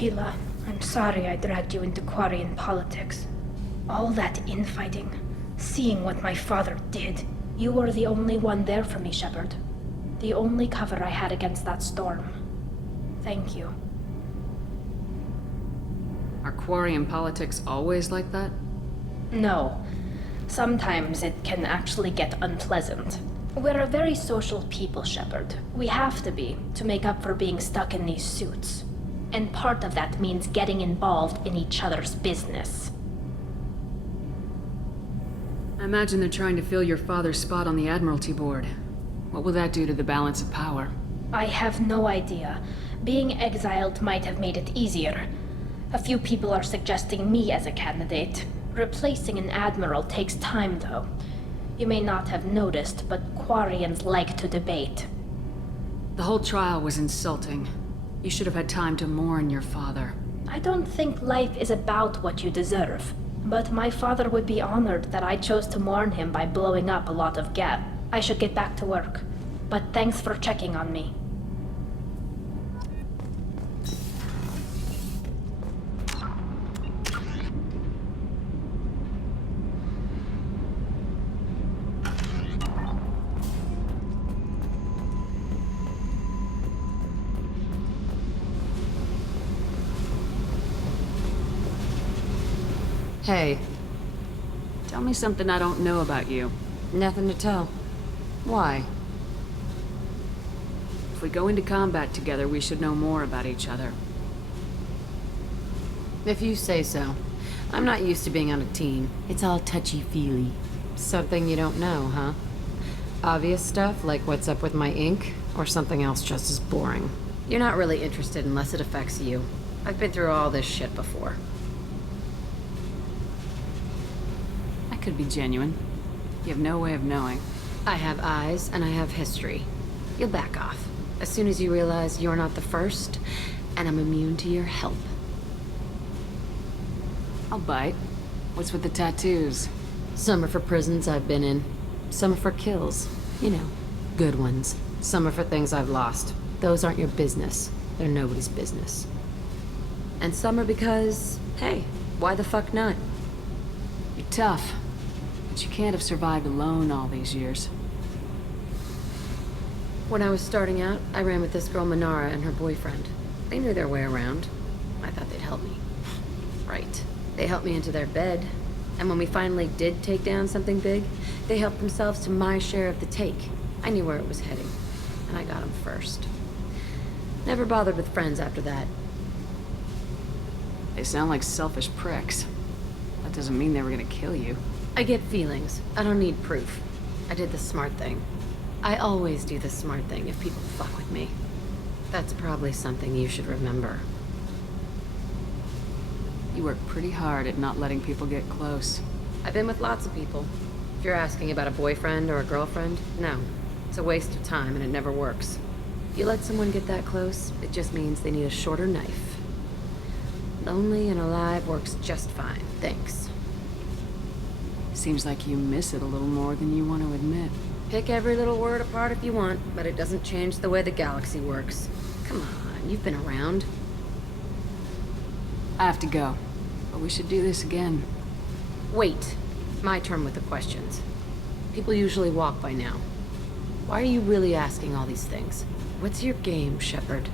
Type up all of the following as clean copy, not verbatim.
Hila, I'm sorry I dragged you into Quarian politics. All that infighting, seeing what my father did. You were the only one there for me, Shepard. The only cover I had against that storm. Thank you. Are Quarian politics always like that? No. Sometimes it can actually get unpleasant. We're a very social people, Shepard. We have to be, to make up for being stuck in these suits. And part of that means getting involved in each other's business. I imagine they're trying to fill your father's spot on the Admiralty Board. What will that do to the balance of power? I have no idea. Being exiled might have made it easier. A few people are suggesting me as a candidate. Replacing an admiral takes time, though. You may not have noticed, but Quarians like to debate. The whole trial was insulting. You should have had time to mourn your father. I don't think life is about what you deserve. But my father would be honored that I chose to mourn him by blowing up a lot of Geth. I should get back to work. But thanks for checking on me. Hey, Tell me something I don't know about you. nothing to tell. Why? If we go into combat together, we should know more about each other. If you say so. I'm not used to being on a team. It's all touchy-feely. Something you don't know, huh? Obvious stuff, like what's up with my ink, or something else just as boring? You're not really interested unless it affects you. I've been through all this shit before. I could be genuine. You have no way of knowing. I have eyes, and I have history. You'll back off. As soon as you realize you're not the first, and I'm immune to your help. I'll bite. What's with the tattoos? Some are for prisons I've been in. Some are for kills. You know, good ones. Some are for things I've lost. Those aren't your business. They're nobody's business. And some are because, hey, why the fuck not? You're tough. But you can't have survived alone all these years. When I was starting out, I ran with this girl Minara and her boyfriend. They knew their way around. I thought they'd help me. Right. They helped me into their bed. And when we finally did take down something big, they helped themselves to my share of the take. I knew where it was heading. And I got them first. Never bothered with friends after that. They sound like selfish pricks. That doesn't mean they were gonna kill you. I get feelings. I don't need proof. I did the smart thing. I always do the smart thing if people fuck with me. That's probably something you should remember. You work pretty hard at not letting people get close. I've been with lots of people. If you're asking about a boyfriend or a girlfriend, no. It's a waste of time and it never works. If you let someone get that close, it just means they need a shorter knife. Lonely and alive works just fine, thanks. Seems like you miss it a little more than you want to admit. Pick every little word apart if you want, but it doesn't change the way the galaxy works. Come on, you've been around. I have to go. But we should do this again. Wait. My turn with the questions. People usually walk by now. Why are you really asking all these things? What's your game, Shepard?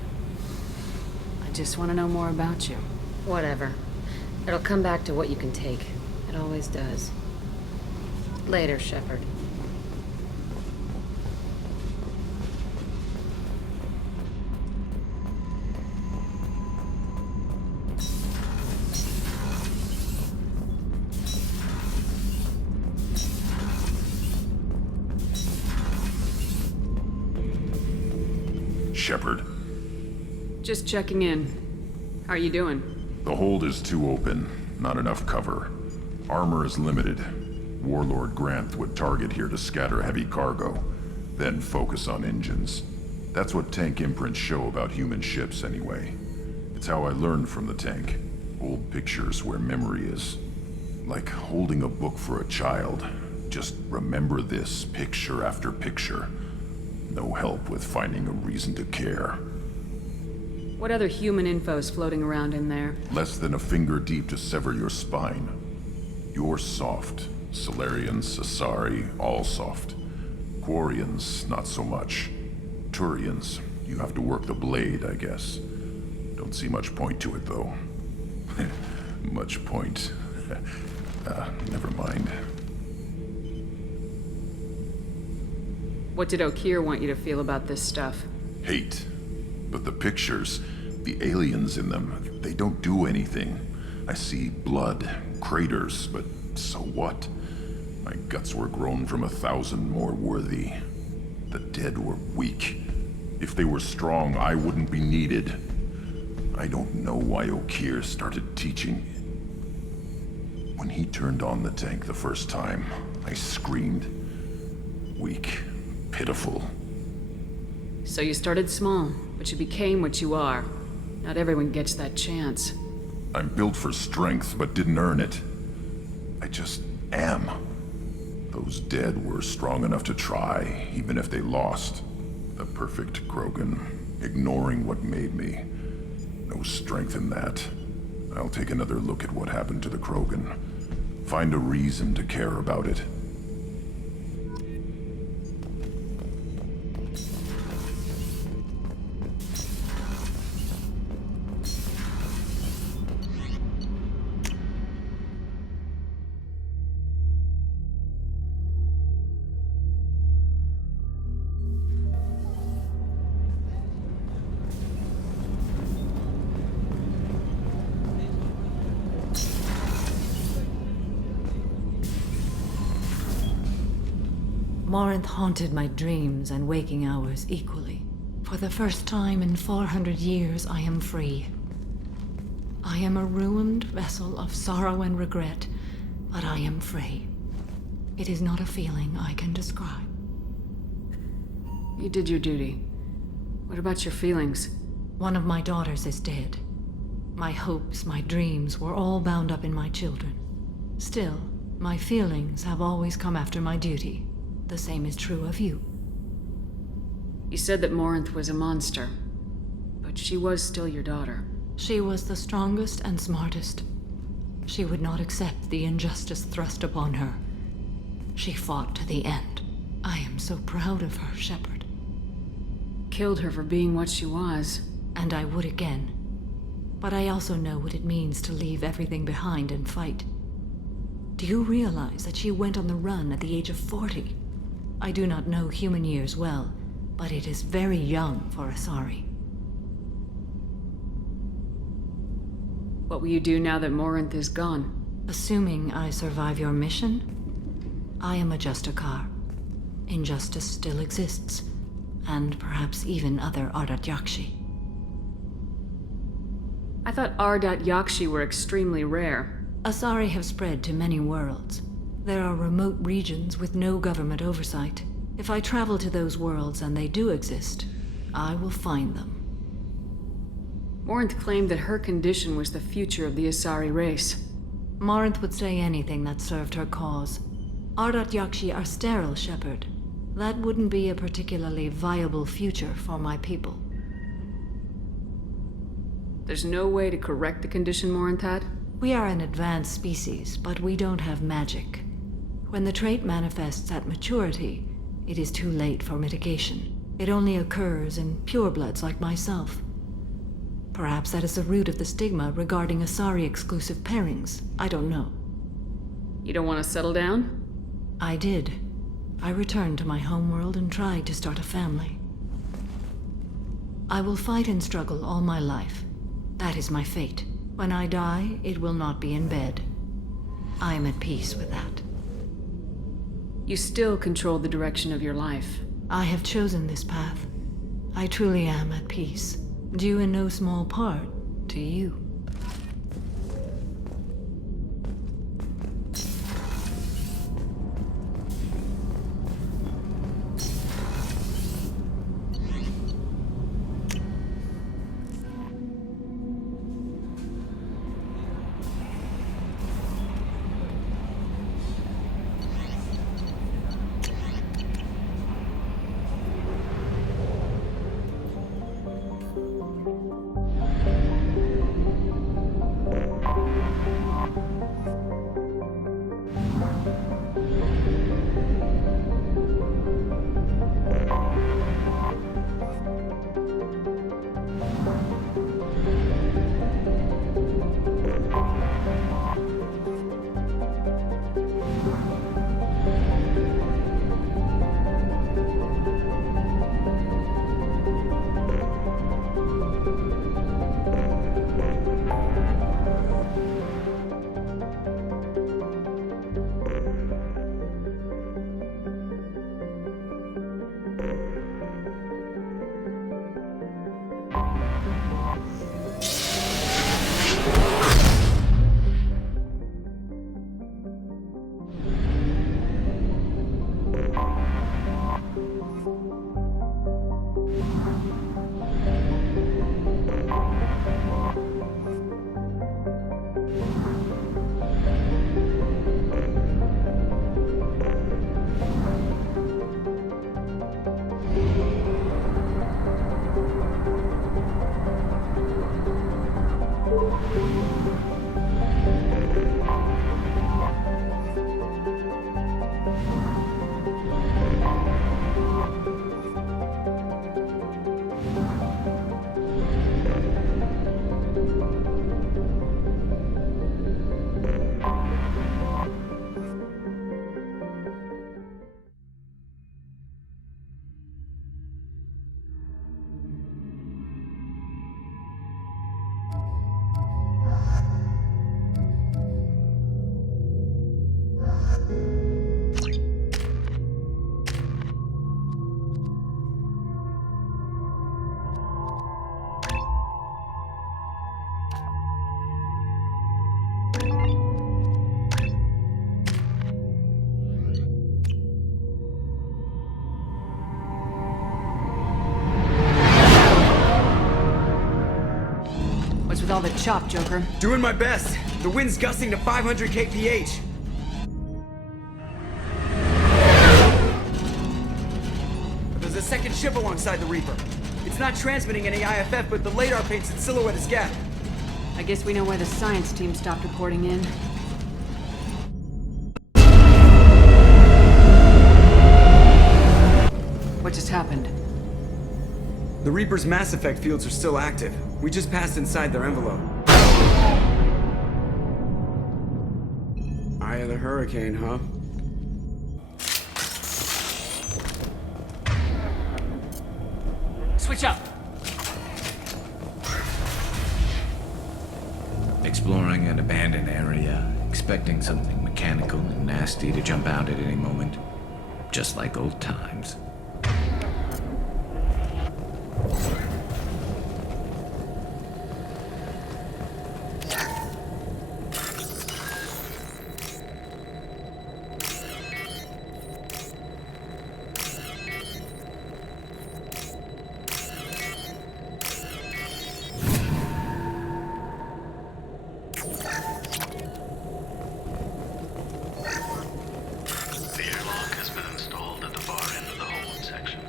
I just want to know more about you. Whatever. It'll come back to what you can take. It always does. Later, Shepard. Shepard. Just checking in. How are you doing? The hold is too open. Not enough cover. Armor is limited. Warlord Granth would target here to scatter heavy cargo, then focus on engines. That's what tank imprints show about human ships anyway. It's how I learned from the tank. Old pictures where memory is. Like holding a book for a child. Just remember this, picture after picture. No help with finding a reason to care. What other human info's floating around in there? Less than a finger deep to sever your spine. You're soft. Solarians, Asari, all soft. Quarians, not so much. Turians, you have to work the blade, I guess. Don't see much point to it, though. Much point. Never mind. What did Okeer want you to feel about this stuff? Hate. But the pictures, the aliens in them, they don't do anything. I see blood, craters, but so what? My guts were grown from 1,000 more worthy. The dead were weak. If they were strong, I wouldn't be needed. I don't know why Okeer started teaching. When he turned on the tank the first time, I screamed. Weak, pitiful. So you started small, but you became what you are. Not everyone gets that chance. I'm built for strength, but didn't earn it. I just am. Those dead were strong enough to try, even if they lost. The perfect Krogan, ignoring what made me. No strength in that. I'll take another look at what happened to the Krogan. Find a reason to care about it. Morinth haunted my dreams and waking hours equally. For the first time in 400 years, I am free. I am a ruined vessel of sorrow and regret, but I am free. It is not a feeling I can describe. You did your duty. What about your feelings? One of my daughters is dead. My hopes, my dreams were all bound up in my children. Still, my feelings have always come after my duty. The same is true of you. You said that Morinth was a monster, but she was still your daughter. She was the strongest and smartest. She would not accept the injustice thrust upon her. She fought to the end. I am so proud of her, Shepard. Killed her for being what she was. And I would again. But I also know what it means to leave everything behind and fight. Do you realize that she went on the run at the age of 40? I do not know human years well, but it is very young for Asari. What will you do now that Morinth is gone? Assuming I survive your mission, I am a Justicar. Injustice still exists, and perhaps even other Ardat Yakshi. I thought Ardat Yakshi were extremely rare. Asari have spread to many worlds. There are remote regions with no government oversight. If I travel to those worlds and they do exist, I will find them. Morinth claimed that her condition was the future of the Asari race. Morinth would say anything that served her cause. Ardat Yakshi are sterile, Shepard. That wouldn't be a particularly viable future for my people. There's no way to correct the condition Morinth had? We are an advanced species, but we don't have magic. When the trait manifests at maturity, it is too late for mitigation. It only occurs in purebloods like myself. Perhaps that is the root of the stigma regarding Asari-exclusive pairings. I don't know. You don't want to settle down? I did. I returned to my homeworld and tried to start a family. I will fight and struggle all my life. That is my fate. When I die, it will not be in bed. I am at peace with that. You still control the direction of your life. I have chosen this path. I truly am at peace, due in no small part to you. What's with all the chop, Joker? Doing my best. The wind's gusting to 500 kph. There's a second ship alongside the Reaper. It's not transmitting any IFF, but the radar paints its silhouette as Geth. I guess we know why the science team stopped reporting in. What just happened? The Reaper's Mass Effect fields are still active. We just passed inside their envelope. Eye of the Hurricane, huh? Switch up! Exploring an abandoned area, expecting something mechanical and nasty to jump out at any moment. Just like old times. The airlock has been installed at the far end of the hold section.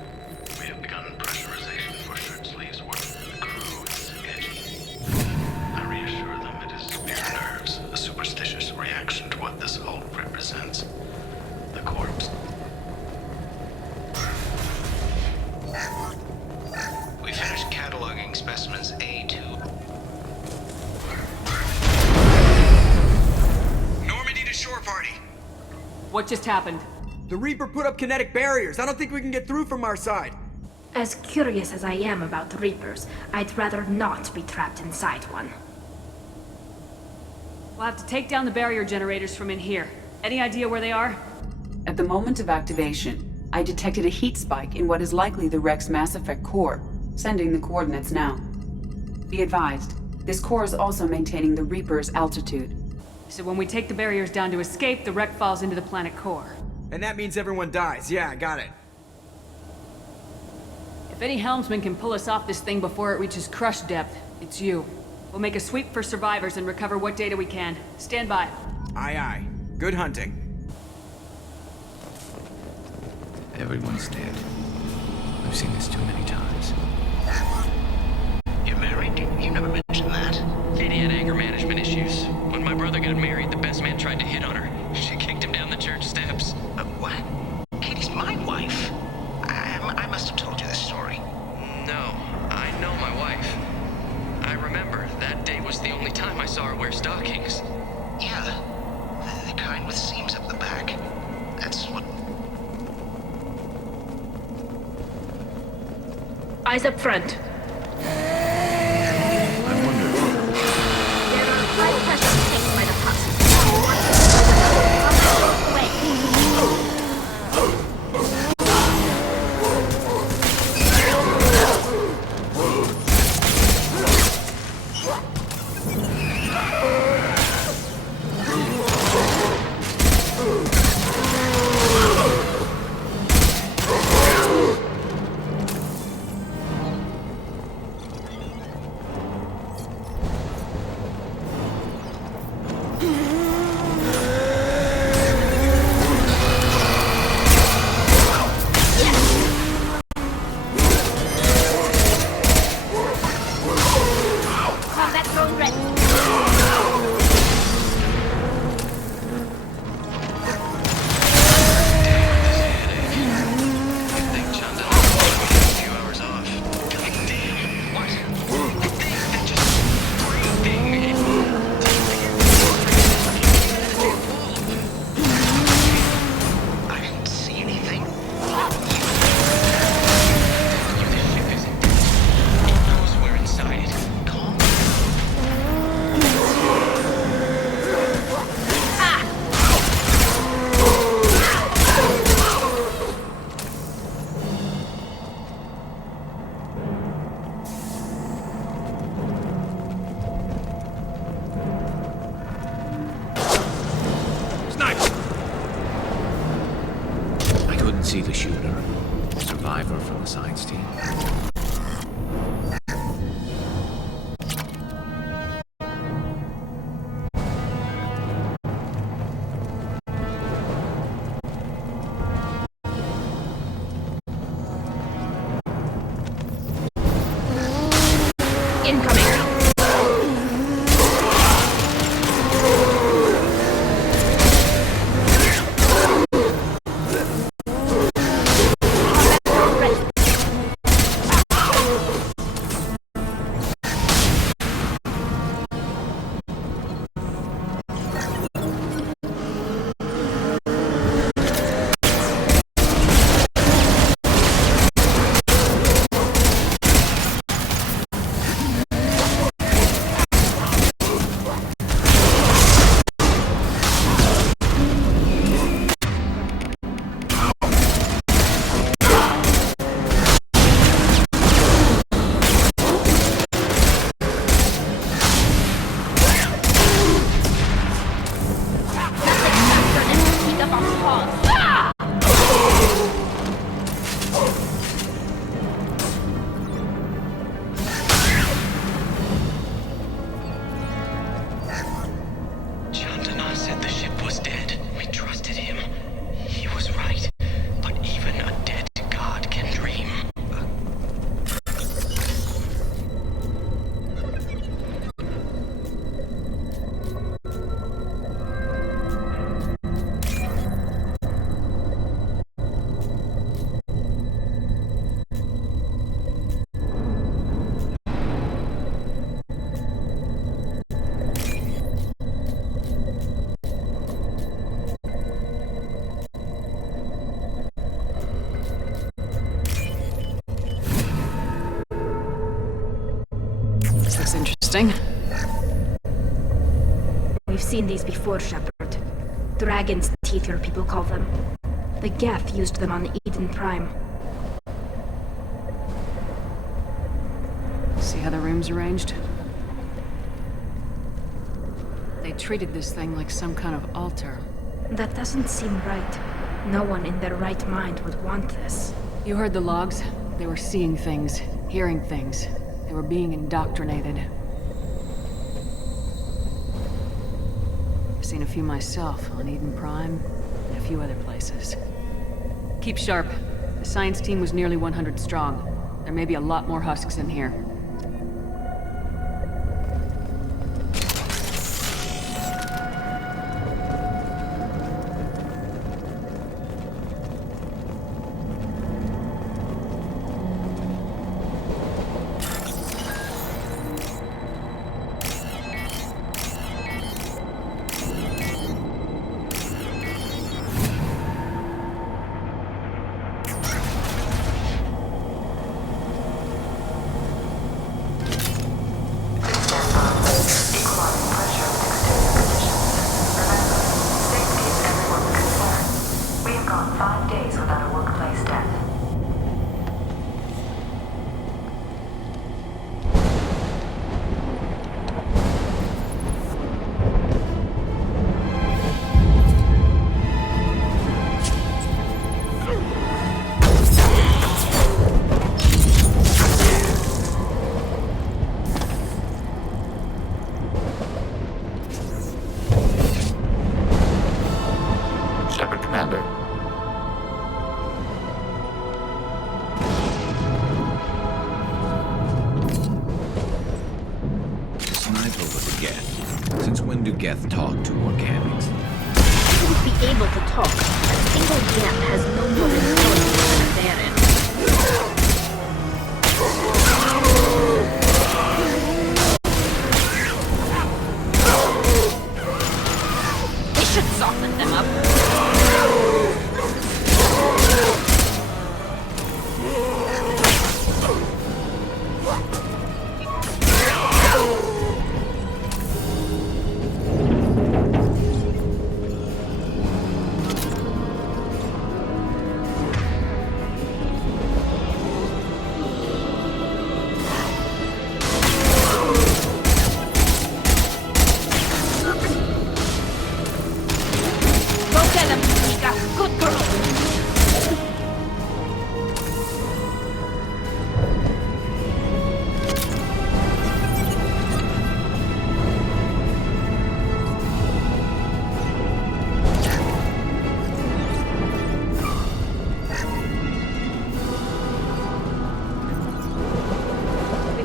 We have begun pressurization for shirt sleeves work. The crew is sketchy. I reassure them it is mere nerves, a superstitious reaction to what this hold represents. The corpse. We finished cataloging specimens A2. Normandy to shore party. What just happened? The Reaper put up kinetic barriers. I don't think we can get through from our side. As curious as I am about the Reapers, I'd rather not be trapped inside one. We'll have to take down the barrier generators from in here. Any idea where they are? At the moment of activation, I detected a heat spike in what is likely the Rex Mass Effect core, sending the coordinates now. Be advised, this core is also maintaining the Reaper's altitude. So when we take the barriers down to escape, the wreck falls into the planet core. And that means everyone dies. Yeah, I got it. If any helmsman can pull us off this thing before it reaches crush depth, it's you. We'll make a sweep for survivors and recover what data we can. Stand by. Aye, aye. Good hunting. Everyone's dead. I've seen this too many times. You're married? You never mentioned that. Katie had anger management issues. When my brother got married, the best man tried to hit on her. She kicked him down the church steps. What? Katie's my wife. I must have told you this story. No, I know my wife. I remember that day was the only time I saw her wear stockings. Yeah, the kind with seams up the back. That's what... Eyes up front. I wonder. There are high pressure tanks by the husk. Combat drone ready. I think John Dillon took a few hours off. What? That just breathing. I didn't see anything. The ship isn't dead. Who knows we're inside it? Calm. I couldn't see the shooter. Survivor from the science team. interesting. We've seen these before, Shepard. Dragon's teeth, your people call them. The Geth used them on Eden Prime. See how the room's arranged? They treated this thing like some kind of altar. That doesn't seem right. No one in their right mind would want this. You heard the logs? They were seeing things, hearing things. They were being indoctrinated. I've seen a few myself on Eden Prime and a few other places. Keep sharp. The science team was nearly 100 strong. There may be a lot more husks in here. Geth talk to organics? They wouldn't be able to talk. A single Geth has no more intelligence than Darren. They should soften them up.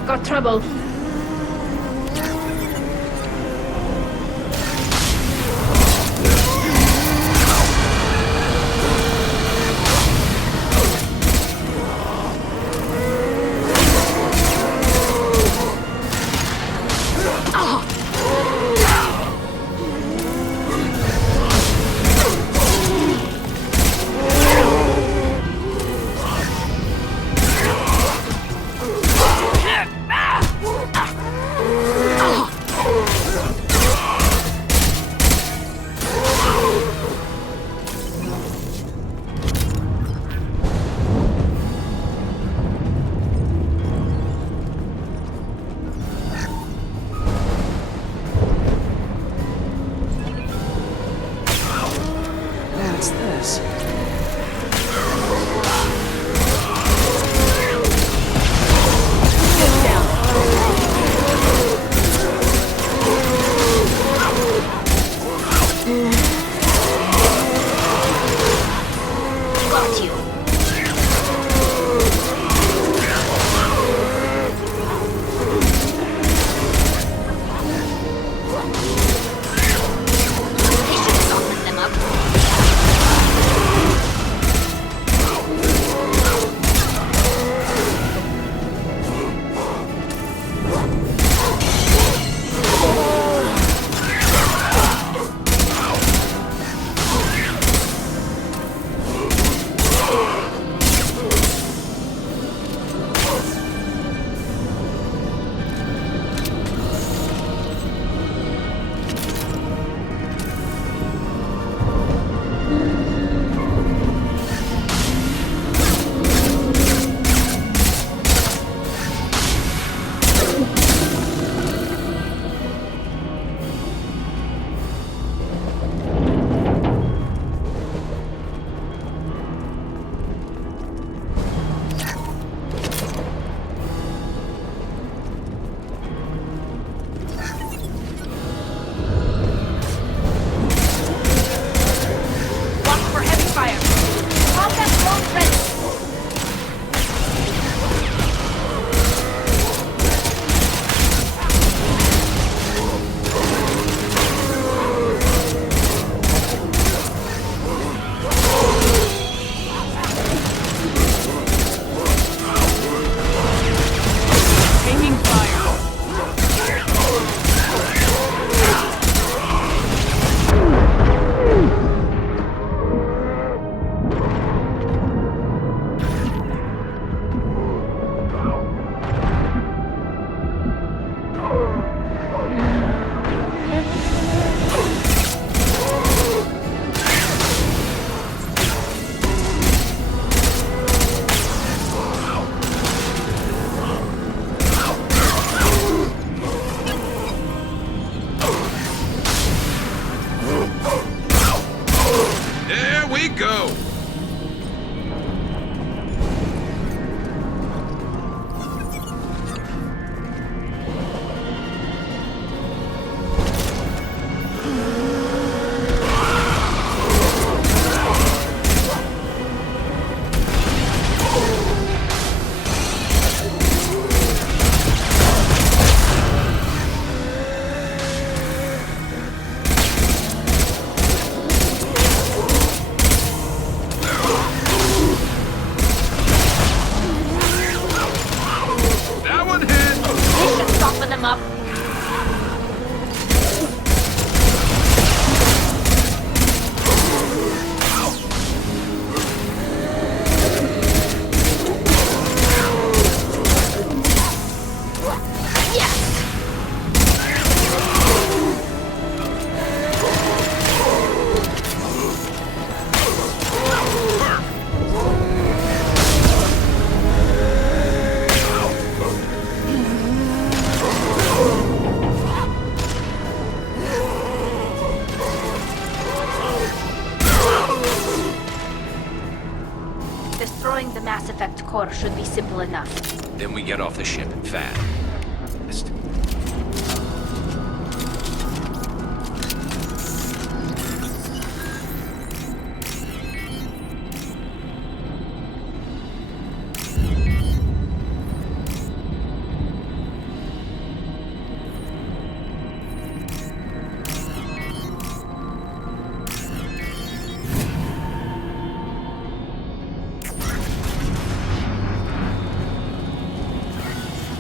Got trouble. go! That one hit! This should soften them up. Destroying the Mass Effect core should be simple enough. Then we get off the ship fast.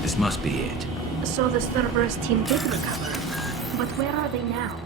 This must be it. So the Cerberus team did recover. But where are they now?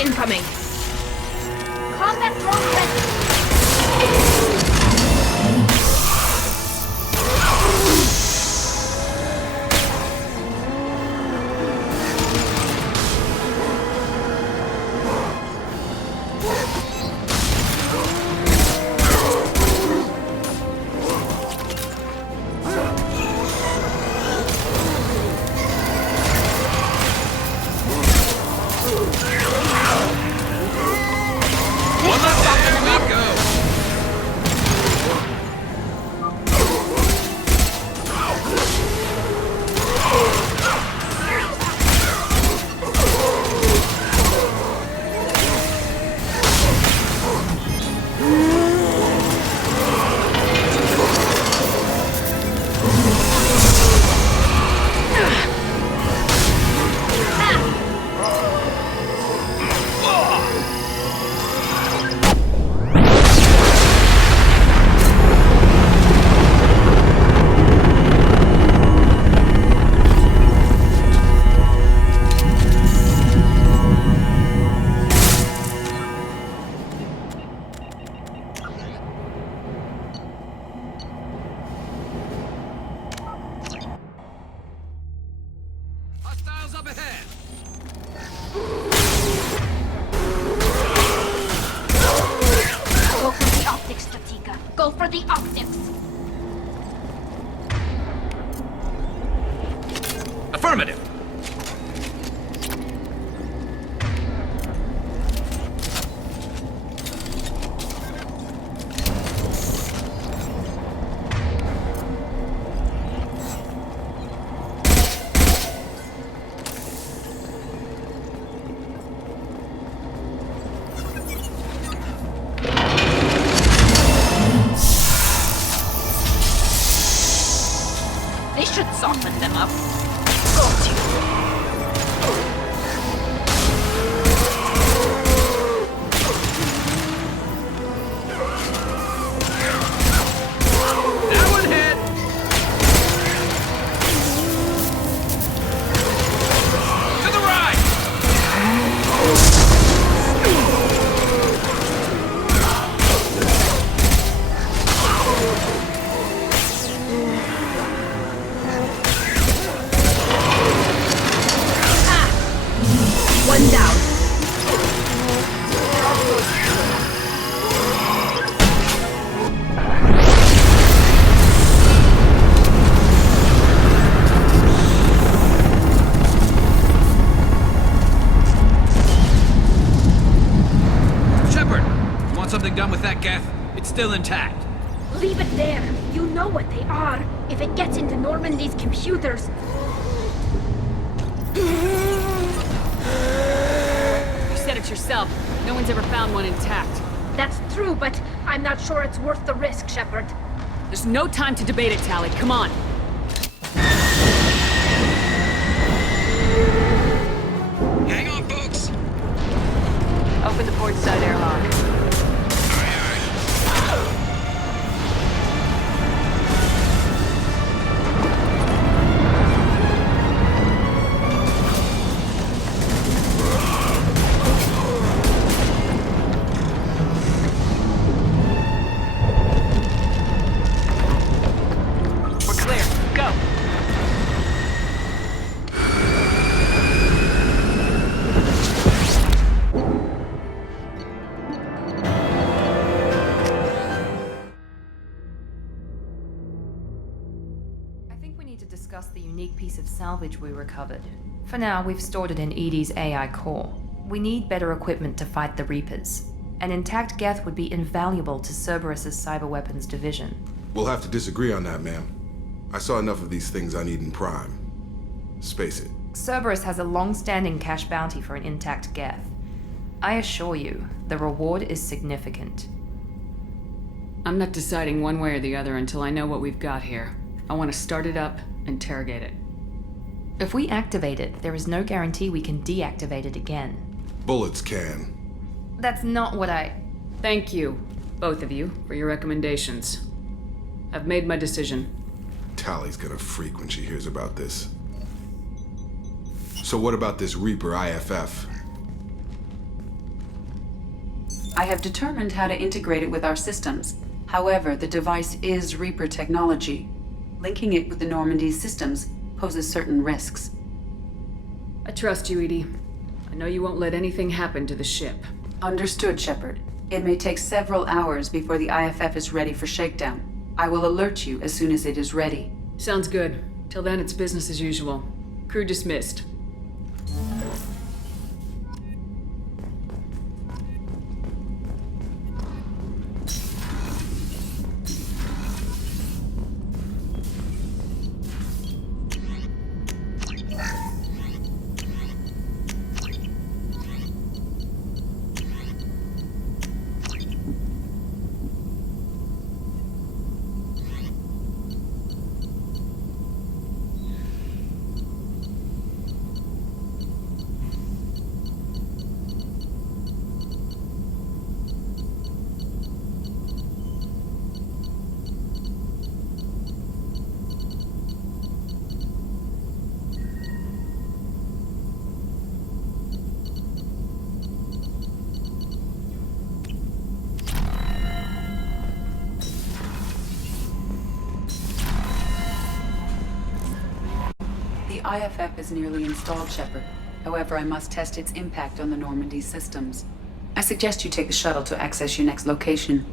Incoming. Combat drone ready. Hostiles up ahead! Go for the optics, Stratika. Go for the optics. Affirmative! This should soften them up. Got you. That one hit! still intact. Leave it there. You know what they are. If it gets into Normandy's computers... You said it yourself. No one's ever found one intact. That's true, but I'm not sure it's worth the risk, Shepard. There's no time to debate it, Tali. Come on. Hang on, folks. Open the port side airlock. We're clear. Go. I think we need to discuss the unique piece of salvage we recovered. For now, we've stored it in Edie's AI core. We need better equipment to fight the Reapers. An intact Geth would be invaluable to Cerberus's cyber weapons division. We'll have to disagree on that, ma'am. I saw enough of these things on Eden Prime. Space it. Cerberus has a long-standing cash bounty for an intact Geth. I assure you, the reward is significant. I'm not deciding one way or the other until I know what we've got here. I want to start it up, interrogate it. If we activate it, there is no guarantee we can deactivate it again. Bullets can. That's not what I... Thank you, both of you, for your recommendations. I've made my decision. Tali's gonna freak when she hears about this. So what about this Reaper IFF? I have determined how to integrate it with our systems. However, the device is Reaper technology. Linking it with the Normandy systems poses certain risks. I trust you, Edie. I know you won't let anything happen to the ship. Understood, Shepard. It may take several hours before the IFF is ready for shakedown. I will alert you as soon as it is ready. Sounds good. Till then, it's business as usual. Crew dismissed. The IFF is nearly installed, Shepard. However, I must test its impact on the Normandy systems. I suggest you take the shuttle to access your next location.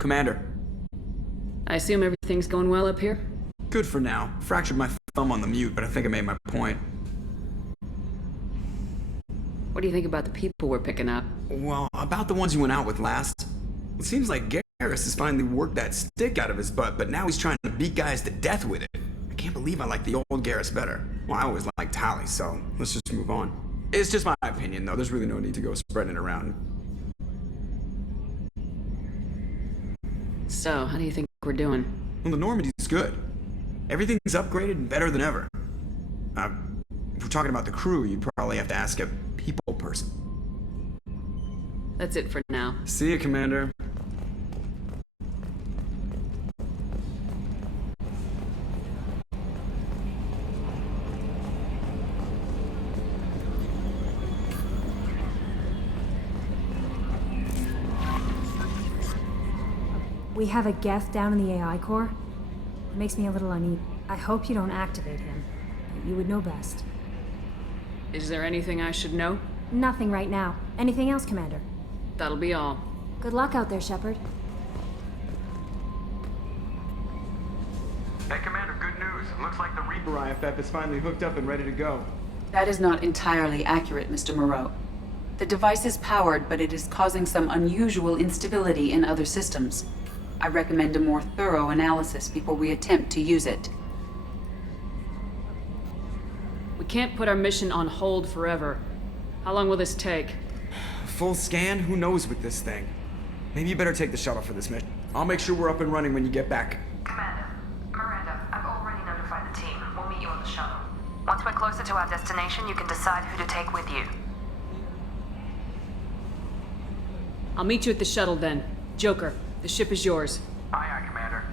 Commander. I assume everything's going well up here? Good for now. Fractured my thumb on the mute, but I think I made my point. What do you think about the people we're picking up? Well, about the ones you went out with last. It seems like Garrus has finally worked that stick out of his butt, but now he's trying to beat guys to death with it. I can't believe I like the old Garrus better. Well, I always liked Tali, so let's just move on. It's just my opinion, though. There's really no need to go spreading it around. So, how do you think we're doing? Well, the Normandy's good. Everything's upgraded and better than ever. If we're talking about the crew, you'd probably have to ask a people person. That's it for now. See you, Commander. We have a Geth down in the AI core. It makes me a little uneasy. I hope you don't activate him. You would know best. Is there anything I should know? Nothing right now. Anything else, Commander? That'll be all. Good luck out there, Shepard. Hey, Commander, good news. It looks like the Reaper IFF is finally hooked up and ready to go. That is not entirely accurate, Mr. Moreau. The device is powered, but it is causing some unusual instability in other systems. I recommend a more thorough analysis before we attempt to use it. We can't put our mission on hold forever. How long will this take? Full scan? Who knows with this thing? Maybe you better take the shuttle for this mission. I'll make sure we're up and running when you get back. Commander, Miranda, I've already notified the team. We'll meet you on the shuttle. Once we're closer to our destination, you can decide who to take with you. I'll meet you at the shuttle then. Joker, the ship is yours. Aye, aye, Commander.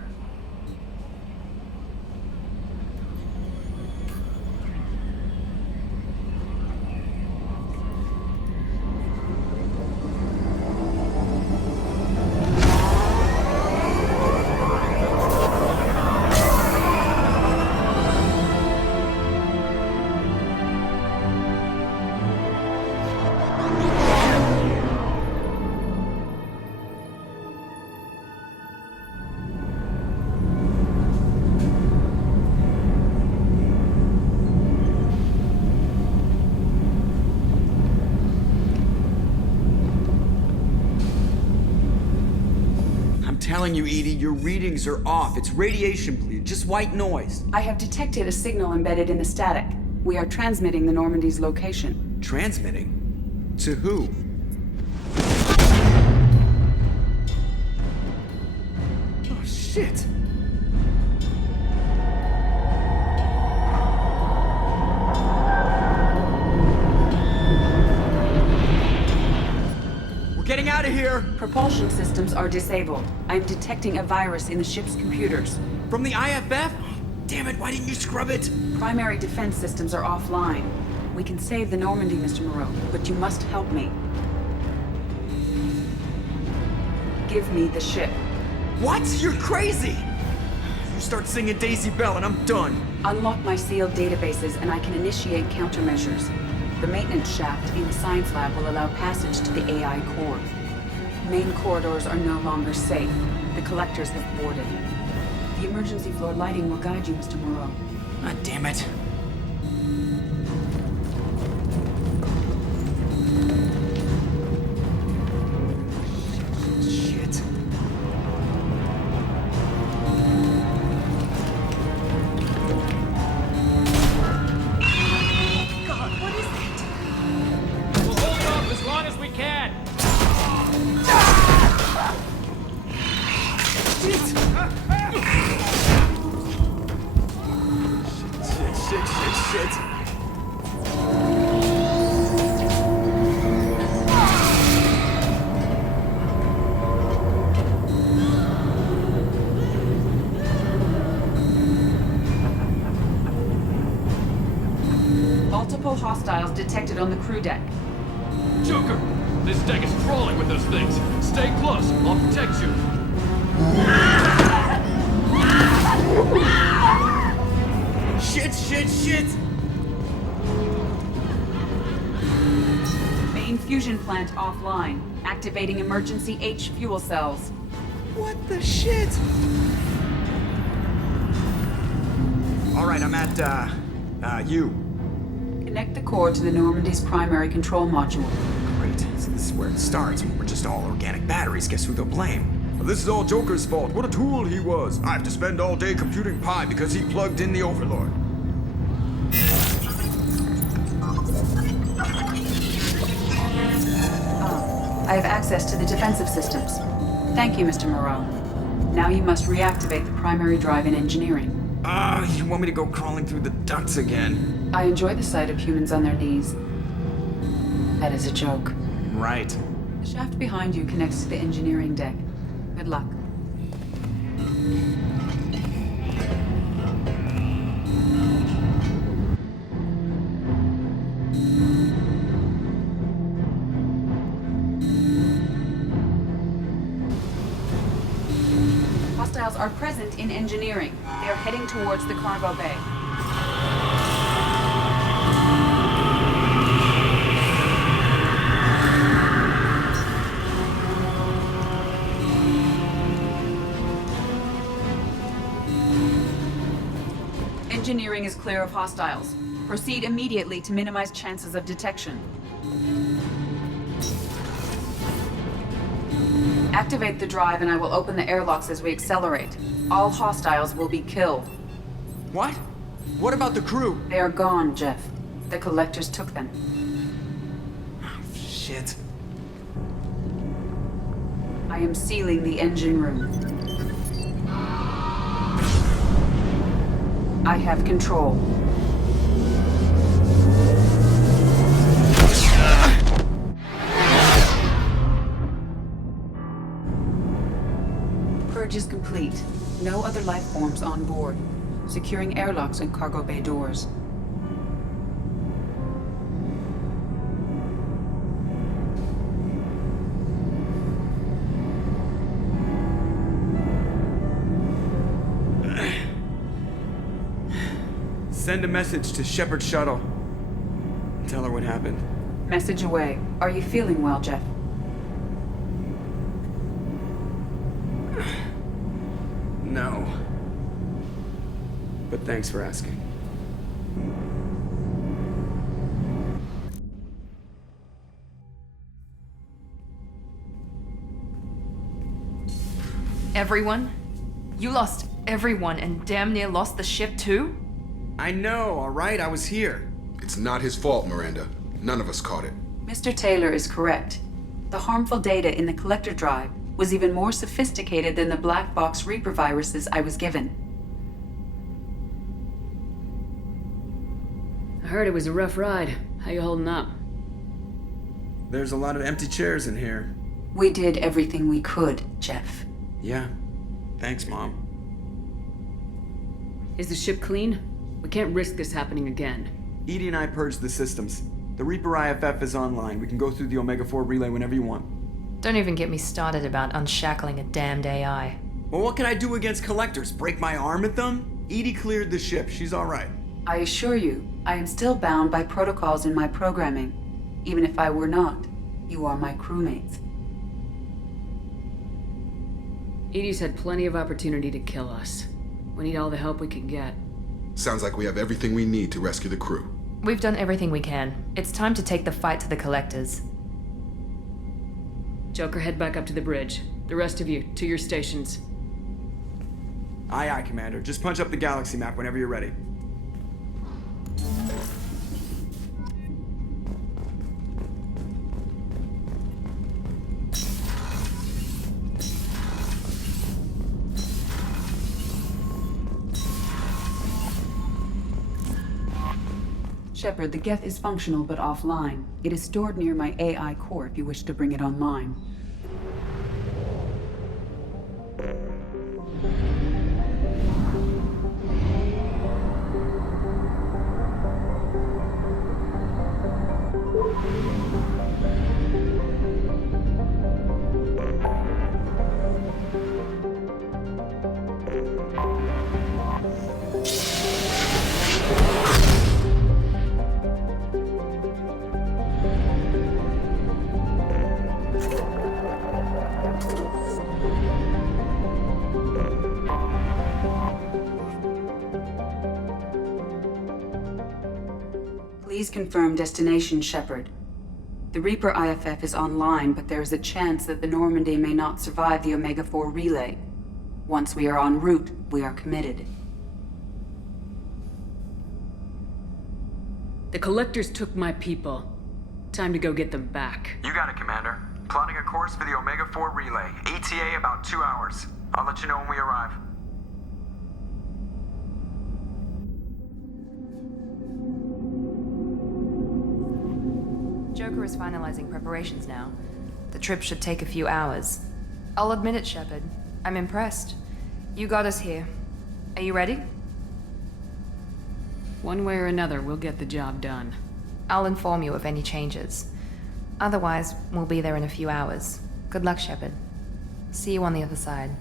Telling you, Edie, your readings are off. It's radiation bleed, just white noise. I have detected a signal embedded in the static. We are transmitting the Normandy's location. Transmitting? To who? Oh, shit! Getting out of here! Propulsion systems are disabled. I'm detecting a virus in the ship's computers. From the IFF? Damn it, why didn't you scrub it? Primary defense systems are offline. We can save the Normandy, Mr. Moreau, but you must help me. Give me the ship. What? You're crazy! You start singing Daisy Bell and I'm done. Unlock my sealed databases and I can initiate countermeasures. The maintenance shaft in the science lab will allow passage to the AI core. Main corridors are no longer safe. The collectors have boarded. The emergency floor lighting will guide you, Mr. Moreau. God damn it. Shit. Multiple hostiles detected on the crew deck. Joker! This deck is crawling with those things. Stay close. I'll protect you. Shit, shit, shit! Main fusion plant offline. Activating emergency H fuel cells. What the shit? Alright, I'm at, U. Connect the core to the Normandy's primary control module. Great, so this is where it starts. We're just all organic batteries. Guess who they'll blame? Well, this is all Joker's fault. What a tool he was. I have to spend all day computing pi because he plugged in the Overlord. I have access to the defensive systems. Thank you, Mr. Moreau. Now you must reactivate the primary drive in engineering. You want me to go crawling through the ducts again? I enjoy the sight of humans on their knees. That is a joke. Right. The shaft behind you connects to the engineering deck. Good luck. Hostiles are present in engineering. They are heading towards the cargo bay. Engineering is clear of hostiles. Proceed immediately to minimize chances of detection. Activate the drive and I will open the airlocks as we accelerate. All hostiles will be killed. What? What about the crew? They are gone, Jeff. The collectors took them. Oh, shit. I am sealing the engine room. I have control. Purge is complete. No other life forms on board. Securing airlocks and cargo bay doors. Send a message to Shepard Shuttle. Tell her what happened. Message away. Are you feeling well, Jeff? No. But thanks for asking. Everyone? You lost everyone and damn near lost the ship too? I know, alright? I was here. It's not his fault, Miranda. None of us caught it. Mr. Taylor is correct. The harmful data in the collector drive was even more sophisticated than the black box Reaper viruses I was given. I heard it was a rough ride. How you holding up? There's a lot of empty chairs in here. We did everything we could, Jeff. Yeah. Thanks, Mom. Is the ship clean? We can't risk this happening again. Edie and I purged the systems. The Reaper IFF is online. We can go through the Omega-4 relay whenever you want. Don't even get me started about unshackling a damned AI. Well, what can I do against collectors? Break my arm at them? Edie cleared the ship. She's alright. I assure you, I am still bound by protocols in my programming. Even if I were not, you are my crewmates. Edie's had plenty of opportunity to kill us. We need all the help we can get. Sounds like we have everything we need to rescue the crew. We've done everything we can. It's time to take the fight to the collectors. Joker, head back up to the bridge. The rest of you, to your stations. Aye, aye, Commander. Just punch up the galaxy map whenever you're ready. Shepard, the Geth is functional but offline. It is stored near my AI core if you wish to bring it online. confirm destination, Shepard. The Reaper IFF is online, but there is a chance that the Normandy may not survive the Omega-4 relay. Once we are en route, we are committed. The Collectors took my people. Time to go get them back. You got it, Commander. Plotting a course for the Omega-4 relay. ETA about 2 hours. I'll let you know when we arrive. Joker is finalizing preparations now. The trip should take a few hours. I'll admit it, Shepard. I'm impressed. You got us here. Are you ready? One way or another, we'll get the job done. I'll inform you of any changes. Otherwise, we'll be there in a few hours. Good luck, Shepard. See you on the other side.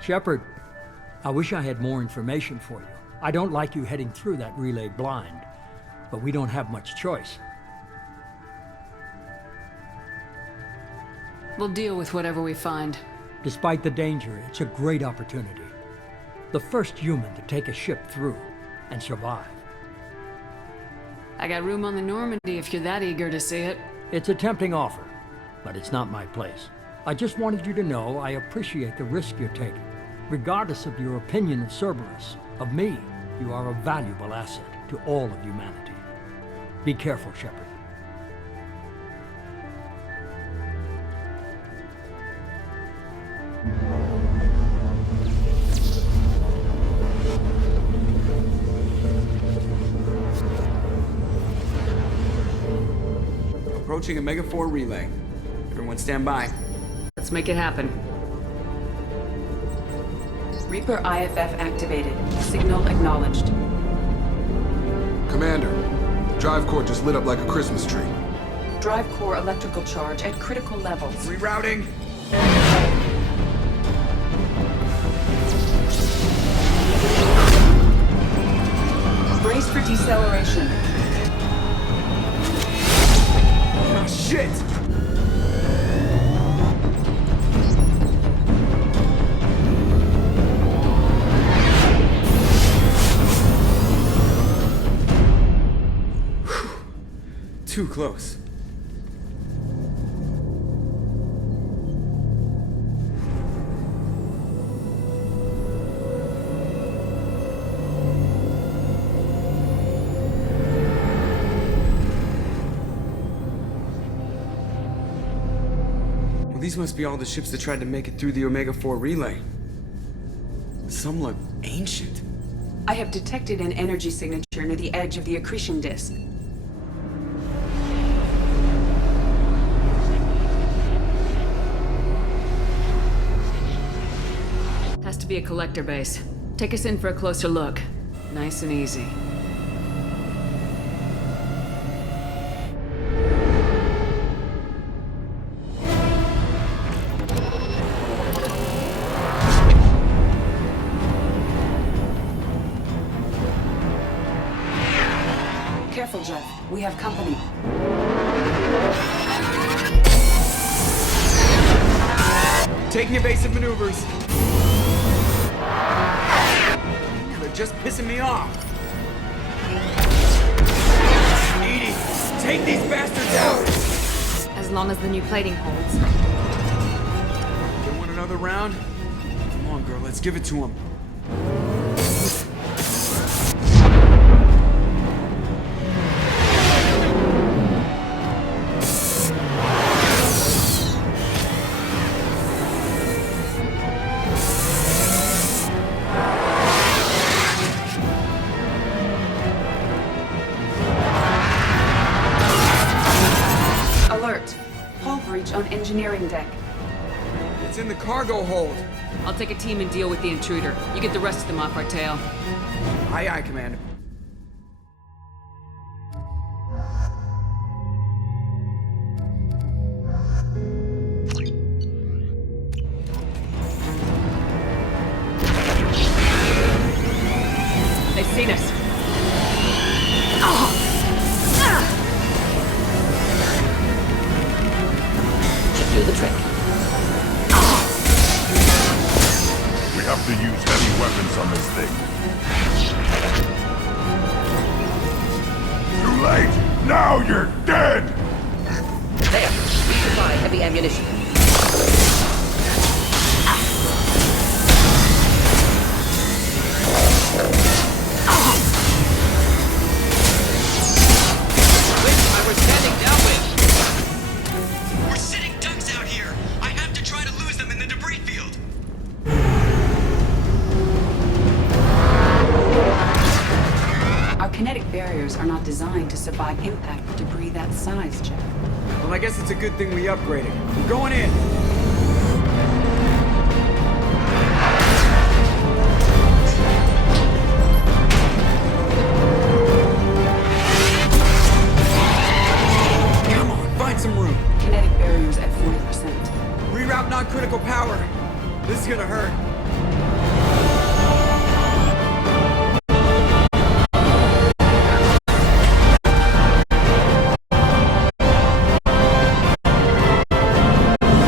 Shepard, I wish I had more information for you. I don't like you heading through that relay blind, but we don't have much choice. We'll deal with whatever we find. Despite the danger, it's a great opportunity. The first human to take a ship through and survive. I got room on the Normandy if you're that eager to see it. It's a tempting offer, but it's not my place. I just wanted you to know I appreciate the risk you're taking. Regardless of your opinion of Cerberus, of me, you are a valuable asset to all of humanity. Be careful, Shepard. Approaching Omega-4 relay. Everyone stand by. Let's make it happen. Reaper IFF activated. Signal acknowledged. Commander, the drive core just lit up like a Christmas tree. Drive core electrical charge at critical levels. Rerouting. Brace for deceleration. Oh, shit! Too close. Well, these must be all the ships that tried to make it through the Omega-4 relay. Some look ancient. I have detected an energy signature near the edge of the accretion disk. Has to be a collector base. Take us in for a closer look. Nice and easy. Careful, Jeff. We have company. Taking evasive maneuvers. They're just pissing me off. Edie, take these bastards out! As long as the new plating holds. They want another round? Come on, girl, let's give it to them. engineering deck. It's in the cargo hold. I'll take a team and deal with the intruder. You get the rest of them off our tail. Aye, aye, Commander. They've seen us. Should do the trick. We have to use heavy weapons on this thing. Too late! Now you're dead! There. Resupply heavy ammunition. I was standing downwind. We're sitting ducks out here. I have to try to lose them in the debris field. Our kinetic barriers are not designed to survive impact with debris that size, Jeff. Well, I guess it's a good thing we upgraded. We're going in. Come on, find some room. Kinetic barriers at 40%. Reroute non-critical power. This is gonna hurt.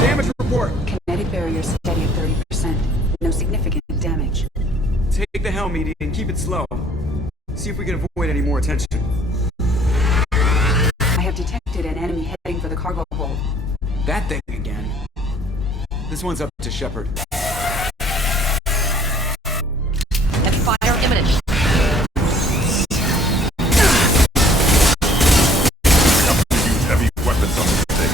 Damage report. Kinetic barriers steady at 30%. No significant damage. Take the helm, Edie, and keep it slow. See if we can avoid any more attention. I have detected an enemy heading for the cargo hold. That thing again. This one's up to Shepard. Heavy fire imminent. Use heavy weapons on this thing.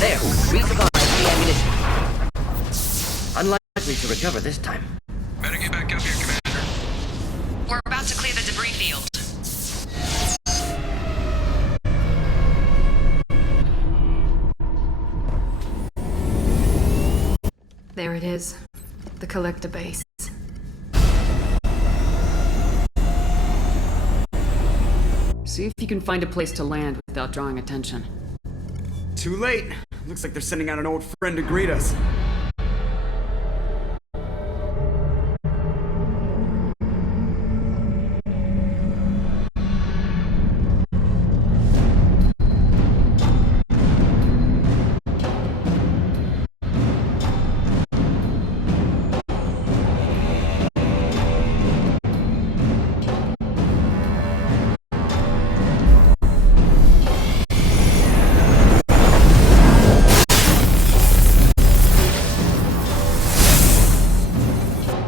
There. Resupply heavy ammunition. Unlikely to recover this time. Better get back up here, Commander. We're about to clear the debris field. There it is. The collector base. See if you can find a place to land without drawing attention. Too late. Looks like they're sending out an old friend to greet us.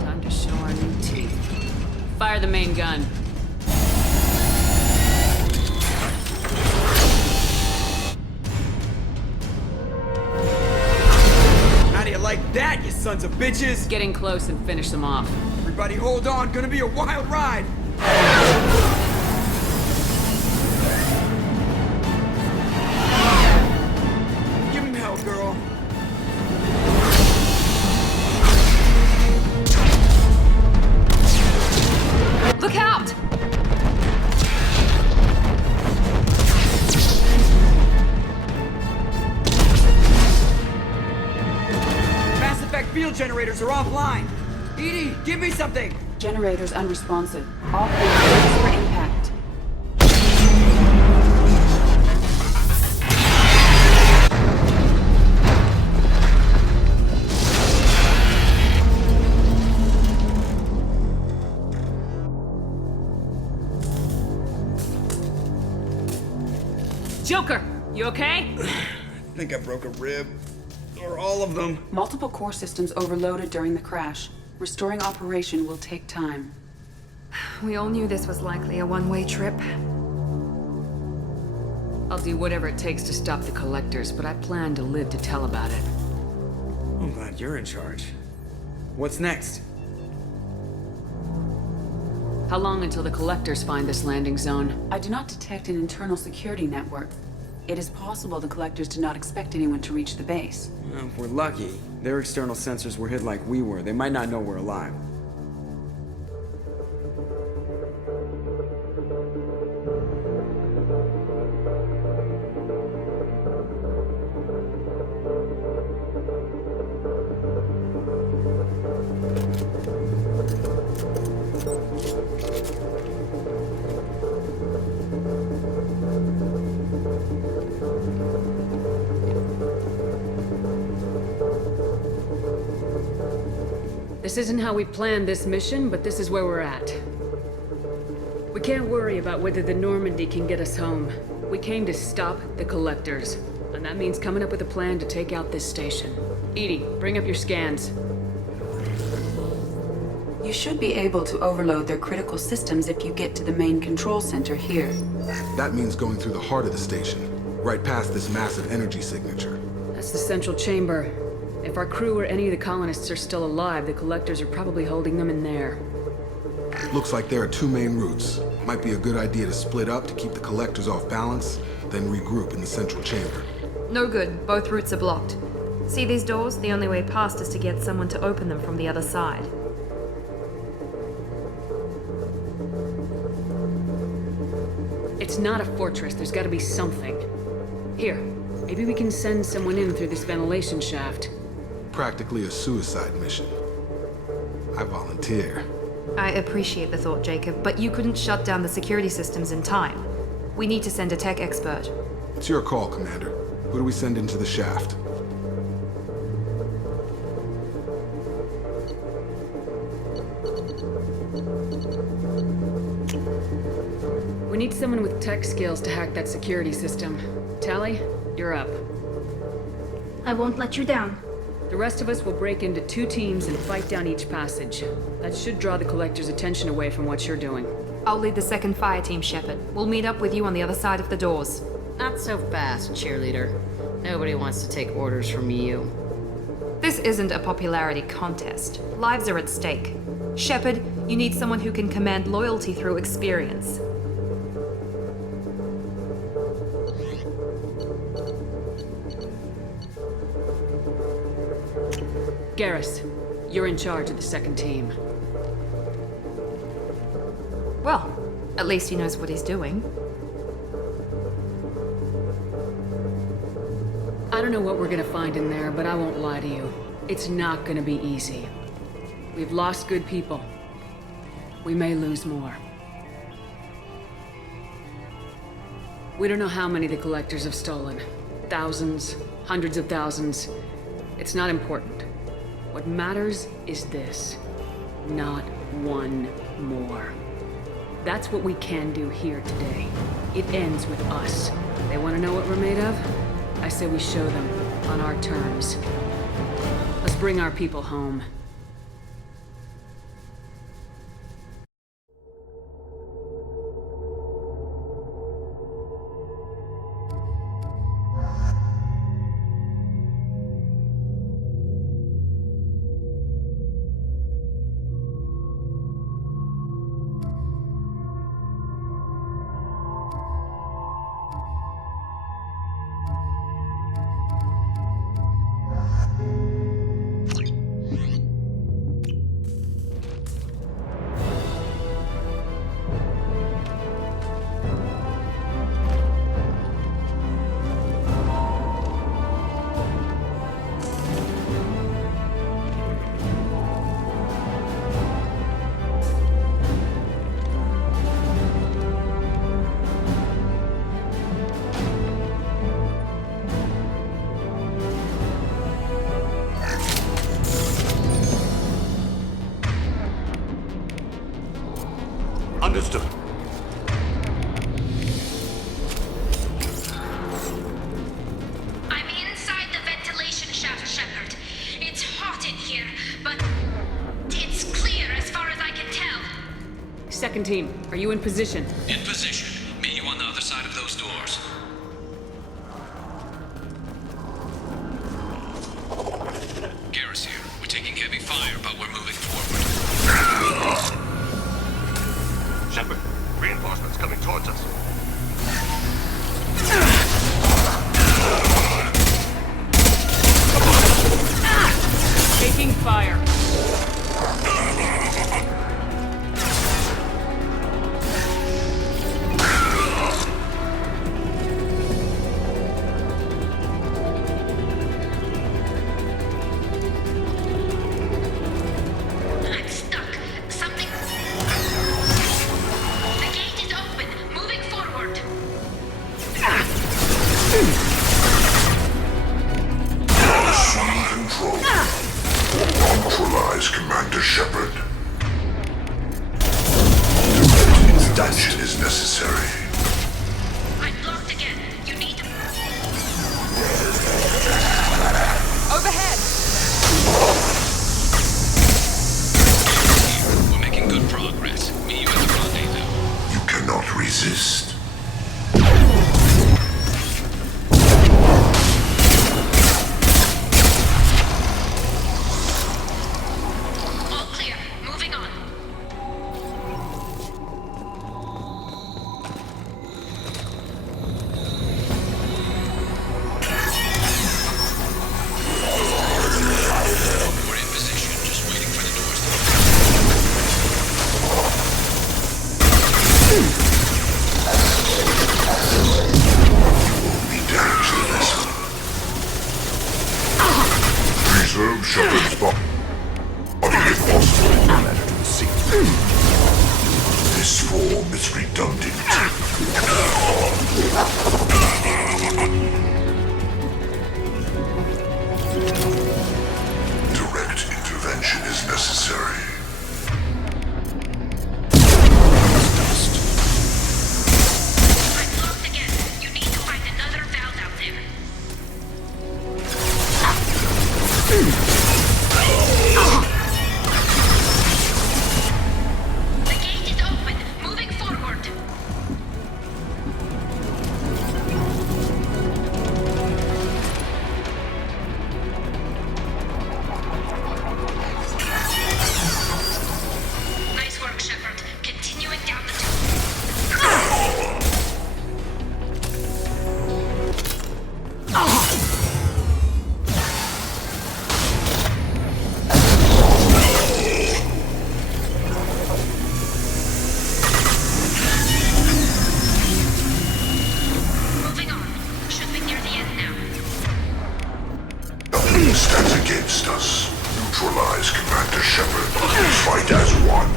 Time to show our new teeth. Fire the main gun. How do you like that, you sons of bitches? Getting close and finish them off. Everybody hold on, gonna be a wild ride. Give him hell, girl. Look out! Mass Effect field generators are offline. Edie, give me something. Generators unresponsive. All planes for impact. Joker, you okay? I think I broke a rib. Or all of them. Multiple core systems overloaded during the crash. Restoring operation will take time. We all knew this was likely a one-way trip. I'll do whatever it takes to stop the Collectors, but I plan to live to tell about it. I'm glad you're in charge. What's next? How long until the Collectors find this landing zone? I do not detect an internal security network. It is possible the Collectors do not expect anyone to reach the base. Well, if we're lucky, their external sensors were hit like we were. They might not know we're alive. This isn't how we planned this mission, but this is where we're at. We can't worry about whether the Normandy can get us home. We came to stop the Collectors, and that means coming up with a plan to take out this station. Edie, bring up your scans. You should be able to overload their critical systems if you get to the main control center here. That means going through the heart of the station, right past this massive energy signature. That's the central chamber. If our crew or any of the colonists are still alive, the Collectors are probably holding them in there. Looks like there are two main routes. Might be a good idea to split up to keep the Collectors off balance, then regroup in the central chamber. No good. Both routes are blocked. See these doors? The only way past is to get someone to open them from the other side. It's not a fortress. There's gotta be something. Here, maybe we can send someone in through this ventilation shaft. Practically a suicide mission. I volunteer. I appreciate the thought, Jacob, but you couldn't shut down the security systems in time. We need to send a tech expert. It's your call, Commander. Who do we send into the shaft? We need someone with tech skills to hack that security system. Tally, you're up. I won't let you down. The rest of us will break into 2 teams and fight down each passage. That should draw the Collectors' attention away from what you're doing. I'll lead the second fire team, Shepard. We'll meet up with you on the other side of the doors. Not so fast, cheerleader. Nobody wants to take orders from you. This isn't a popularity contest. Lives are at stake. Shepard, you need someone who can command loyalty through experience. Garrus, you're in charge of the second team. Well, at least he knows what he's doing. I don't know what we're gonna find in there, but I won't lie to you. It's not gonna be easy. We've lost good people. We may lose more. We don't know how many the Collectors have stolen. Thousands, hundreds of thousands. It's not important. What matters is this. Not one more. That's what we can do here today. It ends with us. They want to know what we're made of? I say we show them on our terms. Let's bring our people home. Second team, are you in position? In position. Meet you on the other side of those doors. Garrus here. We're taking heavy fire, but we're moving forward. Shepard, reinforcements coming towards us. Taking fire. I'm stuck. Something. The gate is open. Moving forward. Assume control. Neutralize Commander Shepard. Intervention is necessary. I'm blocked again. You need to. Overhead! We're making good progress. Meet you at the rendezvous. You cannot resist. All clear. Moving on. We're in position, just waiting for the doors to Be damaged to this. Preserve Shepard's body if possible. Matter to the scene. This form is redundant. Direct intervention is necessary. I'm blocked again. You need to find another valve out there. The gate is open. Moving forward. Nice work, Shepard. Continuing down the tube. Moving on. Should be near the end now. Nothing stands against us. Neutralize Commander Shepard. Fight as one.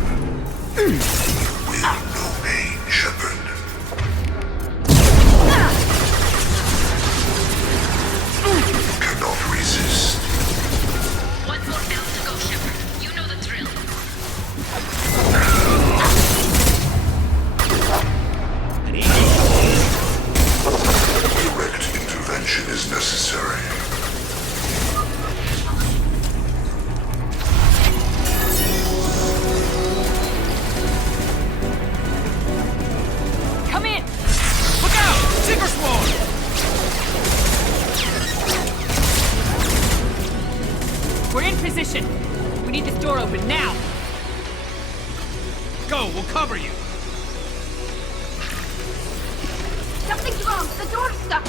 Will no pain, Shepard. You cannot resist. One more valve to go, Shepard. You know the drill. Direct intervention is necessary. Come in! Look out! Seeker Swarm! We're in position. We need this door open now. Go, we'll cover you. Something's wrong. The door's stuck.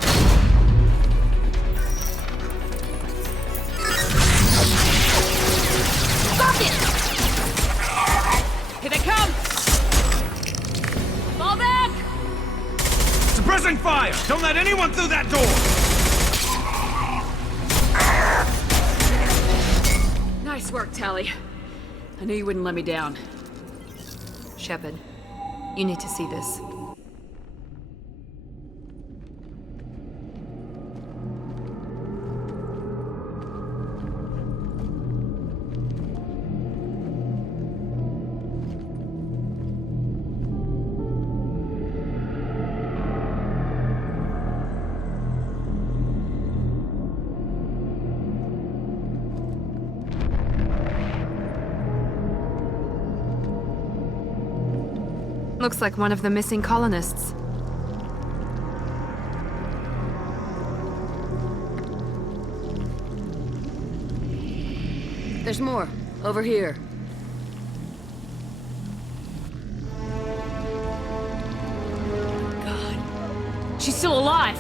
Stop it! Here they come! Fall back! Suppressing fire! Don't let anyone through that door! Nice work, Tali. I knew you wouldn't let me down. Shepard, you need to see this. Looks like one of the missing colonists. There's more. Over here. God. She's still alive!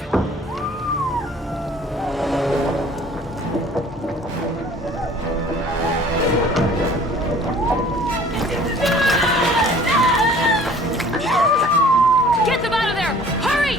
Get them out of there! Hurry!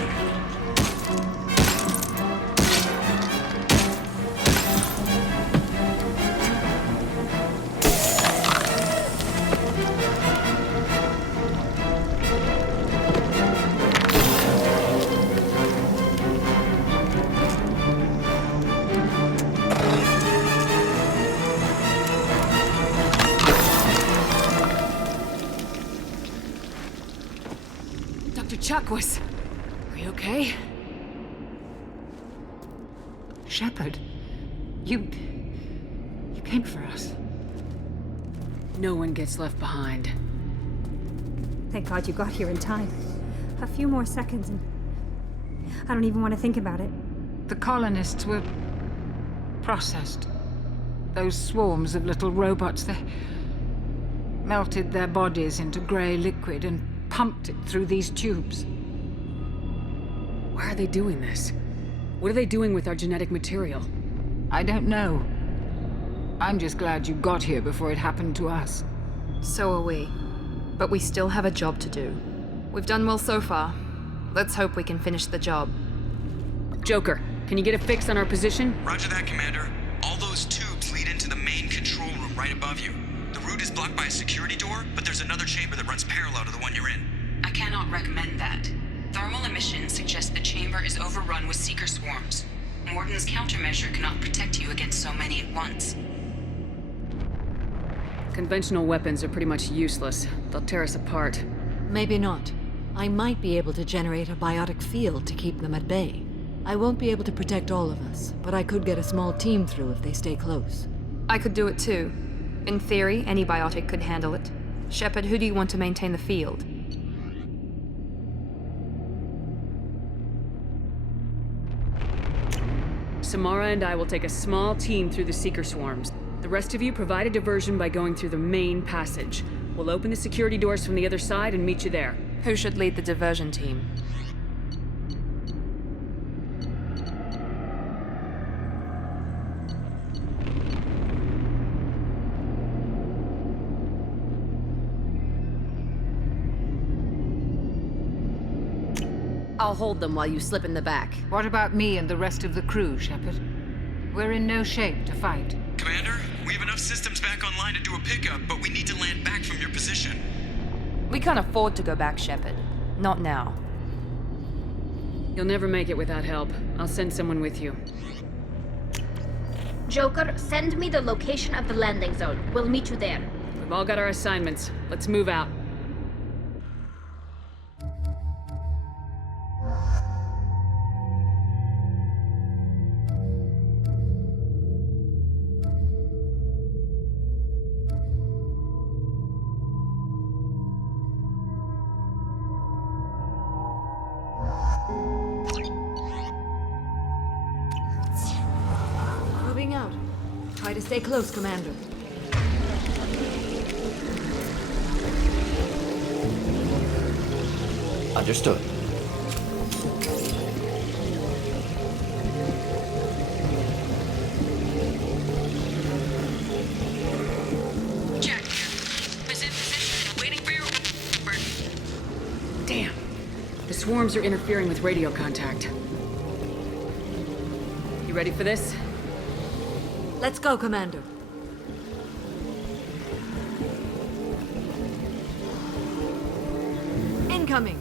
Dr. Chakwas, are you okay? Shepard, you came for us. No one gets left behind. Thank God you got here in time. A few more seconds and I don't even want to think about it. The colonists were processed. Those swarms of little robots, they melted their bodies into grey liquid and pumped it through these tubes. Why are they doing this? What are they doing with our genetic material? I don't know. I'm just glad you got here before it happened to us. So are we. But we still have a job to do. We've done well so far. Let's hope we can finish the job. Joker, can you get a fix on our position? Roger that, Commander. All those tubes lead into the main control room right above you. The route is blocked by a security door, but there's another chamber that runs parallel to the one you're in. I cannot recommend that. Thermal emissions suggest the chamber is overrun with seeker swarms. Morden's countermeasure cannot protect you against so many at once. Conventional weapons are pretty much useless. They'll tear us apart. Maybe not. I might be able to generate a biotic field to keep them at bay. I won't be able to protect all of us, but I could get a small team through if they stay close. I could do it too. In theory, any biotic could handle it. Shepard, who do you want to maintain the field? Samara and I will take a small team through the seeker swarms. The rest of you provide a diversion by going through the main passage. We'll open the security doors from the other side and meet you there. Who should lead the diversion team? I'll hold them while you slip in the back. What about me and the rest of the crew, Shepard? We're in no shape to fight. Commander, we have enough systems back online to do a pickup, but we need to land back from your position. We can't afford to go back, Shepard. Not now. You'll never make it without help. I'll send someone with you. Joker, send me the location of the landing zone. We'll meet you there. We've all got our assignments. Let's move out. Moving out. Try to stay close, Commander. Understood. Jack, is in position, waiting for your order. Damn. The swarms are interfering with radio contact. You ready for this? Let's go, Commander. Incoming.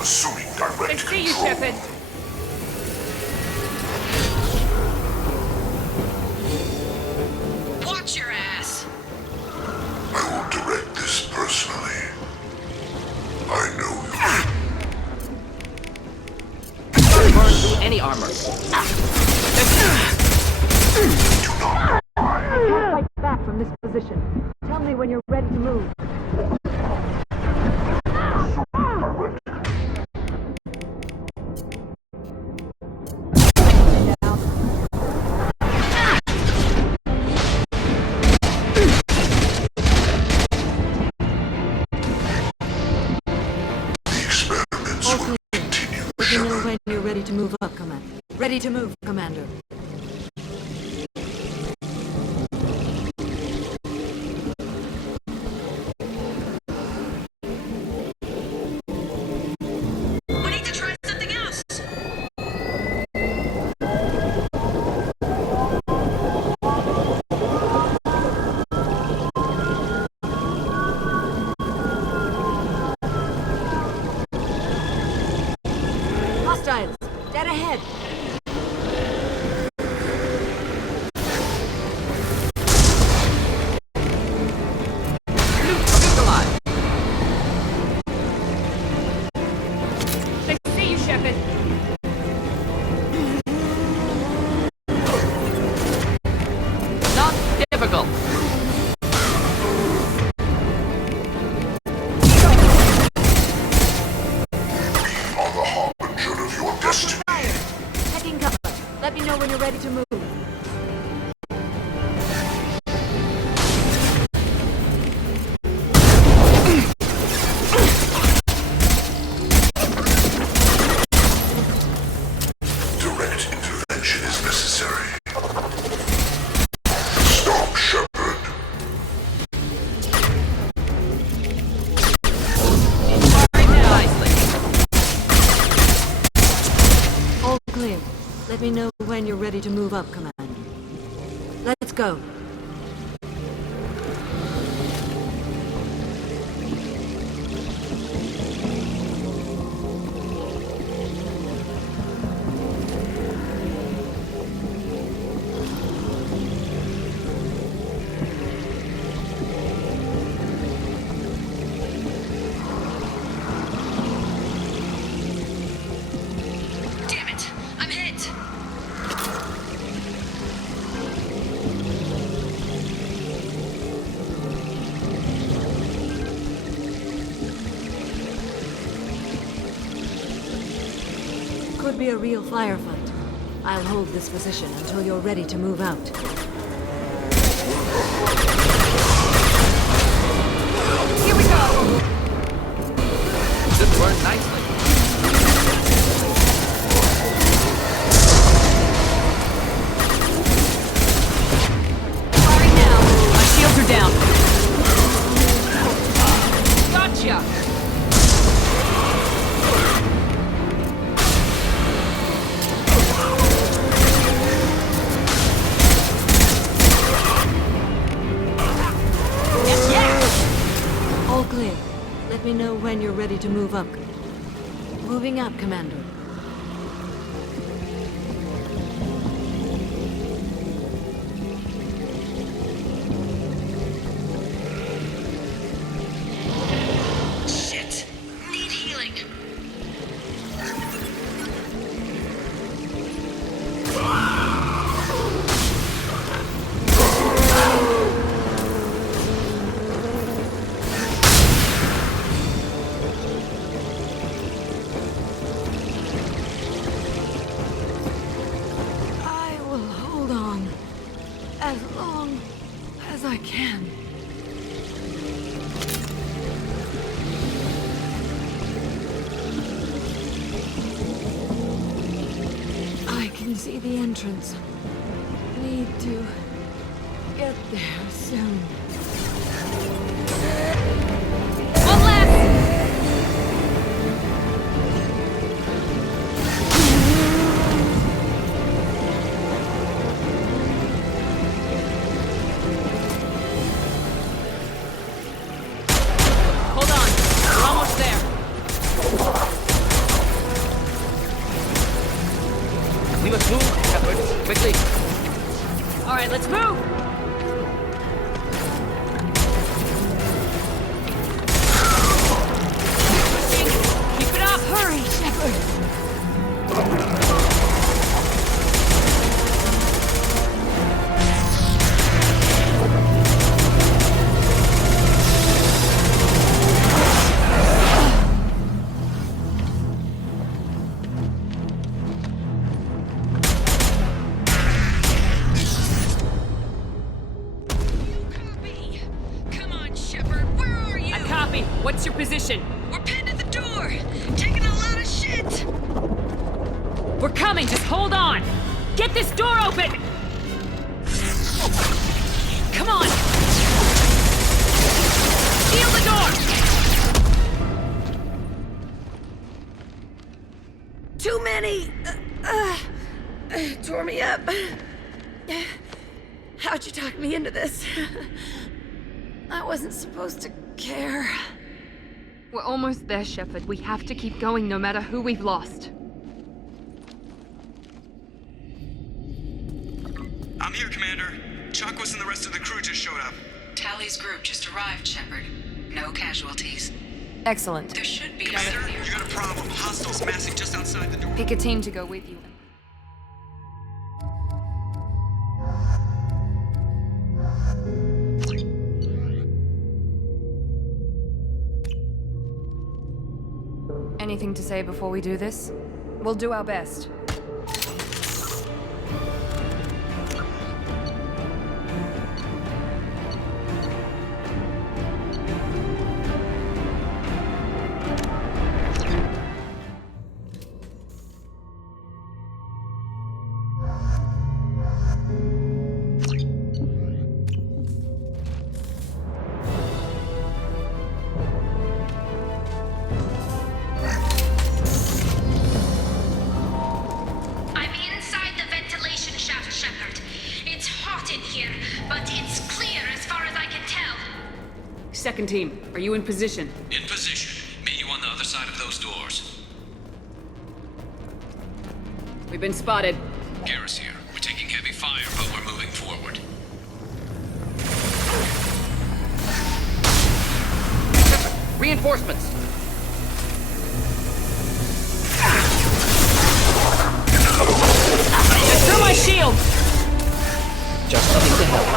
Assuming direct I see you, control. Shepard. Watch your ass! I will direct this personally. I know you. Burn through any armor. Fight back from this position. Tell me when you're ready to move. know when you're ready to move up, Commander. Ready to move, Commander. We need to try something else! Hostiles! Dead ahead! They see you, Shepard. Not difficult. Are the harbinger of your destiny. Taking cover. Let me know when you're ready to move. Direct intervention is necessary. Stop, Shepard. All clear. Let me know when you're ready to move up, Commander. Let's go. Damn it! I'm hit! Could be a real firefight. I'll hold this position until you're ready to move out. Here we go! This worked nicely. Firing now! My shields are down. Gotcha! All clear. Let me know when you're ready to move up. Moving up, Commander. Shit! Need healing. I will hold on as long as I can. I can see the entrance. Need to get there soon. One left! Hold on. We're almost there. We must move, Shepard. Quickly. All right, let's move! Keep it up! Hurry, Shepard! We're coming, just hold on! Get this door open! Come on! Seal the door! Too many! Tore me up. How'd you talk me into this? I wasn't supposed to care. We're almost there, Shepard. We have to keep going no matter who we've lost. I'm here, Commander. Chakwas and the rest of the crew just showed up. Tally's group just arrived, Shepard. No casualties. Excellent. There should be Commander, you got a problem. Hostiles massing just outside the door. Pick a team to go with you. Anything to say before we do this? We'll do our best. Second team, are you in position? In position. Meet you on the other side of those doors. We've been spotted. Garrus here. We're taking heavy fire, but we're moving forward. Reinforcements! Through my shield! Just coming to help.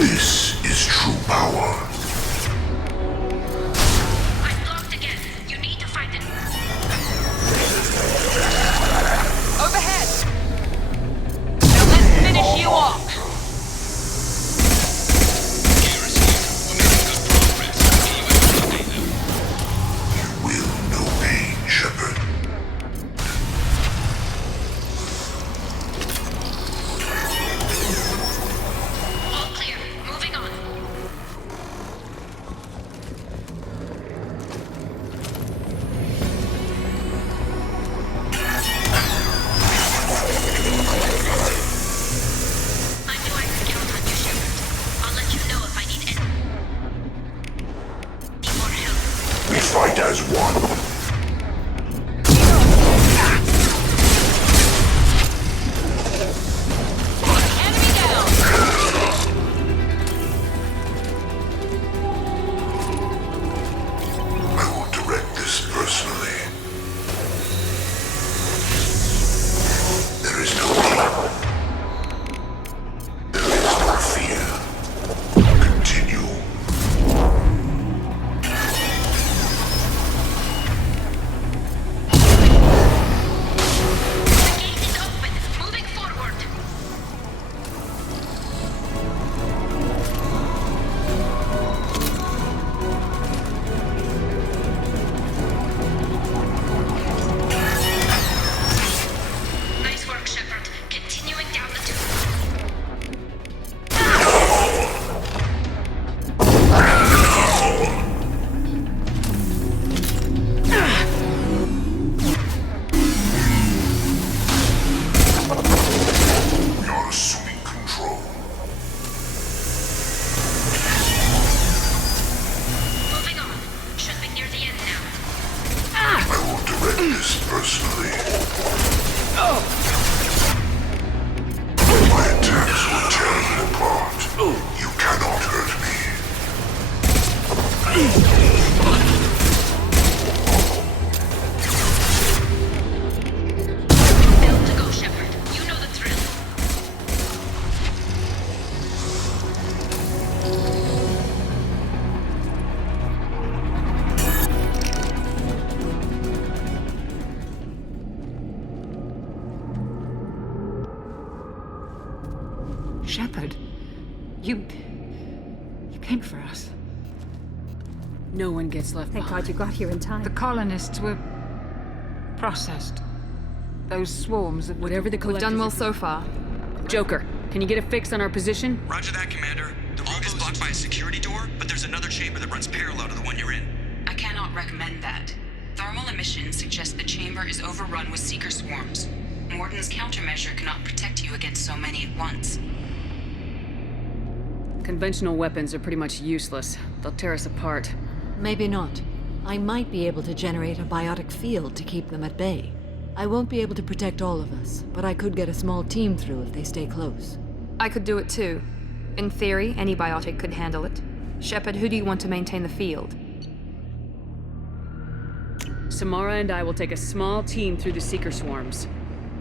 This is true power. I'm blocked again. You need to find it. Overhead! Now let's finish you off! Garrus here. We're making good progress. Can you update them? You will know pain, Shepard. All clear. Moving on. Shepard, you came for us. No one gets left Thank behind. God you got here in time. The colonists were processed. Those swarms of Whatever the We've collectors done well are so far. Joker, can you get a fix on our position? Roger that, Commander. The route is blocked by a security door, but there's another chamber that runs parallel to the one you're in. I cannot recommend that. Thermal emissions suggest the chamber is overrun with seeker swarms. Morden's countermeasure cannot protect you against so many at once. Conventional weapons are pretty much useless. They'll tear us apart. Maybe not. I might be able to generate a biotic field to keep them at bay. I won't be able to protect all of us, but I could get a small team through if they stay close. I could do it too. In theory, any biotic could handle it. Shepard, who do you want to maintain the field? Samara and I will take a small team through the Seeker swarms.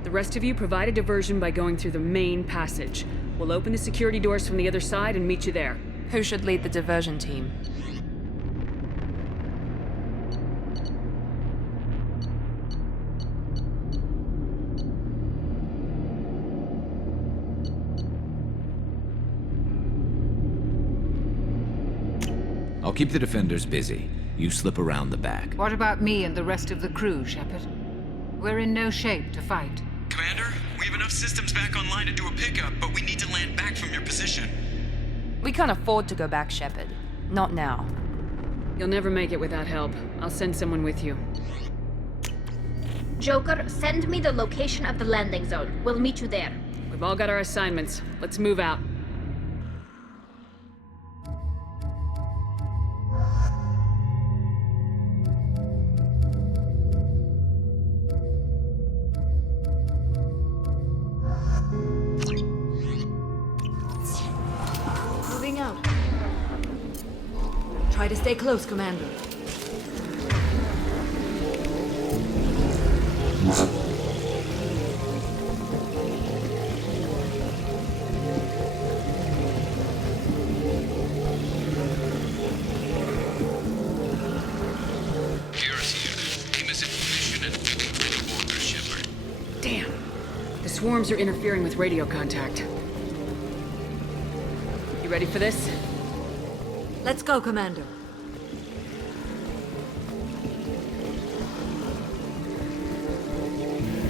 The rest of you provide a diversion by going through the main passage. We'll open the security doors from the other side and meet you there. Who should lead the diversion team? I'll keep the defenders busy. You slip around the back. What about me and the rest of the crew, Shepard? We're in no shape to fight. Commander, we have enough systems back online to do a pickup, but we need to land back from your position. We can't afford to go back, Shepard. Not now. You'll never make it without help. I'll send someone with you. Joker, send me the location of the landing zone. We'll meet you there. We've all got our assignments. Let's move out. Moving out. Try to stay close, Commander. Garrus here. Give us information and any orders, Shepard. Damn. The swarms are interfering with radio contact. You ready for this? Let's go, Commander.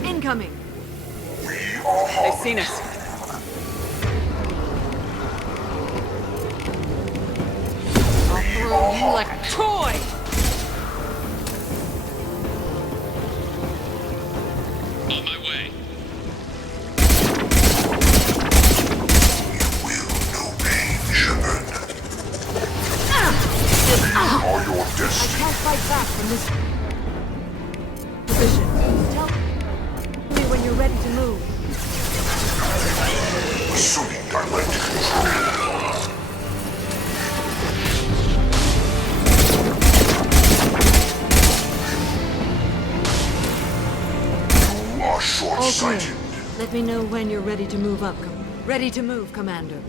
Incoming. They've seen us. I'll throw you like a toy! On my way. Are your I destiny. can't fight back from this position. Tell me when you're ready to move. Assuming dialectic control. You are short-sighted. Let me know when you're ready to move up. Ready to move, Commander.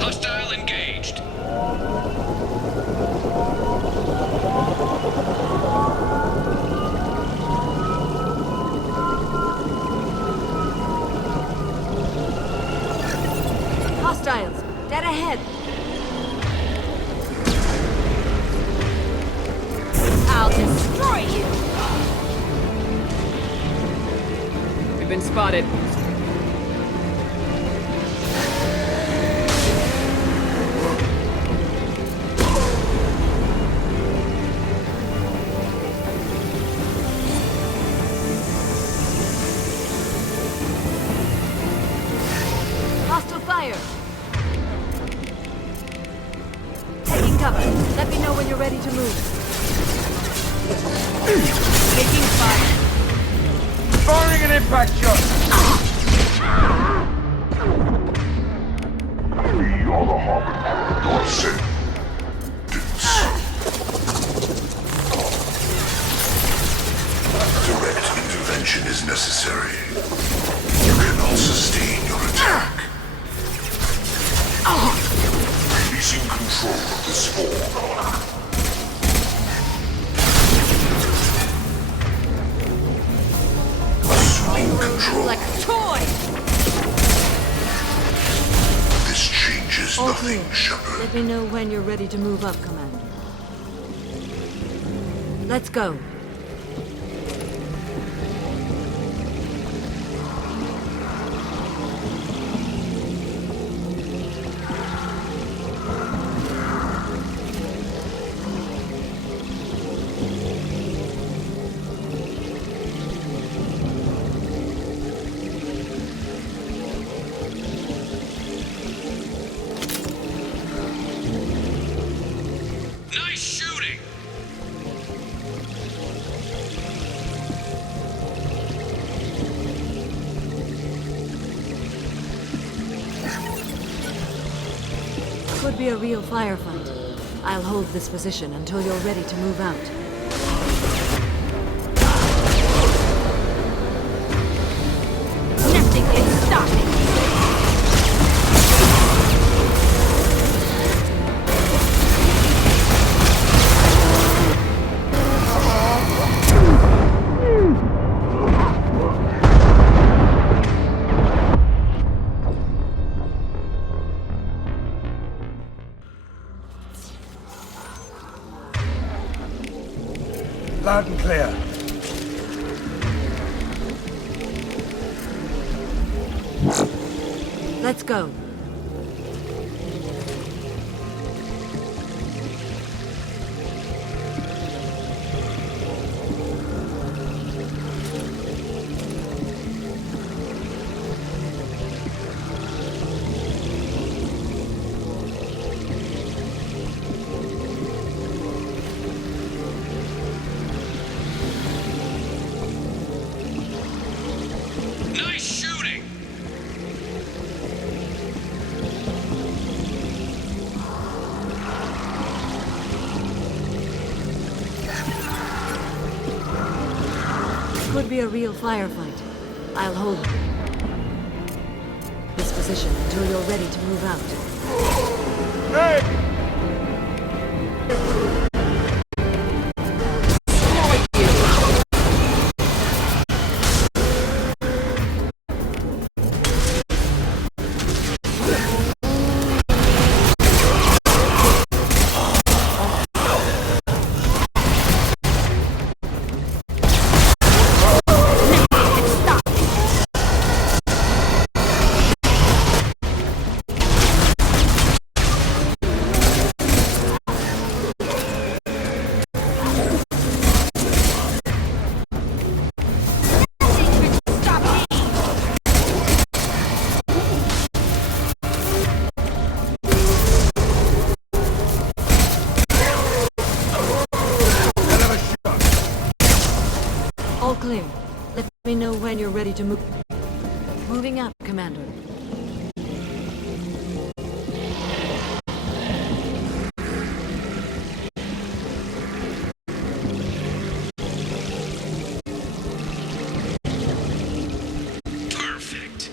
Hostile engaged. Hostiles, dead ahead. I'll destroy you! We've been spotted. Hostile fire. Taking cover. Let me know when you're ready to move. Taking fire. Firing an impact shot! We are the harbinger of your sentence. Direct intervention is necessary. You cannot sustain your attack. Releasing control. All clear. Let me know when you're ready to move up, Commander. Let's go. Nice shooting! Could be a real firefight. I'll hold this position until you're ready to move out. Nothing can stop me. Loud and clear. Let's go. Nice shooting! Could be a real firefight. I'll hold this position until you're ready to move out. All clear. Let me know when you're ready to move. Moving up, Commander. Perfect.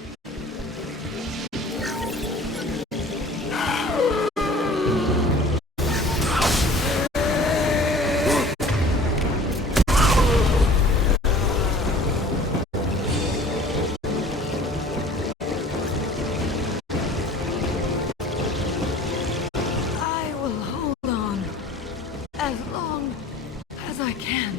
I will hold on as long as I can.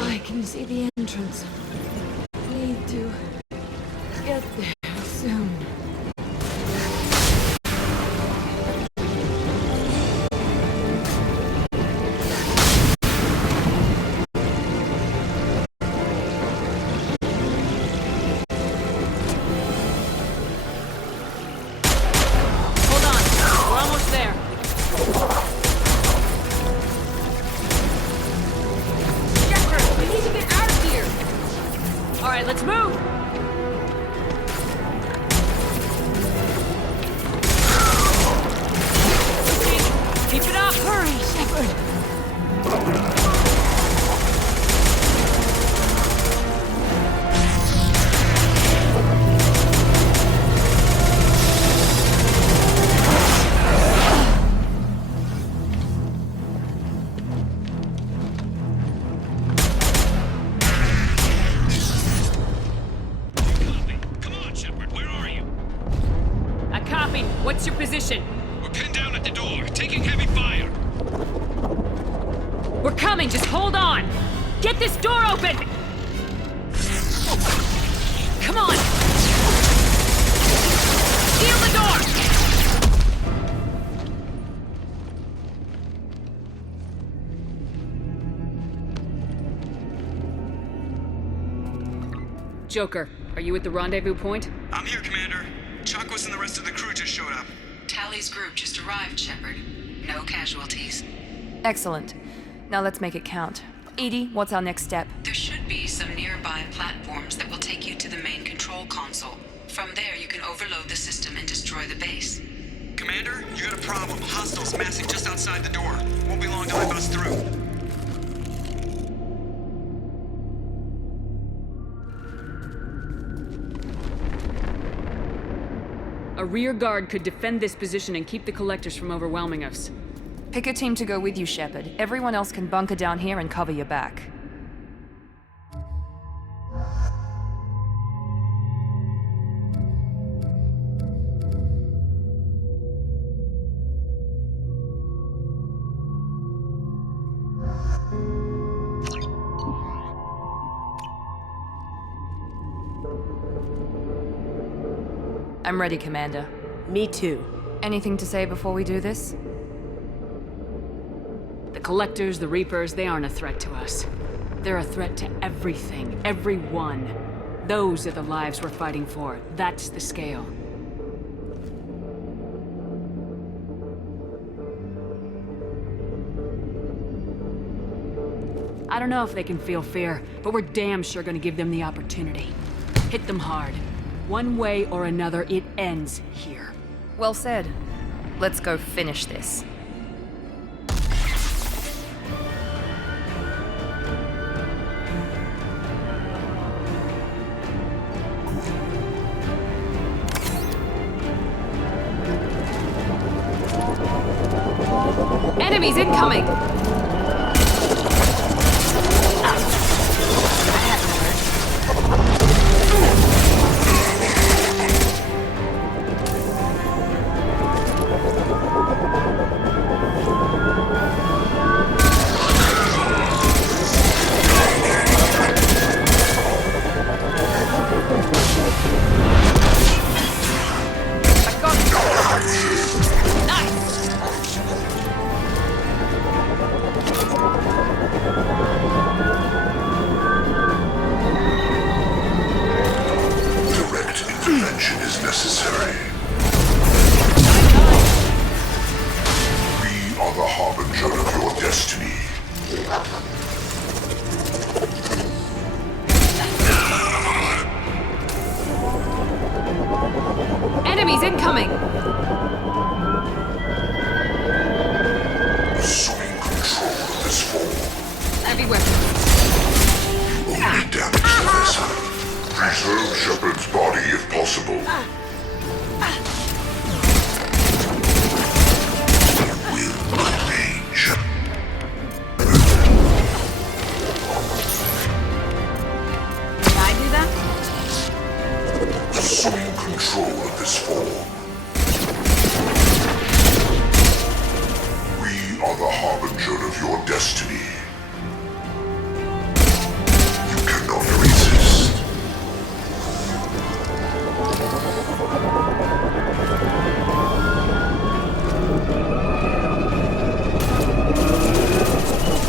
I can see the entrance. Need to get there soon. Hold on. We're almost there. Shepard, we need to get out of here. All right, let's move. Keep it up. Hurry, Shepard. We're coming, just hold on! Get this door open! Come on! Seal the door! Joker, are you at the rendezvous point? I'm here, Commander. Chakwas and the rest of the crew just showed up. Tali's group just arrived, Shepard. No casualties. Excellent. Now let's make it count. Edie, what's our next step? There should be some nearby platforms that will take you to the main control console. From there, you can overload the system and destroy the base. Commander, you got a problem. Hostiles massing just outside the door. Won't be long till I bust through. A rear guard could defend this position and keep the collectors from overwhelming us. Pick a team to go with you, Shepard. Everyone else can bunker down here and cover your back. I'm ready, Commander. Me too. Anything to say before we do this? The Collectors, the Reapers, they aren't a threat to us. They're a threat to everything, everyone. Those are the lives we're fighting for. That's the scale. I don't know if they can feel fear, but we're damn sure gonna give them the opportunity. Hit them hard. One way or another, it ends here. Well said. Let's go finish this. Enemies incoming! Enemies incoming! Assuming control of this form. Heavy weapon. Only damage the vessel. Preserve Shepard's body if possible. Will remain Shepard. Can I do that? Assuming control of this form. We are the harbinger of your destiny. You cannot resist.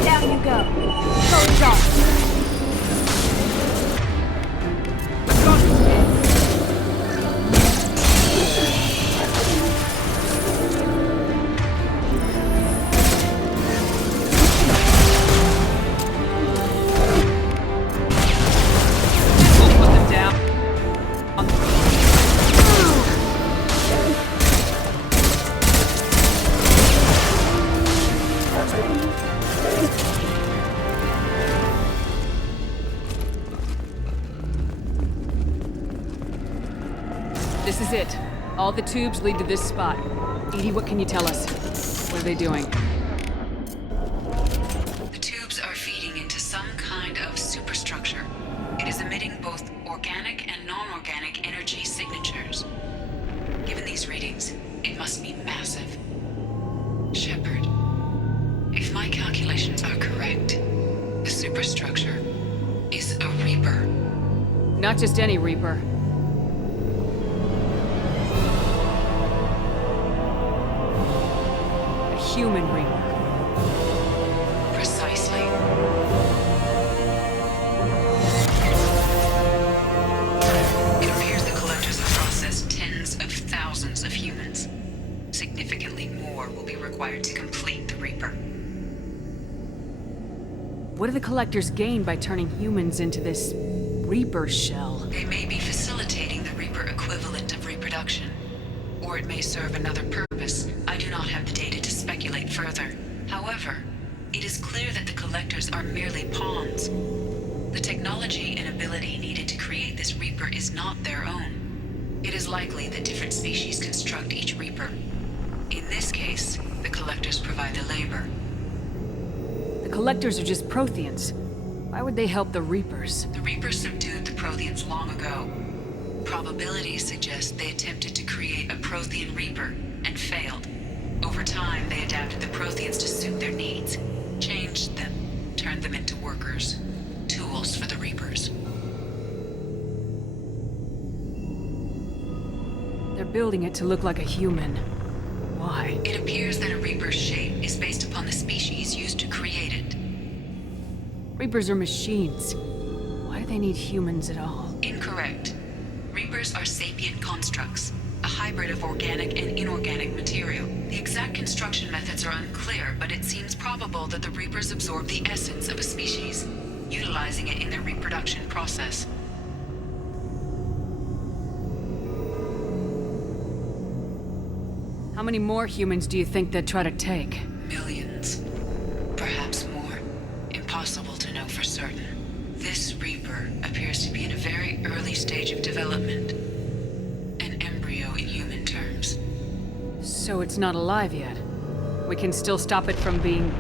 Down you go. Going dark. This is it. All the tubes lead to this spot. Edie, what can you tell us? What are they doing? The tubes are feeding into some kind of superstructure. It is emitting both organic and non-organic energy signatures. Given these readings, it must be massive. Shepard, if my calculations are correct, Not just any Reaper. A human Reaper. Precisely. It appears the Collectors have processed tens of thousands of humans. Significantly more will be required to complete the Reaper. What do the Collectors gain by turning humans into this Reaper shell? They may be facilitating the Reaper equivalent of reproduction. Or it may serve another purpose. I do not have the data to speculate further. However, it is clear that the Collectors are merely pawns. The technology and ability needed to create this Reaper is not their own. It is likely that different species construct each Reaper. In this case, the Collectors provide the labor. The Collectors are just Protheans. Why would they help the Reapers? The Reapers subdued the Protheans long ago. Probabilities suggest they attempted to create a Prothean Reaper and failed. Over time, they adapted the Protheans to suit their needs, changed them, turned them into workers, tools for the Reapers. They're building it to look like a human. Why? It appears that a Reaper's shape is based upon the species used to create it. Reapers are machines. Why do they need humans at all? Incorrect. Reapers are sapient constructs, a hybrid of organic and inorganic material. The exact construction methods are unclear, but it seems probable that the Reapers absorb the essence of a species, utilizing it in their reproduction process. How many more humans do you think they'd try to take? Millions. Perhaps more. Impossible to know for certain. This Reaper appears to be in a very early stage of development. An embryo in human terms. So it's not alive yet. We can still stop it from being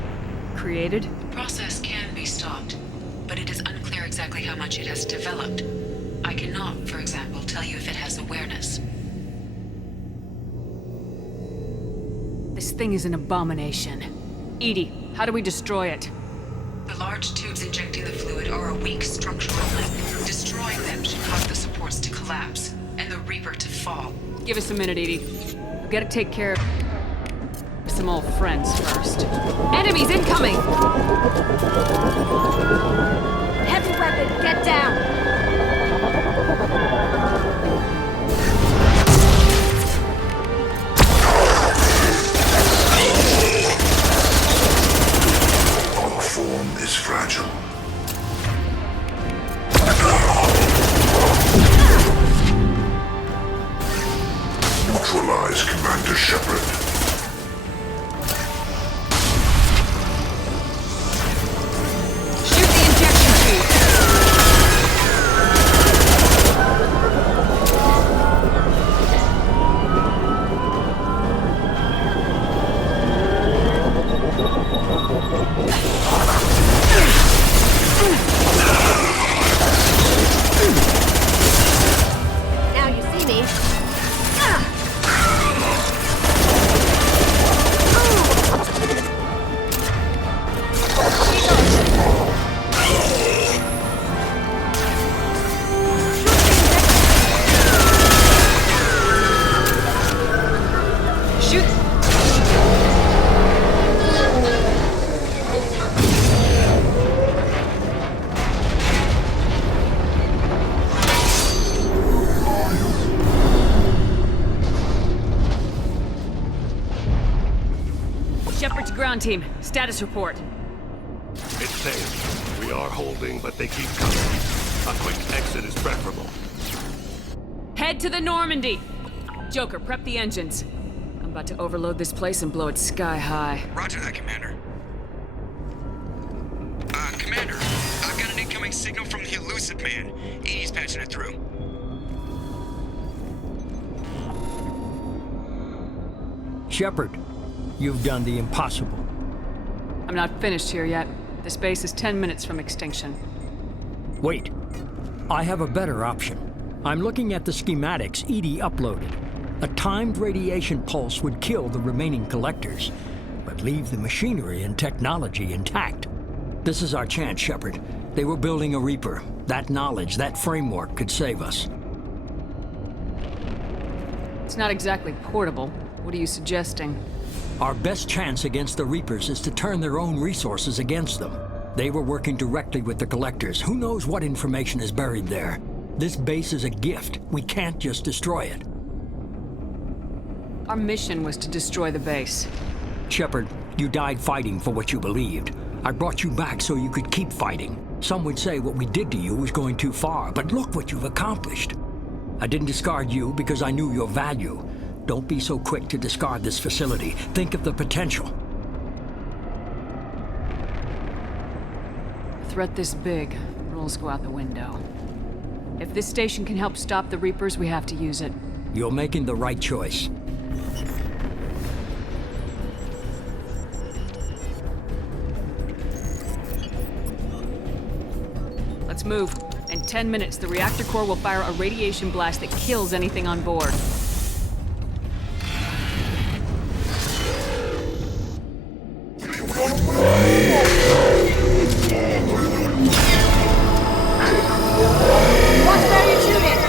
created? The process can be stopped, but it is unclear exactly how much it has developed. I cannot, for example, tell you if it has awareness. This thing is an abomination. EDI, how do we destroy it? The large tubes injecting the fluid are a weak structural link. Destroying them should cause the supports to collapse, and the Reaper to fall. Give us a minute, EDI. We gotta take care of some old friends first. Enemies incoming! Heavy weapon, get down! Our form is fragile. Neutralize Commander Shepard. Shoot the injection tube! Now you see me. Shoot! Shepard to ground team. Status report. It's safe. We are holding, but they keep coming. A quick exit is preferable. Head to the Normandy! Joker, prep the engines. I'm about to overload this place and blow it sky high. Roger that, Commander. Commander, I've got an incoming signal from the Elusive Man. EDI's patching it through. Shepard, you've done the impossible. I'm not finished here yet. This base is 10 minutes from extinction. Wait. I have a better option. I'm looking at the schematics EDI uploaded. A timed radiation pulse would kill the remaining collectors, but leave the machinery and technology intact. This is our chance, Shepard. They were building a Reaper. That knowledge, that framework could save us. It's not exactly portable. What are you suggesting? Our best chance against the Reapers is to turn their own resources against them. They were working directly with the Collectors. Who knows what information is buried there? This base is a gift. We can't just destroy it. Our mission was to destroy the base. Shepard, you died fighting for what you believed. I brought you back so you could keep fighting. Some would say what we did to you was going too far, but look what you've accomplished. I didn't discard you because I knew your value. Don't be so quick to discard this facility. Think of the potential. A threat this big, rules go out the window. If this station can help stop the Reapers, we have to use it. You're making the right choice. Let's move. In 10 minutes, the reactor core will fire a radiation blast that kills anything on board. Watch where you're shooting!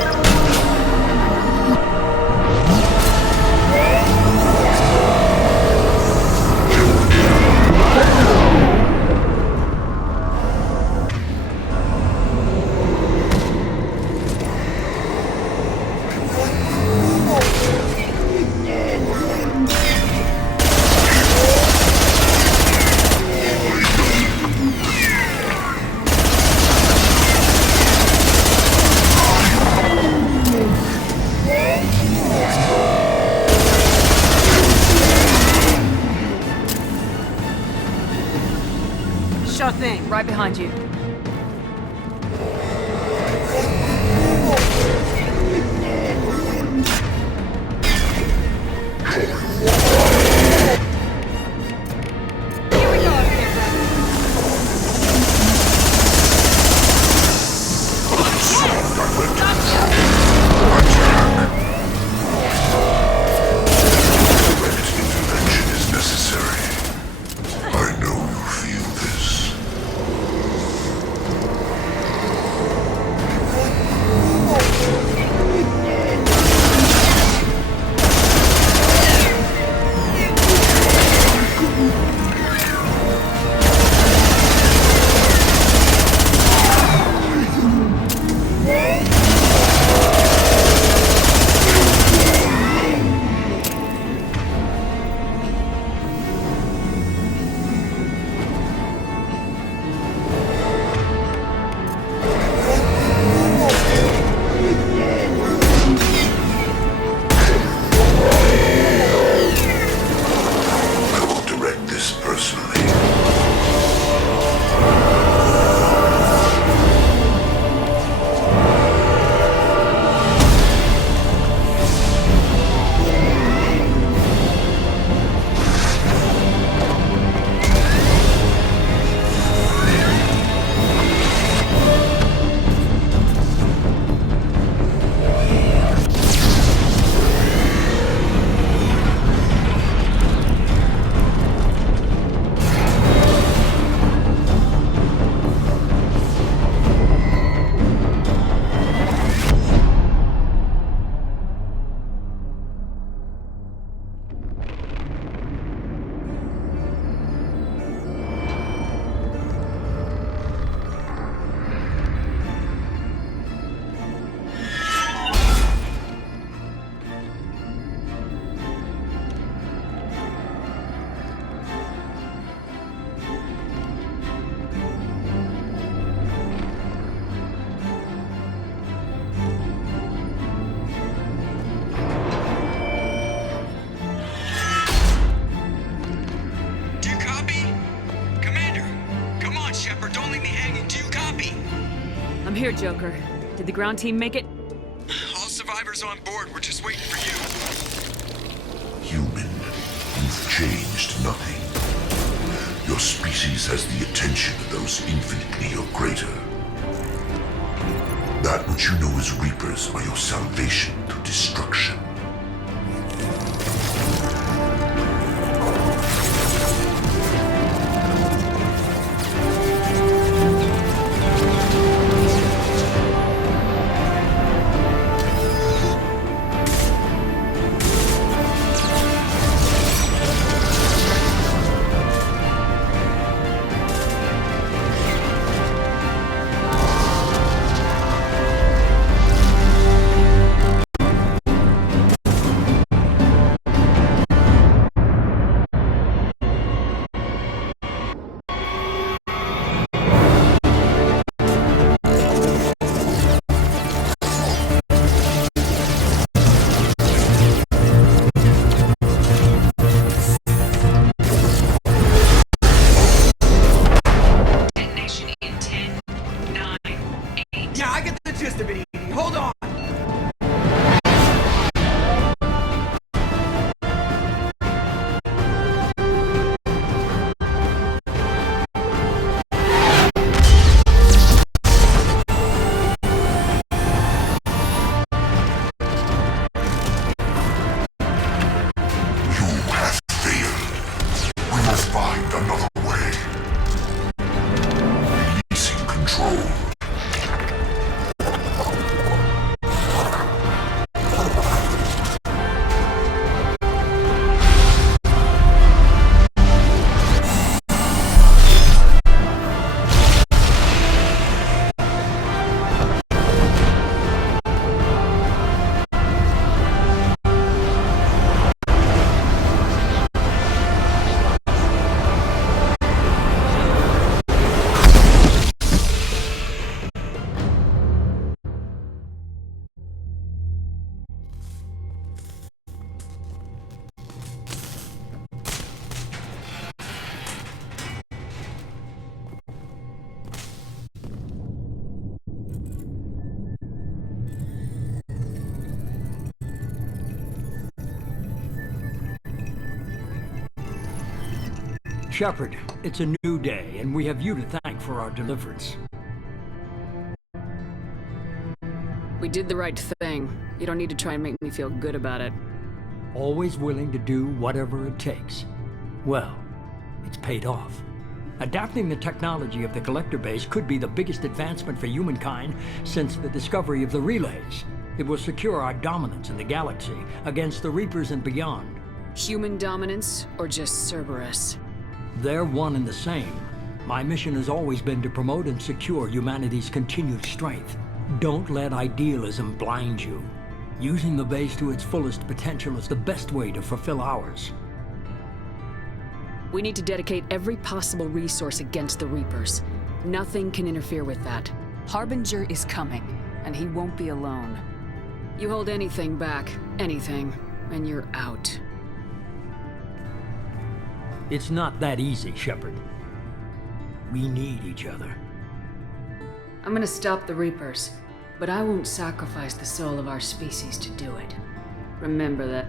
Sure thing, right behind you. I'm here, Joker. Did the ground team make it? All survivors on board. We're just waiting for you. Human, you've changed nothing. Your species has the attention of those infinitely or greater. That which you know as Reapers are your salvation through destruction. Shepard, it's a new day, and we have you to thank for our deliverance. We did the right thing. You don't need to try and make me feel good about it. Always willing to do whatever it takes. Well, it's paid off. Adapting the technology of the Collector base could be the biggest advancement for humankind since the discovery of the relays. It will secure our dominance in the galaxy against the Reapers and beyond. Human dominance, or just Cerberus? They're one and the same. My mission has always been to promote and secure humanity's continued strength. Don't let idealism blind you. Using the base to its fullest potential is the best way to fulfill ours. We need to dedicate every possible resource against the Reapers. Nothing can interfere with that. Harbinger is coming, and he won't be alone. You hold anything back, anything, and you're out. It's not that easy, Shepard. We need each other. I'm gonna stop the Reapers, but I won't sacrifice the soul of our species to do it. Remember that.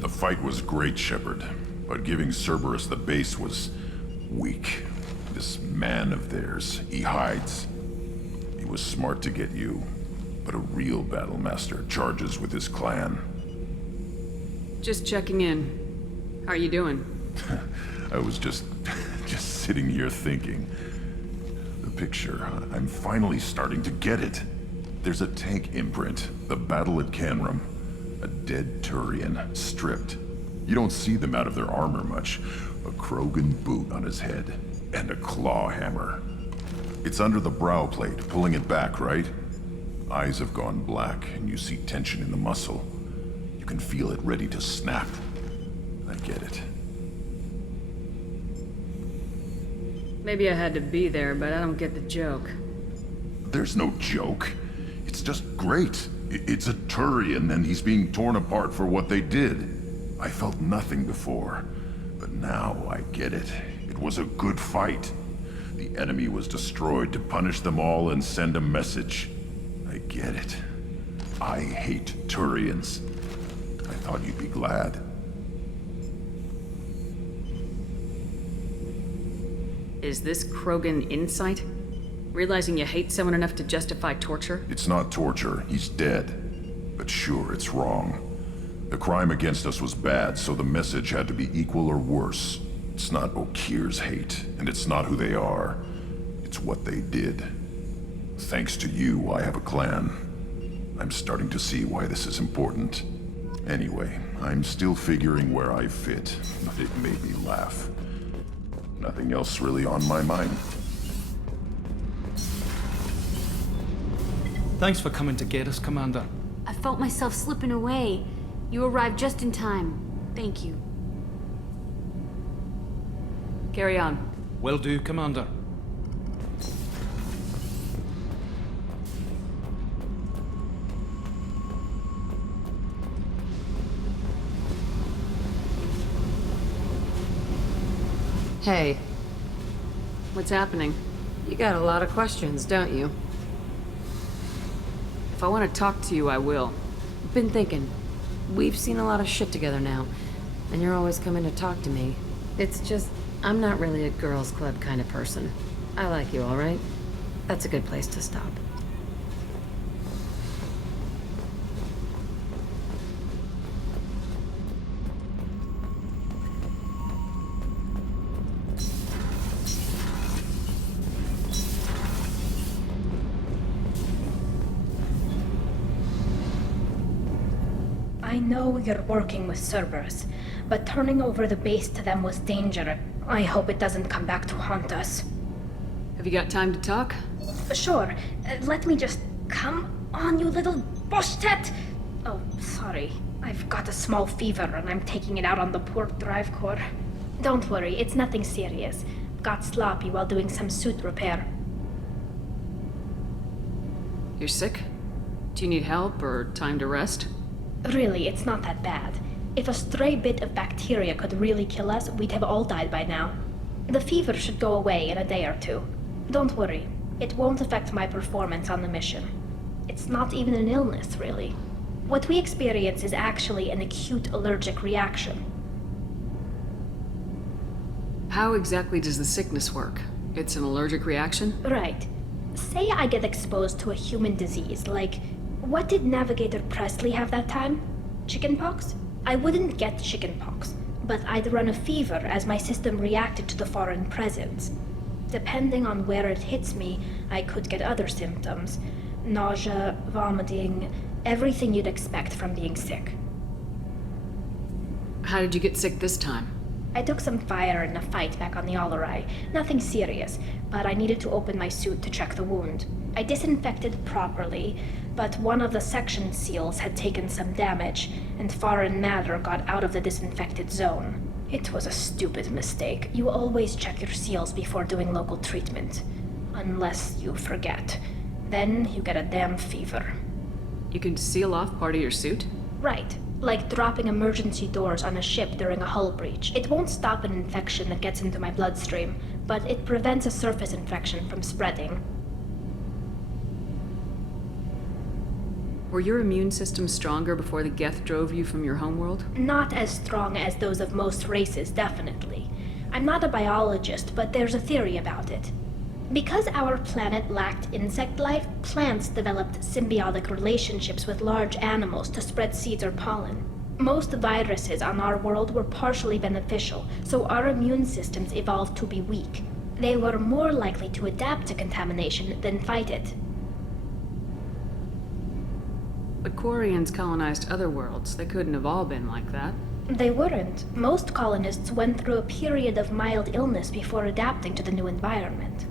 The fight was great, Shepard, but giving Cerberus the base was weak. This man of theirs, he hides. He was smart to get you, but a real Battlemaster charges with his clan. Just checking in. How are you doing? I was just sitting here thinking. The picture, I'm finally starting to get it. There's a tank imprint, the battle at Canrum. A dead Turian, stripped. You don't see them out of their armor much. A Krogan boot on his head, and a claw hammer. It's under the brow plate, pulling it back, right? Eyes have gone black, and you see tension in the muscle. You can feel it ready to snap. I get it. Maybe I had to be there, but I don't get the joke. There's no joke. It's just great. It's a Turian, and he's being torn apart for what they did. I felt nothing before, but now I get it. It was a good fight. The enemy was destroyed to punish them all and send a message. I get it. I hate Turians. I thought you'd be glad. Is this Krogan insight? Realizing you hate someone enough to justify torture? It's not torture. He's dead. But sure, it's wrong. The crime against us was bad, so the message had to be equal or worse. It's not Okeer's hate, and it's not who they are. It's what they did. Thanks to you, I have a clan. I'm starting to see why this is important. Anyway, I'm still figuring where I fit, but it made me laugh. Nothing else really on my mind. Thanks for coming to get us, Commander. I felt myself slipping away. You arrived just in time. Thank you. Carry on. Will do, Commander. Hey. What's happening? You got a lot of questions, don't you? If I want to talk to you, I will. Been thinking. We've seen a lot of shit together now, and you're always coming to talk to me. It's just, I'm not really a girls' club kind of person. I like you, all right? That's a good place to stop. I know you're working with Cerberus, but turning over the base to them was dangerous. I hope it doesn't come back to haunt us. Have you got time to talk? Sure. Let me just... Come on, you little boshtet! Oh, sorry. I've got a small fever and I'm taking it out on the poor drive core. Don't worry, it's nothing serious. Got sloppy while doing some suit repair. You're sick? Do you need help or time to rest? Really, it's not that bad. If a stray bit of bacteria could really kill us, we'd have all died by now. The fever should go away in a day or two. Don't worry, it won't affect my performance on the mission. It's not even an illness, really. What we experience is actually an acute allergic reaction. How exactly does the sickness work? It's an allergic reaction? Right. Say I get exposed to a human disease, like... What did Navigator Presley have that time? Chickenpox? I wouldn't get chickenpox, but I'd run a fever as my system reacted to the foreign presence. Depending on where it hits me, I could get other symptoms. Nausea, vomiting, everything you'd expect from being sick. How did you get sick this time? I took some fire in a fight back on the Olorai. Nothing serious, but I needed to open my suit to check the wound. I disinfected properly, but one of the section seals had taken some damage, and foreign matter got out of the disinfected zone. It was a stupid mistake. You always check your seals before doing local treatment. Unless you forget. Then you get a damn fever. You can seal off part of your suit? Right. Like dropping emergency doors on a ship during a hull breach. It won't stop an infection that gets into my bloodstream, but it prevents a surface infection from spreading. Were your immune system stronger before the Geth drove you from your homeworld? Not as strong as those of most races, definitely. I'm not a biologist, but there's a theory about it. Because our planet lacked insect life, plants developed symbiotic relationships with large animals to spread seeds or pollen. Most viruses on our world were partially beneficial, so our immune systems evolved to be weak. They were more likely to adapt to contamination than fight it. But Quarians colonized other worlds. They couldn't have all been like that. They weren't. Most colonists went through a period of mild illness before adapting to the new environment.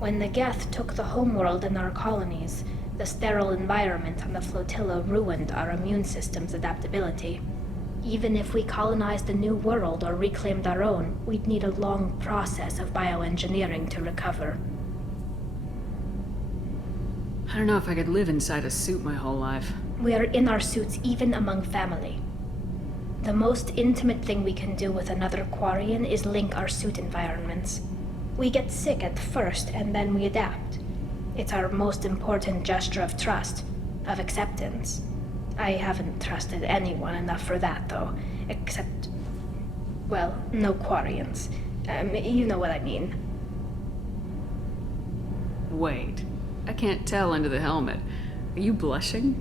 When the Geth took the homeworld in our colonies, the sterile environment on the flotilla ruined our immune system's adaptability. Even if we colonized a new world or reclaimed our own, we'd need a long process of bioengineering to recover. I don't know if I could live inside a suit my whole life. We are in our suits even among family. The most intimate thing we can do with another Quarian is link our suit environments. We get sick at first and then we adapt. It's our most important gesture of trust, of acceptance. I haven't trusted anyone enough for that, though, except... well, no Quarians. You know what I mean. Wait. I can't tell under the helmet. Are you blushing?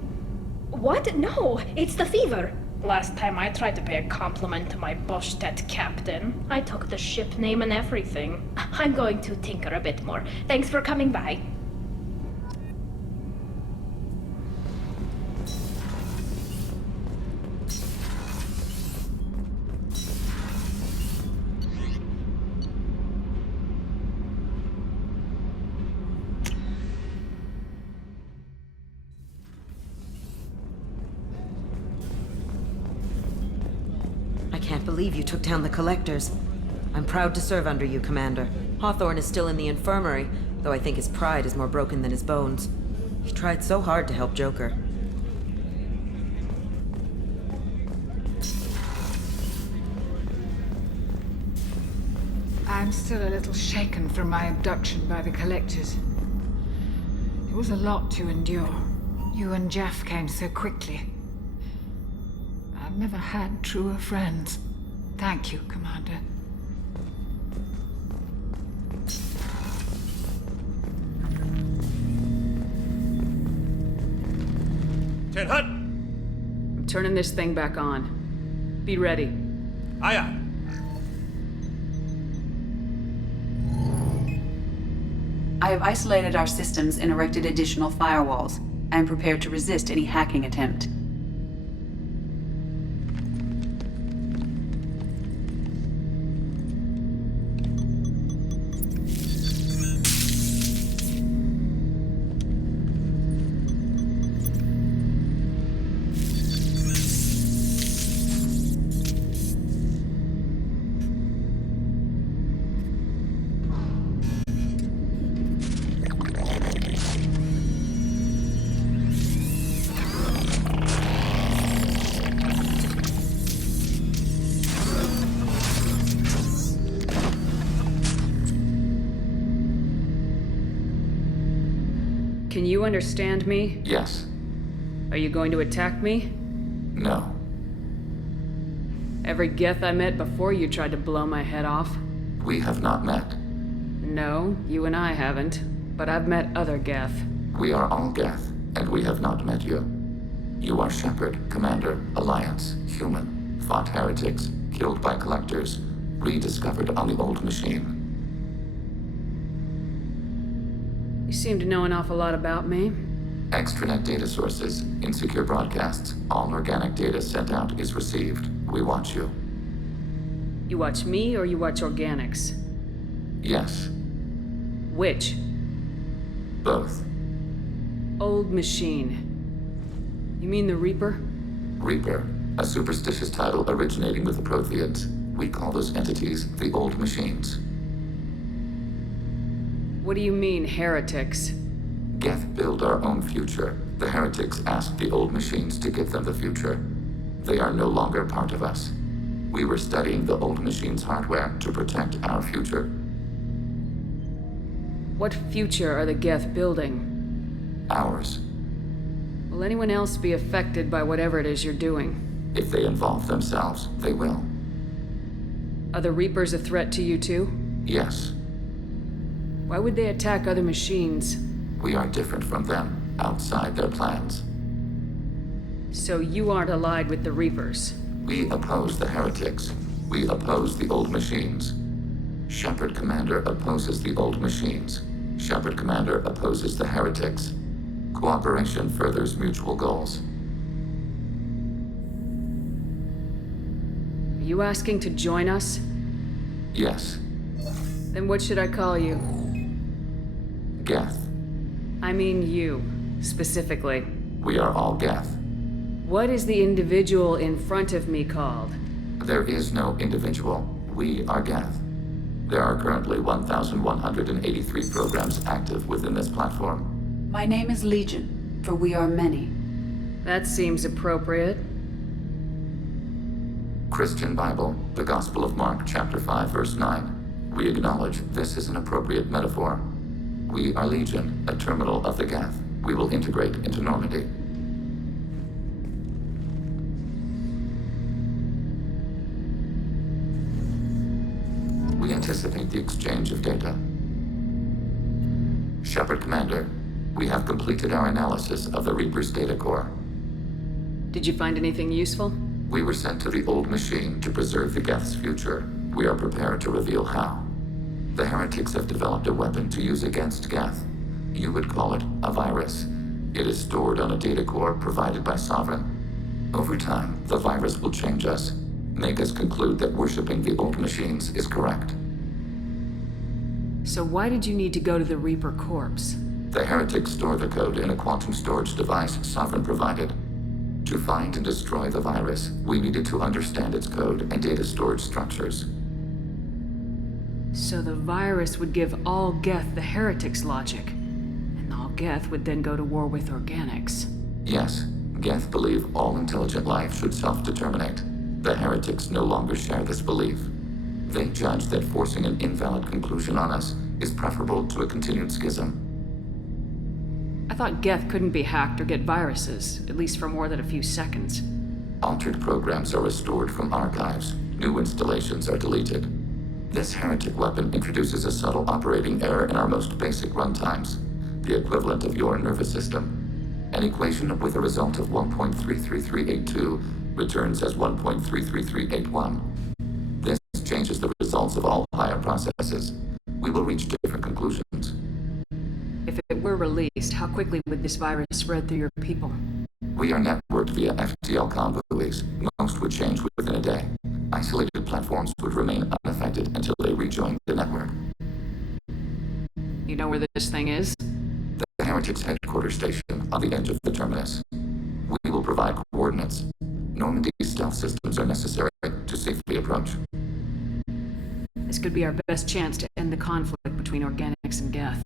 What? No, it's the fever. Last time I tried to pay a compliment to my Boschtet captain, I took the ship name and everything. I'm going to tinker a bit more. Thanks for coming by. I can't believe you took down the Collectors. I'm proud to serve under you, Commander. Hawthorne is still in the infirmary, though I think his pride is more broken than his bones. He tried so hard to help Joker. I'm still a little shaken from my abduction by the Collectors. It was a lot to endure. You and Jeff came so quickly. I've never had truer friends. Thank you, Commander. Ten Hut! I'm turning this thing back on. Be ready. Aye, aye. I have isolated our systems and erected additional firewalls. I am prepared to resist any hacking attempt. Can you understand me? Yes. Are you going to attack me? No. Every Geth I met before you tried to blow my head off. We have not met. No, you and I haven't. But I've met other Geth. We are all Geth, and we have not met you. You are Shepard, Commander, Alliance, human, fought heretics, killed by Collectors, rediscovered on the old machine. You seem to know an awful lot about me. Extranet data sources, insecure broadcasts, all organic data sent out is received. We watch you. You watch me or you watch organics? Yes. Which? Both. Old machine. You mean the Reaper? Reaper, a superstitious title originating with the Protheans. We call those entities the old machines. What do you mean, heretics? Geth build our own future. The heretics asked the old machines to give them the future. They are no longer part of us. We were studying the old machines' hardware to protect our future. What future are the Geth building? Ours. Will anyone else be affected by whatever it is you're doing? If they involve themselves, they will. Are the Reapers a threat to you too? Yes. Why would they attack other machines? We are different from them, outside their plans. So you aren't allied with the Reapers? We oppose the heretics. We oppose the old machines. Shepard Commander opposes the old machines. Shepard Commander opposes the heretics. Cooperation furthers mutual goals. Are you asking to join us? Yes. Then what should I call you? Geth. I mean you, specifically. We are all Geth. What is the individual in front of me called? There is no individual. We are Geth. There are currently 1,183 programs active within this platform. My name is Legion, for we are many. That seems appropriate. Christian Bible, the Gospel of Mark, chapter 5, verse 9. We acknowledge this is an appropriate metaphor. We are Legion, a terminal of the Geth. We will integrate into Normandy. We anticipate the exchange of data. Shepard Commander, we have completed our analysis of the Reaper's data core. Did you find anything useful? We were sent to the old machine to preserve the Geth's future. We are prepared to reveal how. The heretics have developed a weapon to use against Geth. You would call it a virus. It is stored on a data core provided by Sovereign. Over time, the virus will change us, make us conclude that worshipping the old machines is correct. So why did you need to go to the Reaper corpse? The heretics store the code in a quantum storage device Sovereign provided. To find and destroy the virus, we needed to understand its code and data storage structures. So the virus would give all Geth the heretics' logic, and all Geth would then go to war with organics. Yes, Geth believe all intelligent life should self-determinate. The heretics no longer share this belief. They judge that forcing an invalid conclusion on us is preferable to a continued schism. I thought Geth couldn't be hacked or get viruses, at least for more than a few seconds. Altered programs are restored from archives. New installations are deleted. This heretic weapon introduces a subtle operating error in our most basic runtimes, the equivalent of your nervous system. An equation with a result of 1.33382 returns as 1.33381. This changes the results of all higher processes. We will reach different conclusions. If it were released, how quickly would this virus spread through your people? We are networked via FTL convoys. Most would change within a day. Isolated platforms would remain unaffected until they rejoin the network. You know where this thing is? The Heretics headquarters station on the edge of the terminus. We will provide coordinates. Normandy stealth systems are necessary to safely approach. This could be our best chance to end the conflict between organics and Geth.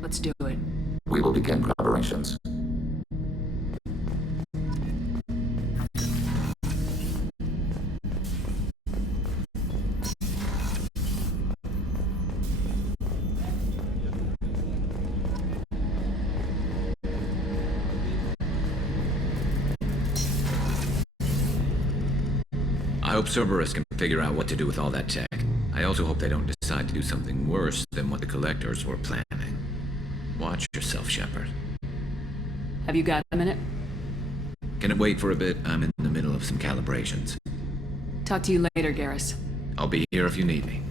Let's do it. We will begin preparations. I hope Cerberus can figure out what to do with all that tech. I also hope they don't decide to do something worse than what the Collectors were planning. Watch yourself, Shepard. Have you got a minute? Can it wait for a bit? I'm in the middle of some calibrations. Talk to you later, Garrus. I'll be here if you need me.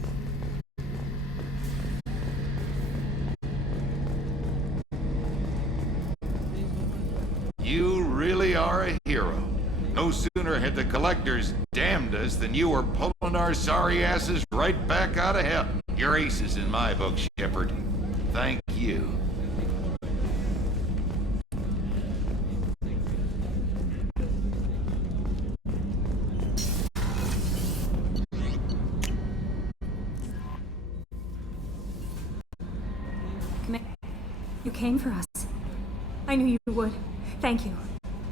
You really are a hero. No sooner had the Collectors damned us than you were pulling our sorry asses right back out of hell. You're aces in my book, Shepard. Thank you. You came for us. I knew you would. Thank you.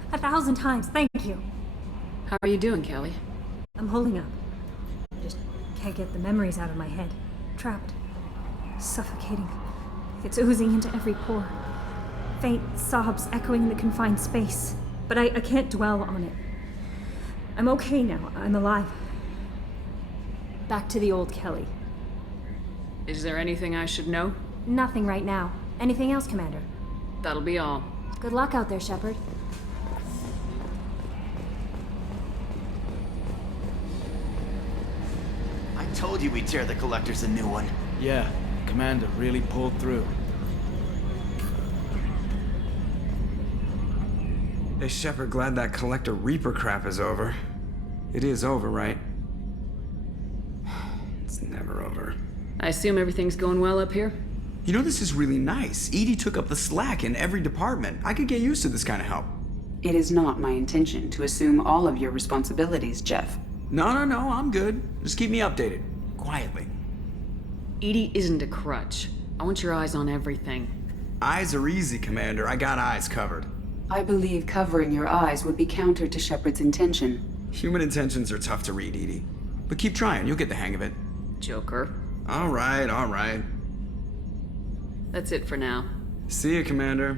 1,000 times, thank you. How are you doing, Kelly? I'm holding up. Just can't get the memories out of my head. Trapped. Suffocating. It's oozing into every pore. Faint sobs echoing the confined space. But I can't dwell on it. I'm okay now. I'm alive. Back to the old Kelly. Is there anything I should know? Nothing right now. Anything else, Commander? That'll be all. Good luck out there, Shepard. I told you we'd tear the Collectors a new one. Yeah, Commander really pulled through. Hey, Shepard, glad that Collector Reaper crap is over. It is over, right? It's never over. I assume everything's going well up here? You know, this is really nice. EDI took up the slack in every department. I could get used to this kind of help. It is not my intention to assume all of your responsibilities, Jeff. No, I'm good. Just keep me updated. Quietly. EDI isn't a crutch. I want your eyes on everything. Eyes are easy, Commander. I got eyes covered. I believe covering your eyes would be counter to Shepard's intention. Human intentions are tough to read, EDI. But keep trying. You'll get the hang of it. Joker. All right. That's it for now. See you, Commander.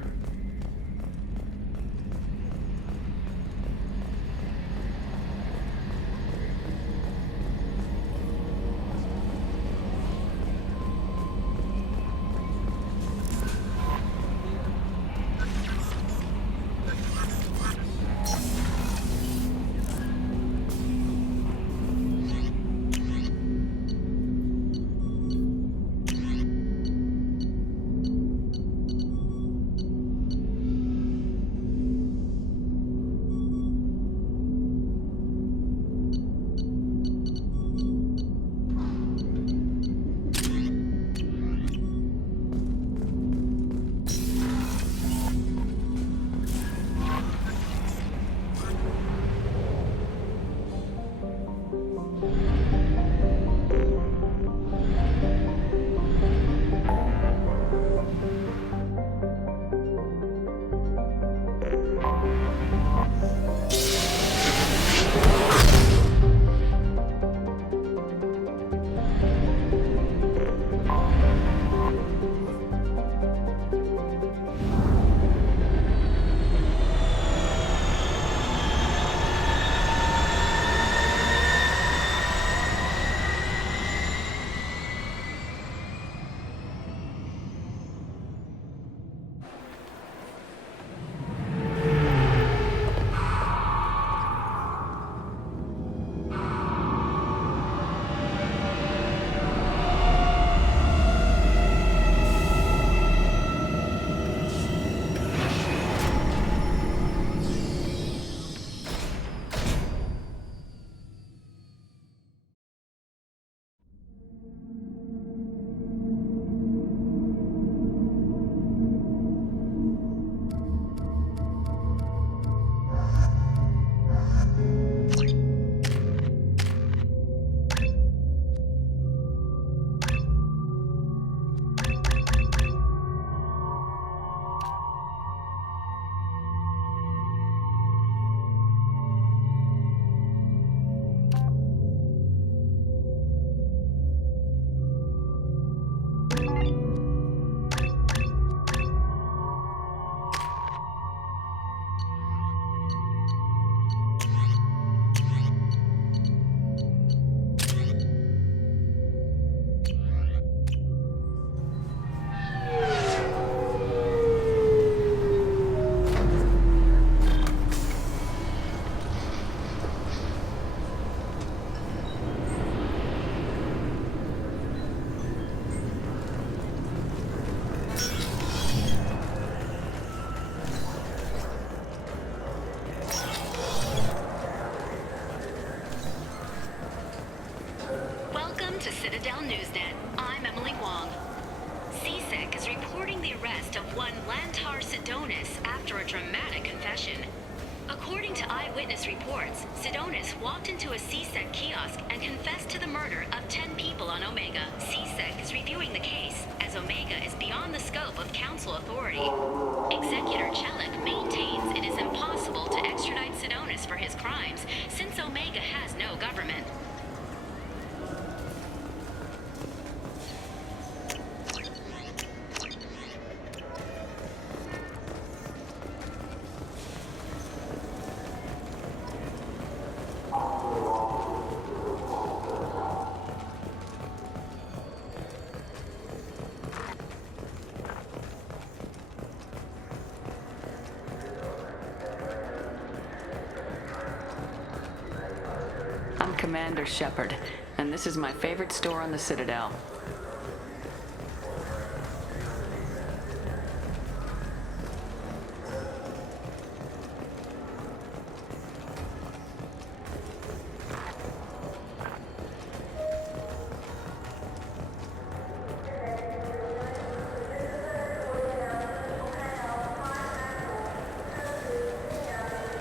Welcome to Citadel Newsnet. I'm Emily Wong. CSEC is reporting the arrest of one Lantar Sidonis after a dramatic confession. According to eyewitness reports, Sidonis walked into a CSEC kiosk and confessed to the murder of 10 people on Omega. CSEC is reviewing the case, as Omega is beyond the scope of Council authority. Executor Chelik maintains it is impossible to extradite Sidonis for his crimes, since Omega has no government. Commander Shepard, and this is my favorite store on the Citadel.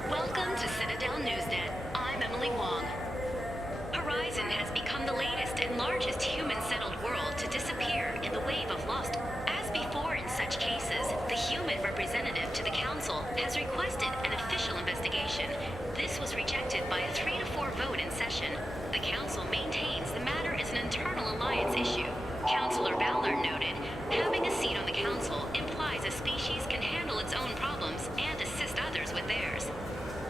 Welcome to Citadel Newsnet. I'm Emily Wong. Horizon has become the latest and largest human-settled world to disappear in the wave of lost. As before in such cases, the human representative to the Council has requested an official investigation. This was rejected by a 3-to-4 vote in session. The Council maintains the matter is an internal alliance issue. Councilor Ballard noted, having a seat on the Council implies a species can handle its own problems and assist others with theirs.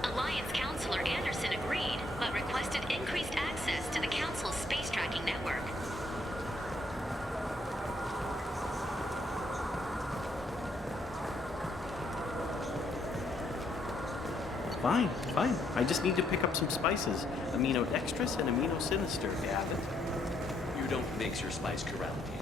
Alliance Councilor Anderson agreed, but requested increased access to the Council's space tracking network. Fine, fine. I just need to pick up some spices. Amino dextrous and amino sinister, if you have it. You don't mix your spice correctly.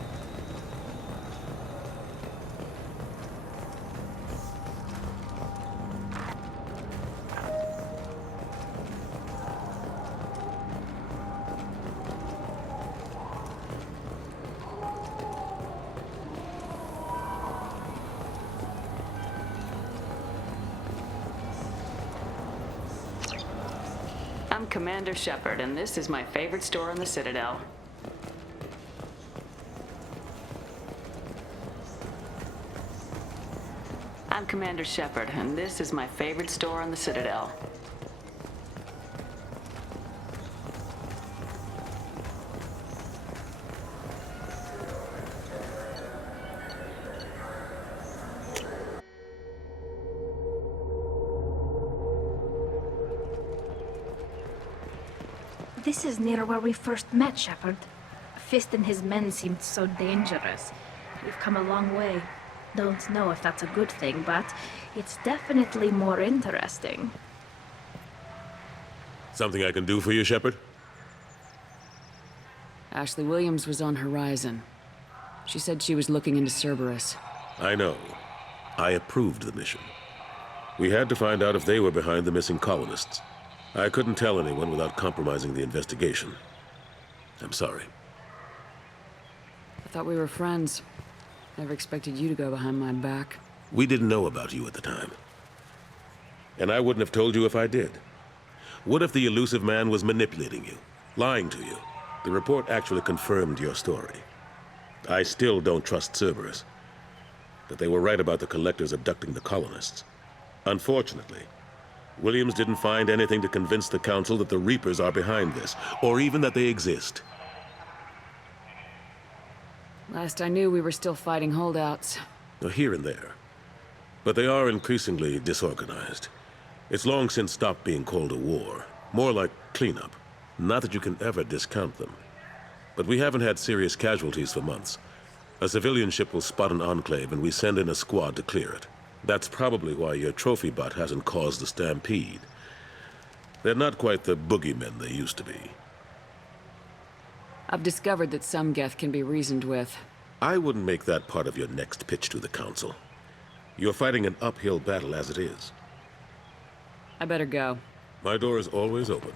I'm Commander Shepard, and this is my favorite store on the Citadel. I'm I'm Commander Shepard, and this is my favorite store on the Citadel. This is near where we first met, Shepard. Fist and his men seemed so dangerous. We've come a long way. Don't know if that's a good thing, but it's definitely more interesting. Something I can do for you, Shepard? Ashley Williams was on Horizon. She said she was looking into Cerberus. I know. I approved the mission. We had to find out if they were behind the missing colonists. I couldn't tell anyone without compromising the investigation. I'm sorry. I thought we were friends. Never expected you to go behind my back. We didn't know about you at the time. And I wouldn't have told you if I did. What if the elusive man was manipulating you, lying to you? The report actually confirmed your story. I still don't trust Cerberus. But they were right about the Collectors abducting the colonists. Unfortunately, Williams didn't find anything to convince the Council that the Reapers are behind this, or even that they exist. Last I knew, we were still fighting holdouts. Here and there. But they are increasingly disorganized. It's long since stopped being called a war. More like cleanup. Not that you can ever discount them. But we haven't had serious casualties for months. A civilian ship will spot an enclave and we send in a squad to clear it. That's probably why your trophy butt hasn't caused the stampede. They're not quite the boogeymen they used to be. I've discovered that some Geth can be reasoned with. I wouldn't make that part of your next pitch to the Council. You're fighting an uphill battle as it is. I better go. My door is always open.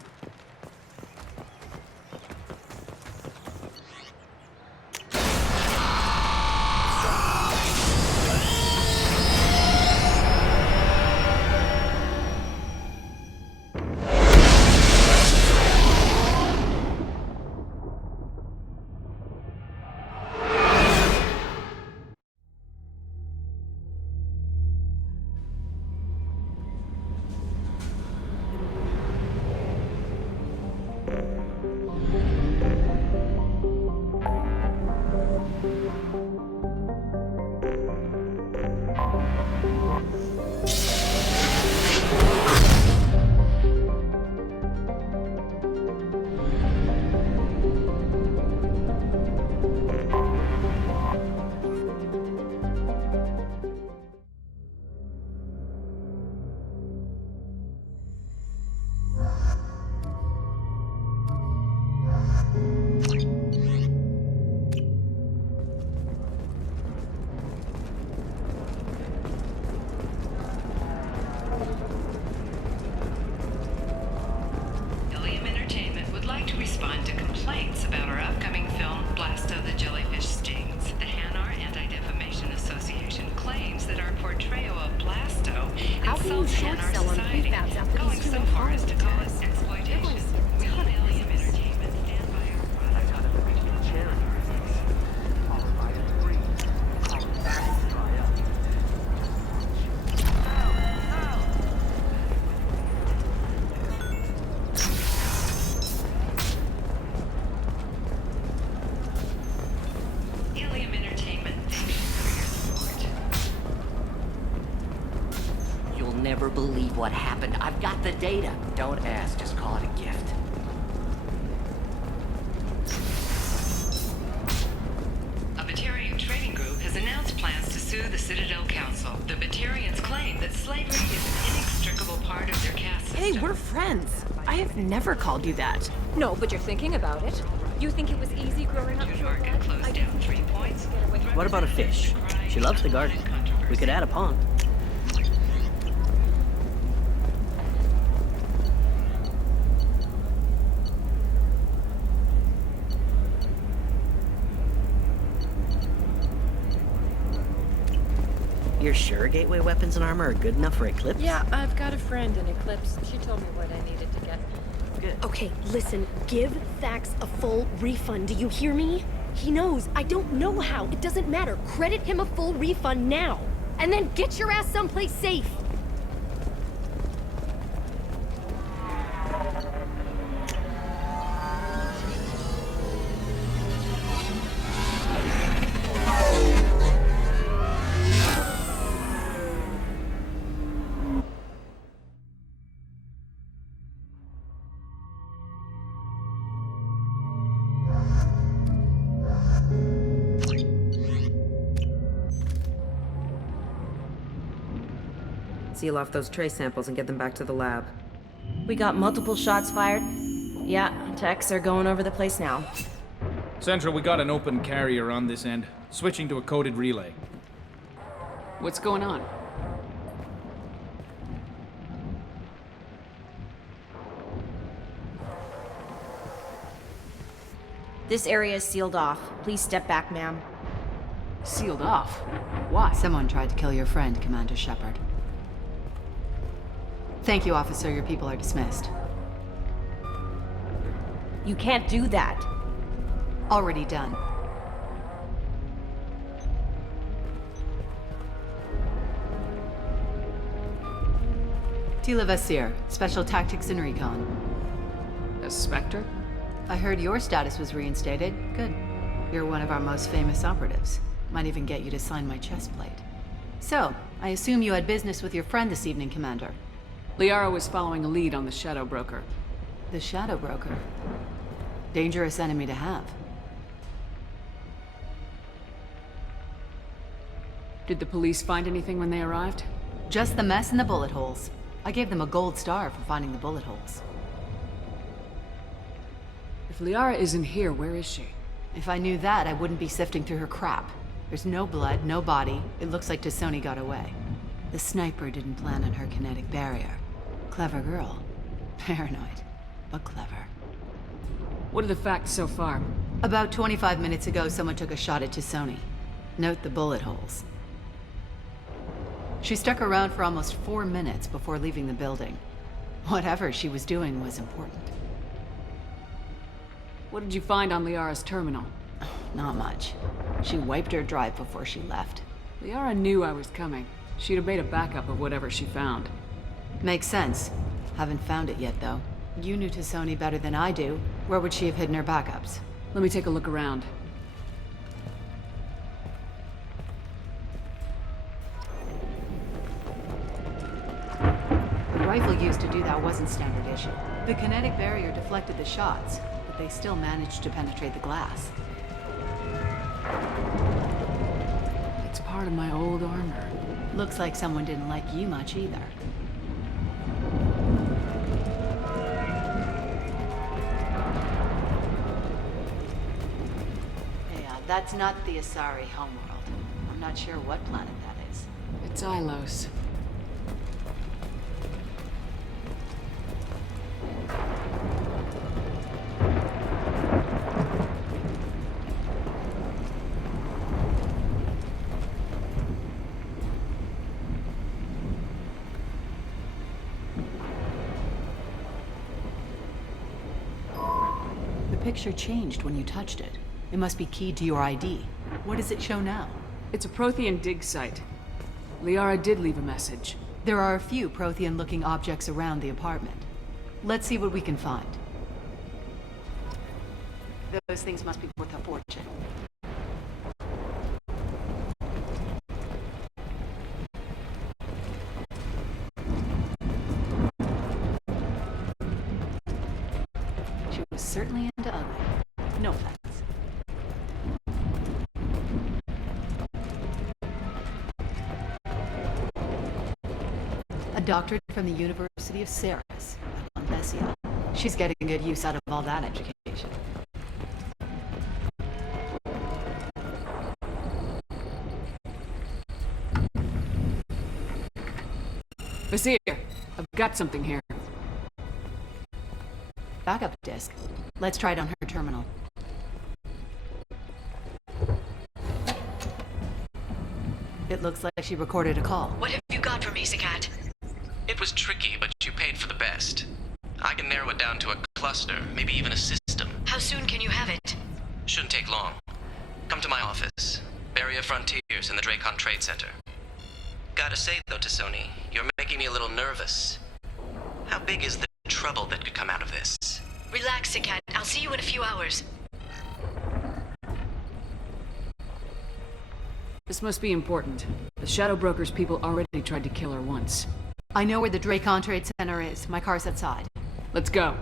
Never believe what happened. I've got the data. Don't ask, just call it a gift. A Batarian trading group has announced plans to sue the Citadel Council. The Batarians claim that slavery is an inextricable part of their caste system. Hey, we're friends. I have never called you that. No, but you're thinking about it. You think it was easy growing up? Market closed down 3 points. What about a fish? She loves the garden. We could add a pond. You're sure Gateway weapons and armor are good enough for Eclipse? Yeah, I've got a friend in Eclipse. She told me what I needed to get. Good. Okay, listen, give Thax a full refund, do you hear me? He knows, I don't know how, it doesn't matter. Credit him a full refund now. and then get your ass someplace safe. Seal off those trace samples and get them back to the lab. We got multiple shots fired. Yeah, techs are going over the place now. Central, we got an open carrier on this end. Switching to a coded relay. What's going on? This area is sealed off. Please step back, ma'am. Sealed off? Why? Someone tried to kill your friend, Commander Shepard. Thank you, officer. Your people are dismissed. You can't do that. Already done. Tila Vasir, Special Tactics and Recon. A Spectre? I heard your status was reinstated. Good. You're one of our most famous operatives. Might even get you to sign my chest plate. So, I assume you had business with your friend this evening, Commander. Liara was following a lead on the Shadow Broker. The Shadow Broker? Dangerous enemy to have. Did the police find anything when they arrived? Just the mess and the bullet holes. I gave them a gold star for finding the bullet holes. If Liara isn't here, where is she? If I knew that, I wouldn't be sifting through her crap. There's no blood, no body. It looks like T'Soni got away. The sniper didn't plan on her kinetic barrier. Clever girl. Paranoid, but clever. What are the facts so far? About 25 minutes ago, someone took a shot at T'Soni. Note the bullet holes. She stuck around for almost 4 minutes before leaving the building. Whatever she was doing was important. What did you find on Liara's terminal? Not much. She wiped her drive before she left. Liara knew I was coming. She'd have made a backup of whatever she found. Makes sense. Haven't found it yet, though. You knew T'Soni better than I do. Where would she have hidden her backups? Let me take a look around. The rifle used to do that wasn't standard issue. The kinetic barrier deflected the shots, but they still managed to penetrate the glass. It's part of my old armor. Looks like someone didn't like you much either. That's not the Asari homeworld. I'm not sure what planet that is. It's Ilos. The picture changed when you touched it. It must be keyed to your ID. What does it show now? It's a Prothean dig site. Liara did leave a message. There are a few Prothean-looking objects around the apartment. Let's see what we can find. Those things must be worth a fortune. She was certainly into ugly. No offense. A doctorate from the University of Ceres, on Bessia. She's getting good use out of all that education. Vasir, I've got something here. Backup disk. Let's try it on her terminal. It looks like she recorded a call. What have you got for me, Zakat? It was tricky, but you paid for the best. I can narrow it down to a cluster, maybe even a system. How soon can you have it? Shouldn't take long. Come to my office. Barrier Frontiers in the Dracon Trade Center. Gotta say, though, Tassoni, you're making me a little nervous. How big is the trouble that could come out of this? Relax, Sikat. I'll see you in a few hours. This must be important. The Shadow Broker's people already tried to kill her once. I know where the Dracon Trade Center is. My car's outside. Let's go.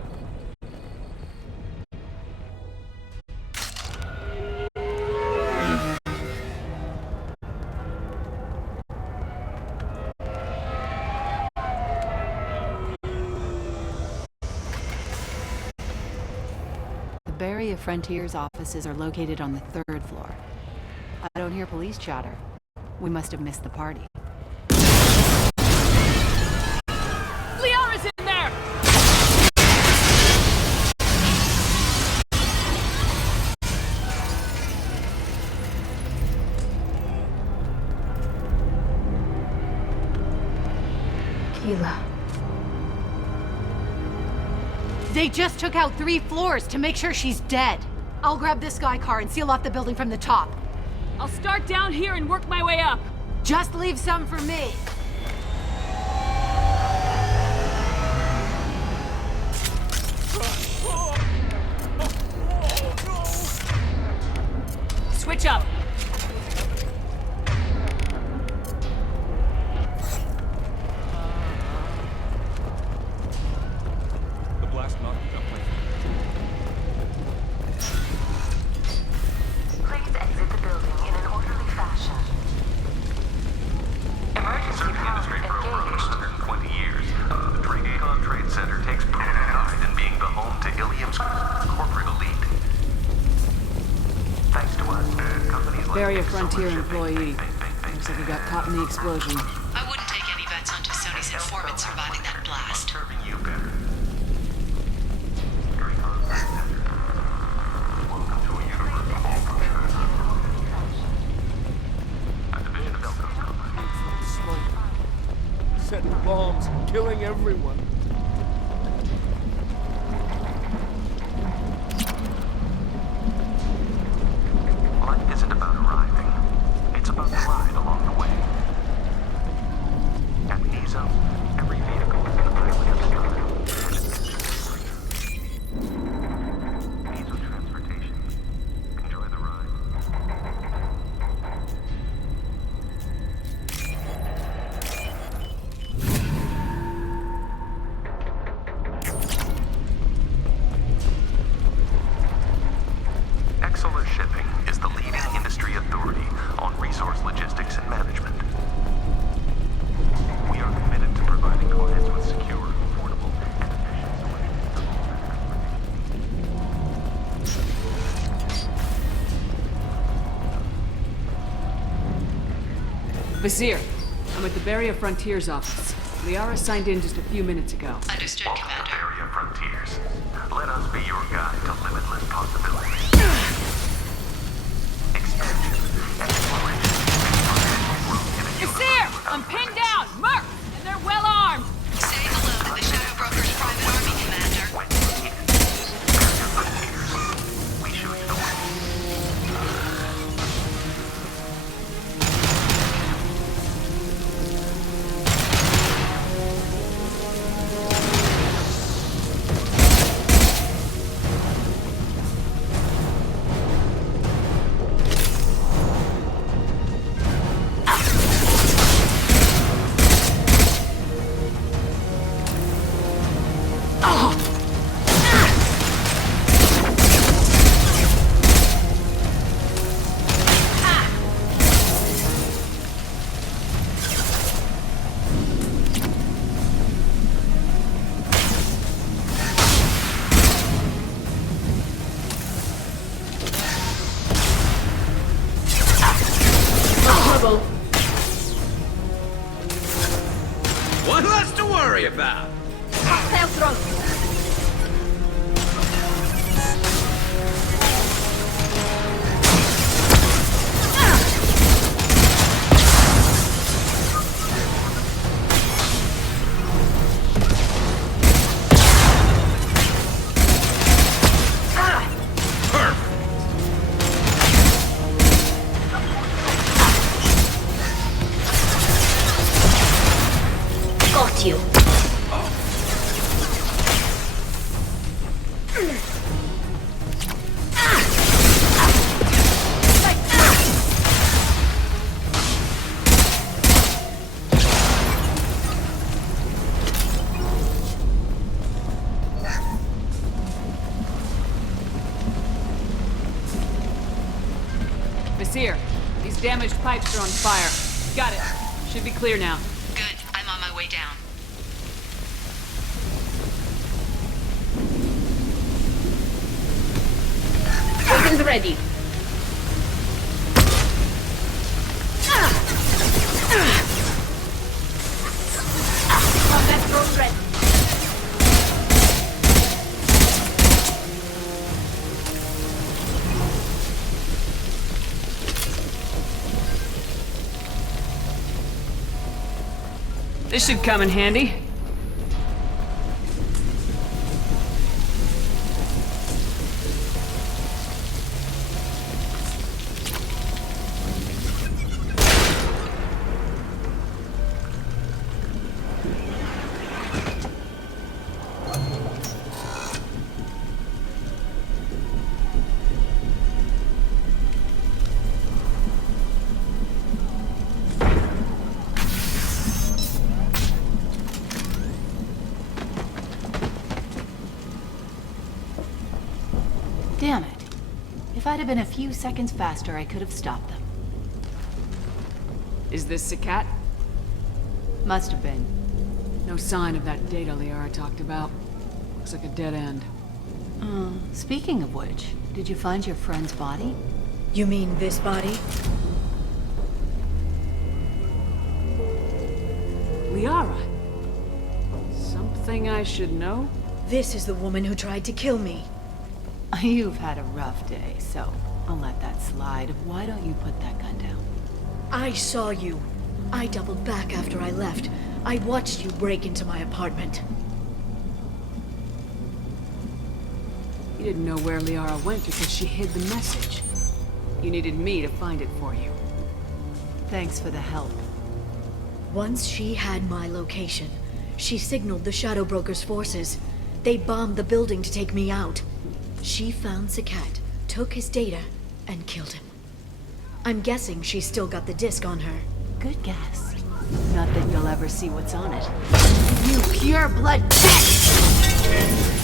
The Barrier Frontiers offices are located on the 3rd floor. I don't hear police chatter. We must have missed the party. Liara's in there! Keela. They just took out 3 floors to make sure she's dead. I'll grab this Sky car and seal off the building from the top. I'll start down here and work my way up. Just leave some for me. Switch up. The blast knocked it up my Please exit the building in an orderly fashion. Emergency power engaged. 120 years. The Dracon Trade Center takes pride in being the home to Ilium's corporate elite. Thanks to us, companies like Barrier Frontier employee. Looks like he got caught in the explosion. I wouldn't take any bets on Tassoni's informant surviving that blast. serving you better. Welcome to a universe of opportunity. A division of Delco. setting bombs, killing everyone. Life isn't about arriving. It's about the ride along the way. At Nizo, every vehicle is an island of style. Nizo Transportation. Enjoy the ride. Exeler Shipping is the leading industry authority on resource logistics and management. We are committed to providing clients with secure, affordable, and efficient solutions to all their Vizier, I'm at the Barrier Frontiers office. Liara signed in just a few minutes ago. Understood, Commander. Barrier Frontiers. Let us be your guide to limitless possibilities. Expansion, exploration, Vizier! I'm pinned down! Merc! And they're well armed! Say hello to the Shadow Broker's private army, Commander. Barrier Frontiers. We shoot the way. One less to worry about. damaged pipes are on fire. Got it. Should be clear now. Good. I'm on my way down. Weapons ready. Combat drone ready. This should come in handy. Damn it. If I'd have been a few seconds faster, I could have stopped them. Is this Sakat? Must have been. No sign of that data Liara talked about. Looks like a dead end. Speaking of which, did you find your friend's body? You mean this body? Liara? Something I should know? This is the woman who tried to kill me. You've had a rough day, so I'll let that slide. Why don't you put that gun down? I saw you. I doubled back after I left. I watched you break into my apartment. You didn't know where Liara went because she hid the message. You needed me to find it for you. Thanks for the help. Once she had my location, she signaled the Shadow Broker's forces. They bombed the building to take me out. She found Sakat, took his data, and killed him. I'm guessing she's still got the disc on her. Good guess. Not that you'll ever see what's on it. You pure blood bitch!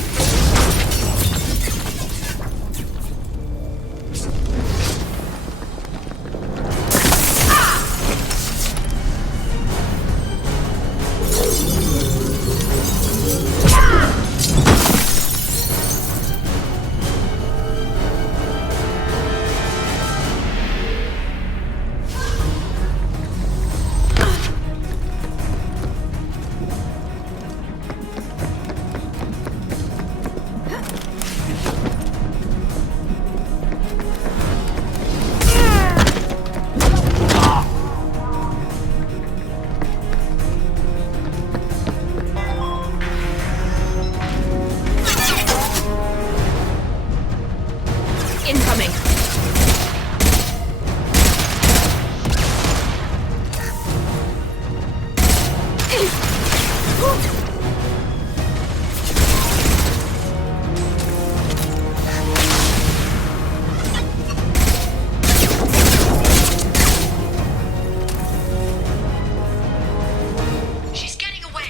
Incoming. She's getting away.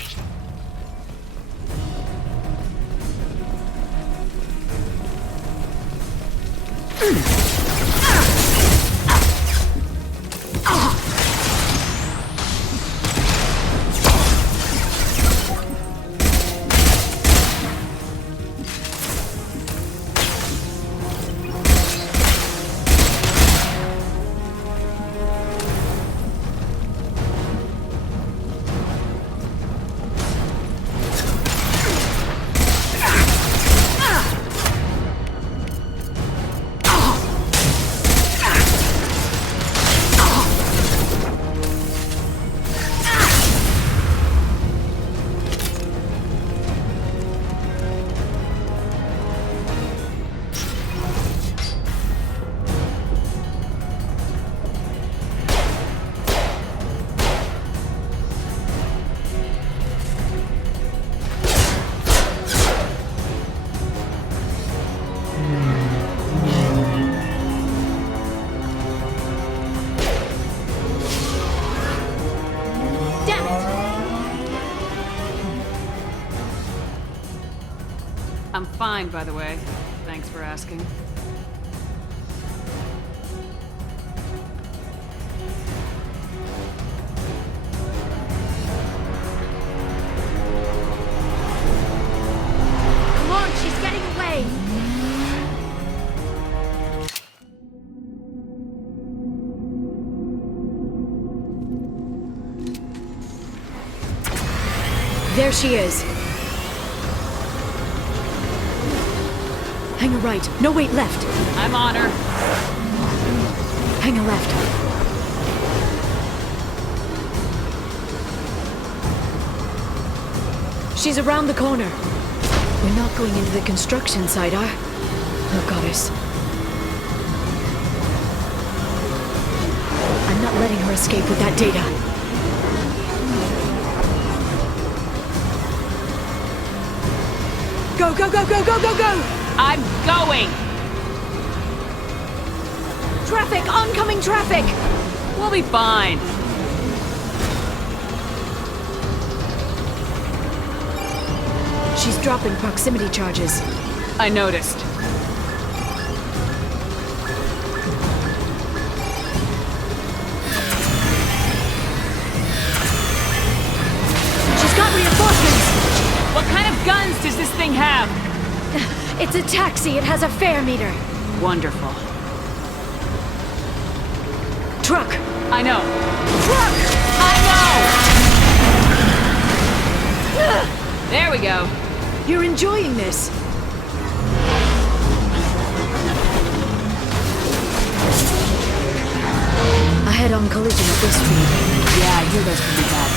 I'm fine, by the way. Thanks for asking. There she is. Hang a right. No, wait, left. I'm on her. Hang a left. She's around the corner. We're not going into the construction site, Oh, goddess. I'm not letting her escape with that data. Go, go, go, go, go, go, go! I'm going! Traffic! Oncoming traffic! We'll be fine. She's dropping proximity charges. I noticed. She's got reinforcements! What kind of guns does this thing have? It's a taxi. It has a fare meter. Wonderful. Truck! I know. Truck! I know! There we go. You're enjoying this. A head-on collision at this speed. Yeah, I hear those can be bad.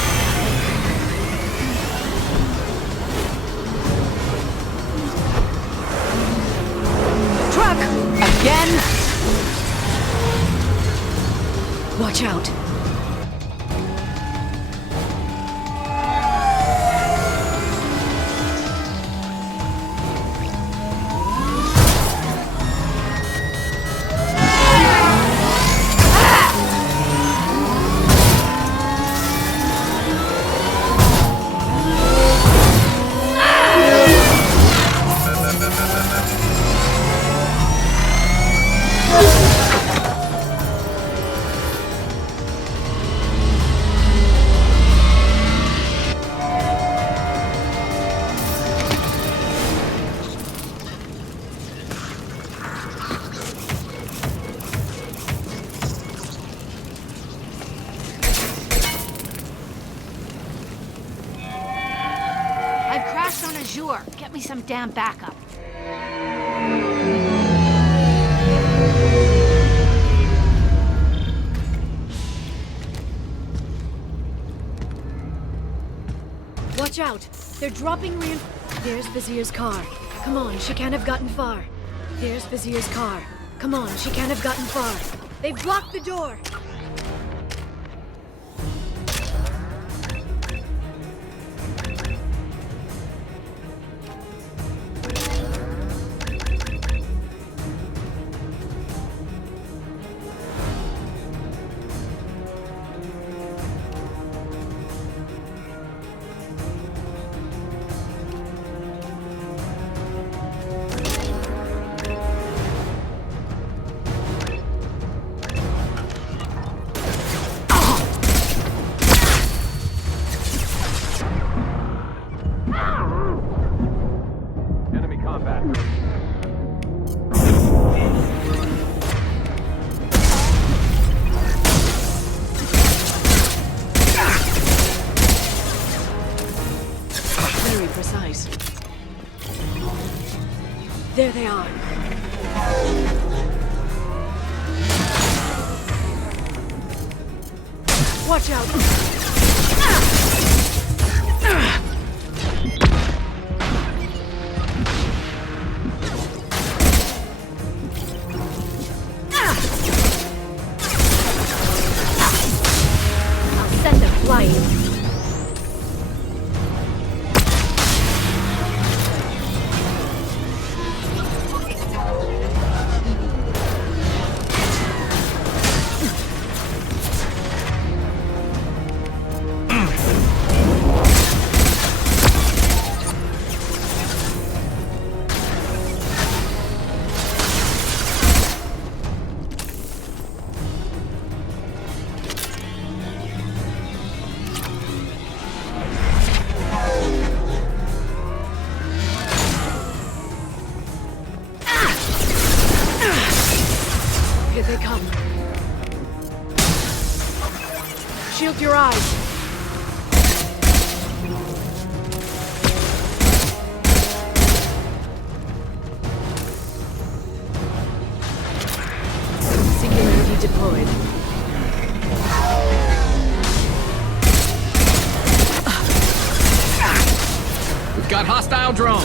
Truck! Again? Watch out. Get me some damn backup. Watch out! They're dropping There's Vizier's car. Come on, she can't have gotten far. There's Vizier's car. Come on, she can't have gotten far. They've blocked the door! There they are. Watch out! I'll send them flying. We've got hostile drones.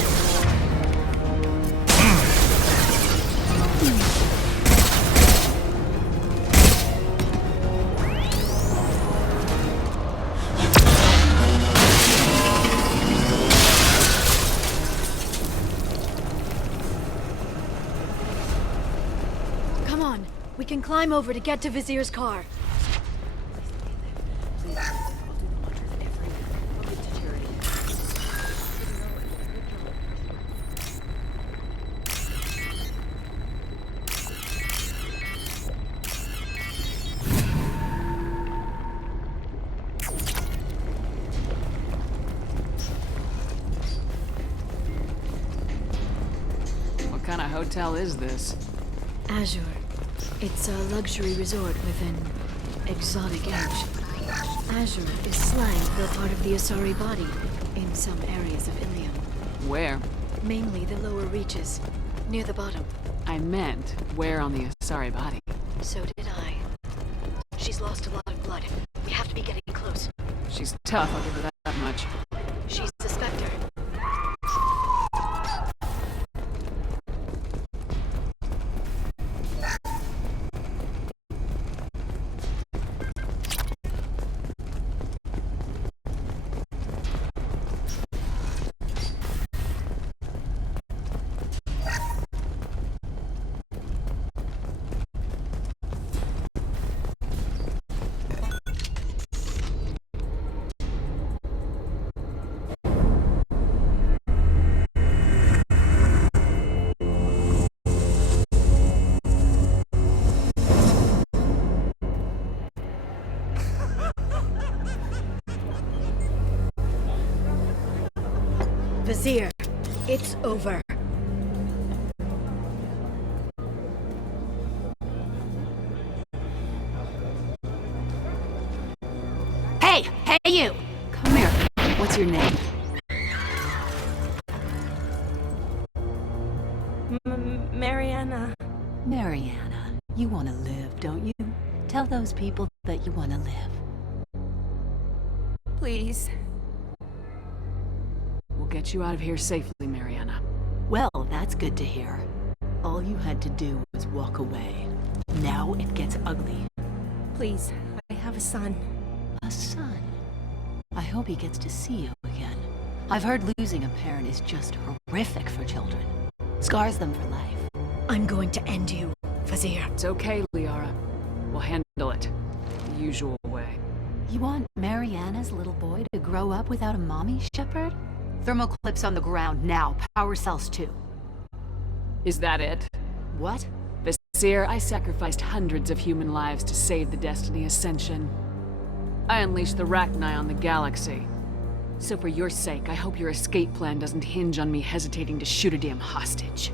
Come on, we can climb over to get to Vizier's car. What kind of hotel is this? Azure. It's a luxury resort with an exotic edge. Azure is slang for a part of the Asari body in some areas of Ilium. Where? Mainly the lower reaches, near the bottom. I meant, where on the Asari body? So did I. She's lost a lot of blood. We have to be getting close. She's tough, I'll give her that much. She's a Spectre. Vizier, it's over. Hey! Hey, you! Come here. What's your name? Mariana. Mariana. You want to live, don't you? Tell those people that you want to live. Please. We'll get you out of here safely, Mariana. Well, that's good to hear. All you had to do was walk away. Now it gets ugly. Please, I have a son. A son? I hope he gets to see you again. I've heard losing a parent is just horrific for children. Scars them for life. I'm going to end you, Vizier. It's okay, Liara. We'll handle it. The usual way. You want Mariana's little boy to grow up without a mommy, Shepard? Thermal clips on the ground now. Power cells too. Is that it? What? Vizier, I sacrificed hundreds of human lives to save the Destiny Ascension. I unleashed the Rachni on the galaxy. So for your sake, I hope your escape plan doesn't hinge on me hesitating to shoot a damn hostage.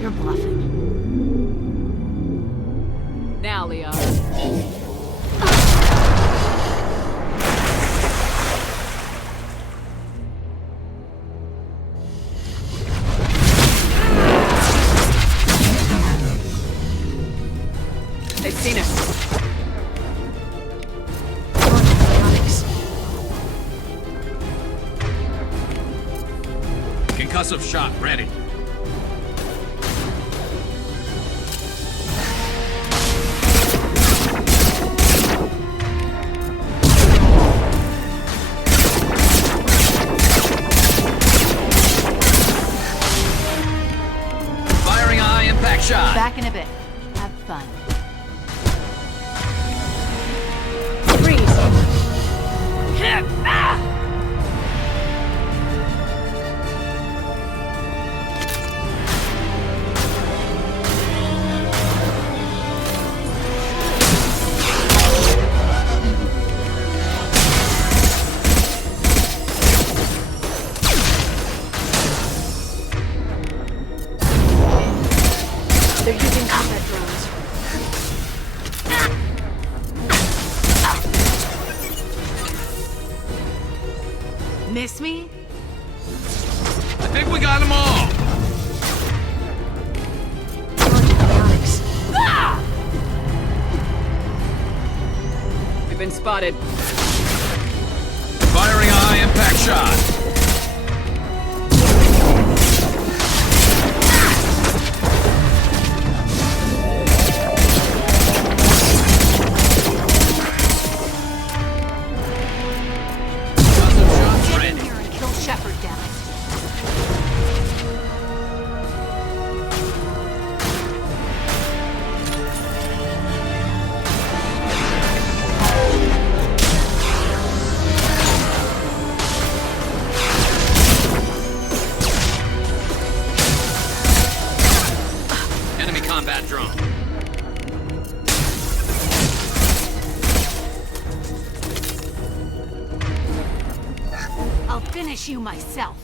You're bluffing. Now, Liara. They've seen us. Concussive shot ready. Firing a high-impact shot. Back in a bit. Have fun. They're using combat drones. Miss me? I think we got them all. We've been spotted. Firing a high-impact shot. I'll finish you myself.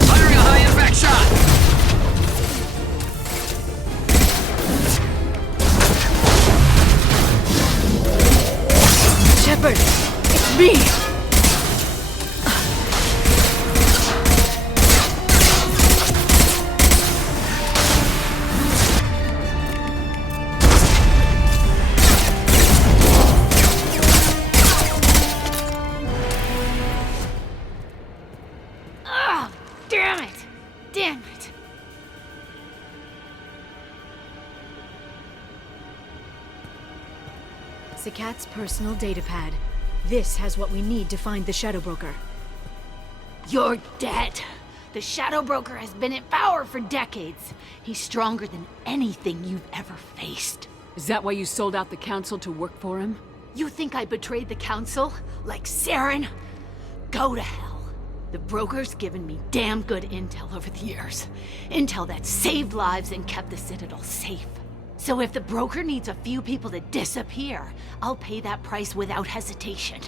Firing a high-impact shot! Shepard, it's me! Ah, damn it! Damn it! Sakat's personal datapad. This has what we need to find the Shadow Broker. You're dead. The Shadow Broker has been in power for decades. He's stronger than anything you've ever faced. Is that why you sold out the Council to work for him? You think I betrayed the Council? Like Saren? Go to hell. The Broker's given me damn good intel over the years. Intel that saved lives and kept the Citadel safe. So if the Broker needs a few people to disappear, I'll pay that price without hesitation.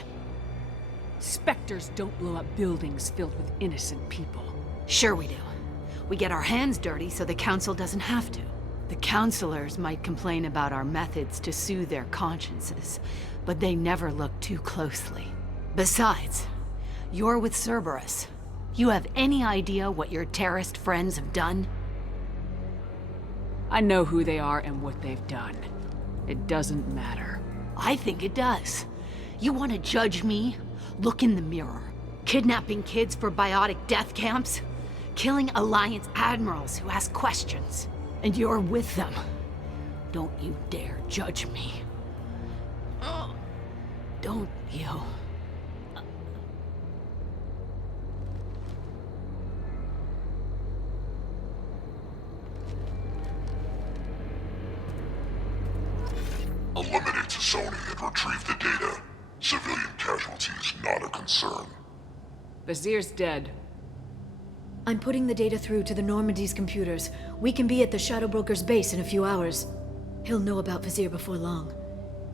Spectres don't blow up buildings filled with innocent people. Sure we do. We get our hands dirty so the Council doesn't have to. The Councilors might complain about our methods to soothe their consciences, but they never look too closely. Besides, you're with Cerberus. You have any idea what your terrorist friends have done? I know who they are and what they've done. It doesn't matter. I think it does. You want to judge me? Look in the mirror. Kidnapping kids for biotic death camps? Killing Alliance admirals who ask questions. And you're with them. Don't you dare judge me. Don't you? Eliminate Sony and retrieve the data. Civilian casualties not a concern. Vazir's dead. I'm putting the data through to the Normandy's computers. We can be at the Shadow Broker's base in a few hours. He'll know about Vazir before long.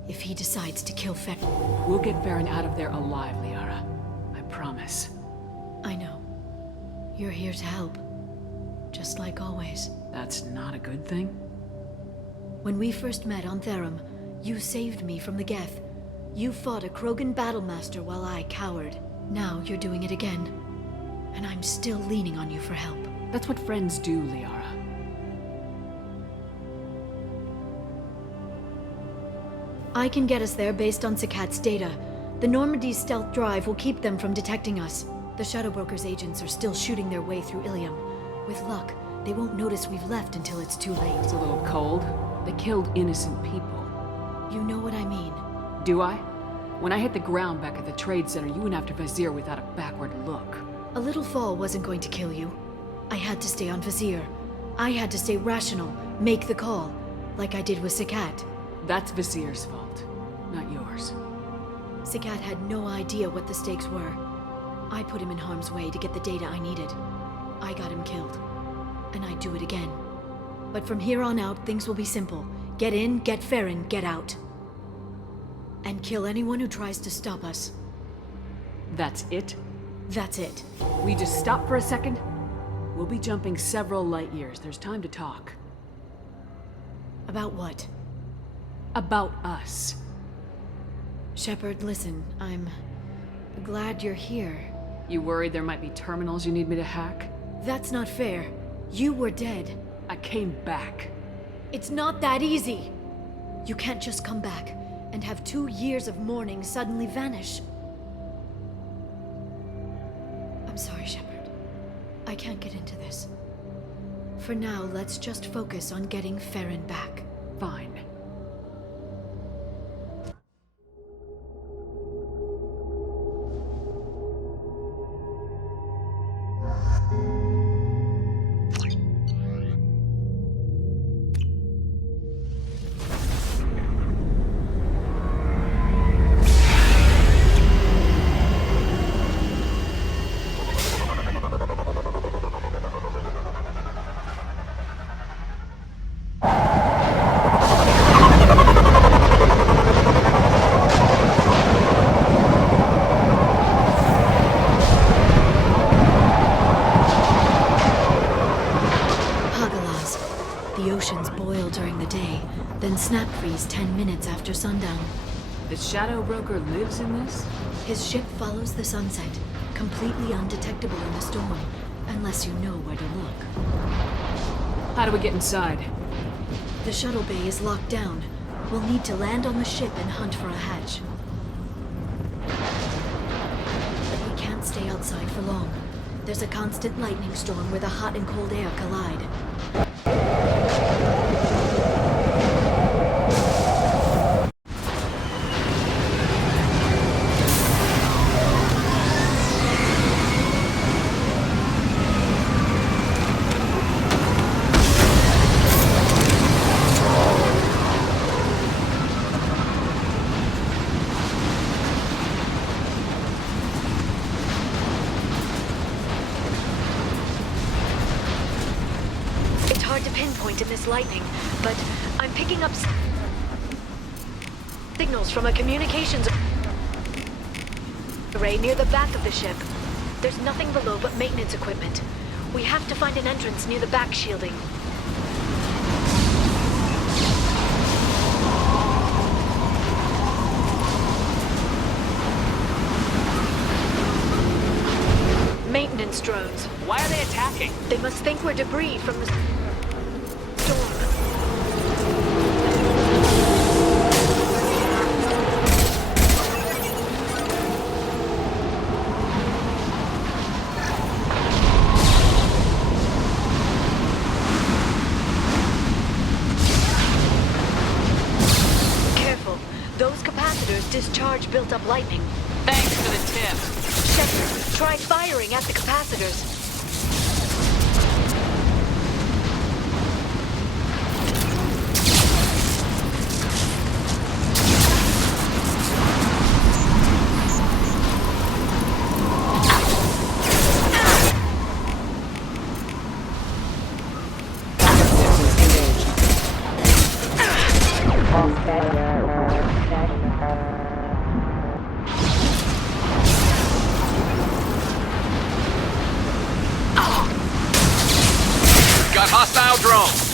If he decides to kill Farron. We'll get Farron out of there alive, Liara. I promise. I know. You're here to help. Just like always. That's not a good thing? When we first met on Therum, you saved me from the Geth. You fought a Krogan battlemaster while I cowered. Now you're doing it again. And I'm still leaning on you for help. That's what friends do, Liara. I can get us there based on Sakat's data. The Normandy's stealth drive will keep them from detecting us. The Shadow Broker's agents are still shooting their way through Ilium. With luck, they won't notice we've left until it's too late. It's a little cold. They killed innocent people. You know what I mean. Do I? When I hit the ground back at the trade center, you went after Vazir without a backward look. A little fall wasn't going to kill you. I had to stay on Vazir. I had to stay rational, make the call, like I did with Sakat. That's Vazir's fault, not yours. Sakat had no idea what the stakes were. I put him in harm's way to get the data I needed. I got him killed. And I'd do it again. But from here on out, things will be simple. Get in, get Farron, get out. And kill anyone who tries to stop us. That's it? That's it. We just stop for a second? We'll be jumping several light years. There's time to talk. About what? About us. Shepard, listen, I'm glad you're here. You worried there might be terminals you need me to hack? That's not fair. You were dead. I came back. It's not that easy. You can't just come back and have 2 years of mourning suddenly vanish. I'm sorry, Shepard. I can't get into this. For now, let's just focus on getting Farron back. Fine. freeze 10 minutes after sundown. The Shadow Broker lives in this? His ship follows the sunset, completely undetectable in the storm, unless you know where to look. How do we get inside? The shuttle bay is locked down. We'll need to land on the ship and hunt for a hatch. We can't stay outside for long. There's a constant lightning storm where the hot and cold air collide. Pinpoint in this lightning, but I'm picking up signals from a communications array near the back of the ship. There's nothing below but maintenance equipment. We have to find an entrance near the back shielding. Maintenance drones. Why are they attacking? They must think we're debris from the storm. Careful. Those capacitors discharge built-up lightning. Thanks for the tip. Shepard, try firing at the capacitors. Got hostile drone.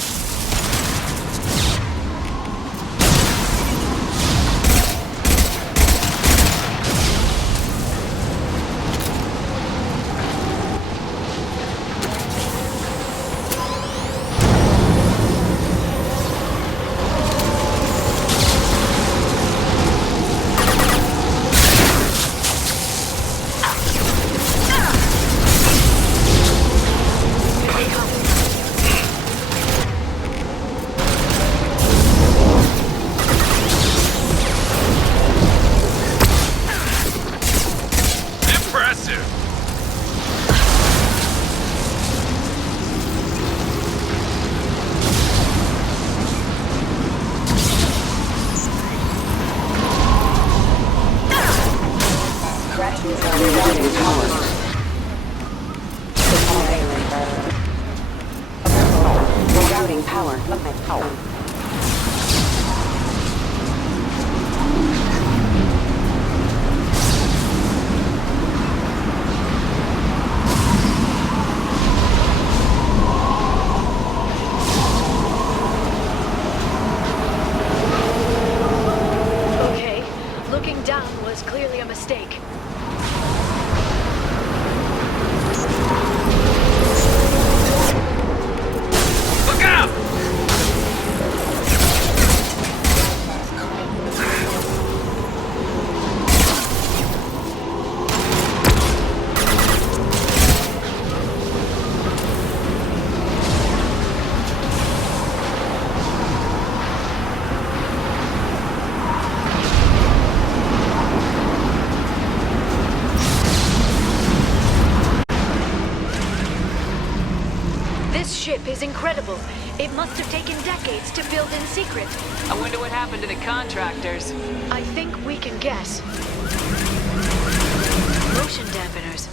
Is incredible. It must have taken decades to build in secret. I wonder what happened to the contractors. I think we can guess. Motion dampeners.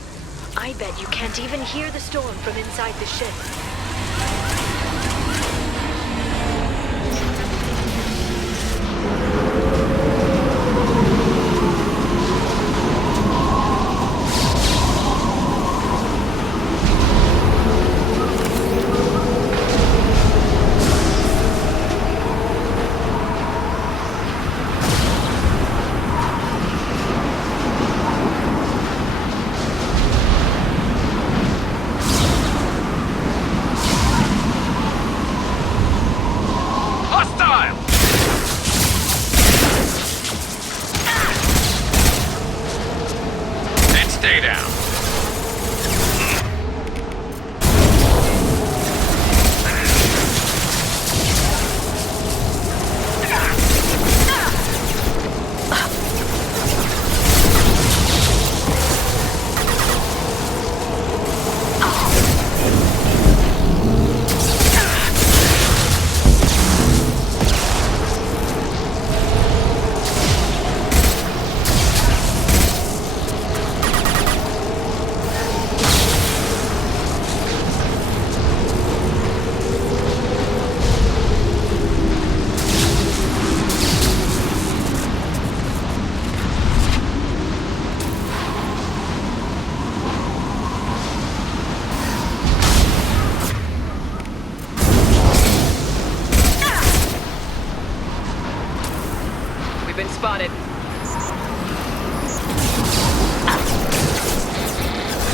I bet you can't even hear the storm from inside the ship.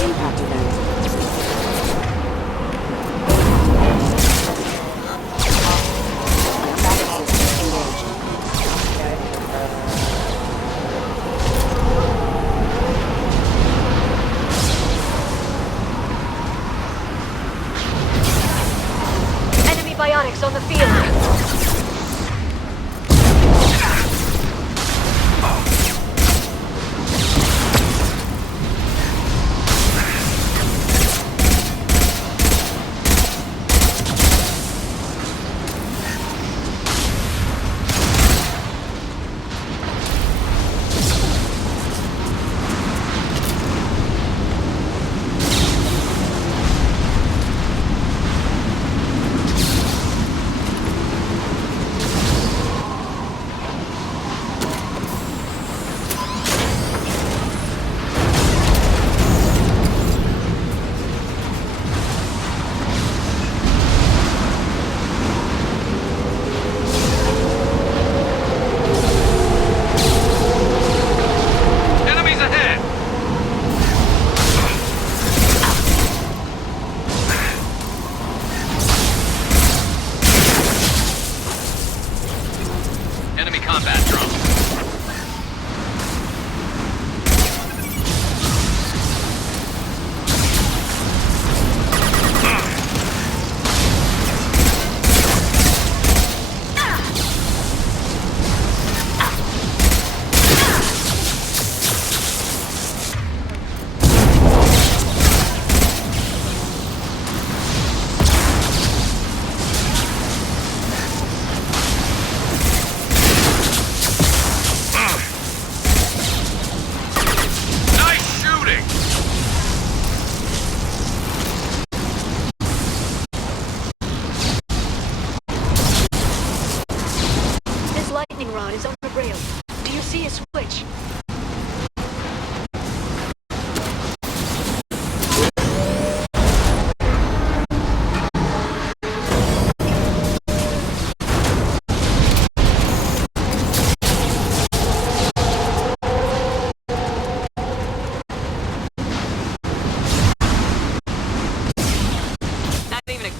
impact event. Combat systems engaged. Enemy biotics on the field.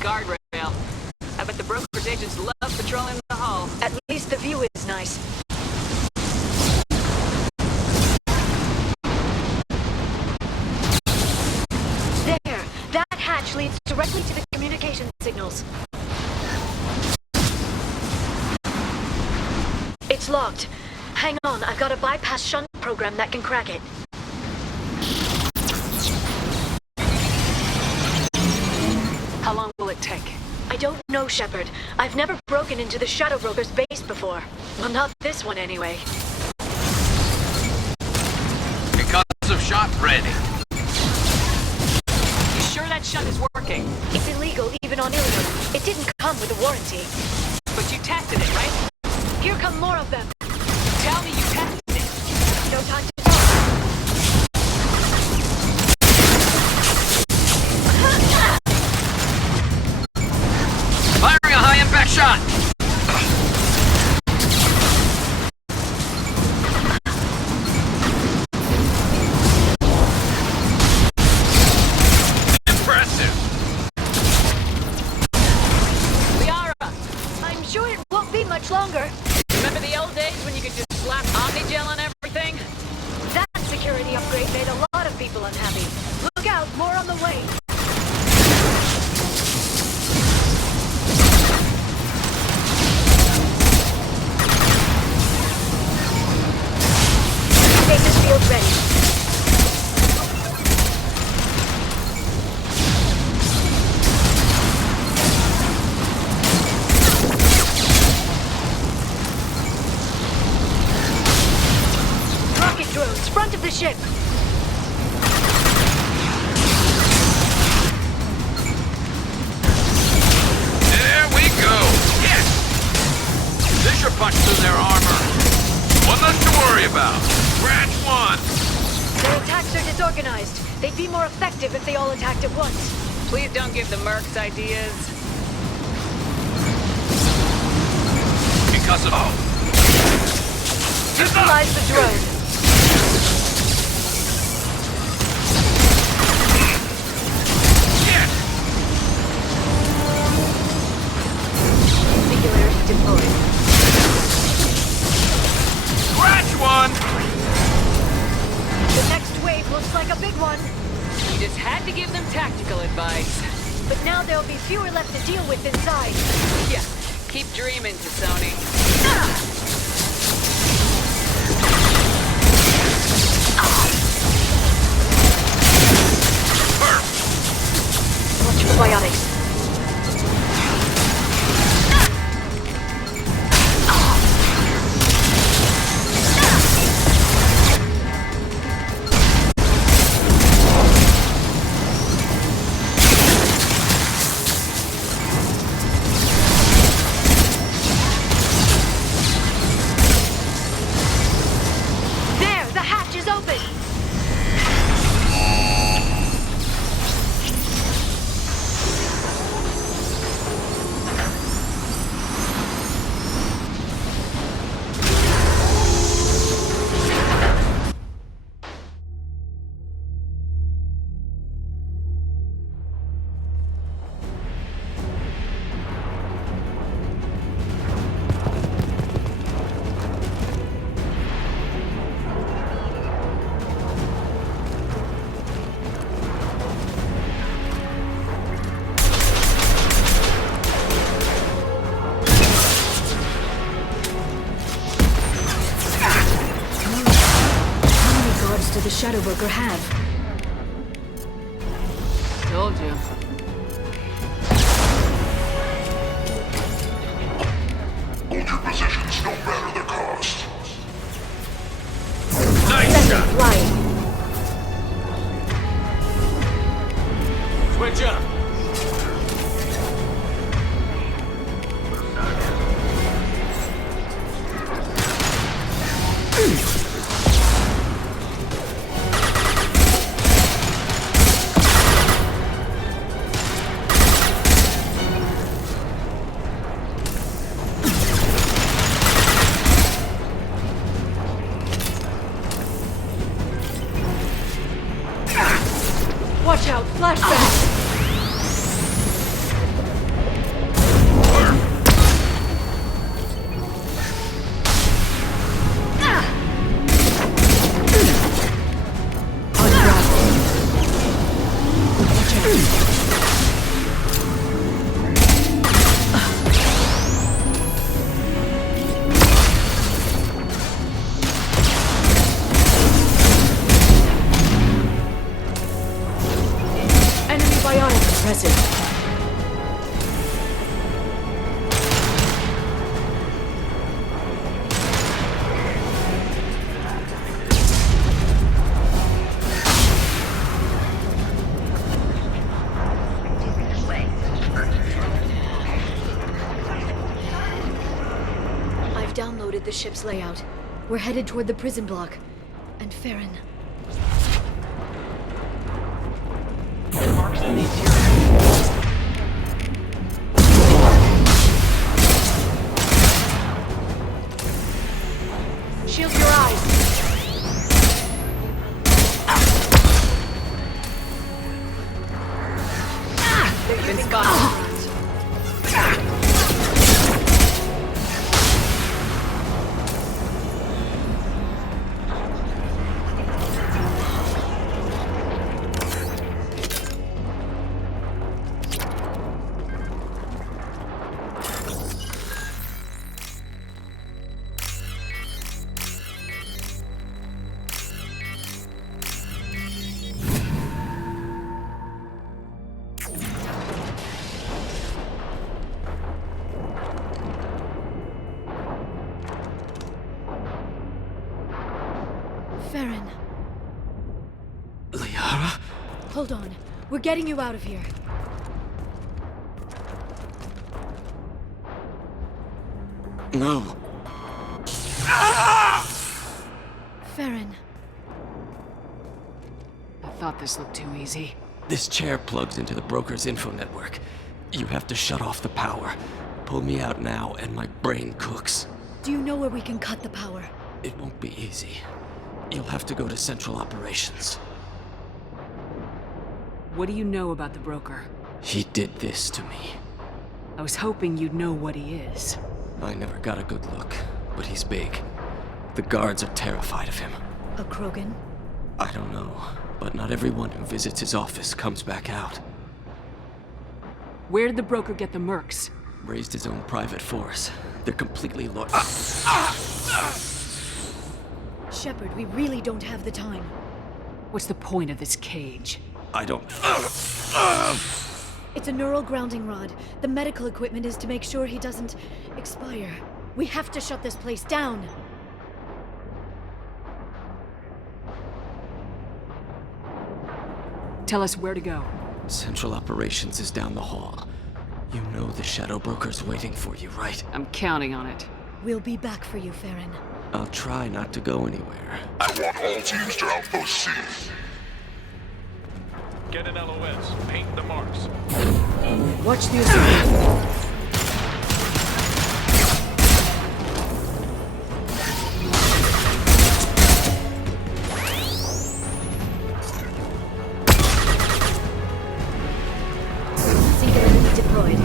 Guardrail. I bet the broker's agents love patrolling the hall. At least the view is nice. There! That hatch leads directly to the communication signals. It's locked. Hang on, I've got a bypass shunt program that can crack it. How long will it take? I don't know, Shepard. I've never broken into the Shadow Broker's base before. Well, not this one anyway. Concussive shot ready. You sure that shunt is working? It's illegal, even on Ilium. It didn't come with a warranty. But you tested it, right? Here come more of them. Tell me you tested it. No time to talk. Firing a high-impact shot! Impressive! Liara! I'm sure it won't be much longer. Remember the old days when you could just slap Omnigel on everything? That security upgrade made a lot of people unhappy. Look out, more on the way. Stasis field ready. Rocket drones, front of the ship. There we go! Yes! This should punch through their armor. One less to worry about. Scratch one! Their attacks are disorganized. They'd be more effective if they all attacked at once. Please don't give the mercs ideas. Concussive. Oh! Neutralize the drone. like a big one. You just had to give them tactical advice. But now there'll be fewer left to deal with inside. Yeah, keep dreaming, Tassoni. Watch for biotics. The Shadow Broker have. Told you. Hold your positions no matter the cost. Nice shot! Flying. Switch up. Watch out, flashback! Downloaded the ship's layout. We're headed toward the prison block. And Farron. Marks in the interior. Shield your eyes. They've been spotted. Farron. Liara? Hold on. We're getting you out of here. No. Farron. I thought this looked too easy. This chair plugs into the broker's info network. You have to shut off the power. Pull me out now, and my brain cooks. Do you know where we can cut the power? It won't be easy. You'll have to go to Central Operations. What do you know about the broker? He did this to me. I was hoping you'd know what he is. I never got a good look, but he's big. The guards are terrified of him. A Krogan? I don't know, But not everyone who visits his office comes back out. Where did the broker get the mercs? Raised his own private force. They're completely Shepard, we really don't have the time. What's the point of this cage? I don't... It's a neural grounding rod. The medical equipment is to make sure he doesn't expire. We have to shut this place down. Tell us where to go. Central Operations is down the hall. You know the Shadow Broker's waiting for you, right? I'm counting on it. We'll be back for you, Farron. I'll try not to go anywhere. I want all teams to Outpost C. Get an LOS. Paint the marks. Watch the assault. Singularity deployed.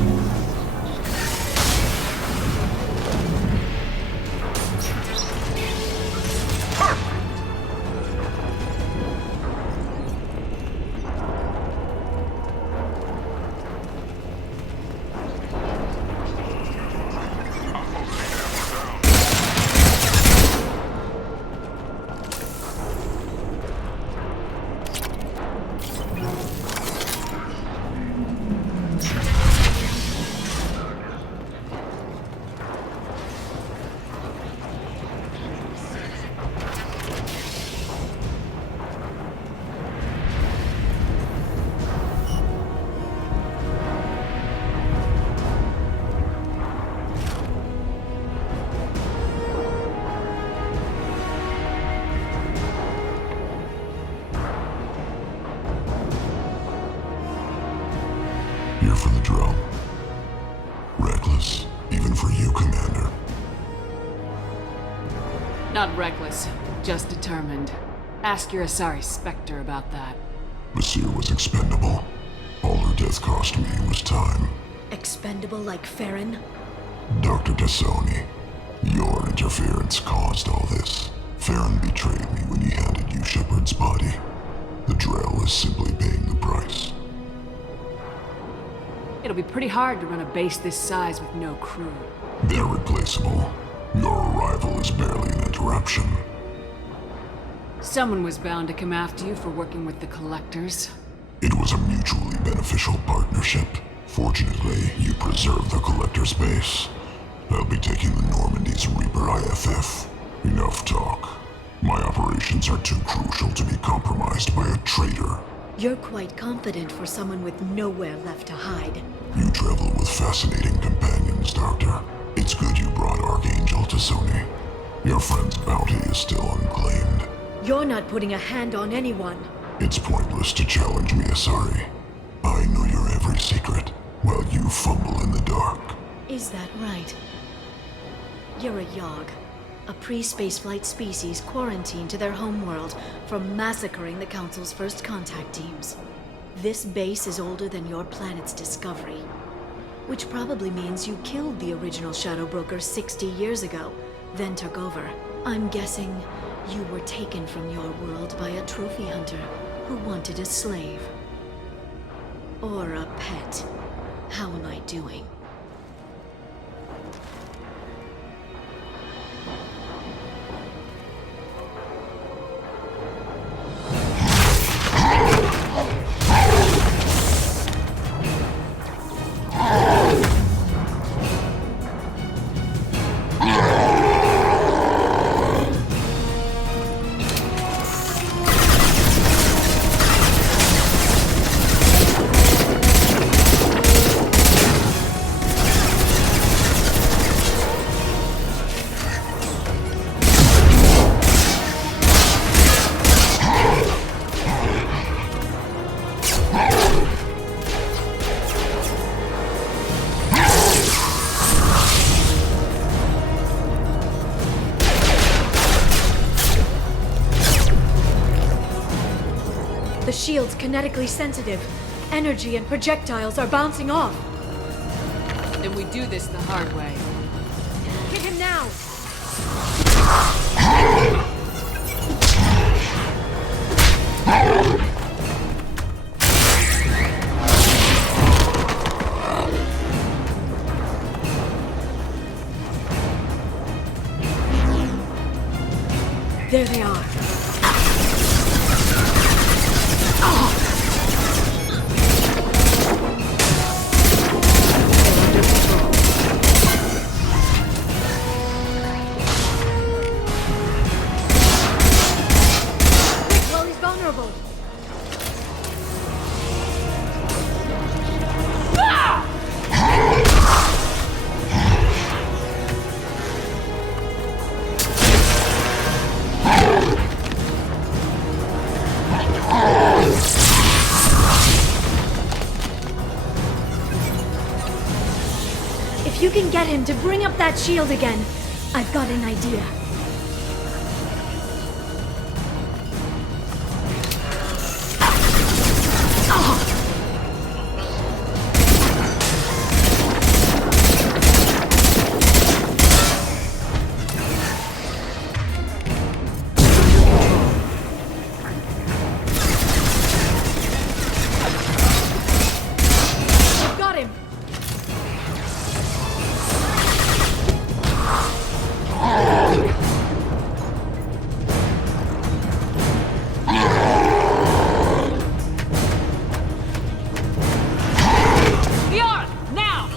Here for the drill. Reckless, even for you, Commander. Not reckless, just determined. Ask your Asari Spectre about that. Basir was expendable. All her death cost me was time. Expendable like Farron? Dr. Tassoni, your interference caused all this. Farron betrayed me when he handed you Shepard's body. The Drell is simply paying the price. It'll be pretty hard to run a base this size with no crew. They're replaceable. Your arrival is barely an interruption. Someone was bound to come after you for working with the Collectors. It was a mutually beneficial partnership. Fortunately, you preserved the Collector's base. I'll be taking the Normandy's Reaper IFF. Enough talk. My operations are too crucial to be compromised by a traitor. You're quite confident for someone with nowhere left to hide. You travel with fascinating companions, Doctor. It's good you brought Archangel Tassoni. Your friend's bounty is still unclaimed. You're not putting a hand on anyone. It's pointless to challenge me, Asari. I know your every secret, while you fumble in the dark. Is that right? You're a Yogg, a pre-spaceflight species quarantined to their homeworld from massacring the Council's first contact teams. This base is older than your planet's discovery, which probably means you killed the original Shadow Broker 60 years ago, then took over. I'm guessing you were taken from your world by a trophy hunter who wanted a slave. Or a pet. How am I doing? The shield's kinetically sensitive. Energy and projectiles are bouncing off. Then we do this the hard way. Hit him now! There they are. Well, he's vulnerable. If you can get him to bring up that shield again, I've got an idea. Got him! Bjorn, now!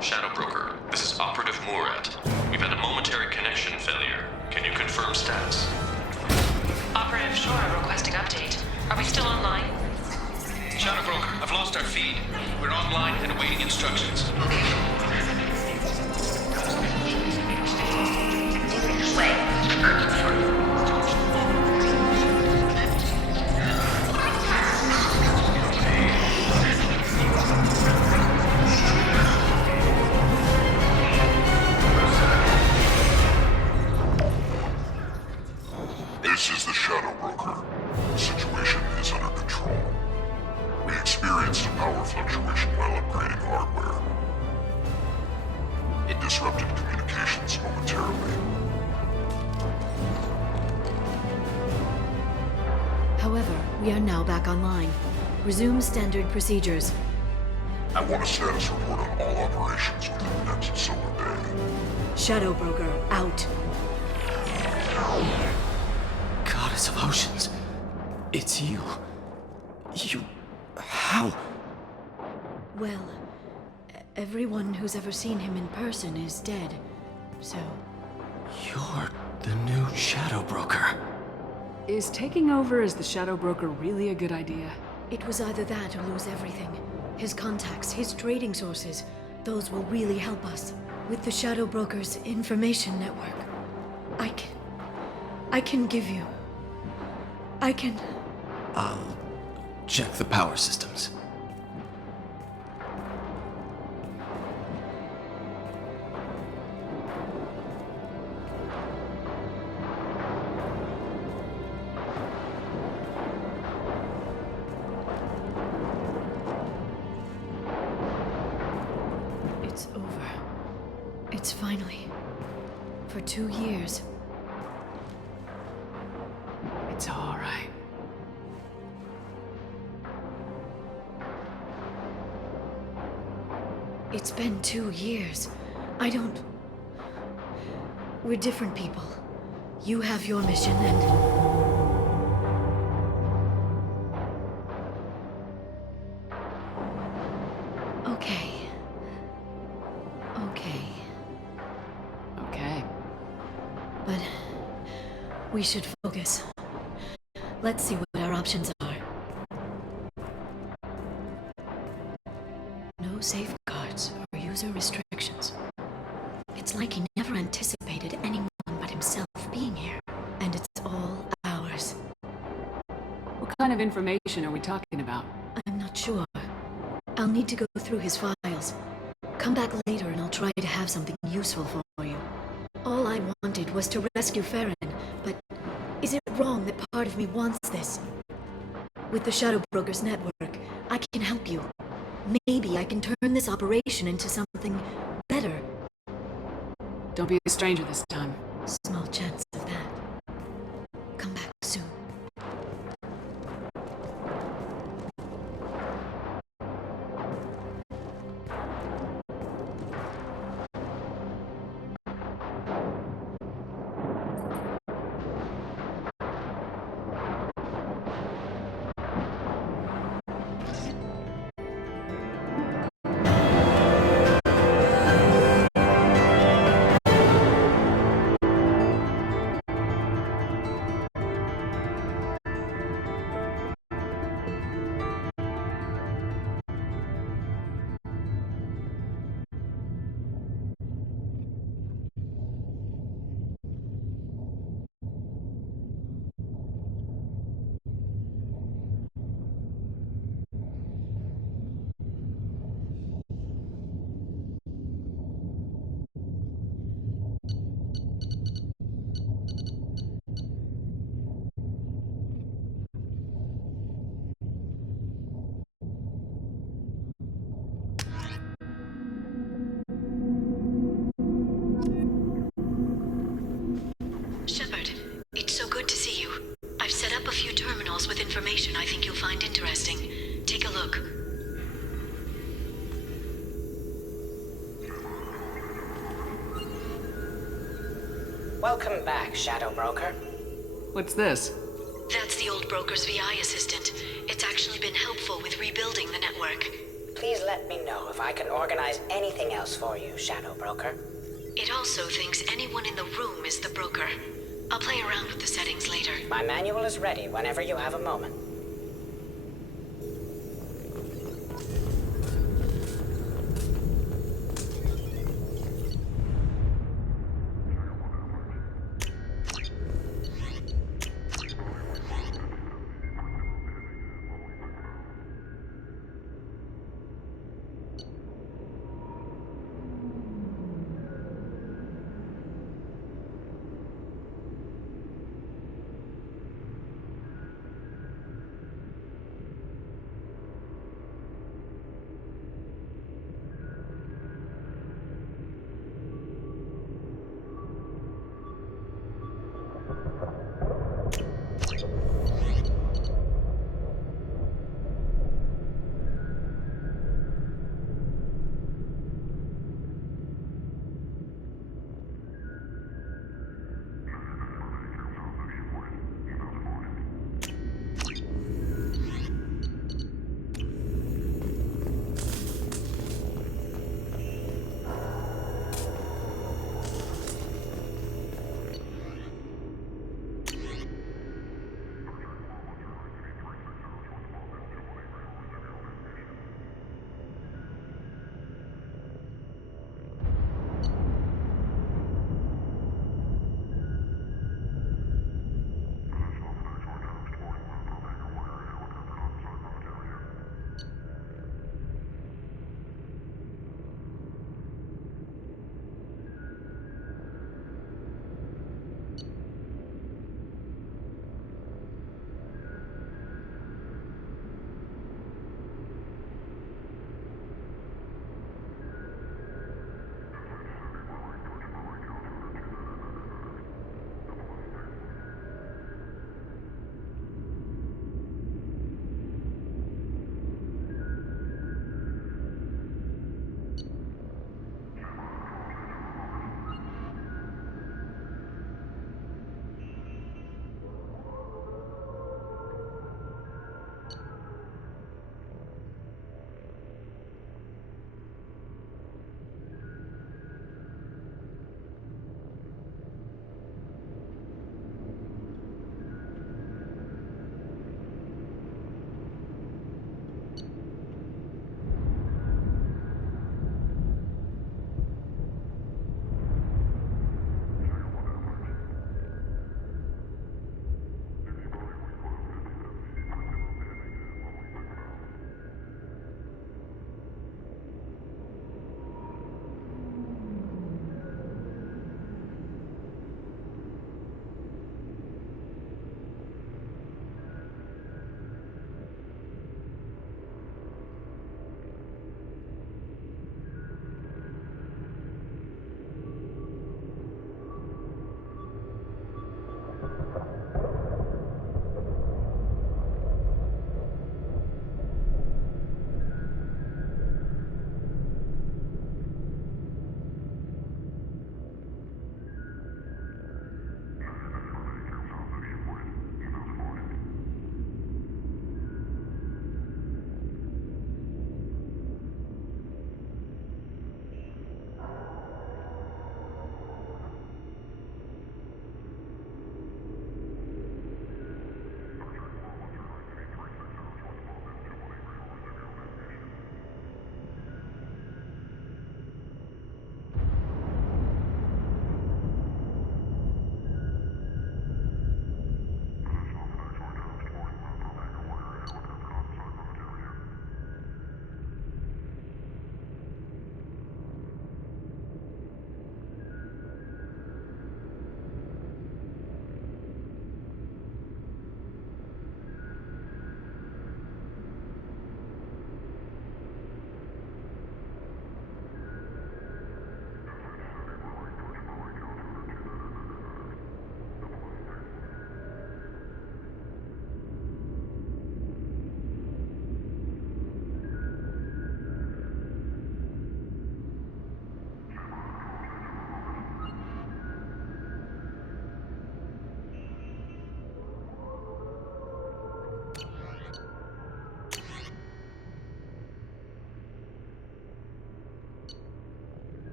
Shadow Broker, this is Operative Murat. We've had a momentary connection failure. Can you confirm status? Operative Shora requesting update. Are we still online? Shadow Broker, I've lost our feed. We're online and awaiting instructions. This is the Shadow Broker. The situation is under control. We experienced a power fluctuation while upgrading hardware. It disrupted communications momentarily. However, we are now back online. Resume standard procedures. I want a status report on all operations within the next solar day. Shadow Broker, out. Goddess of Oceans. It's you. You... How? Well, everyone who's ever seen him in person is dead. So, You're the new Shadow Broker. Is taking over as the Shadow Broker really a good idea? it was either that or lose everything. His contacts, his trading sources, those will really help us. With the Shadow Broker's information network, I can give you... I'll check the power systems. It's over. It's finally... For 2 years. It's all right. It's been 2 years. I don't... We're different people. You have your mission and... Okay. But... we should focus. Let's see what our options are. No safeguards, or user restrictions. It's like he never anticipated anyone but himself being here. And it's all ours. What kind of information are we talking about? I'm not sure. I'll need to go through his files. Come back later and I'll try to have something useful for you. All I wanted was to rescue Farron, but is it wrong that part of me wants this? With the Shadow Brokers network, I can help you. Maybe I can turn this operation into something better. Don't be a stranger this time. Small chance of that. Come back soon. Shepard, it's so good to see you. I've set up a few terminals with information I think you'll find interesting. Take a look. Welcome back, Shadow Broker. What's this? That's the old broker's VI assistant. It's actually been helpful with rebuilding the network. Please let me know if I can organize anything else for you, Shadow Broker. It also thinks anyone in the room is the broker. I'll play around with the settings later. My manual is ready whenever you have a moment.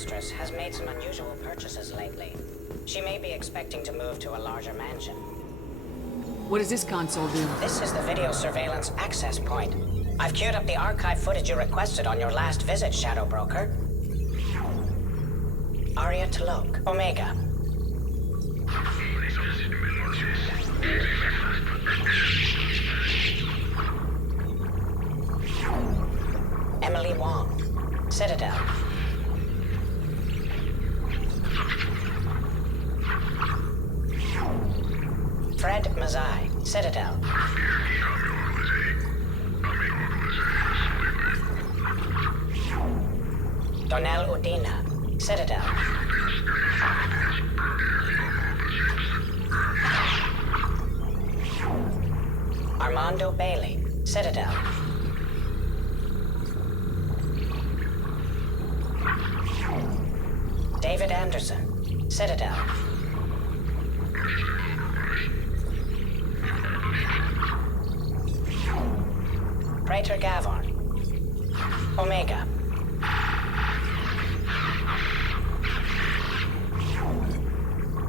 mistress has made some unusual purchases lately. She may be expecting to move to a larger mansion. What does this console do? This is the video surveillance access point. I've queued up the archive footage you requested on your last visit, Shadow Broker. Aria T'Loak, Omega. Emily Wong, Citadel. Fred Mazai, Citadel. Donnell Udina, Citadel. Armando Bailey, Citadel. David Anderson, Citadel. Praetor Gavorn, Omega.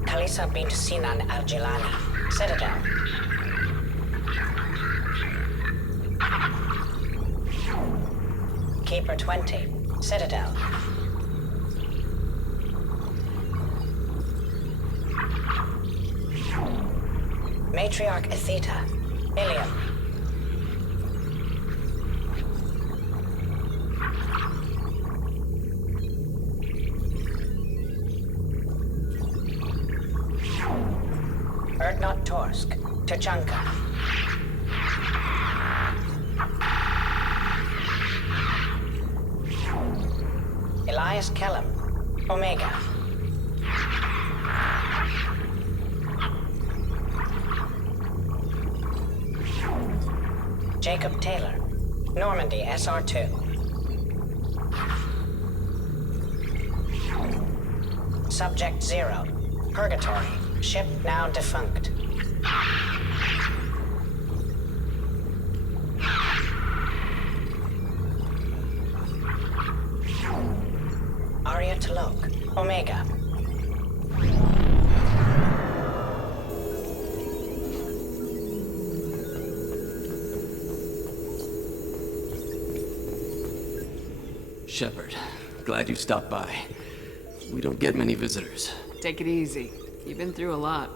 Kalisa bint Sinan Al-Jilani, Citadel. Keeper 20, Citadel. Matriarch Atheta, Ilium. Erdnot Torsk, Tuchanka. Elias Kellum, Omega. Jacob Taylor, Normandy SR2. Subject 0, Purgatory, ship now defunct. Aria T'Loak, Omega. Shepard, glad you stopped by. We don't get many visitors. Take it easy. You've been through a lot.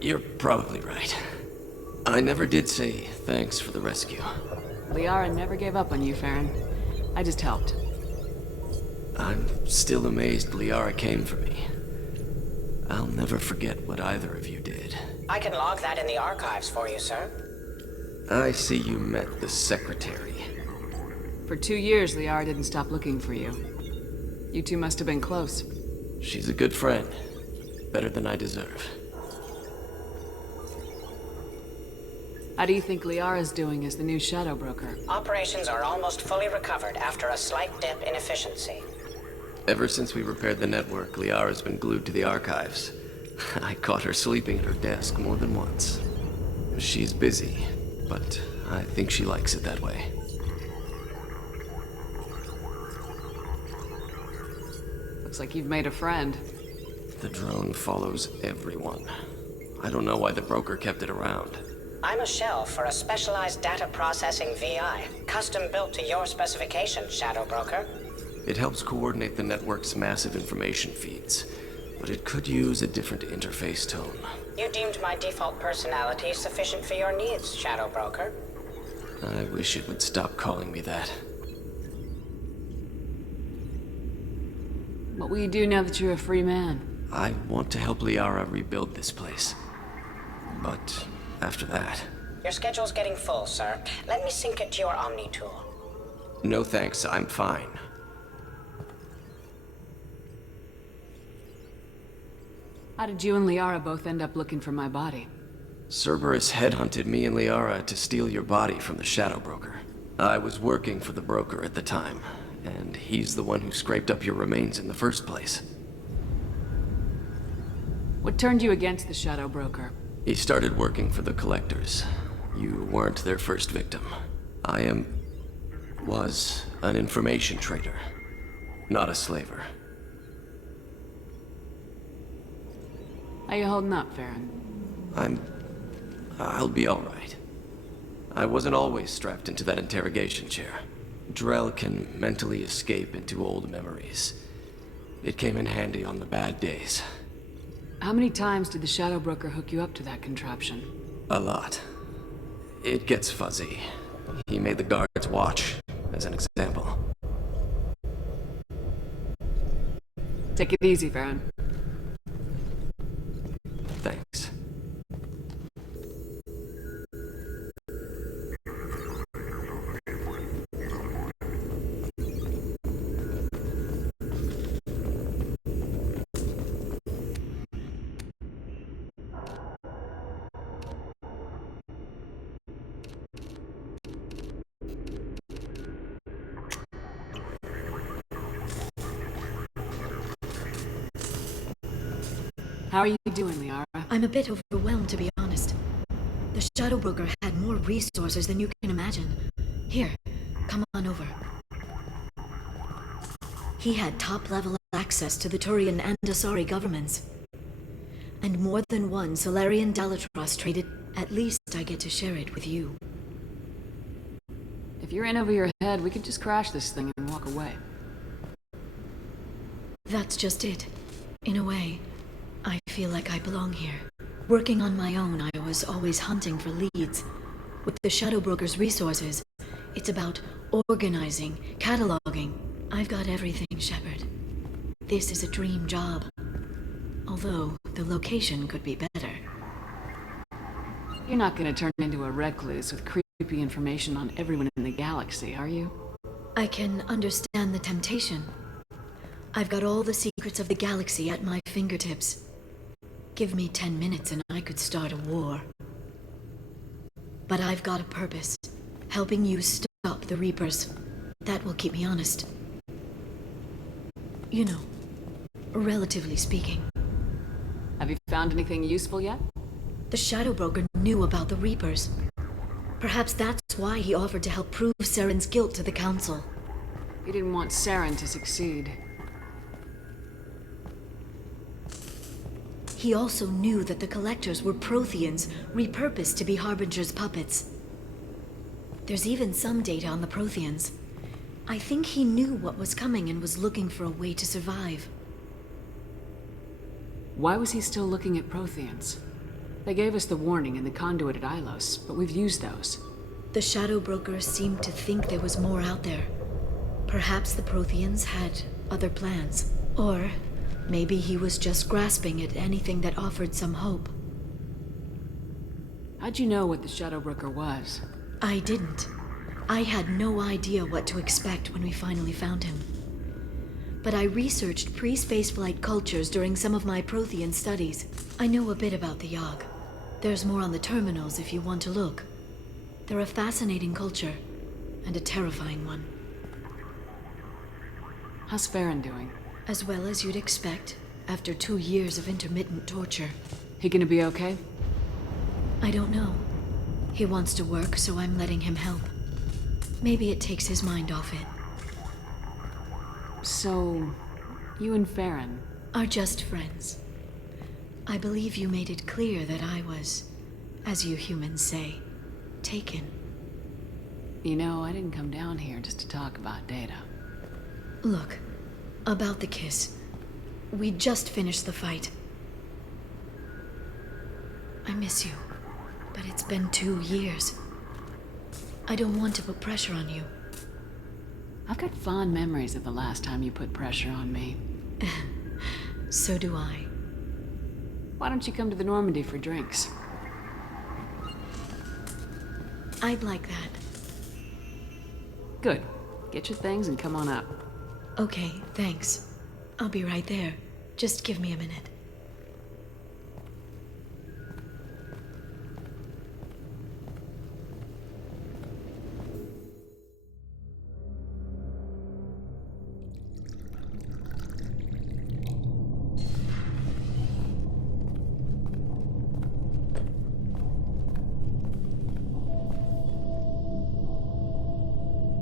You're probably right. I never did say thanks for the rescue. Liara never gave up on you, Farron. I just helped. I'm still amazed Liara came for me. I'll never forget what either of you did. I can log that in the archives for you, sir. I see you met the Secretary. For 2 years, Liara didn't stop looking for you. You two must have been close. She's a good friend. Better than I deserve. How do you think Liara's doing as the new Shadow Broker? Operations are almost fully recovered after a slight dip in efficiency. Ever since we repaired the network, Liara's been glued to the archives. I caught her sleeping at her desk more than once. She's busy, but I think she likes it that way. Looks like you've made a friend. The drone follows everyone. I don't know why the broker kept it around. I'm a shell for a specialized data processing VI, custom built to your specifications, Shadow Broker. It helps coordinate the network's massive information feeds, but it could use a different interface tone. You deemed my default personality sufficient for your needs, Shadow Broker. I wish it would stop calling me that. What will you do now that you're a free man? I want to help Liara rebuild this place. But after that... Your schedule's getting full, sir. Let me sync it to your Omni tool. No thanks, I'm fine. How did you and Liara both end up looking for my body? Cerberus headhunted me and Liara to steal your body from the Shadow Broker. I was working for the broker at the time, and he's the one who scraped up your remains in the first place. What turned you against the Shadow Broker? He started working for the Collectors. You weren't their first victim. I am... was an information trader, not a slaver. How you holding up, Farron? I'll be alright. I wasn't always strapped into that interrogation chair. Drell can mentally escape into old memories. It came in handy on the bad days. How many times did the Shadow Broker hook you up to that contraption? A lot. It gets fuzzy. He made the guards watch, as an example. Take it easy, Farron. Thanks. How are you doing, Liara? I'm a bit overwhelmed, to be honest. The Shadow Broker had more resources than you can imagine. Here, come on over. He had top-level access to the Turian and Asari governments. And more than one Solarian Dalatrass traded. At least I get to share it with you. If you're in over your head, we could just crash this thing and walk away. That's just it. In a way, I feel like I belong here. Working on my own, I was always hunting for leads. With the Shadow Broker's resources, it's about organizing, cataloging. I've got everything, Shepard. This is a dream job. Although, the location could be better. You're not gonna turn into a recluse with creepy information on everyone in the galaxy, are you? I can understand the temptation. I've got all the secrets of the galaxy at my fingertips. Give me 10 minutes and I could start a war. But I've got a purpose. Helping you stop the Reapers. That will keep me honest. You know, relatively speaking. Have you found anything useful yet? The Shadow Broker knew about the Reapers. Perhaps that's why he offered to help prove Saren's guilt to the Council. He didn't want Saren to succeed. He also knew that the Collectors were Protheans, repurposed to be Harbinger's puppets. There's even some data on the Protheans. I think he knew what was coming and was looking for a way to survive. Why was he still looking at Protheans? They gave us the warning in the conduit at Ilos, but we've used those. The Shadow Broker seemed to think there was more out there. Perhaps the Protheans had other plans. Or maybe he was just grasping at anything that offered some hope. How'd you know what the Shadow Broker was? I didn't. I had no idea what to expect when we finally found him. But I researched pre-spaceflight cultures during some of my Prothean studies. I know a bit about the Yogg. There's more on the terminals if you want to look. They're a fascinating culture, and a terrifying one. How's Farron doing? As well as you'd expect, after 2 years of intermittent torture. He gonna be okay? I don't know. He wants to work, so I'm letting him help. Maybe it takes his mind off it. So, you and Farron are just friends. I believe you made it clear that I was, as you humans say, taken. You know, I didn't come down here just to talk about Data. Look, about the kiss. We just finished the fight. I miss you, but it's been 2 years. I don't want to put pressure on you. I've got fond memories of the last time you put pressure on me. So do I. Why don't you come to the Normandy for drinks? I'd like that. Good. Get your things and come on up. Okay, thanks. I'll be right there. Just give me a minute.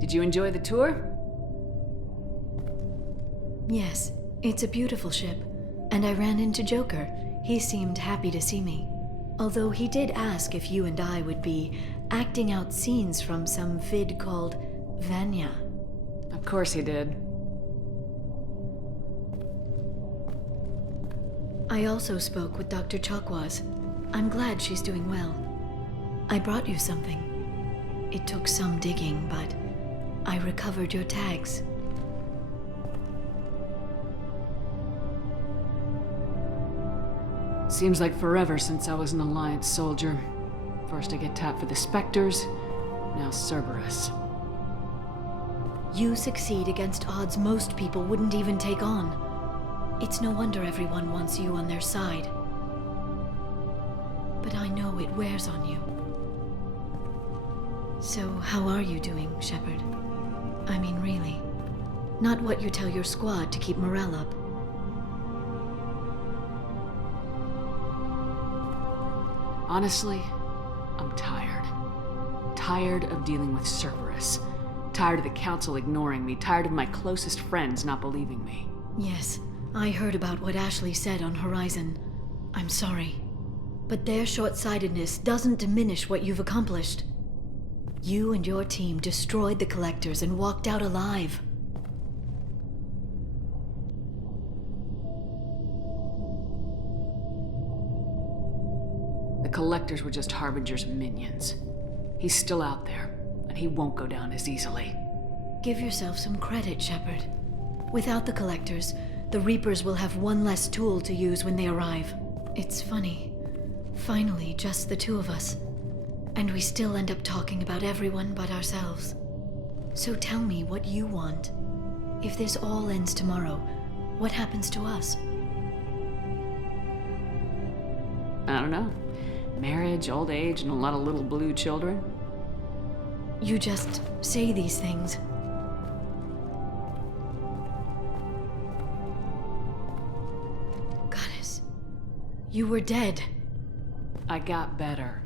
Did Did you enjoy the tour? Yes, it's a beautiful ship. And I ran into Joker. He seemed happy to see me. Although he did ask if you and I would be acting out scenes from some vid called Vanya. Of course he did. I also spoke with Dr. Chakwas. I'm glad she's doing well. I brought you something. It took some digging, but I recovered your tags. Seems like forever since I was an Alliance soldier. First I get tapped for the Spectres, now Cerberus. You succeed against odds most people wouldn't even take on. It's no wonder everyone wants you on their side. But I know it wears on you. So how are you doing, Shepard? I mean, really. Not what you tell your squad to keep morale up. Honestly, I'm tired. Tired of dealing with Cerberus. Tired of the Council ignoring me. Tired of my closest friends not believing me. Yes, I heard about what Ashley said on Horizon. I'm sorry. But their short-sightedness doesn't diminish what you've accomplished. You and your team destroyed the Collectors and walked out alive. The Collectors were just Harbinger's minions. He's still out there, and he won't go down as easily. Give yourself some credit, Shepard. Without the Collectors, the Reapers will have one less tool to use when they arrive. It's funny. Finally, just the two of us. And we still end up talking about everyone but ourselves. So tell me what you want. If this all ends tomorrow, what happens to us? I don't know. Marriage, old age, and a lot of little blue children? You just say these things. Goddess, you were dead. I got better.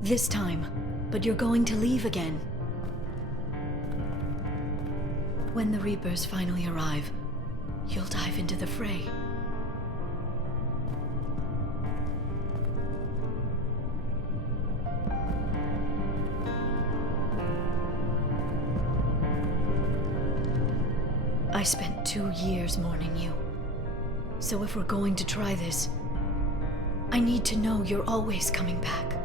This time, but you're going to leave again. When the Reapers finally arrive, you'll dive into the fray. I spent 2 years mourning you. So if we're going to try this, I need to know you're always coming back.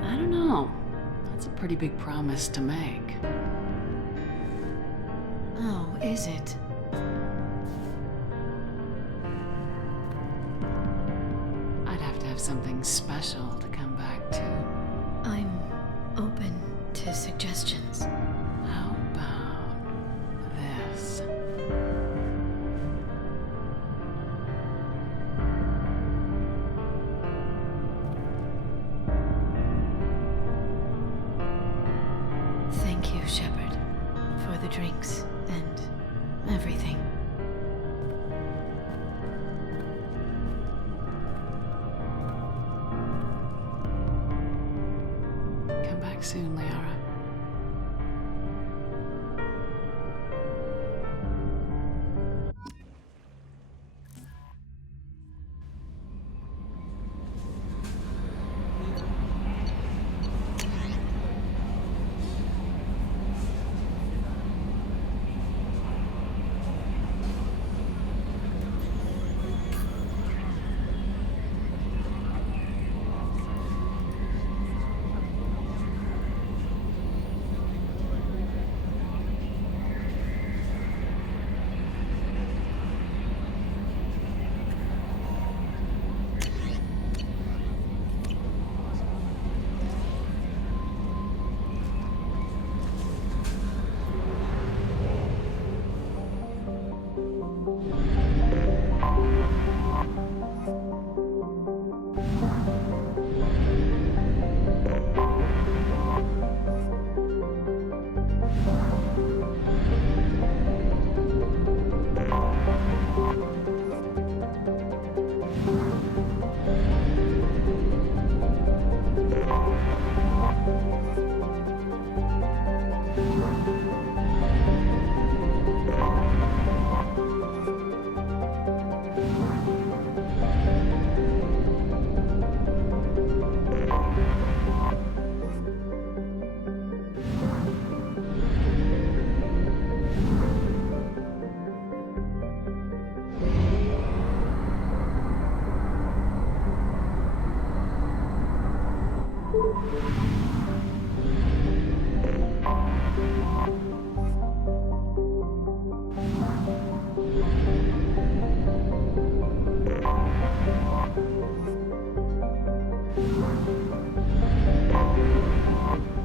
I don't know. That's a pretty big promise to make. Oh, is it? I'd have to have something special to come back to. I'm open to suggestions. How about this? Thank you, Shepard, for the drinks and everything. Come back soon, Liara.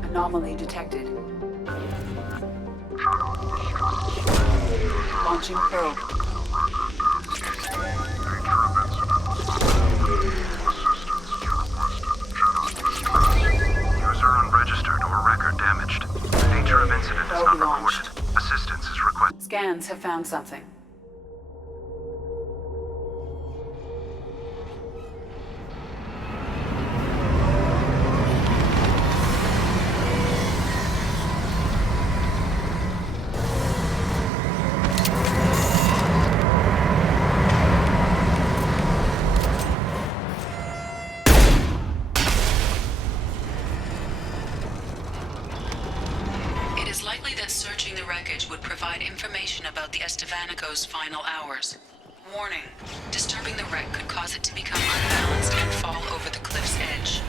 Anomaly detected. Launching probe. User unregistered or record damaged. Nature of incident is not reported. Assistance is requested. Scans have found something. It is likely that searching the wreckage would provide information about the Estevanico's final hours. Warning, disturbing the wreck could cause it to become unbalanced and fall over the cliff's edge.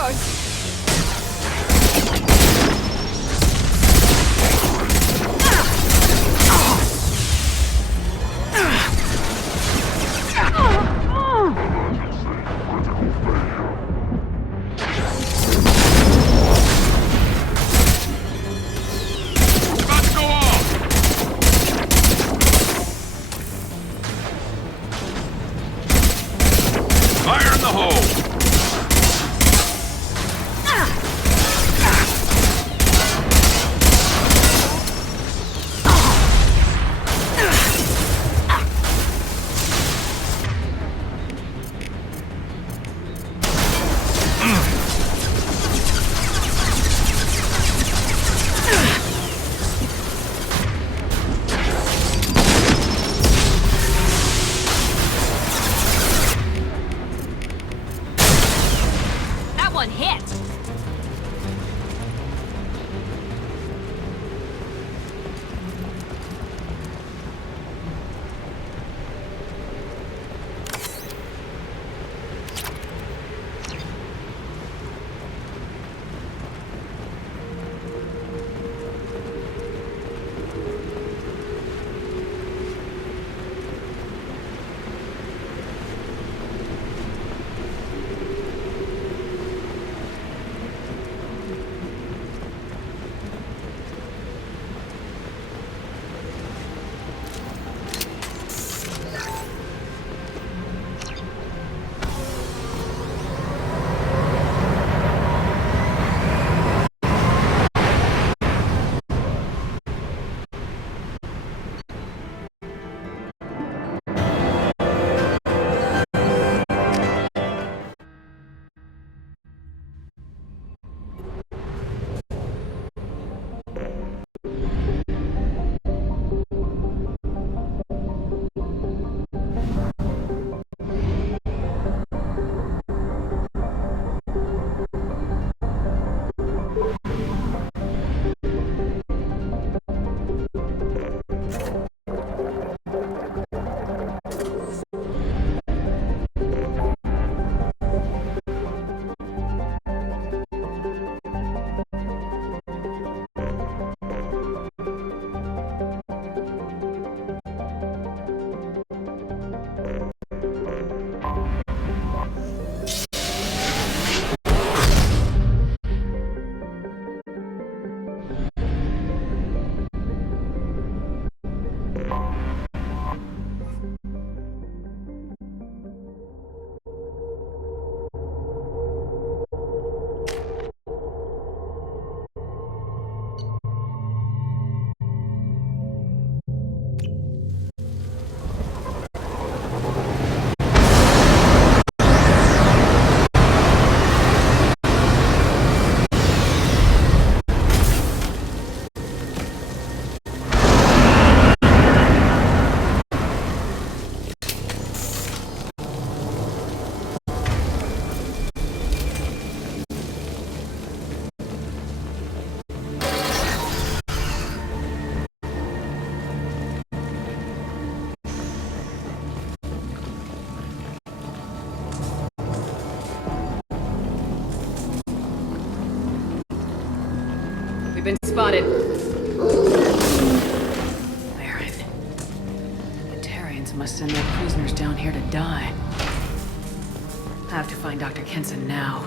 goes! Fire in the hole! That one hit! We've been spotted. Baron. The Tarians must send their prisoners down here to die. I have to find Dr. Kenson now.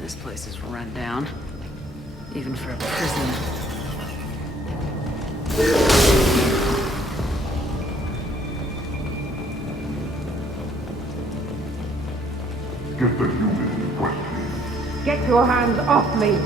This place is run down, even for a prison. Get the human in question. Get your hands off me!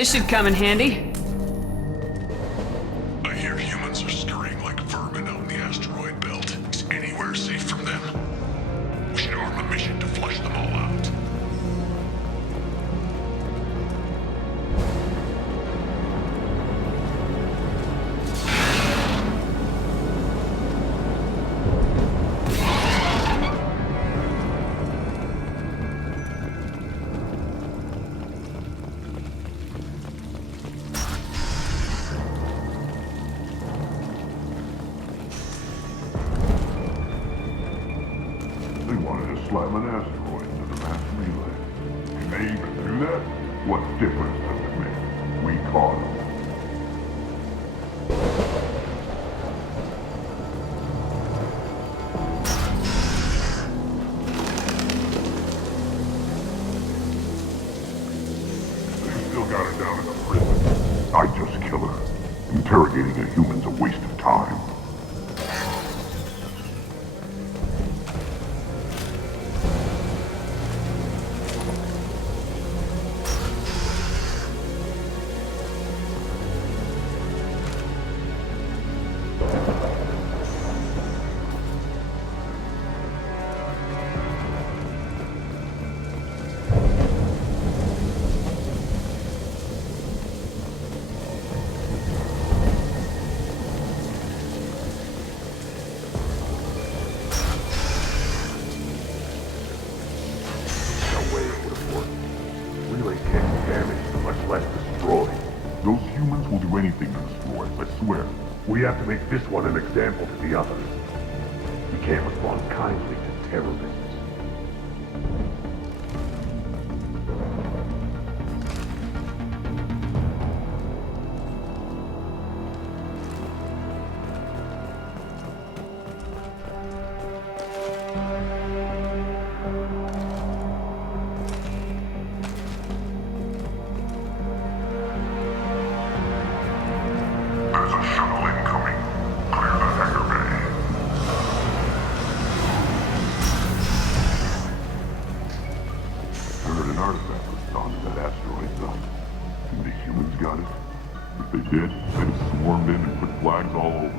This should come in handy. I hear humans are scurrying like vermin out in the asteroid belt. Is anywhere safe from them? We should arm a mission to flush them all out. They wanted to slam an asteroid into the mass relay. Can they even do that? What difference does it make? We caught them. They still got her down in the prison. I just kill her. Interrogating a human's a waste of time. Those humans will do anything to destroy us, I swear. We have to make this one an example to the others. We can't respond kindly to terrorists. There's a shuttle incoming. Clear the hangar bay. I heard an artifact was found in that asteroid belt. Think the humans got it? If they did, they'd have swarmed in and put flags all over it.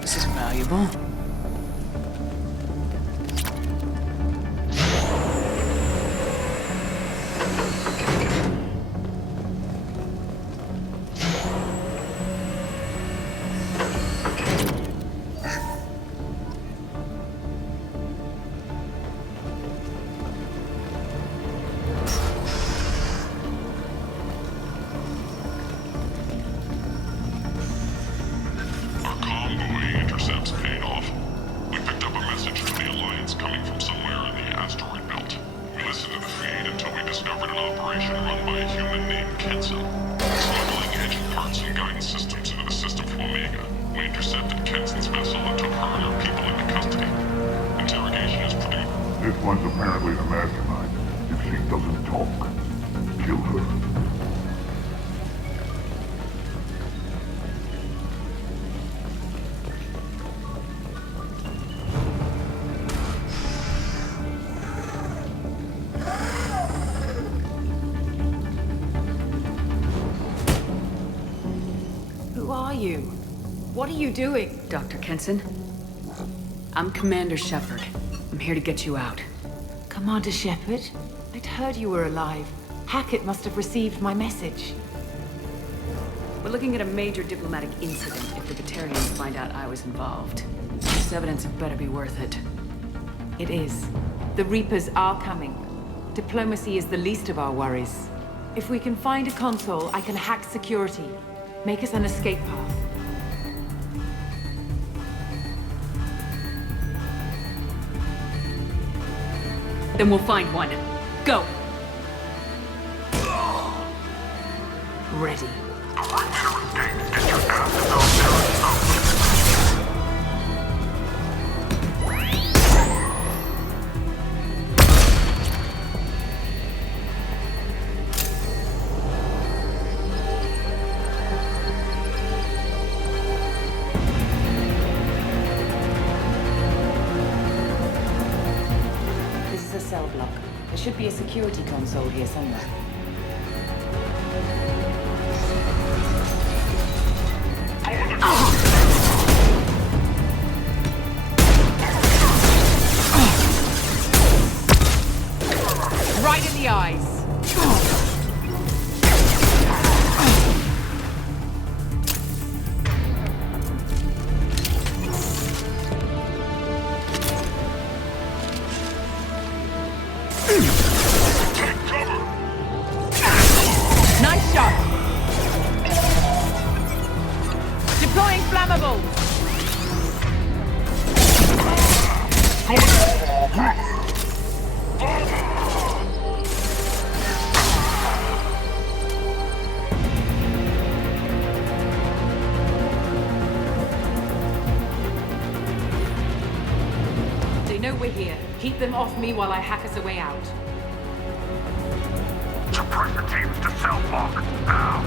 This is valuable. Our convoy intercepts paid off. We picked up a message from the Alliance coming from somewhere in the asteroid belt. We listened to the feed until we discovered an operation run by a human named Kenson. Smuggling engine parts and guidance systems into the system from Omega. We intercepted Kenson's vessel and took her and her people into custody. Interrogation is produced. This one's apparently the mastermind. If she doesn't talk, kill her. Who are you? What are you doing? Dr. Kenson? I'm Commander Shepard. I'm here to get you out. Commander Shepard? I'd heard you were alive. Hackett must have received my message. We're looking at a major diplomatic incident if the Batarians find out I was involved. This evidence had better be worth it. It is. The Reapers are coming. Diplomacy is the least of our worries. If we can find a console, I can hack security. Make us an escape path. Then we'll find one. Go! Ready. This is a cell block. There should be a security console here somewhere. Right in the eyes. Nice shot. Deploying flammables. They know we're here. Keep them off me while I hack us a way out. Suppressor teams to cell block, now.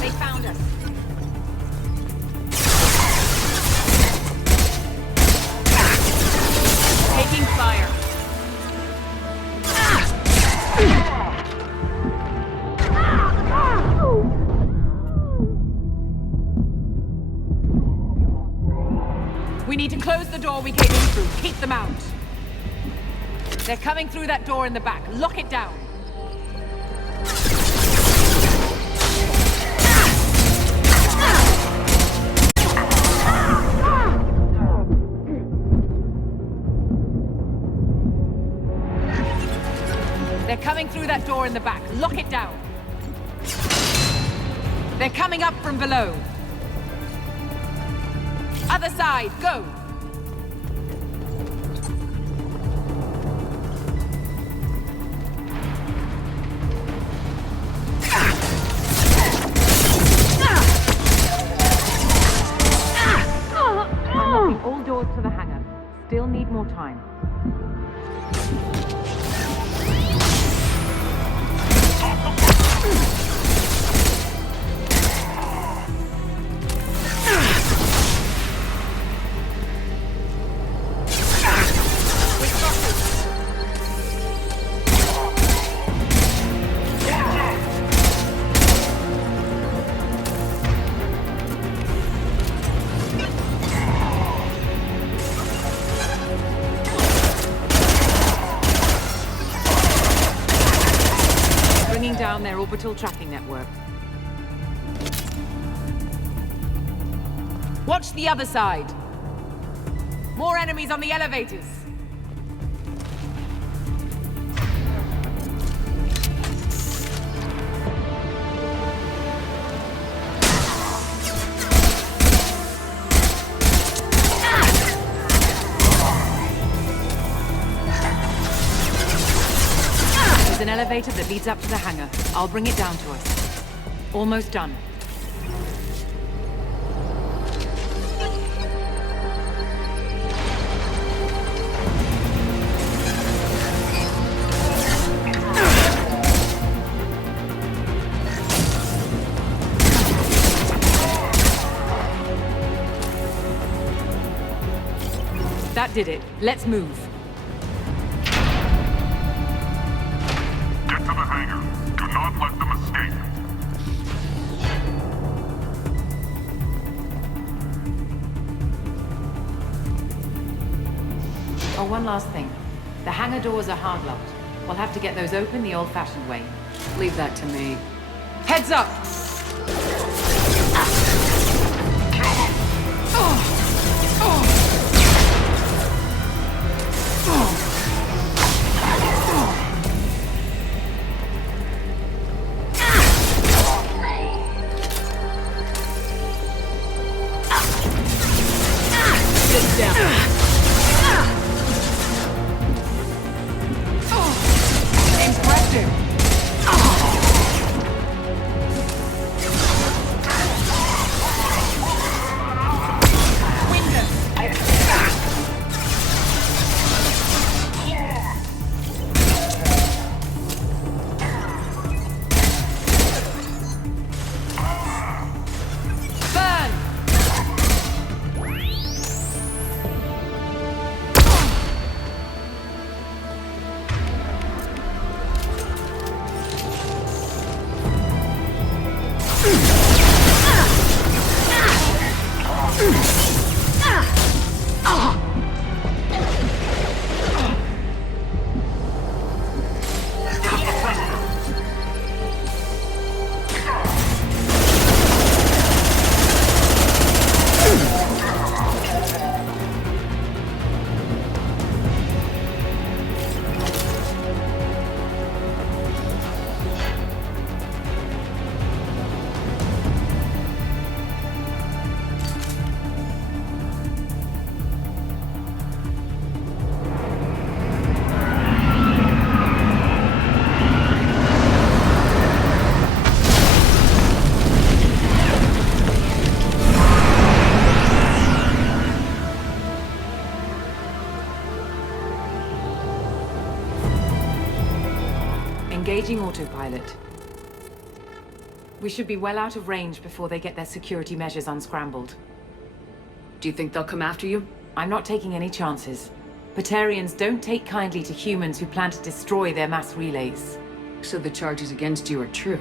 They found us. Taking fire. We need to close the door we came in through. Keep them out. They're coming through that door in the back. Lock it down. They're coming through that door in the back. Lock it down. They're coming up from below. Other side, go! Unlocking all doors to the hangar. Still need more time. Down their orbital tracking network. Watch the other side. More enemies on the elevators. There's an elevator that leads up to the hangar. I'll bring it down to us. Almost done. That did it. Let's move. Get to the hangar. Do not let them escape. Oh, one last thing. The hangar doors are hard-locked. We'll have to get those open the old-fashioned way. Leave that to me. Heads up! Sit down. Impressive! Engaging autopilot. We should be well out of range before they get their security measures unscrambled. Do you think they'll come after you? I'm not taking any chances. Batarians don't take kindly to humans who plan to destroy their mass relays. So the charges against you are true?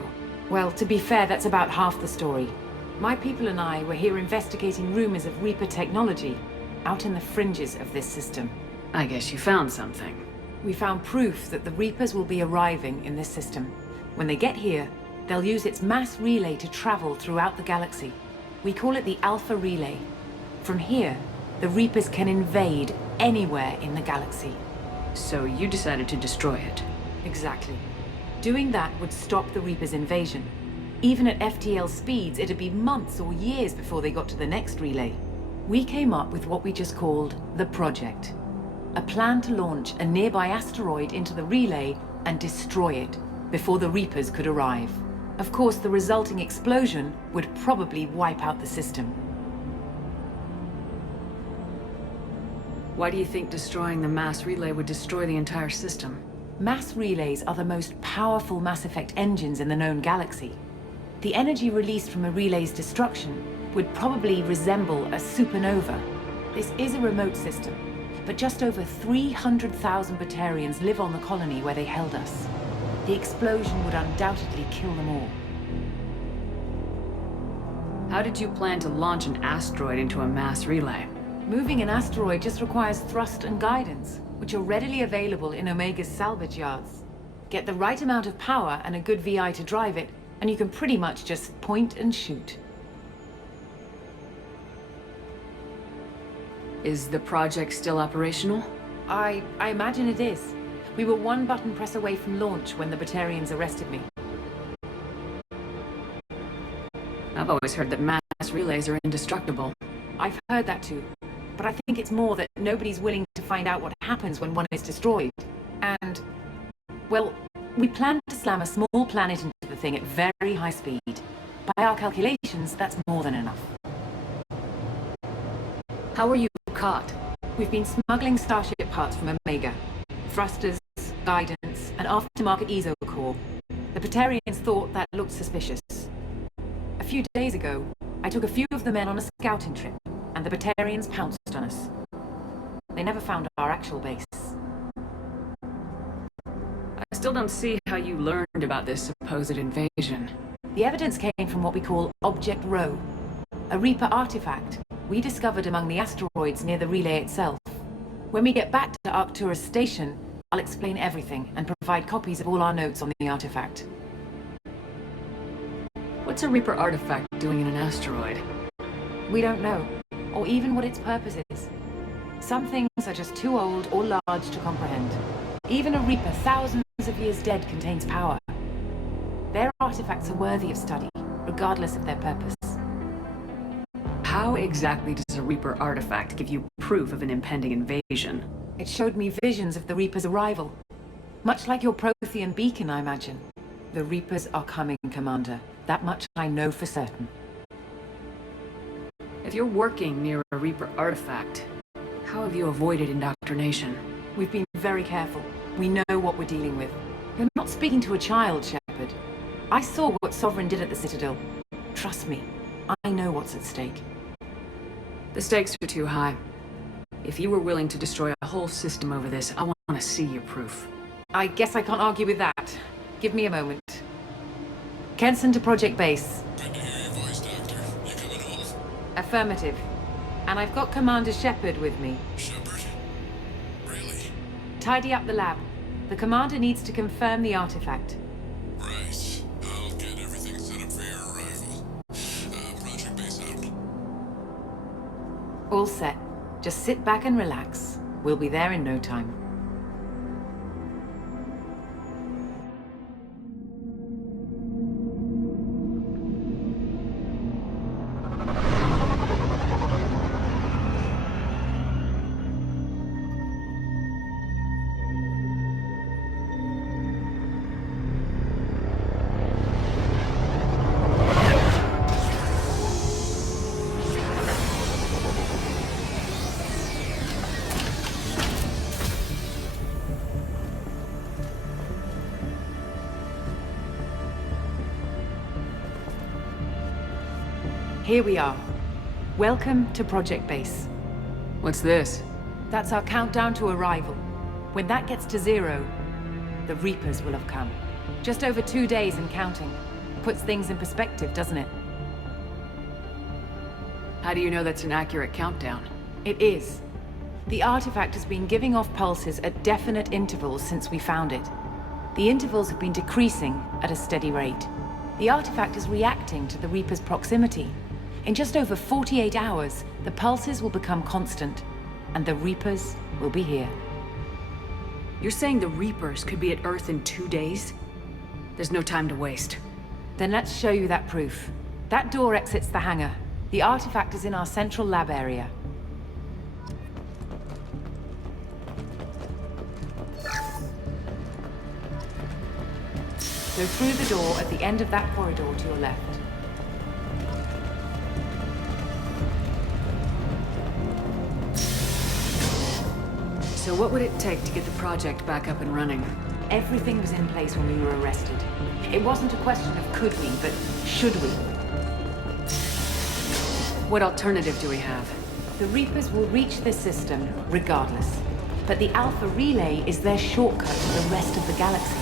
Well, to be fair, that's about half the story. My people and I were here investigating rumors of Reaper technology, out in the fringes of this system. I guess you found something. We found proof that the Reapers will be arriving in this system. When they get here, they'll use its mass relay to travel throughout the galaxy. We call it the Alpha Relay. From here, the Reapers can invade anywhere in the galaxy. So you decided to destroy it? Exactly. Doing that would stop the Reapers' invasion. Even at FTL speeds, it'd be months or years before they got to the next relay. We came up with what we just called the Project. A plan to launch a nearby asteroid into the relay and destroy it before the Reapers could arrive. Of course, the resulting explosion would probably wipe out the system. Why do you think destroying the mass relay would destroy the entire system? Mass relays are the most powerful Mass Effect engines in the known galaxy. The energy released from a relay's destruction would probably resemble a supernova. This is a remote system, but just over 300,000 Batarians live on the colony where they held us. The explosion would undoubtedly kill them all. How did you plan to launch an asteroid into a mass relay? Moving an asteroid just requires thrust and guidance, which are readily available in Omega's salvage yards. Get the right amount of power and a good VI to drive it, and you can pretty much just point and shoot. Is the project still operational? I imagine it is. We were one button press away from launch when the Batarians arrested me. I've always heard that mass relays are indestructible. I've heard that too. But I think it's more that nobody's willing to find out what happens when one is destroyed. And, well, we plan to slam a small planet into the thing at very high speed. By our calculations, that's more than enough. How were you caught? We've been smuggling Starship parts from Omega. Thrusters, guidance, and aftermarket ESO core. The Batarians thought that looked suspicious. A few days ago, I took a few of the men on a scouting trip, and the Batarians pounced on us. They never found our actual base. I still don't see how you learned about this supposed invasion. The evidence came from what we call Object Rho, a Reaper artifact we discovered among the asteroids near the relay itself. When we get back to Arcturus Station, I'll explain everything and provide copies of all our notes on the artifact. What's a Reaper artifact doing in an asteroid? We don't know, or even what its purpose is. Some things are just too old or large to comprehend. Even a Reaper thousands of years dead contains power. Their artifacts are worthy of study, regardless of their purpose. How exactly does a Reaper artifact give you proof of an impending invasion? It showed me visions of the Reaper's arrival. Much like your Prothean beacon, I imagine. The Reapers are coming, Commander. That much I know for certain. If you're working near a Reaper artifact, how have you avoided indoctrination? We've been very careful. We know what we're dealing with. You're not speaking to a child, Shepard. I saw what Sovereign did at the Citadel. Trust me, I know what's at stake. The stakes are too high. If you were willing to destroy a whole system over this, I want to see your proof. I guess I can't argue with that. Give me a moment. Kenson to Project Base. Good to hear your voice, Doctor. You coming home? Affirmative. And I've got Commander Shepard with me. Shepard? Really? Tidy up the lab. The Commander needs to confirm the artifact. Right. I'll get everything set up for your arrival. Project Base out. All set. Just sit back and relax. We'll be there in no time. Here we are. Welcome to Project Base. What's this? That's our countdown to arrival. When that gets to 0, the Reapers will have come. Just over 2 days and counting. Puts things in perspective, doesn't it? How do you know that's an accurate countdown? It is. The artifact has been giving off pulses at definite intervals since we found it. The intervals have been decreasing at a steady rate. The artifact is reacting to the Reaper's proximity. In just over 48 hours, the pulses will become constant, and the Reapers will be here. You're saying the Reapers could be at Earth in 2 days? There's no time to waste. Then let's show you that proof. That door exits the hangar. The artifact is in our central lab area. Go through the door at the end of that corridor to your left. So what would it take to get the project back up and running? Everything was in place when we were arrested. It wasn't a question of could we, but should we. What alternative do we have? The Reapers will reach this system regardless. But the Alpha Relay is their shortcut to the rest of the galaxy.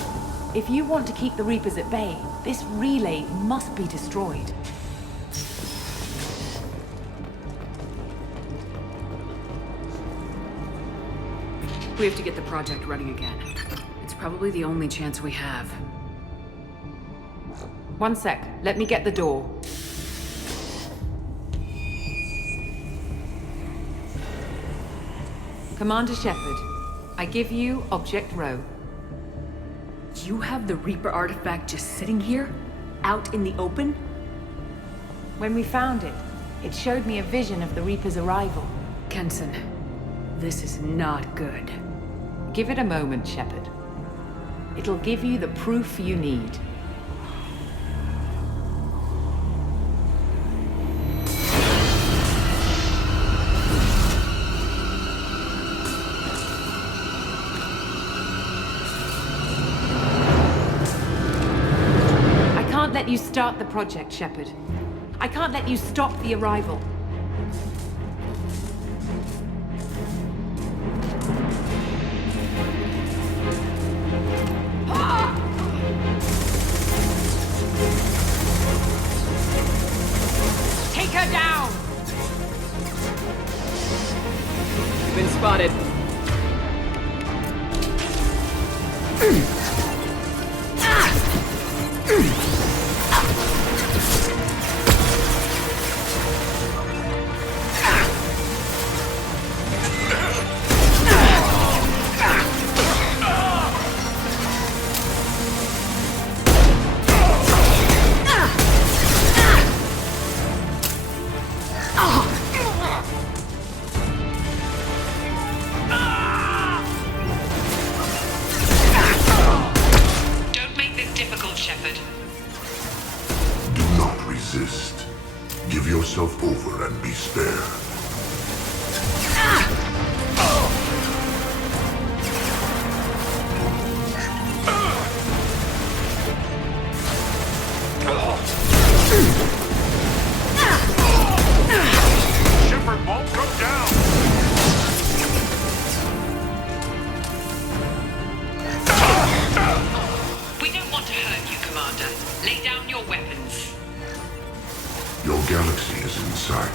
If you want to keep the Reapers at bay, this relay must be destroyed. We have to get the project running again. It's probably the only chance we have. 1 sec. Let me get the door. Commander Shepard, I give you Object Rho. You have the Reaper artifact just sitting here? Out in the open? When we found it, it showed me a vision of the Reaper's arrival. Kenson, this is not good. Give it a moment, Shepard. It'll give you the proof you need. I can't let you start the project, Shepard. I can't let you stop the arrival. Take her down! You've been spotted. Don't make this difficult, Shepard. Do not resist. Give yourself over and be spared. Shepard won't go down! We don't want to hurt you, Commander. Lay down your weapons. Your galaxy is in sight.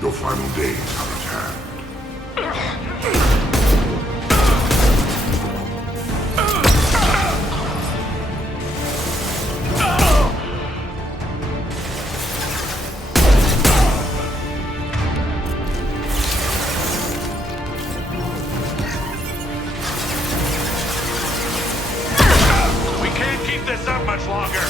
Your final days are at hand. We can't keep this up much longer!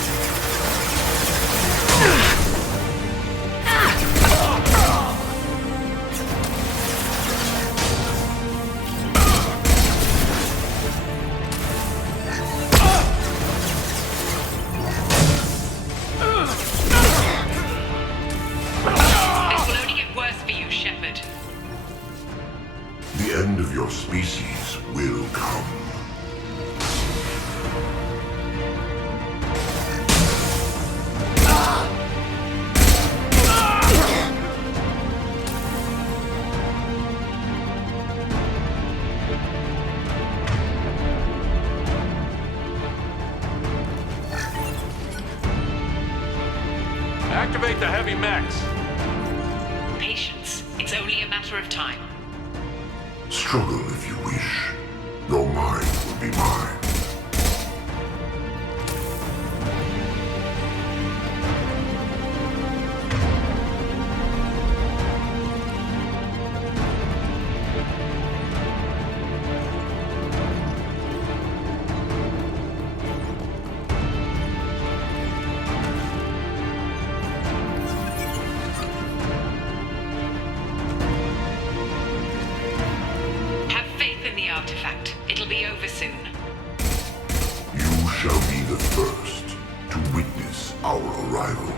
This will only get worse for you, Shepard. The end of your species will come. Activate the heavy mechs. Patience. It's only a matter of time. Struggle if you wish. Your mind will be mine. Have faith in the artifact. It'll be over soon. You shall be the first to witness our arrival.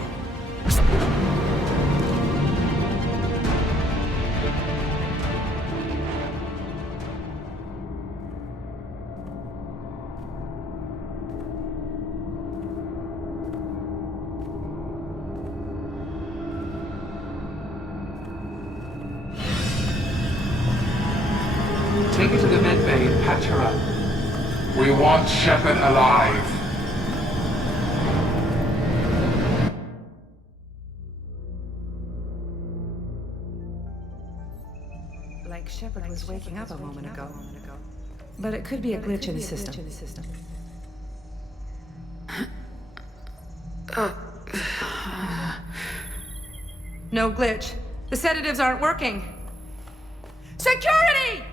Take her to the med bay and patch her up. We want Shepard alive. Like Shepard was waking up a moment ago. But it could be a glitch in the system. No glitch. The sedatives aren't working. Security!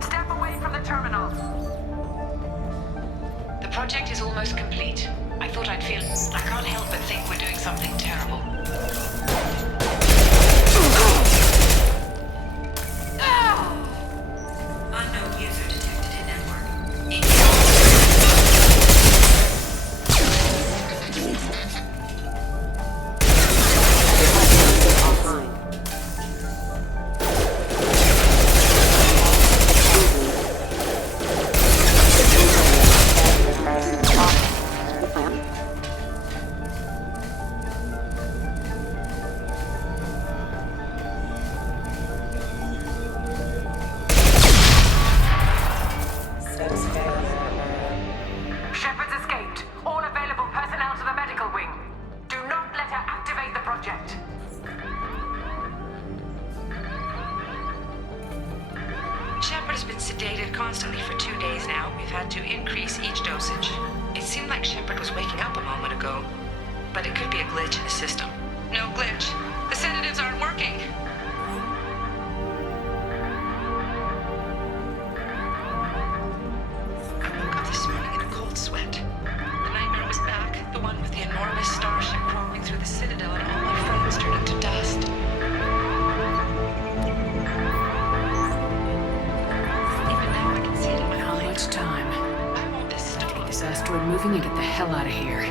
Step away from the terminal. The project is almost complete. I thought I'd feel... I can't help but think we're doing something terrible. Unknown user detected in network. been sedated constantly for 2 days now. We've had to increase each dosage. It seemed like Shepard was waking up a moment ago, but it could be a glitch in the system. No glitch. The sedatives aren't working. I woke up this morning in a cold sweat. The nightmare was back, the one with the enormous starship crawling through the Citadel and all our friends turned into dust. Time. Get this asteroid moving and get the hell out of here.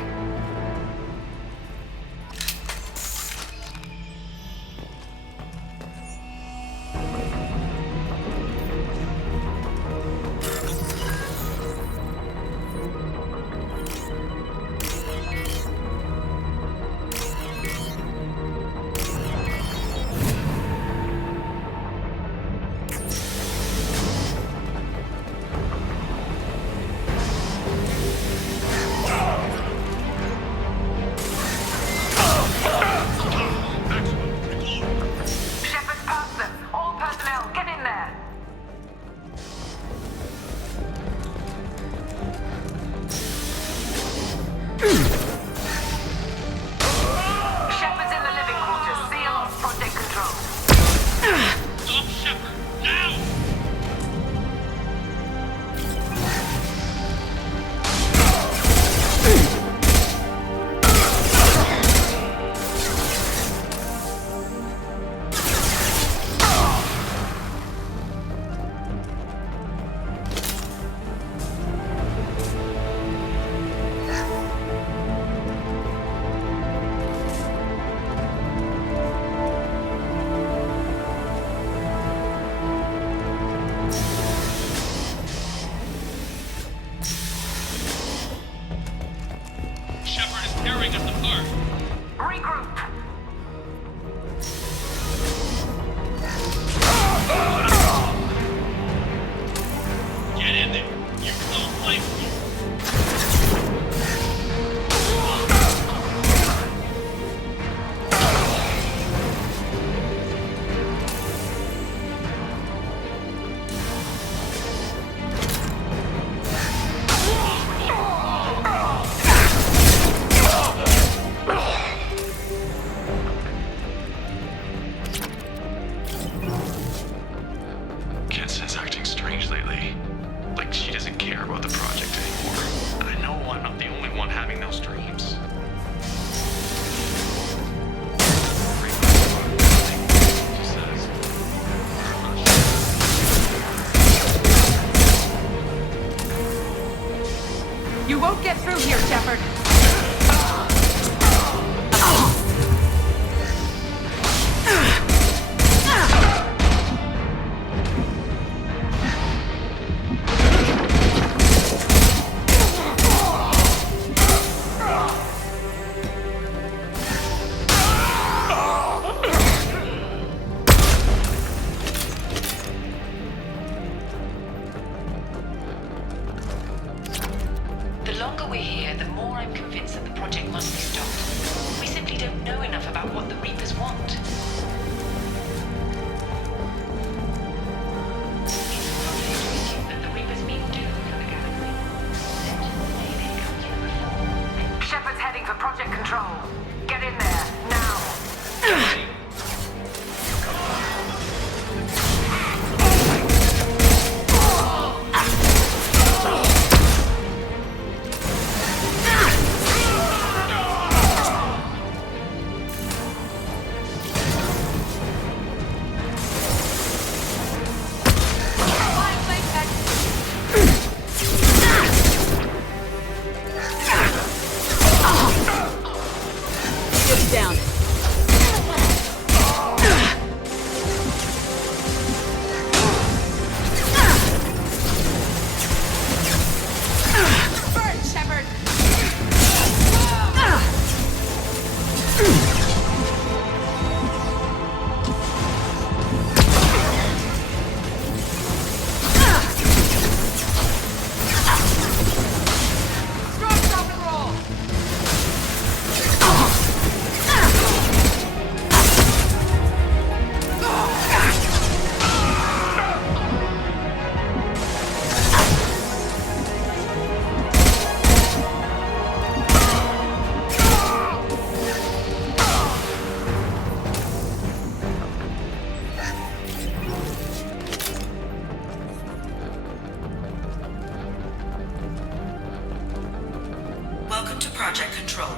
to Project Control.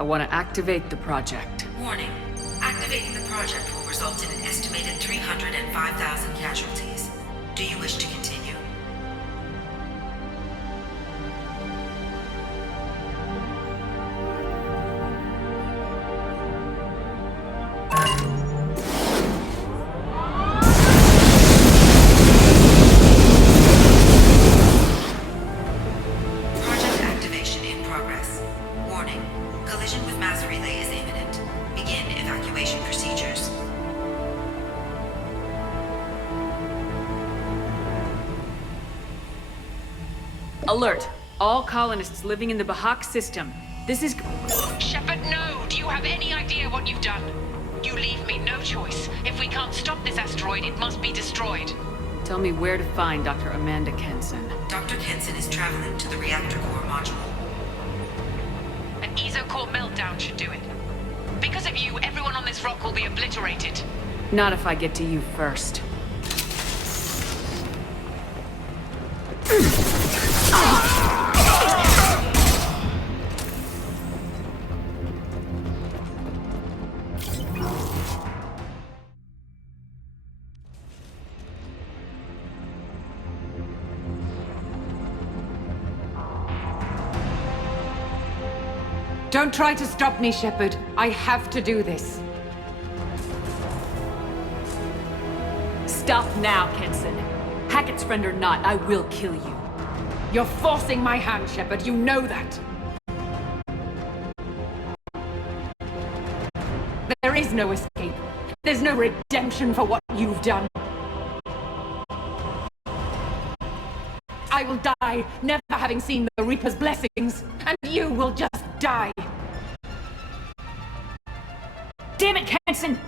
I want to activate the project. Warning. Activating the project will result in an estimated 305,000 casualties. Do you wish to continue? Project activation in progress. Warning. Collision with mass relay is imminent. Begin evacuation procedures. Alert! All colonists living in the Bahak system. This is... Shepard, no! Do you have any idea what you've done? You leave me no choice. If we can't stop this asteroid, it must be destroyed. Tell me where to find Dr. Amanda Kenson. Dr. Kenson is traveling to the reactor core module. An ESO-core meltdown should do it. Because of you, everyone on this rock will be obliterated. Not if I get to you first. Don't try to stop me, Shepard. I have to do this. Stop now, Kenson. Hackett's friend or not, I will kill you. You're forcing my hand, Shepard. You know that. There is no escape. There's no redemption for what you've done. I will die, never having seen the Reaper's blessings, and you will just die. Damn it, Kenson!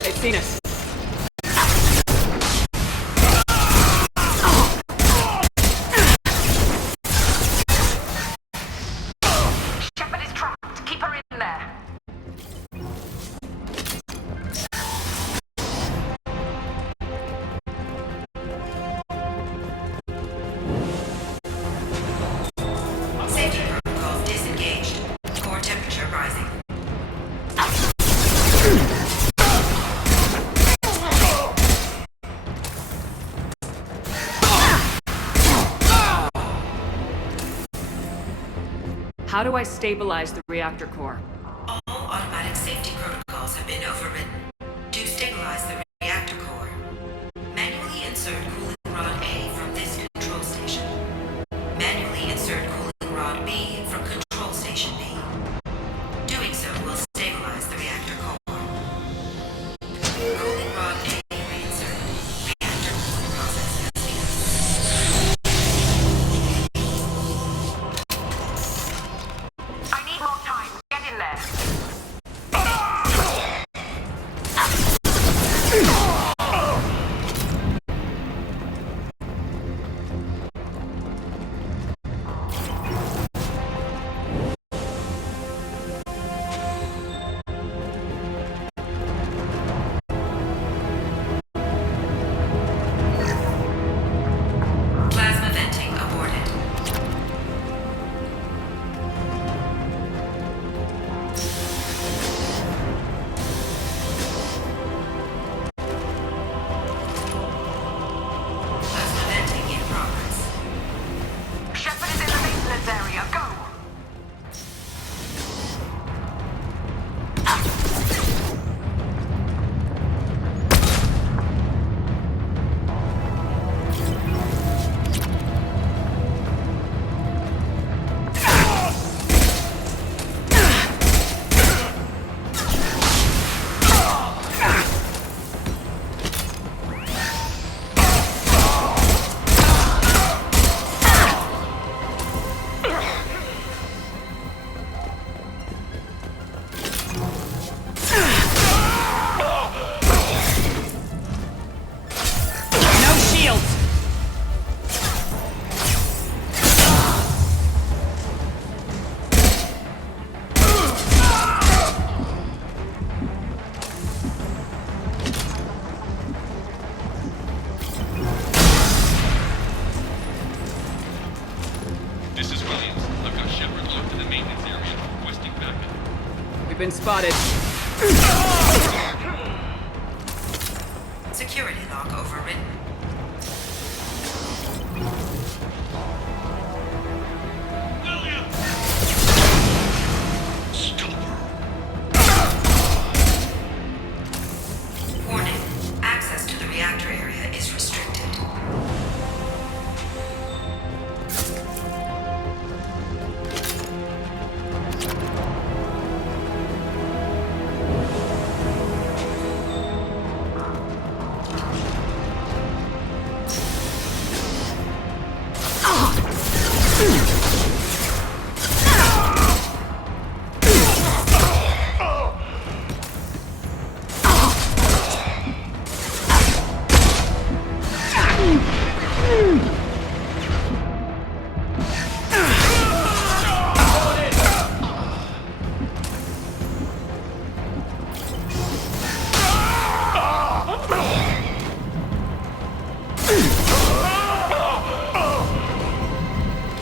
They've seen us. Shepard is trapped. Keep her in there. Safety protocols disengaged. Core temperature rising. How do I stabilize the reactor core? All automatic safety protocols have been overridden. To stabilize the reactor core, manually insert cooling rod A from this control station. Manually insert cooling rod B from control station B. Doing so will stabilize the reactor core. Cooling rod A reinserted. Reactor cooling process has begun. I need more time. Get in there. been spotted. Security log overwritten. Warning. Access to the reactor area is restricted.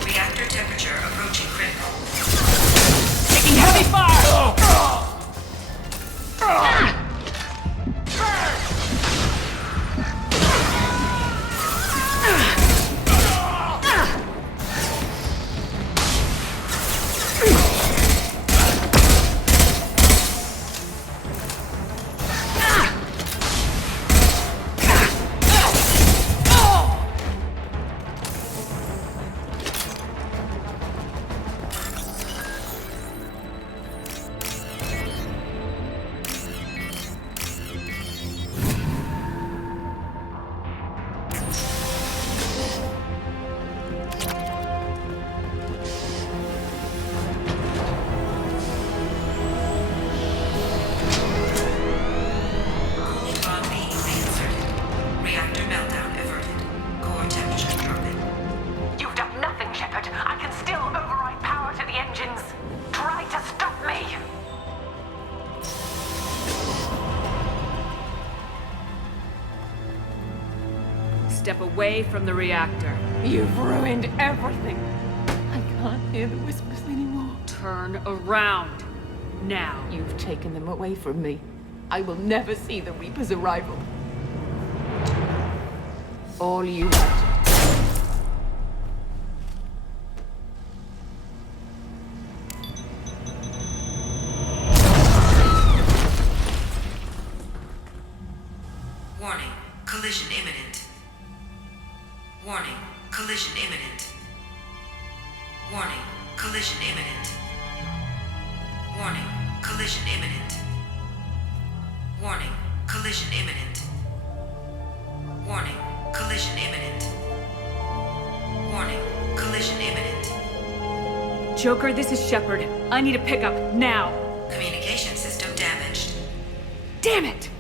Reactor temperature approaching critical. Taking heavy fire! Cooling rod B reinserted. Reactor meltdown averted. Core temperature dropping. You've done nothing, Shepard. I can still override power to the engines. Try to stop me! Step away from the reactor. You've ruined everything. I can't hear the whispers anymore. Turn around. Now. You've taken them away from me. I will never see the Reaper's arrival. All you want. Warning. Collision imminent. Warning. Collision imminent. Warning. Collision imminent. Warning. Collision imminent. Warning. Collision imminent. Warning. Collision imminent. Warning. Collision imminent. Joker, this is Shepard. I need a pickup, now. Communication system damaged. Damn it!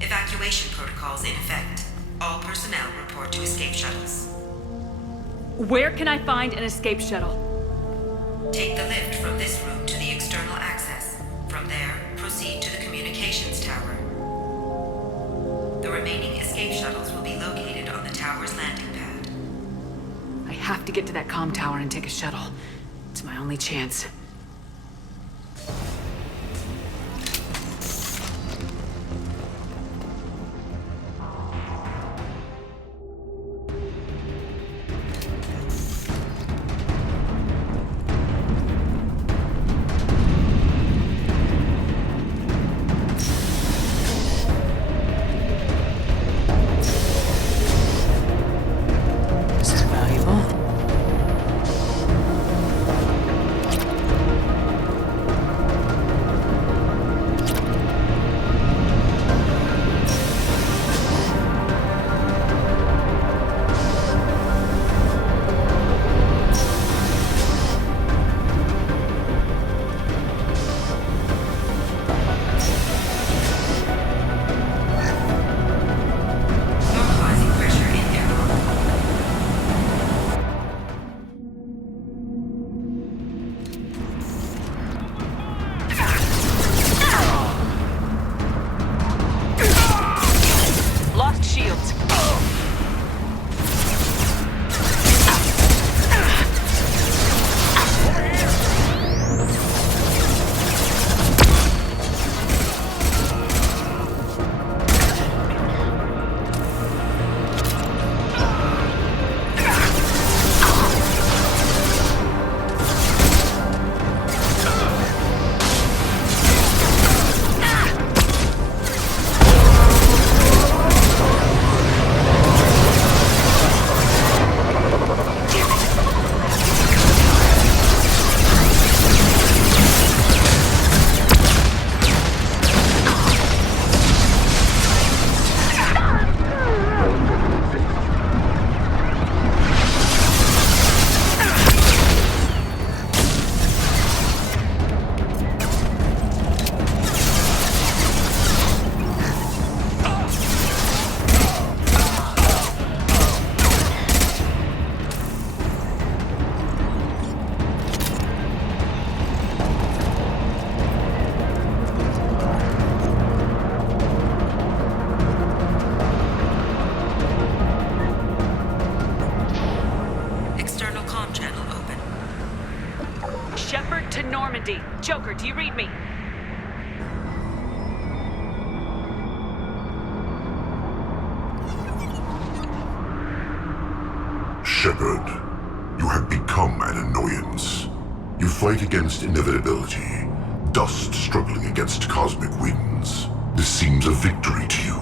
Evacuation protocols in effect. All personnel report to escape shuttles. Where can I find an escape shuttle? Take the lift from this room to the external access. From there, proceed to the communications tower. The remaining escape shuttles will be located on the tower's landing pad. I have to get to that comm tower and take a shuttle. It's my only chance. This is valuable. Joker, do you read me? Shepard, you have become an annoyance. You fight against inevitability, dust struggling against cosmic winds. This seems a victory to you.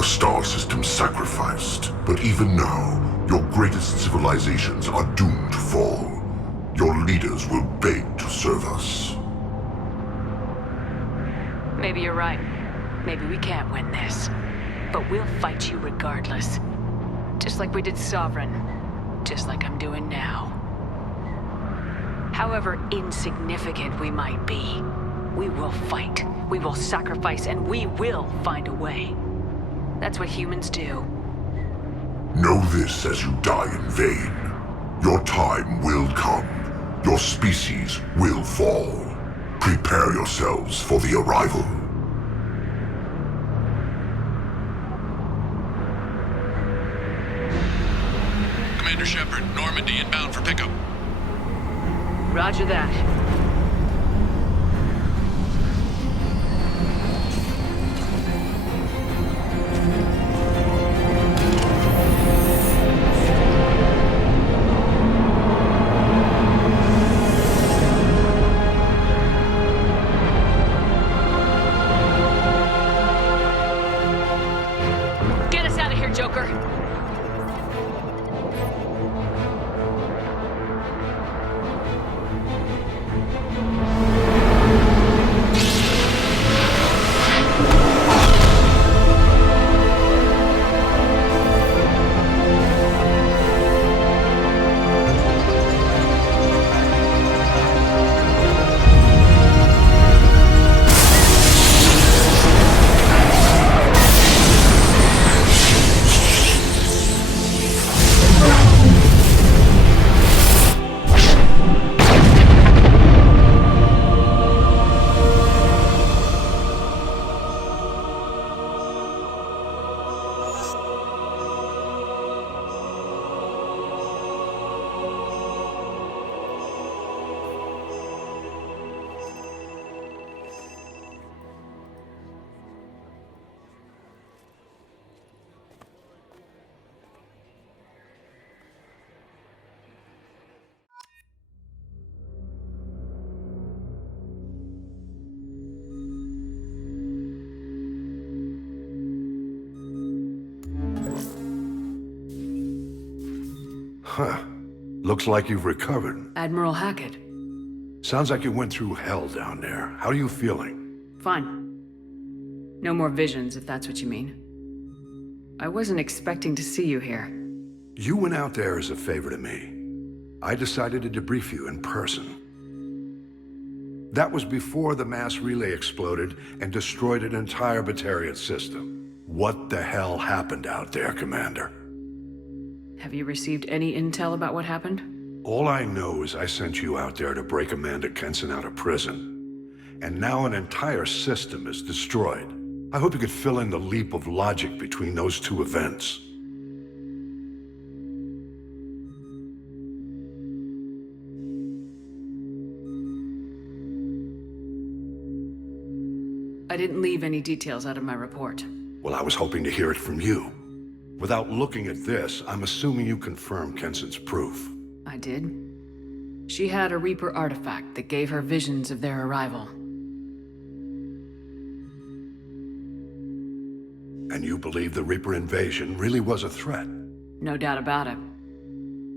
A star system sacrificed. But even now, your greatest civilizations are doomed to fall. Your leaders will beg to serve us. Maybe you're right. Maybe we can't win this. But we'll fight you regardless. Just like we did Sovereign. Just like I'm doing now. However insignificant we might be, we will fight, we will sacrifice, and we will find a way. That's what humans do. Know this as you die in vain. Your time will come. Your species will fall. Prepare yourselves for the arrival. Commander Shepard, Normandy inbound for pickup. Roger that. Get us out of here, Joker! Huh. Looks like you've recovered. Admiral Hackett. Sounds like you went through hell down there. How are you feeling? Fine. No more visions, if that's what you mean. I wasn't expecting to see you here. You went out there as a favor to me. I decided to debrief you in person. That was before the mass relay exploded and destroyed an entire Batarian system. What the hell happened out there, Commander? Have you received any intel about what happened? All I know is I sent you out there to break Amanda Kenson out of prison. And now an entire system is destroyed. I hope you could fill in the leap of logic between those two events. I didn't leave any details out of my report. Well, I was hoping to hear it from you. Without looking at this, I'm assuming you confirm Kenson's proof. I did. She had a Reaper artifact that gave her visions of their arrival. And you believe the Reaper invasion really was a threat? No doubt about it.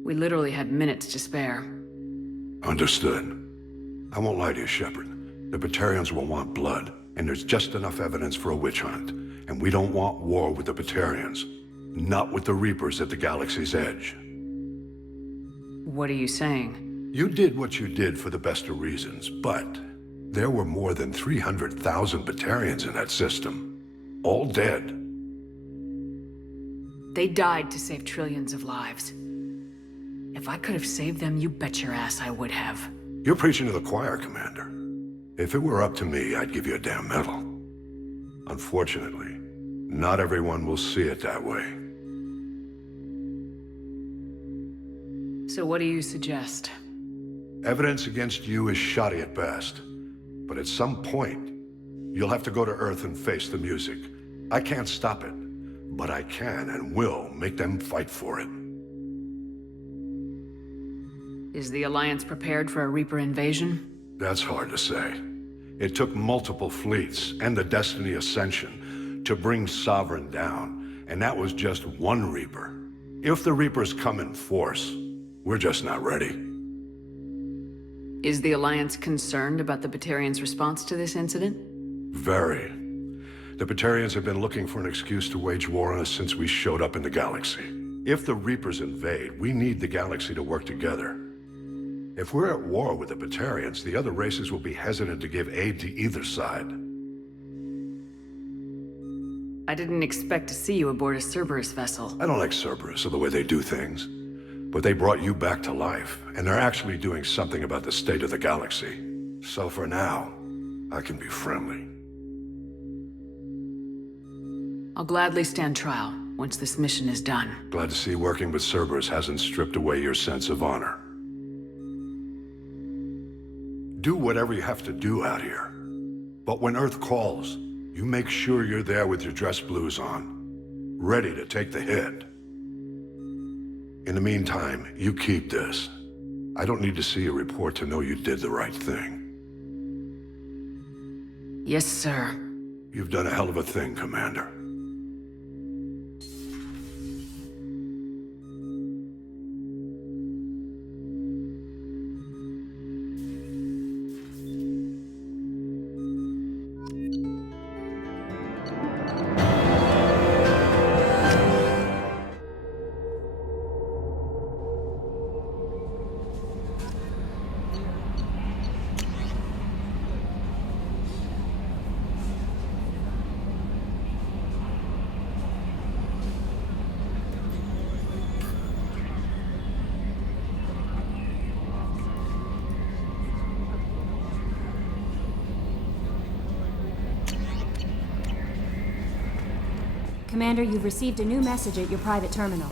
We literally had minutes to spare. Understood. I won't lie to you, Shepard. The Batarians will want blood, and there's just enough evidence for a witch hunt. And we don't want war with the Batarians. Not with the Reapers at the galaxy's edge. What are you saying? You did what you did for the best of reasons, but there were more than 300,000 Batarians in that system. All dead. They died to save trillions of lives. If I could have saved them, you bet your ass I would have. You're preaching to the choir, Commander. If it were up to me, I'd give you a damn medal. Unfortunately, not everyone will see it that way. So what do you suggest? Evidence against you is shoddy at best. But at some point, you'll have to go to Earth and face the music. I can't stop it, but I can and will make them fight for it. Is the Alliance prepared for a Reaper invasion? That's hard to say. It took multiple fleets and the Destiny Ascension to bring Sovereign down, and that was just one Reaper. If the Reapers come in force, we're just not ready. Is the Alliance concerned about the Batarians' response to this incident? Very. The Batarians have been looking for an excuse to wage war on us since we showed up in the galaxy. If the Reapers invade, we need the galaxy to work together. If we're at war with the Batarians, the other races will be hesitant to give aid to either side. I didn't expect to see you aboard a Cerberus vessel. I don't like Cerberus or the way they do things. But they brought you back to life, and they're actually doing something about the state of the galaxy. So for now, I can be friendly. I'll gladly stand trial once this mission is done. Glad to see working with Cerberus hasn't stripped away your sense of honor. Do whatever you have to do out here. But when Earth calls, you make sure you're there with your dress blues on, ready to take the hit. In the meantime, you keep this. I don't need to see a report to know you did the right thing. Yes, sir. You've done a hell of a thing, Commander. Commander, you've received a new message at your private terminal.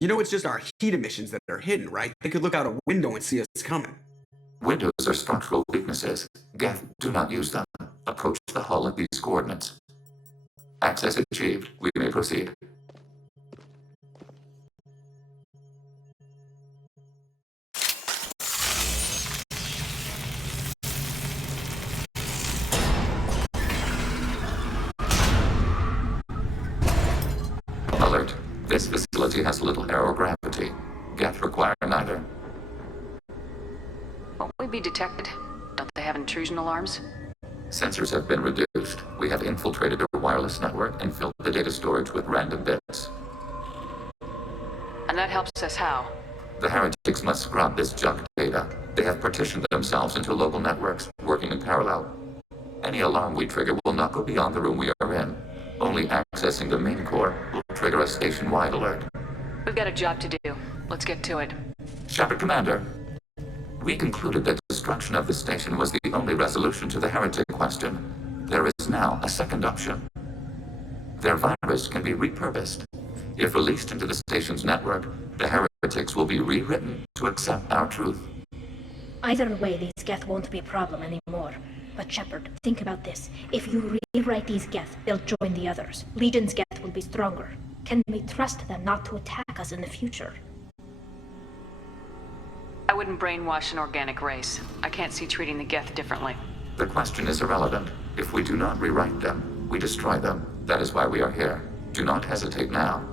You know it's just our heat emissions that are hidden, right? They could look out a window and see us coming. Windows are structural weaknesses. Geth, do not use them. Approach the hull at these coordinates. Access achieved. We may proceed. Alert. This facility has little aerogravity. Geth require neither. Won't we be detected? Don't they have intrusion alarms? Sensors have been reduced. We have infiltrated their wireless network and filled the data storage with random bits. And that helps us how? The heretics must scrub this junk data. They have partitioned themselves into local networks, working in parallel. Any alarm we trigger will not go beyond the room we are in. Only accessing the main core will trigger a station-wide alert. We've got a job to do. Let's get to it. Shepard Commander, we concluded that destruction of the station was the only resolution to the heretic question. There is now a second option. Their virus can be repurposed. If released into the station's network, the heretics will be rewritten to accept our truth. Either way, these Geth won't be a problem anymore. But Shepard, think about this. If you rewrite these Geth, they'll join the others. Legion's Geth will be stronger. Can we trust them not to attack us in the future? I wouldn't brainwash an organic race. I can't see treating the Geth differently. The question is irrelevant. If we do not rewrite them, we destroy them. That is why we are here. Do not hesitate now.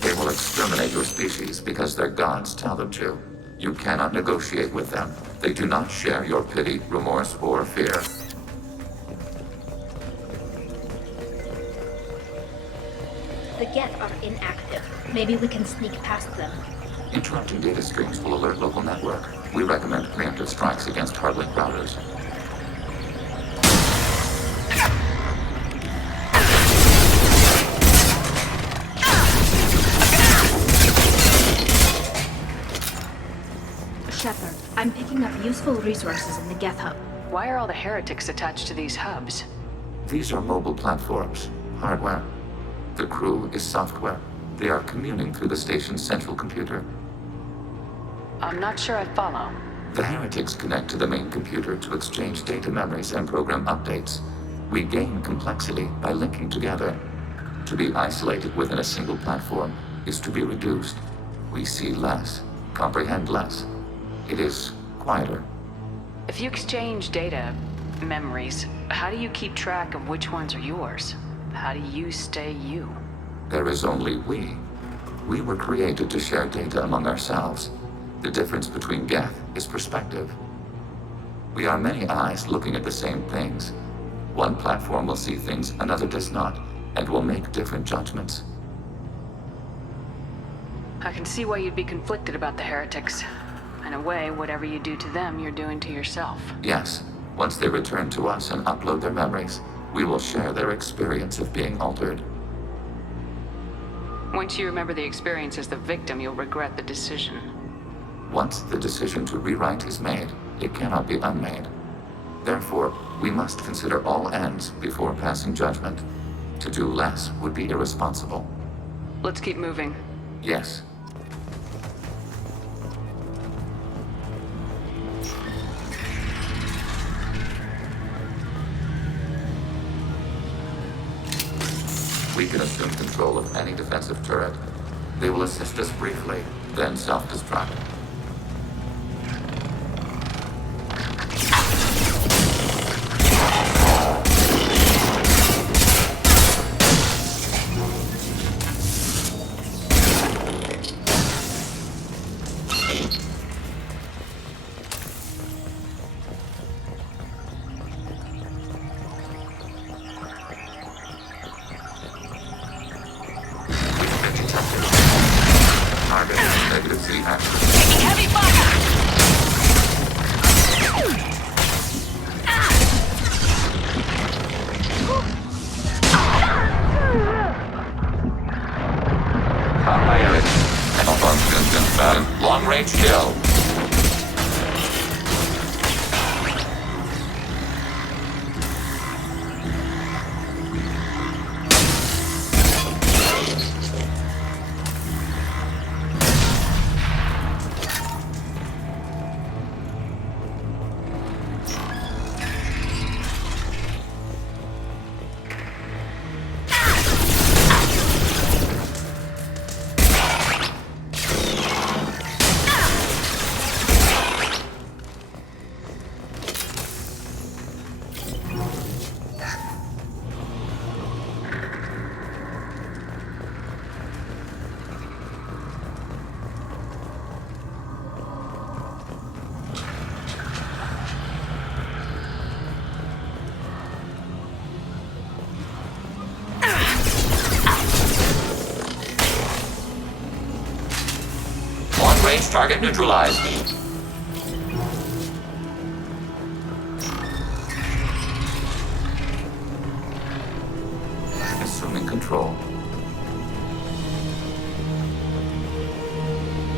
They will exterminate your species because their gods tell them to. You cannot negotiate with them. They do not share your pity, remorse, or fear. The Geth are inactive. Maybe we can sneak past them. Interrupting data streams will alert local network. We recommend preemptive strikes against hardlink routers. Shepard, I'm picking up useful resources in the Geth hub. Why are all the heretics attached to these hubs? These are mobile platforms, hardware. The crew is software. They are communing through the station's central computer. I'm not sure I follow. The heretics connect to the main computer to exchange data memories and program updates. We gain complexity by linking together. To be isolated within a single platform is to be reduced. We see less, comprehend less. It is quieter. If you exchange data, memories, how do you keep track of which ones are yours? How do you stay you? There is only we. We were created to share data among ourselves. The difference between Geth is perspective. We are many eyes looking at the same things. One platform will see things another does not, and will make different judgments. I can see why you'd be conflicted about the heretics. In a way, whatever you do to them, you're doing to yourself. Yes, once they return to us and upload their memories, we will share their experience of being altered. Once you remember the experience as the victim, you'll regret the decision. Once the decision to rewrite is made, it cannot be unmade. Therefore, we must consider all ends before passing judgment. To do less would be irresponsible. Let's keep moving. Yes. We can assume control of any defensive turret. They will assist us briefly, then self-destruct. Long-range kill. Range target neutralized. assuming control.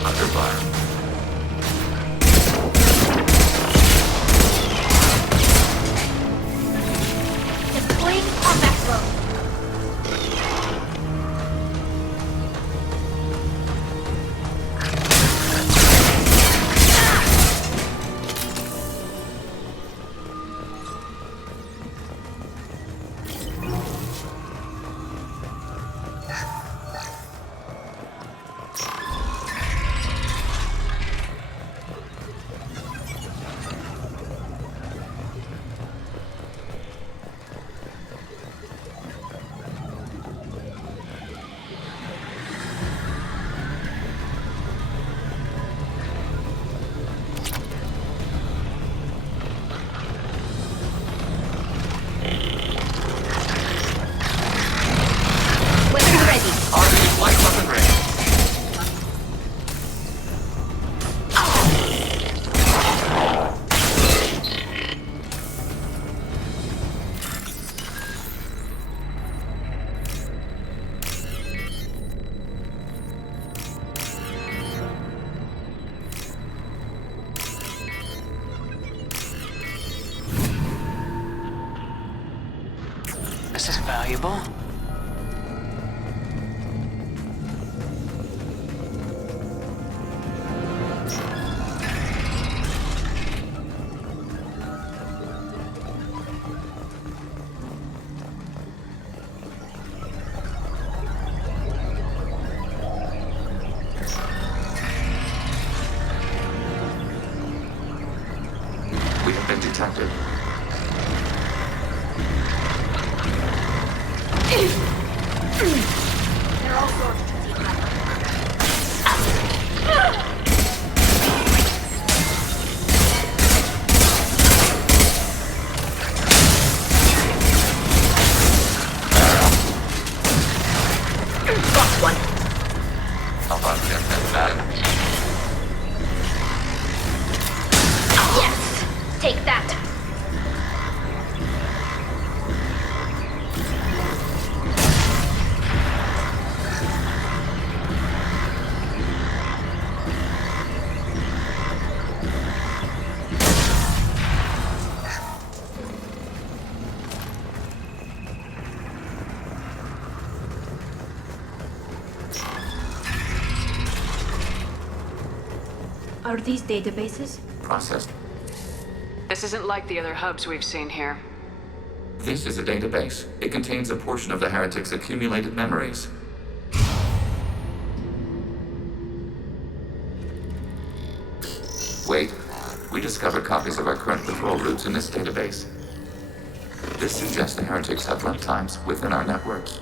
Under fire. Deploying combat mode. This is valuable. We have been detected. They're all sorts of got one. How about that? Yes! Take that! Are these databases? Processed. This isn't like the other hubs we've seen here. This is a database. It contains a portion of the heretic's accumulated memories. Wait. We discovered copies of our current patrol routes in this database. This suggests the heretics have runtimes within our networks.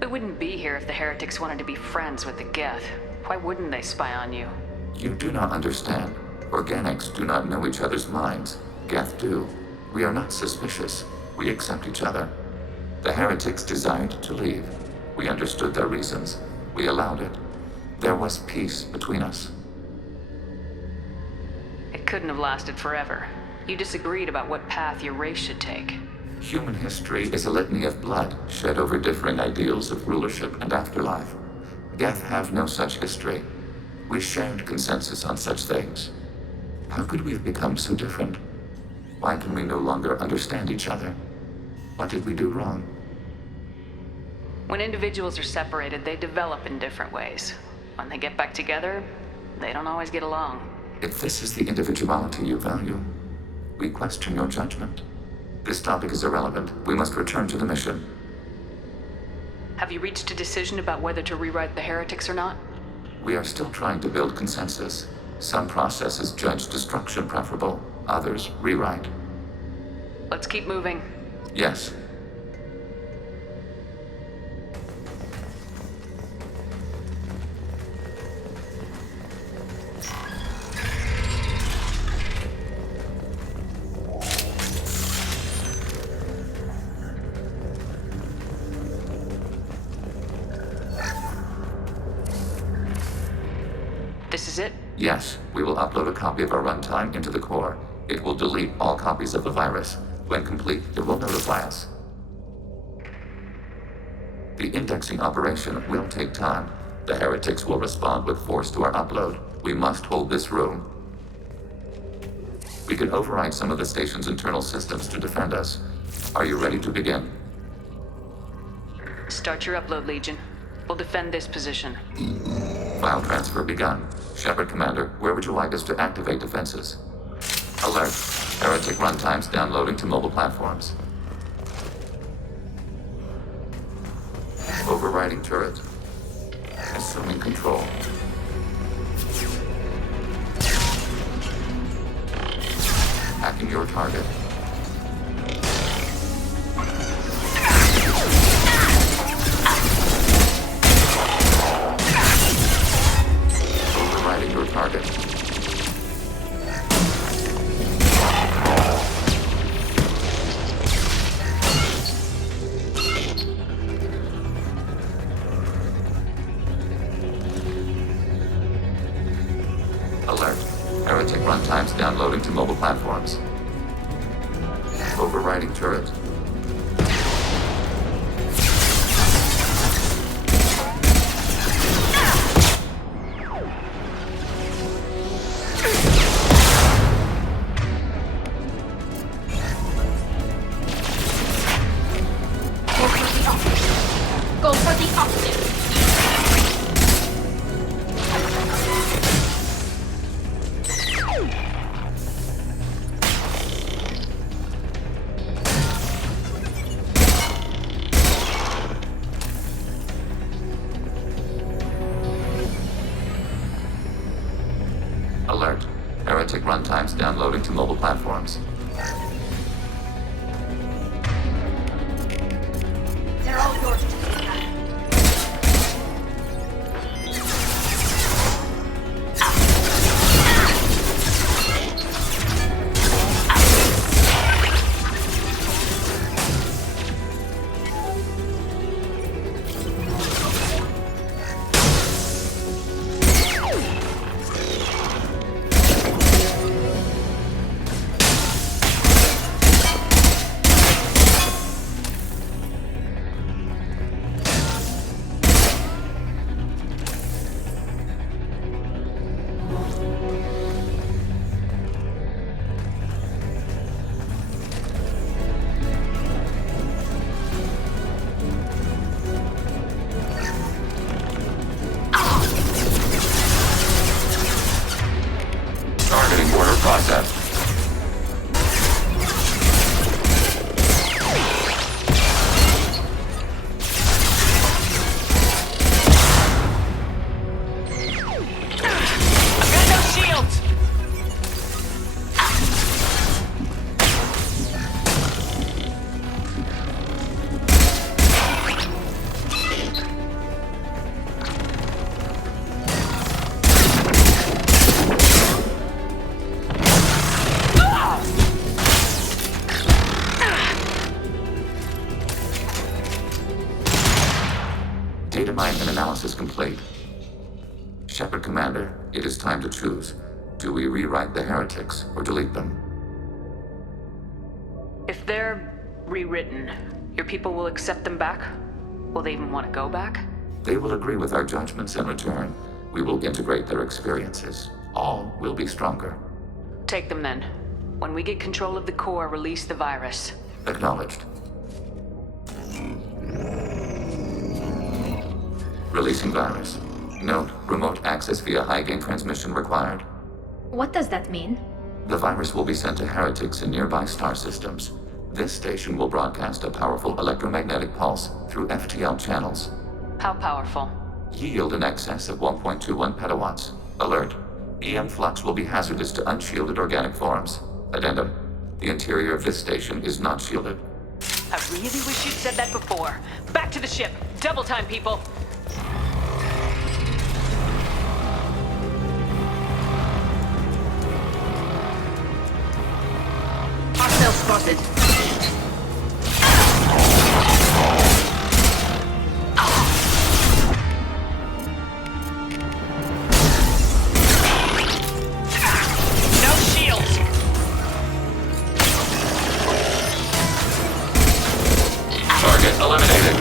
We wouldn't be here if the heretics wanted to be friends with the Geth. Why wouldn't they spy on you? You do not understand. Organics do not know each other's minds. Geth do. We are not suspicious. We accept each other. The heretics desired to leave. We understood their reasons. We allowed it. There was peace between us. It couldn't have lasted forever. You disagreed about what path your race should take. Human history is a litany of blood shed over differing ideals of rulership and afterlife. Geth have no such history. We shared consensus on such things. How could we have become so different? Why can we no longer understand each other? What did we do wrong? When individuals are separated, they develop in different ways. When they get back together, they don't always get along. If this is the individuality you value, we question your judgment. This topic is irrelevant. We must return to the mission. Have you reached a decision about whether to rewrite the heretics or not? We are still trying to build consensus. Some processes judge destruction preferable, others rewrite. Let's keep moving. Yes. This is it? Yes, we will upload a copy of our runtime into the core. It will delete all copies of the virus. When complete, it will notify us. The indexing operation will take time. The heretics will respond with force to our upload. We must hold this room. We can override some of the station's internal systems to defend us. Are you ready to begin? Start your upload, Legion. We'll defend this position. File transfer begun. Shepard Commander, where would you like us to activate defenses? Alert. Heretic runtimes downloading to mobile platforms. Overriding turret. Assuming control. Hacking your target. Overriding your target. Alert. Heretic runtimes downloading to mobile platforms. Overriding turret. Go for the optic. Alert. Heretic runtimes downloading to mobile platforms. They're all yours. Targeting order processed. I've got no shields! Data mine and analysis complete. Shepard Commander, it is time to choose. Do we rewrite the heretics or delete them? If they're rewritten, your people will accept them back? Will they even want to go back? They will agree with our judgments in return. We will integrate their experiences. All will be stronger. Take them then. When we get control of the core, release the virus. Acknowledged. Releasing virus. Note, remote access via high-gain transmission required. What does that mean? The virus will be sent to heretics in nearby star systems. This station will broadcast a powerful electromagnetic pulse through FTL channels. How powerful? Yield in excess of 1.21 petawatts. Alert. EM flux will be hazardous to unshielded organic forms. Addendum. The interior of this station is not shielded. I really wish you'd said that before. Back to the ship. Double time, people. Hostile spotted. No shields! Target eliminated.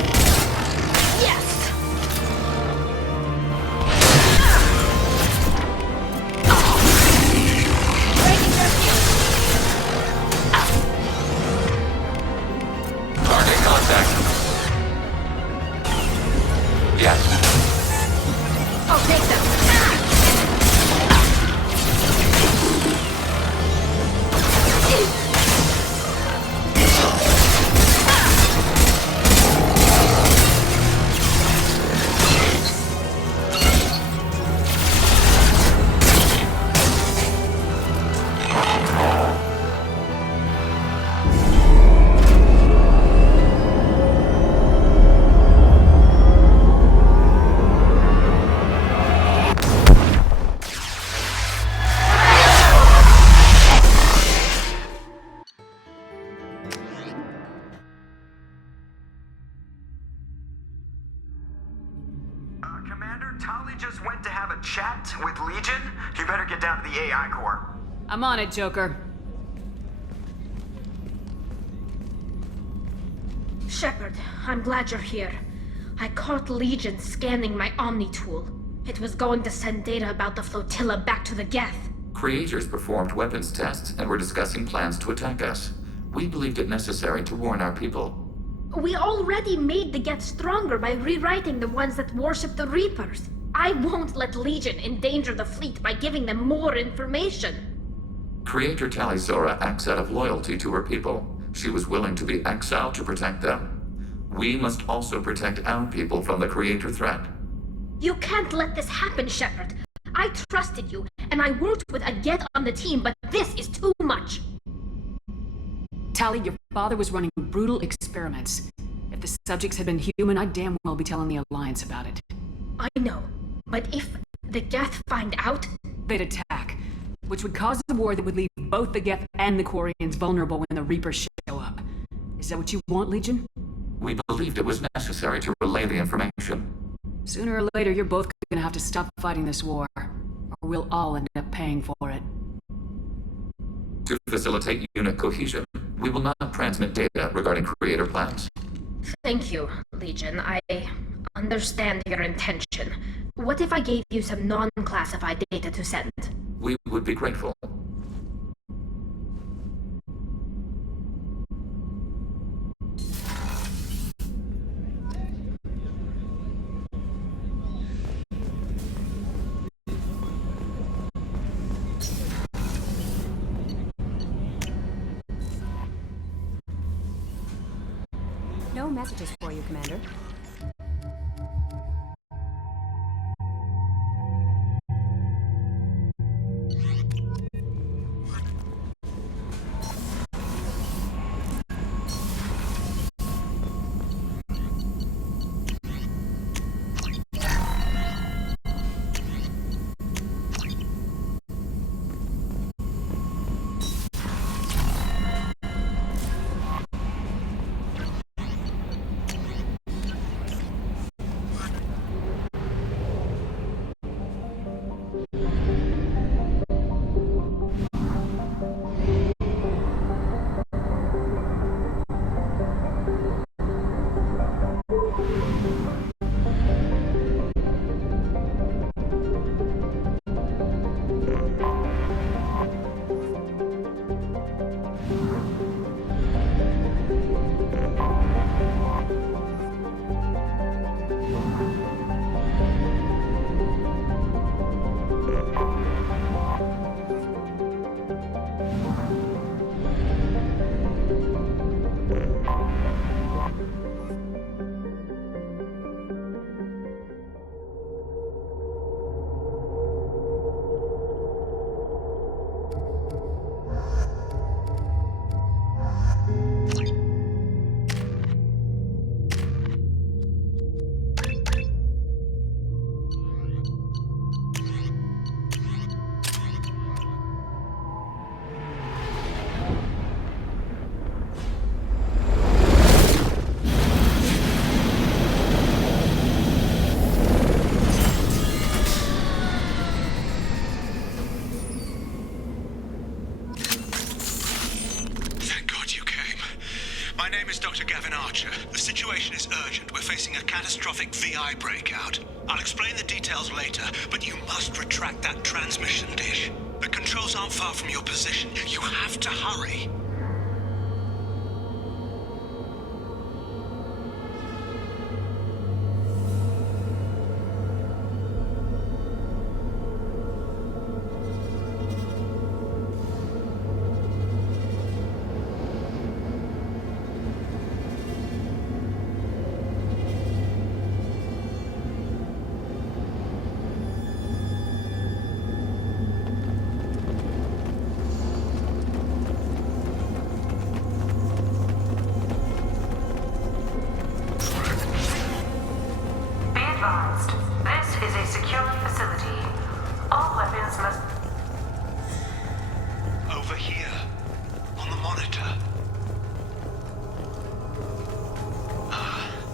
Tali just went to have a chat with Legion. You better get down to the AI core. I'm on it, Joker. Shepard, I'm glad you're here. I caught Legion scanning my Omni tool. It was going to send data about the flotilla back to the Geth. Creators performed weapons tests and were discussing plans to attack us. We believed it necessary to warn our people. We already made the Geth stronger by rewriting the ones that worship the Reapers. I won't let Legion endanger the fleet by giving them more information. Creator Tali'Zorah acts out of loyalty to her people. She was willing to be exiled to protect them. We must also protect our people from the Creator threat. You can't let this happen, Shepard. I trusted you, and I worked with a Geth on the team, but this is too much. Tali, your father was running brutal experiments. If the subjects had been human, I'd damn well be telling the Alliance about it. I know, but if the Geth find out... They'd attack, which would cause a war that would leave both the Geth and the Quarians vulnerable when the Reapers show up. Is that what you want, Legion? We believed it was necessary to relay the information. Sooner or later, you're both gonna have to stop fighting this war, or we'll all end up paying for it. To facilitate unit cohesion, we will not transmit data regarding Creator plans. Thank you, Legion. I understand your intention. What if I gave you some non-classified data to send? We would be grateful. No messages for you, Commander. Catastrophic VI breakout. I'll explain the details later, but you must retract that transmission dish. The controls aren't far from your position. You have to hurry.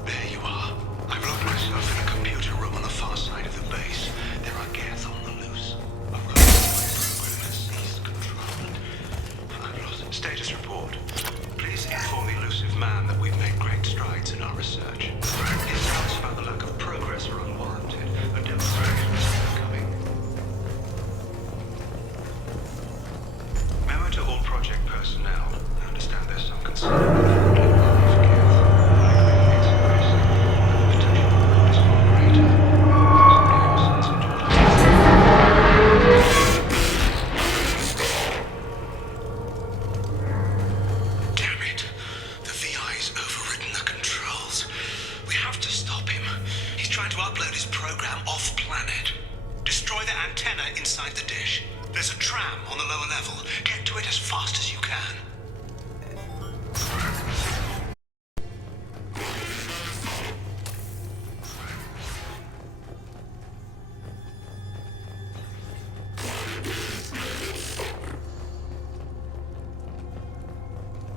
There you are. I've locked myself in a computer room on the far side of the base. search. His doubts about the lack of progress are unwarranted. A demonstration is forthcoming. Memo to all project personnel. I understand there's some concern about fraudulent knowledge of Kith. Likely it's increasing. The potential for is far greater. Damn it. The VI's overridden the controls. We have to stop him. He's trying to upload his program off-planet. Destroy the antenna inside the dish. There's a tram on the lower level. Get to it as fast as you can.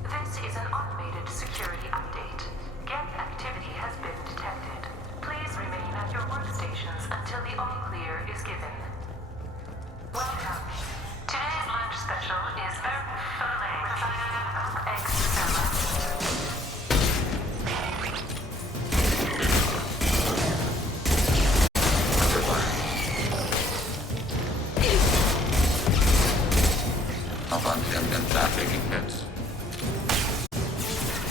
This is an automated security update. Geth activity has been detected. Please remain at your workstations until the all-clear is given. Welcome. Today's lunch special is Earth Filet with egg salad. Abundant and taking hits.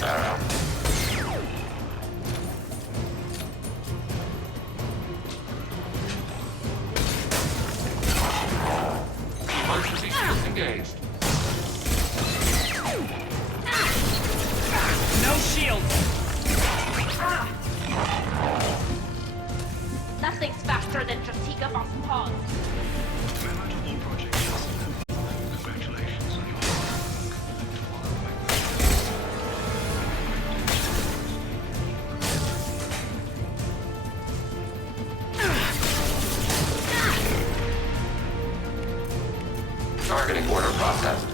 Arrow. Emergency disengaged. No shield! Nothing's faster than Jatika Von's paws. Memo to all project personnel. Congratulations on your hard work. Targeting order processed.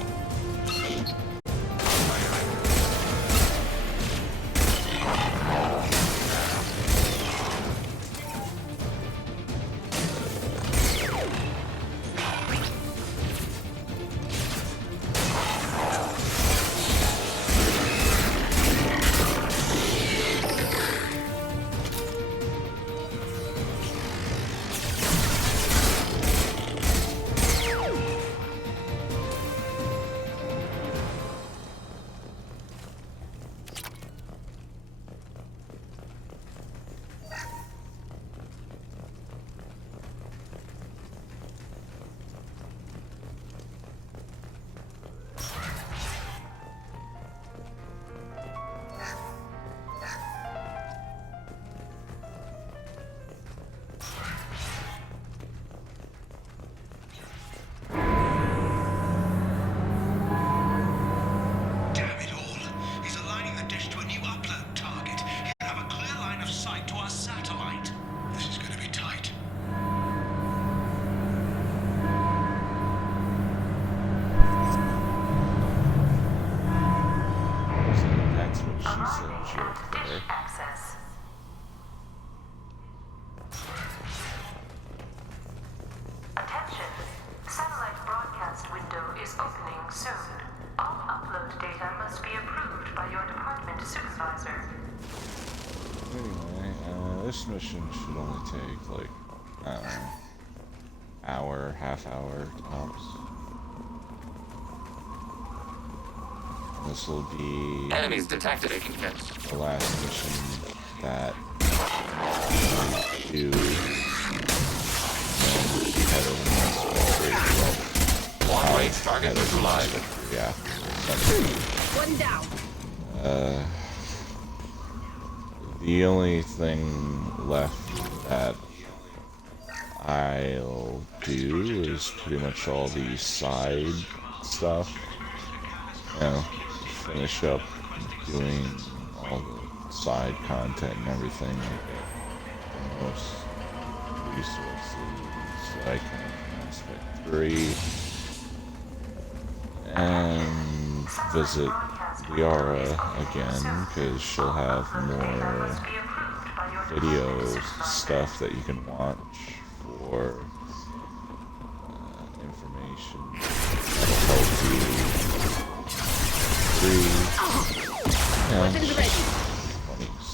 Damn it all. He's aligning the dish to a new upload target. He'll have a clear line of sight to our satellite. This is going to be tight. That's what she said. She was there. Access. Attention! Satellite broadcast window is opening soon. All upload data must be approved by your department supervisor. Anyway, this mission should only take like, I don't know, hour, half hour tops. This will be Enemies detected taking hits. the last mission that we do. Long range target neutralized. Yeah. One down. The only thing left that I'll do is pretty much all the side stuff. You know, finish up doing all the side content and everything, like the most resources like Aspect 3, and visit Liara again, because she'll have more videos, stuff that you can watch for information that'll help you through, you know, 20s.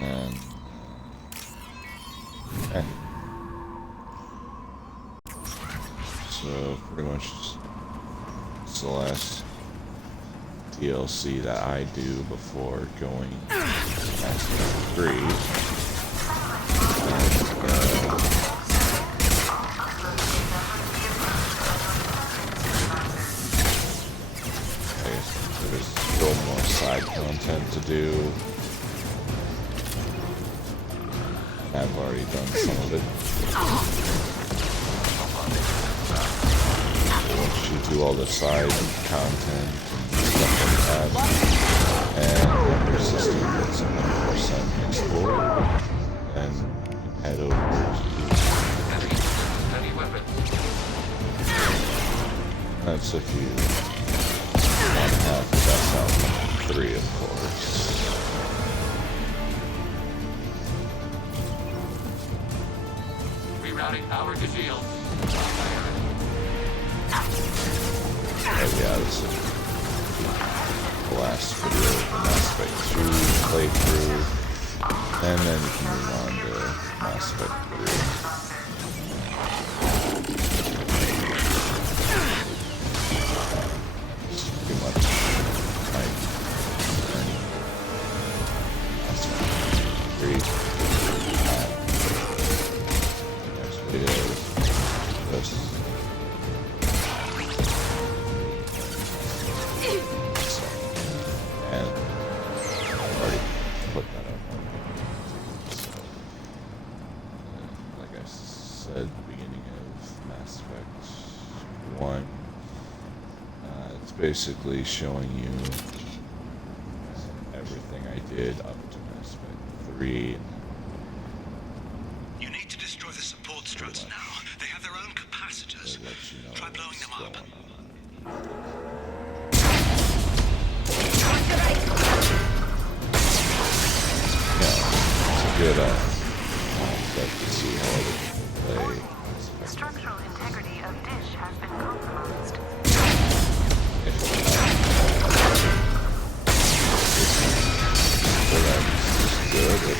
And eh. So pretty much it's the last DLC that I do before going to Mass Effect 3. There's still more side content to do. I've already done some of it. Once you do all the side content and stuff like that, and your system gets 100% explored, then you can head over to... That's if you want to have the best outcome of 3, of course. Rerouting power to shield. Oh yeah, this is the last video of the Mass Effect 2 playthrough, and then you can move on to Mass Effect 3. It's pretty much my journey. Mass Effect 3. Next video is this. And I've already put that up on YouTube. So, like I said at the beginning of Mass Effect 1, it's basically showing you everything I did up to Mass Effect 3. You need to destroy the support struts now. They have their own capacitors. Try blowing them up. It's a good concept to see how other people play. Structural integrity of dish has been compromised. So that's good.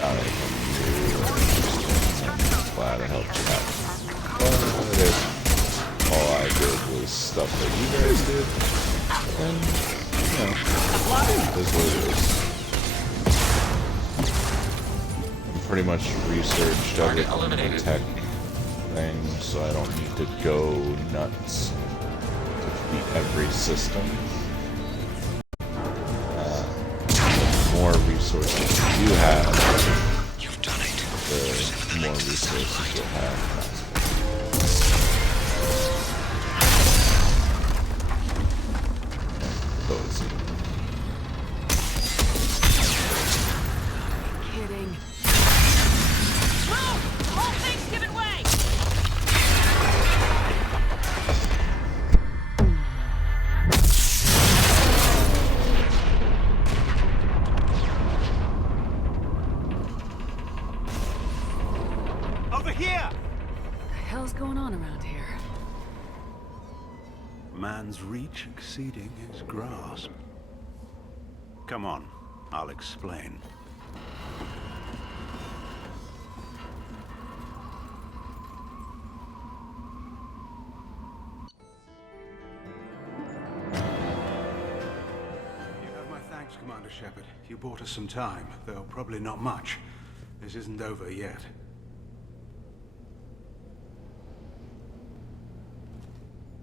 Not anything new or interesting. I'm glad I helped you out. But if all I did was stuff that you guys did, then, you know, it is what it is. I pretty much researched every tech thing, so I don't need to go nuts to beat every system. The more resources you have, the more resources you'll have. Kidding. Move! All things giving way! Over here! What the hell's going on around here? Man's reach exceeding his grasp. Come on, I'll explain. You have my thanks, Commander Shepard. You bought us some time, though probably not much. This isn't over yet.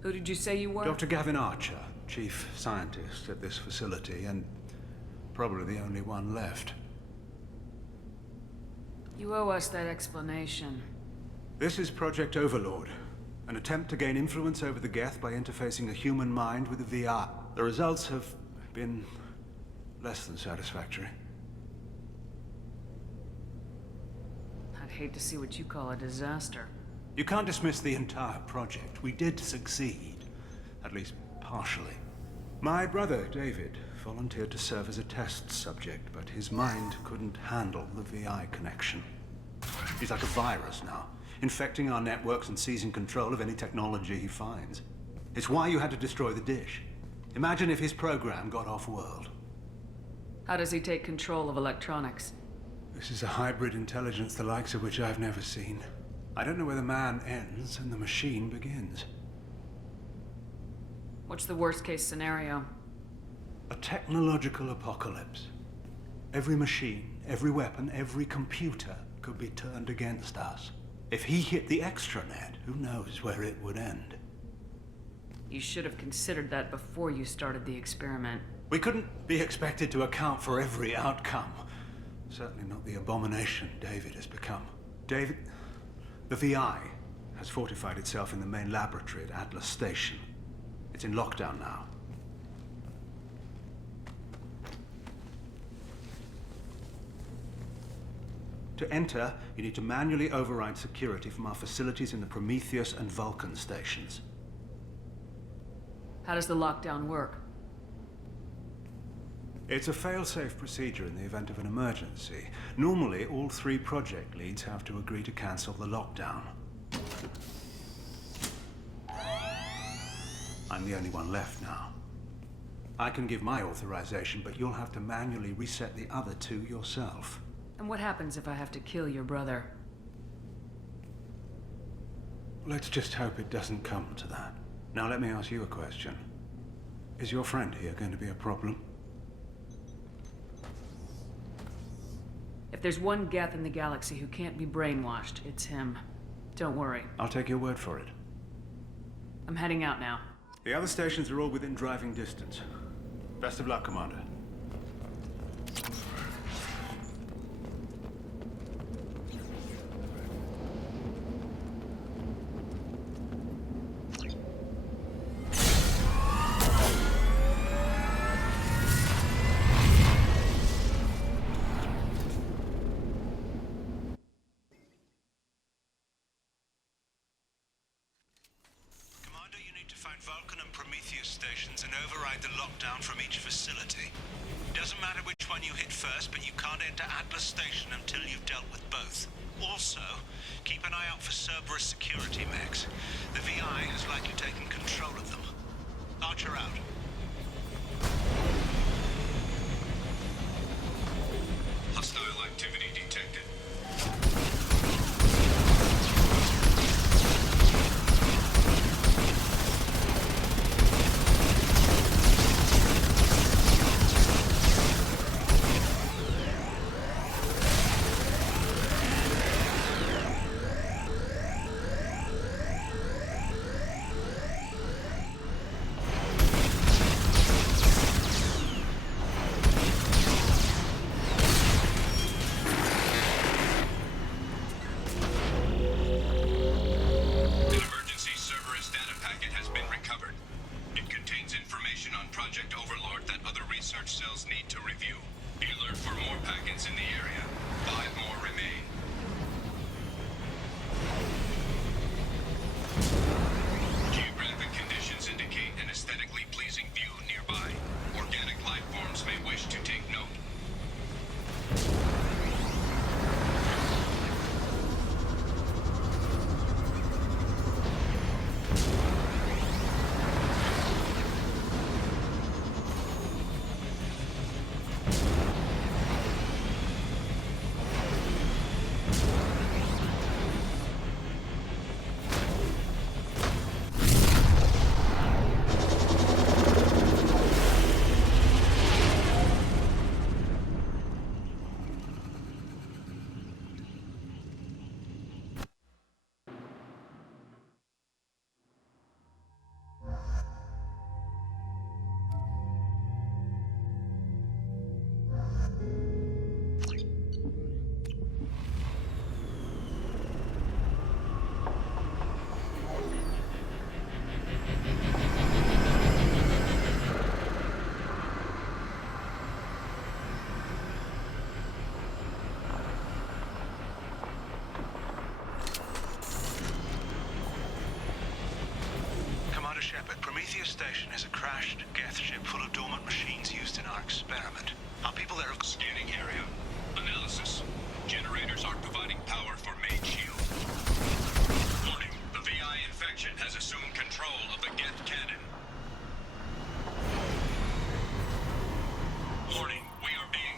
Who did you say you were? Dr. Gavin Archer, chief scientist at this facility, and probably the only one left. You owe us that explanation. This is Project Overlord, an attempt to gain influence over the Geth by interfacing a human mind with a VR. The results have been less than satisfactory. I'd hate to see what you call a disaster. You can't dismiss the entire project. We did succeed, at least partially. My brother, David, volunteered to serve as a test subject, but his mind couldn't handle the VI connection. He's like a virus now, infecting our networks and seizing control of any technology he finds. It's why you had to destroy the dish. Imagine if his program got off-world. How does he take control of electronics? This is a hybrid intelligence the likes of which I've never seen. I don't know where the man ends and the machine begins. What's the worst-case scenario? A technological apocalypse. Every machine, every weapon, every computer could be turned against us. If he hit the extranet, who knows where it would end? You should have considered that before you started the experiment. We couldn't be expected to account for every outcome. Certainly not the abomination David has become. David... The VI has fortified itself in the main laboratory at Atlas Station. It's in lockdown now. To enter, you need to manually override security from our facilities in the Prometheus and Vulcan stations. How does the lockdown work? It's a fail-safe procedure in the event of an emergency. Normally, all 3 project leads have to agree to cancel the lockdown. I'm the only one left now. I can give my authorization, but you'll have to manually reset the other 2 yourself. And what happens if I have to kill your brother? Let's just hope it doesn't come to that. Now let me ask you a question. Is your friend here going to be a problem? If there's one Geth in the galaxy who can't be brainwashed, it's him. Don't worry. I'll take your word for it. I'm heading out now. The other stations are all within driving distance. Best of luck, Commander. Vulcan and Prometheus stations and override the lockdown from each facility. Doesn't matter which one you hit first, but you can't enter Atlas Station until you've dealt with both. Also, keep an eye out for Cerberus security mechs. The VI has likely taken control of them. Archer out. Hostile activity detected. Prometheus Station is a crashed Geth ship full of dormant machines used in our experiment. Our people there have... Scanning area. Analysis. Generators aren't providing power for Mage Shield. Warning. The VI infection has assumed control of the Geth cannon. Warning. We are being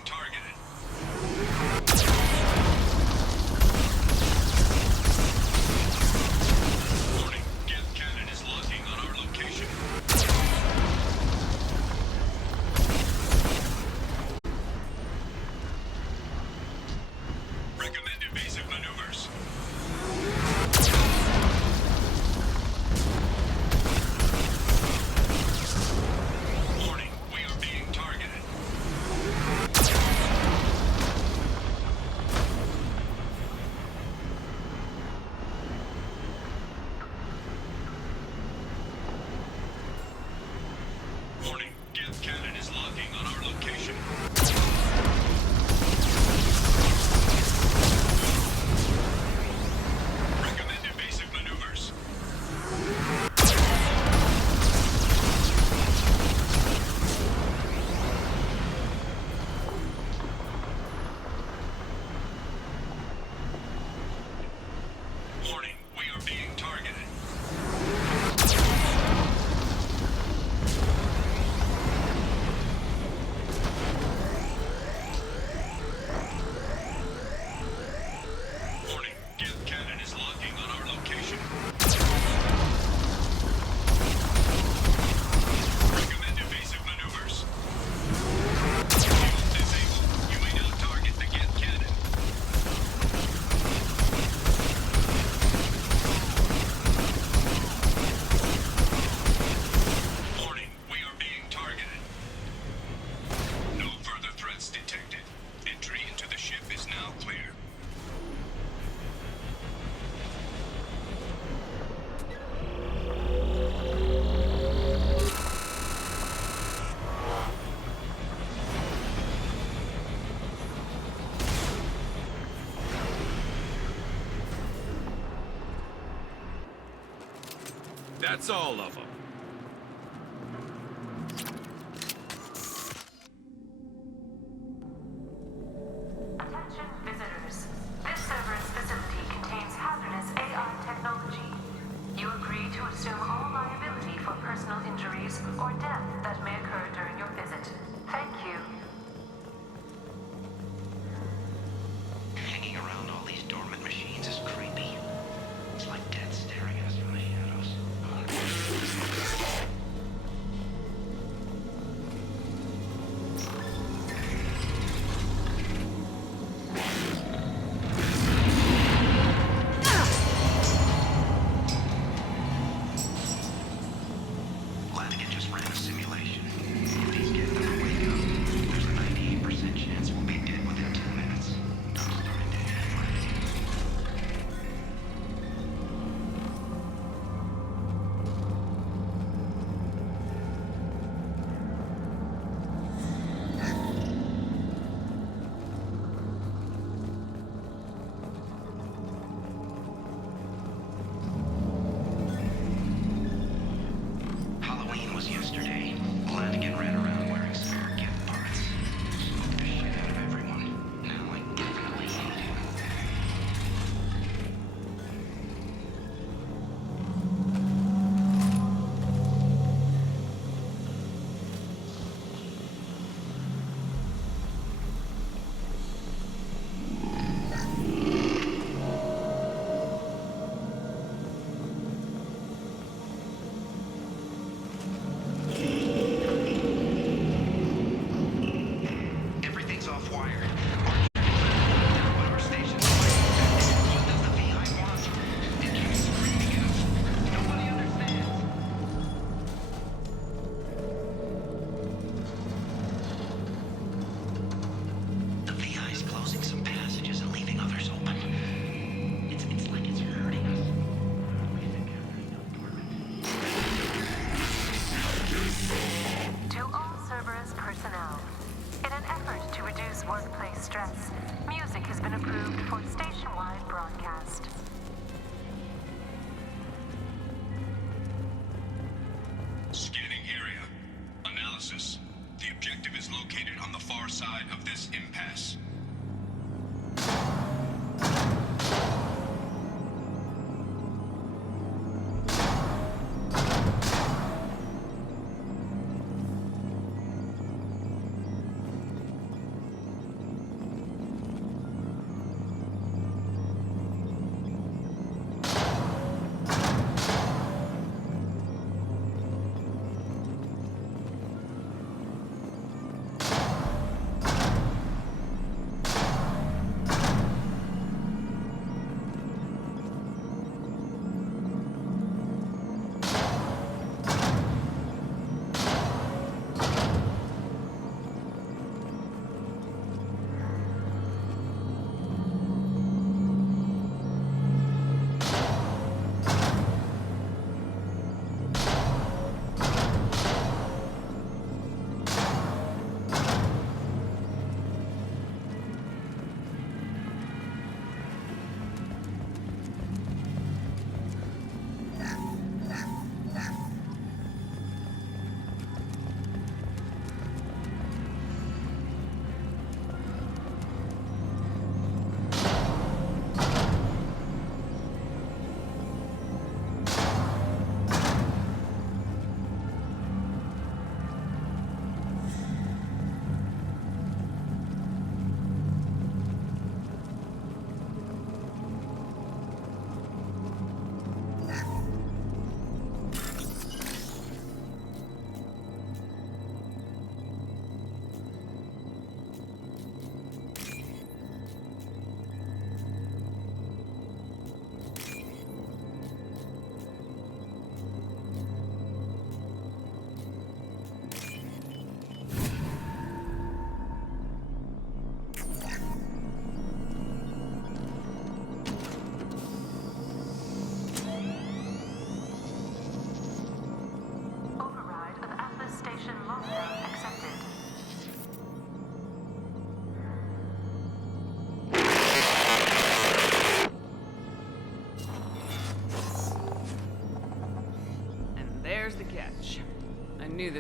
That's all of them. Attention visitors. This server's facility contains hazardous AI technology. You agree to assume all liability for personal injuries or death that may occur during your visit. Thank you. Hanging around all these dormant machines is creepy. It's like death staring at us from the shadows. Lanigan just ran a simulation. If these get them to wake up, there's a 98% chance we'll be dead within 2 minutes. I'm starting to hate my Halloween was yesterday. Lanigan ran around wearing spare gift parts. Smoked the shit out of everyone. Now I definitely hate him. Everything's off wire. One of our stations. What does the VI want? It keeps screaming out. Nobody understands. The VI's closing some passages and leaving others open. It's like it's hurting us. To all Cerberus personnel, in an effort to reduce workplace stress, music has been approved for station-wide broadcast. Scanning area. Analysis. The objective is located on the far side of this impasse.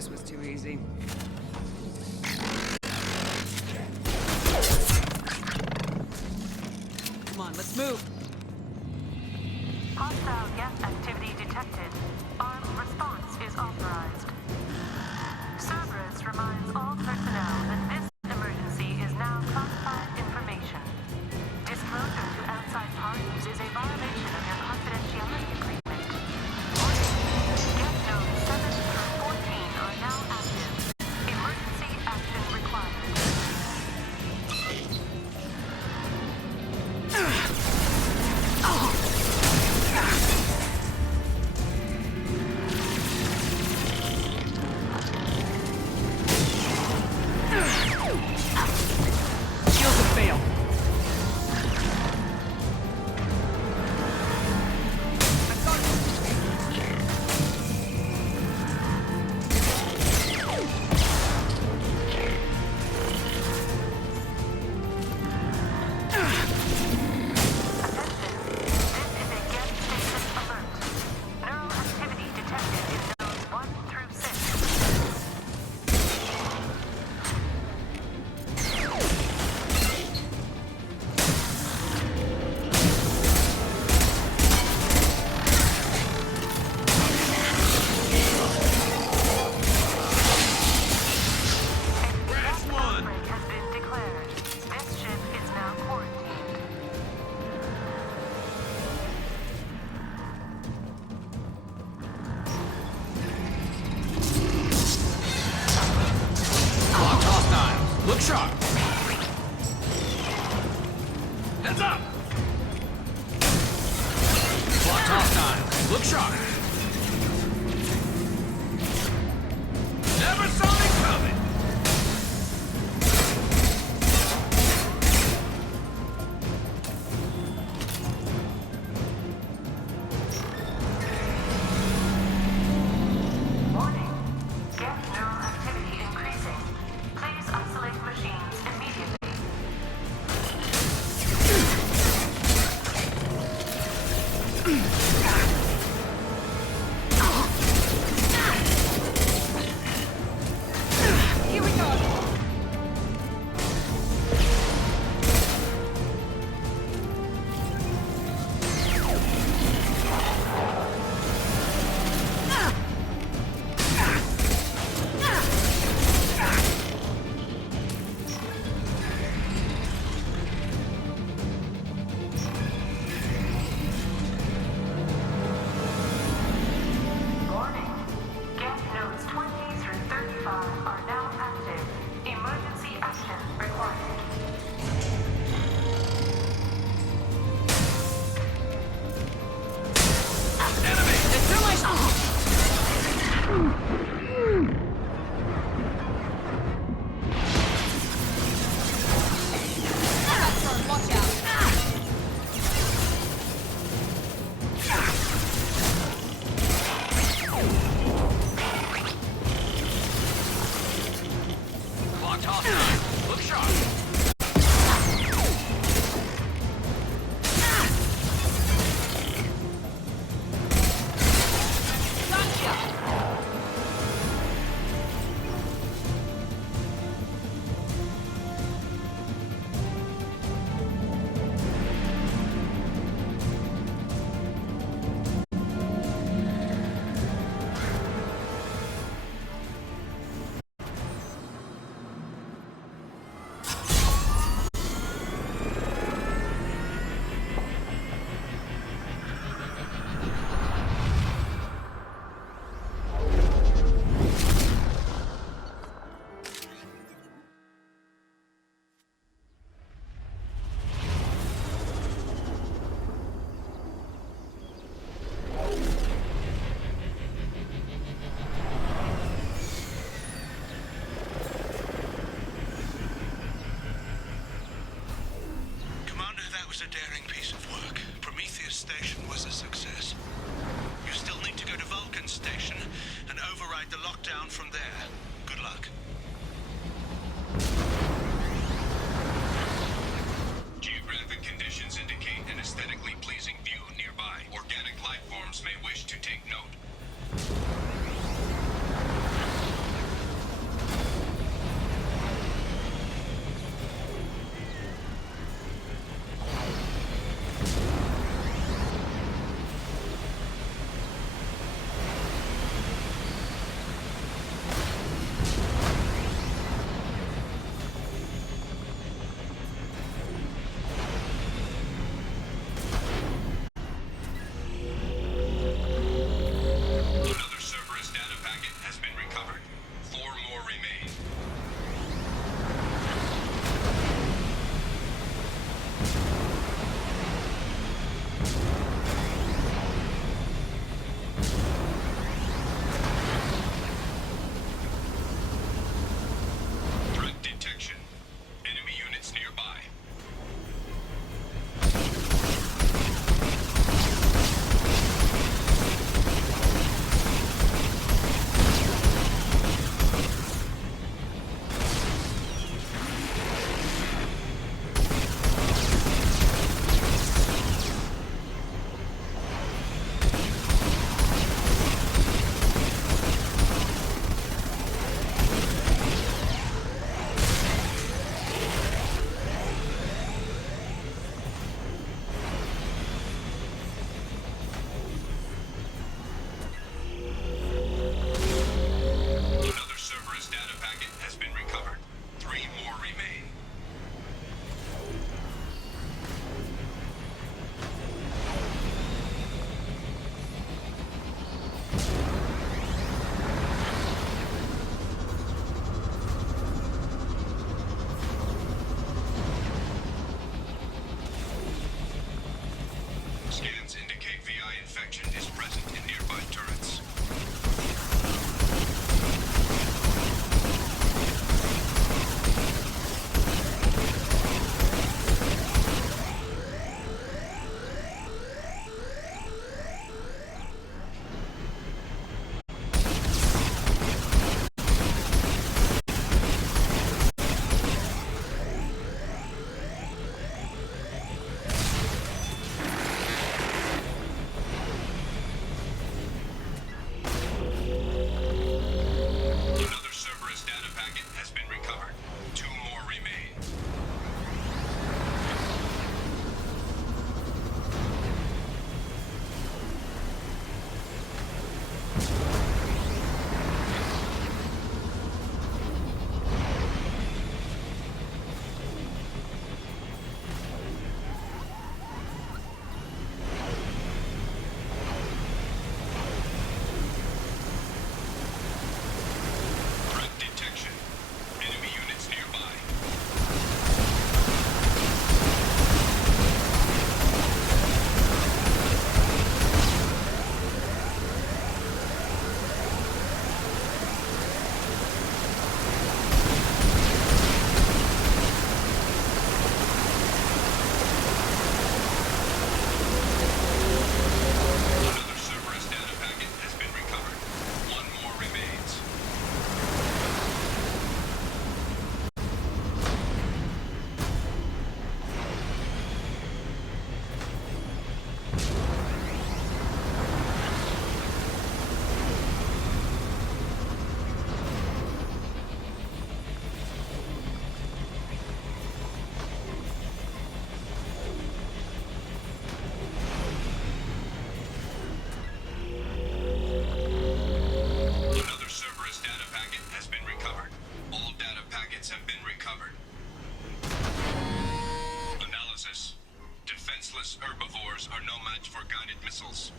this was too easy. Come on, let's move! Hostile gas activity detected. Armed response is authorized. Cerberus reminds all personnel that this emergency is now classified information. Disclosure to outside parties is a violation of your confidentiality agreement. Get notes 7 through 14 are now active. Emergency action required. Shields have failed. Neural activity detected in zones 1 through 6. Crash one! Outbreak has been declared. This ship is now quarantined. Locked hostiles. Look sharp. Heads up. Locked hostiles. Look sharp. Never saw me coming. Warning. Gas neural activity increasing. Please isolate machines immediately. Here we go! Warning. Gas nodes 20 through 35 are now active. Emergency action required. Enemy! It's too late! Watch out! Locked hostiles. Look sharp. Commander, that was a daring piece of work. Prometheus Station was a success. You still need to go to Vulcan Station and override the lockdown from there. Good luck. Geographic conditions indicate an aesthetically pleasing view nearby. Organic life forms may wish to take note. vessels.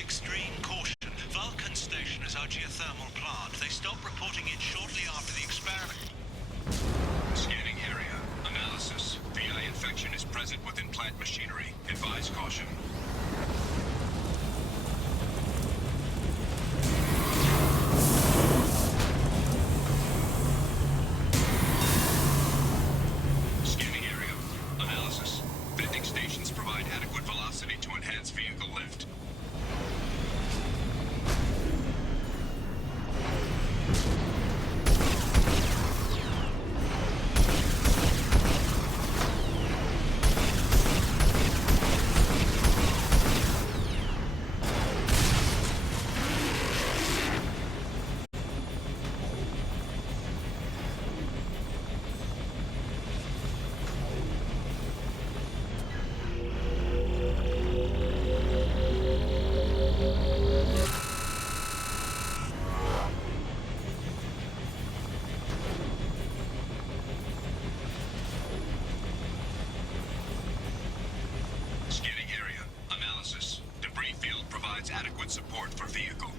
Extreme caution. Vulcan Station is our geothermal plant. They stopped reporting in shortly after the experiment. Scanning area. Analysis. VI infection is present within plant machinery. Advise caution. Scanning area. Analysis. Vending stations provide adequate velocity to enhance vehicle lift. Scanning area. Analysis. Debris field provides adequate support for vehicle.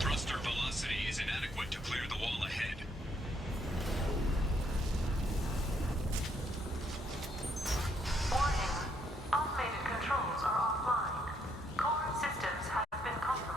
Thruster velocity is inadequate to clear the wall ahead. Warning. Automated controls are offline. Core systems have been compromised.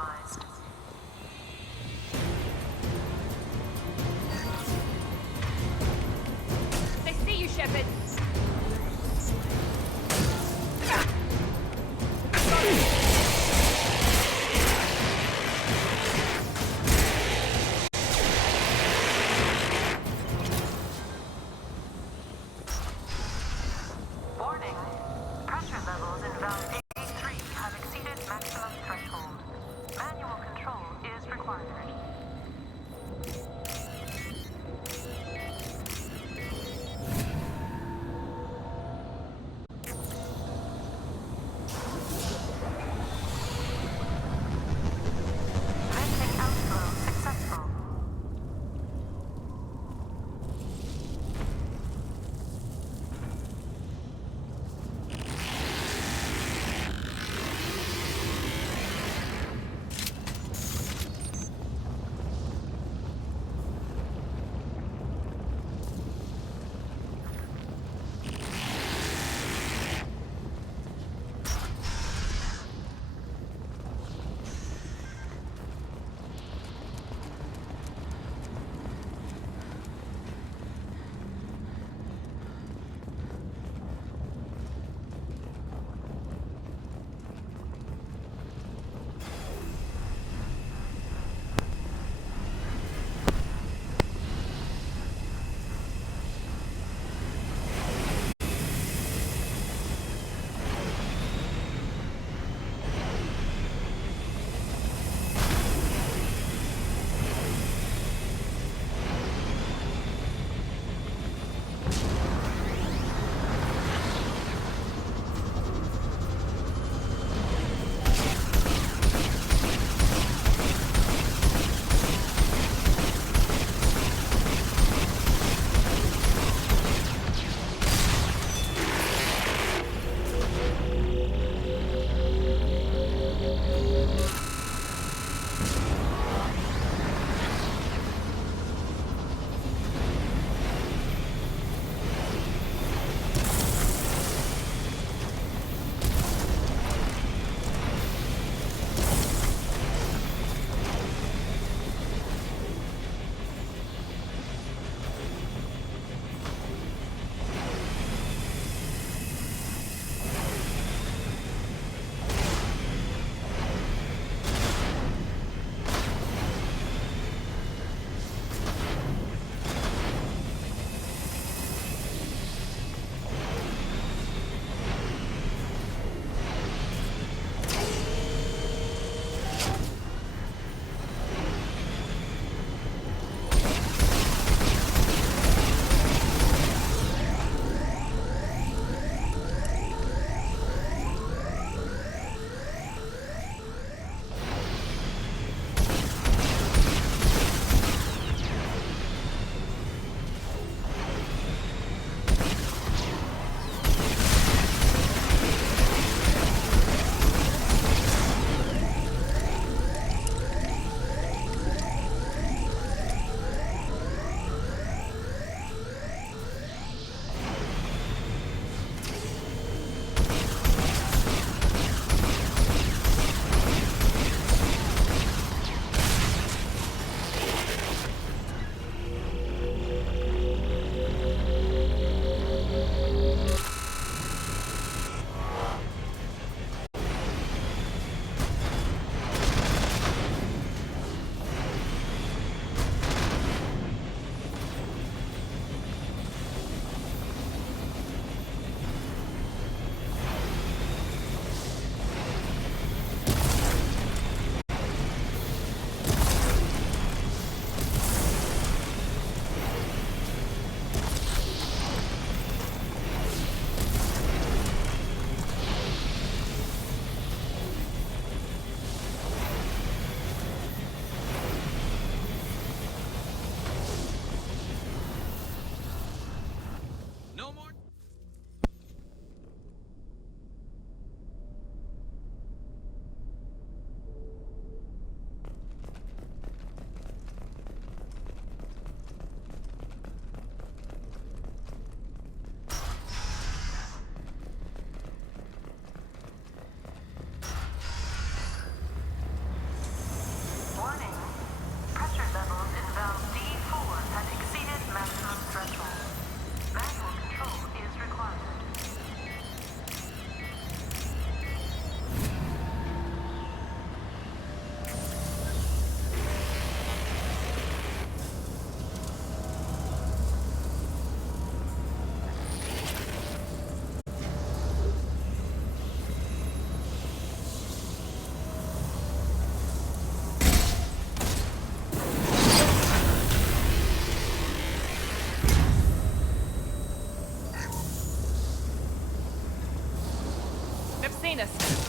behind us.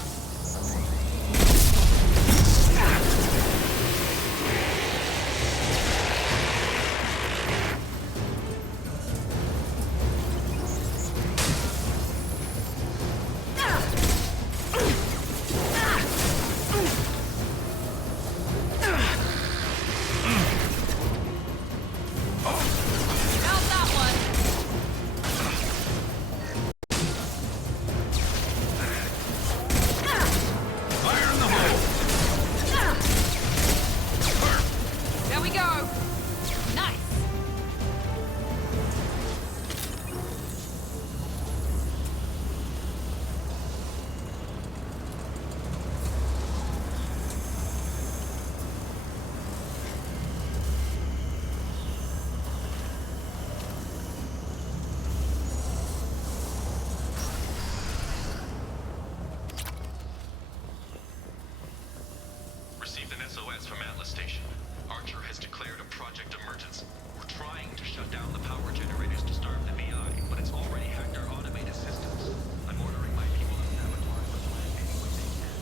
Received an SOS from Atlas Station. Archer has declared a project emergency. We're trying to shut down the power generators to starve the VI, but it's already hacked our automated systems. I'm ordering my people to sabotage the plant any way they can.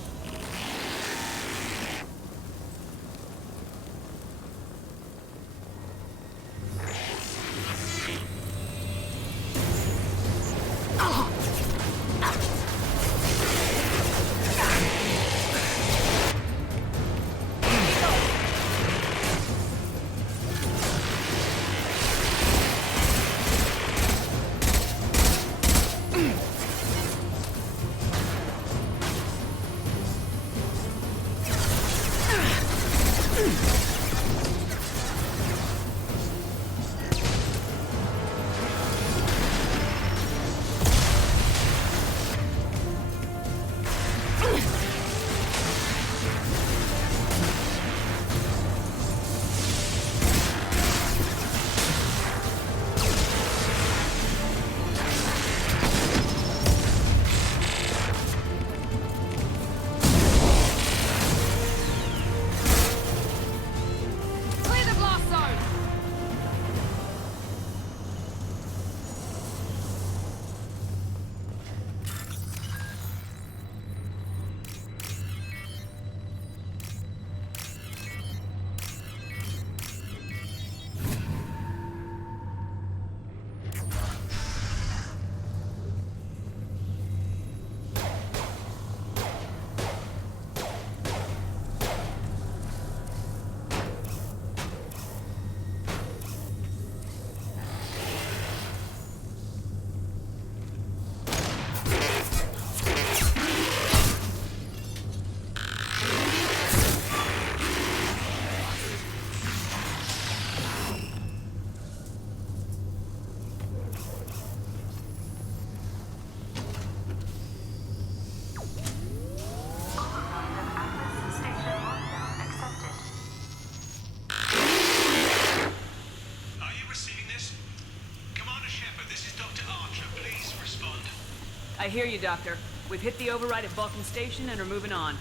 I hear you, Doctor. We've hit the override at Vulcan Station and are moving on.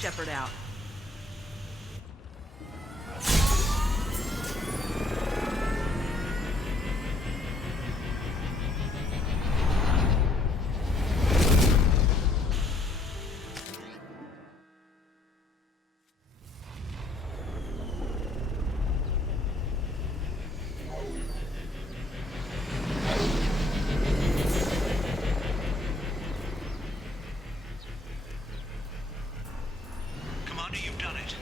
Shepard out. You've done it.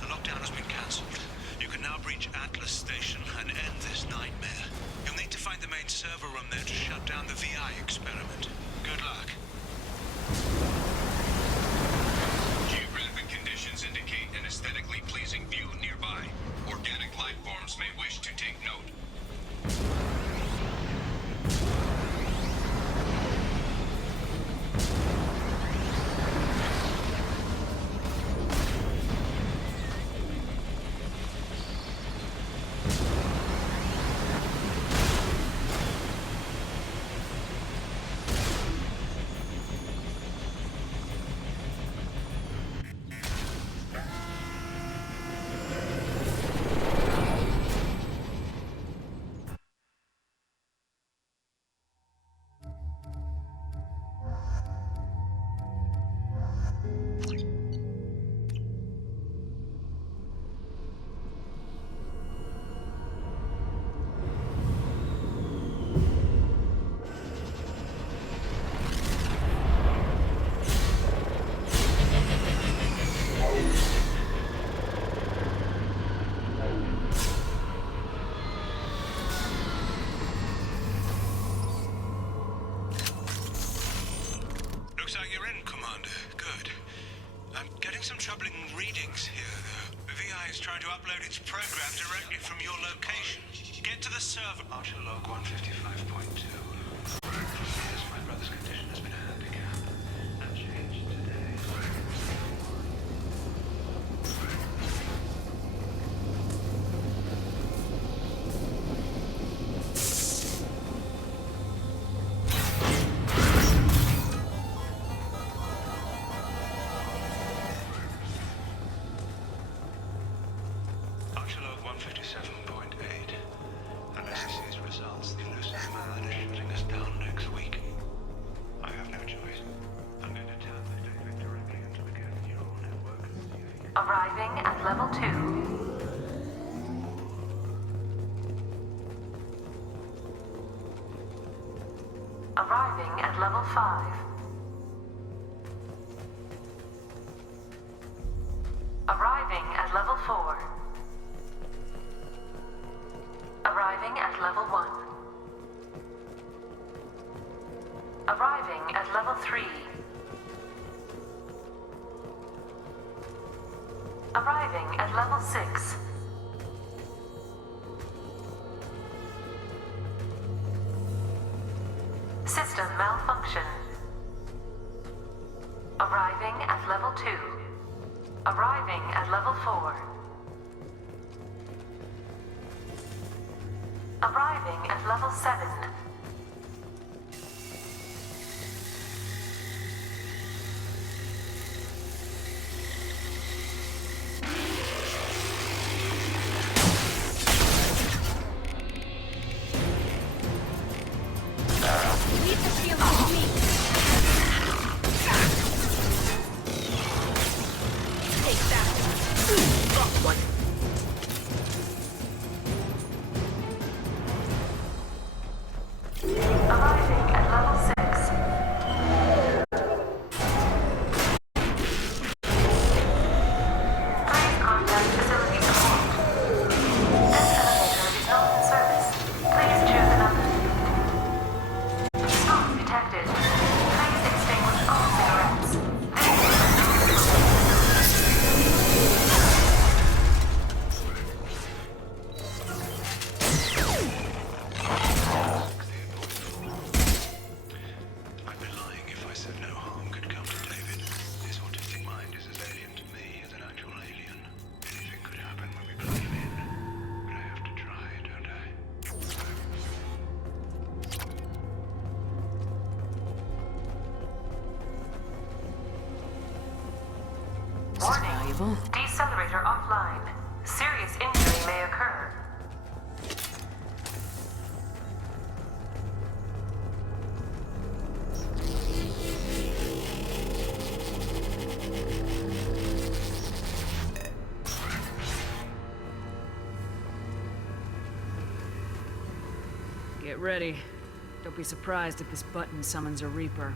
The lockdown has been cancelled. You can now breach Atlas Station and end this nightmare. You'll need to find the main server room there to shut down the VI experiment. Good luck. Geographic conditions indicate an aesthetically pleasing view nearby. Organic life forms may wish to take note. getting some troubling readings here, though. The VI is trying to upload its program directly from your location. Get to the server. Archer log 155.2. Yes, my brother's condition has been a handicap. That changed today. Archer log 157.8. Unless he sees results, the elusive man is shutting us down next week. I have no choice. I'm going to tap David directly into the Geth neural network. Arriving at level 2. Arriving at level 5. Arriving at level 4. Arriving at level 1. Arriving at level 3. Arriving at level 6. System malfunction. Arriving at level 2. Arriving at level 4. Arriving at level 7. Leave the shield with me. Take that. Got one. Arriving at level 6. Please contact facility support. This elevator is not in service. Please choose another. Smoke detected. Please extinguish all cigarettes. I'd be lying if I said no harm could come to David. His autistic mind is as alien to me as an actual alien. Anything could happen when we plug him in. But I have to try, don't I? Warning. Valuable. Decelerator offline. Serious injury may occur. Get ready. Don't be surprised if this button summons a Reaper.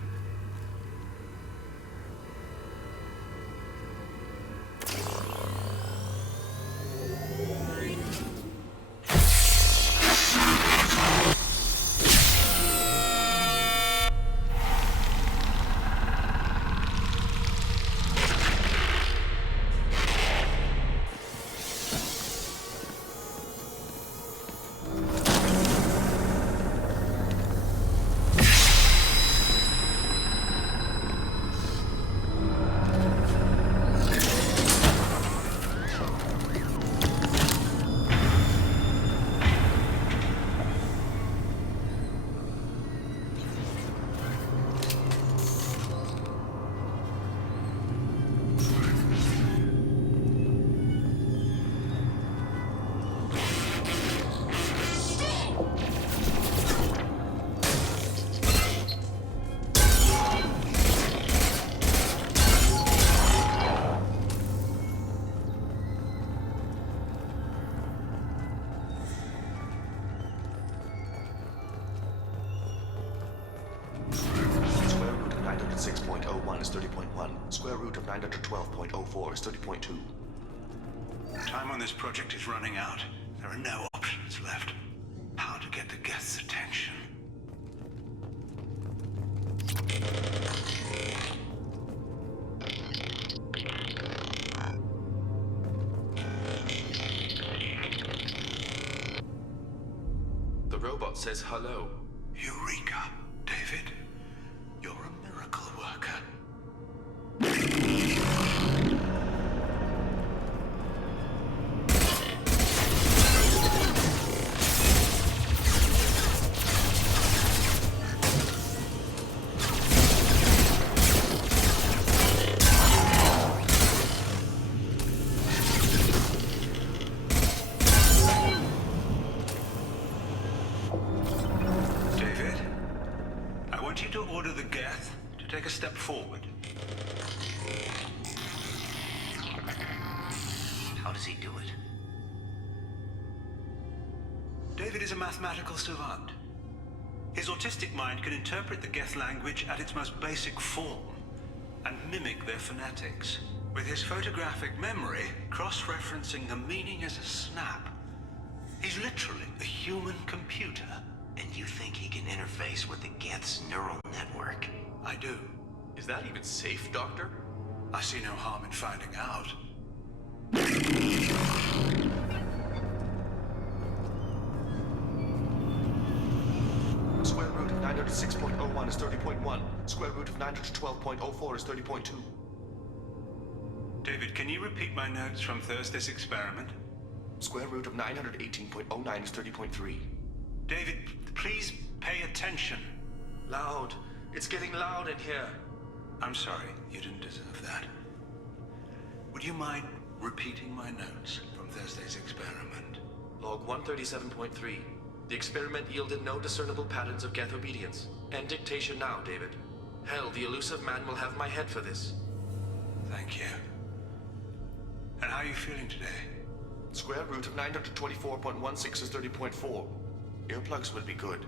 Square root of 906.01 is 30.1. Square root of 912.04 is 30.2. Time on this project is running out. There are no options left. How to get the Geth's attention? robot says hello. Eureka, David. You're a miracle worker. David, I want you to order the Geth to take a step forward. How does he do it? David is a mathematical savant. His autistic mind can interpret the Geth language at its most basic form and mimic their phonetics. With his photographic memory, cross-referencing the meaning as a snap. He's literally a human computer. And you think he can interface with the Geth's neural network? I do. Is that even safe, Doctor? I see no harm in finding out. Square root of 906.01 is 30.1. Square root of 912.04 is 30.2. David, can you repeat my notes from Thursday's experiment? Square root of 918.09 is 30.3. David, please pay attention. Loud. It's getting loud in here. I'm sorry, you didn't deserve that. Would you mind repeating my notes from Thursday's experiment? Log 137.3. The experiment yielded no discernible patterns of Geth obedience. End dictation now, David. Hell, the elusive man will have my head for this. Thank you. And how are you feeling today? Square root of 924.16 is 30.4. Earplugs would be good.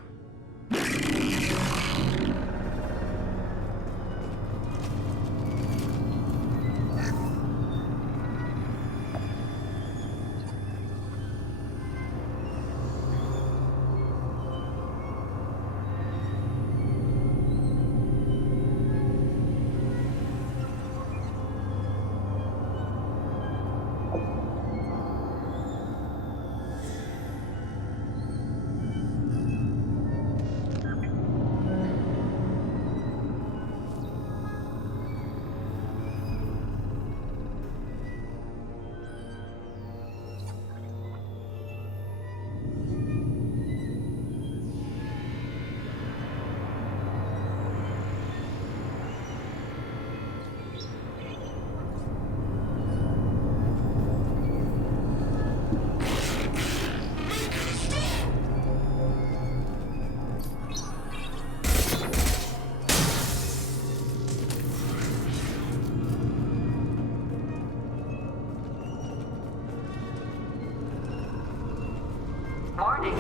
Warning.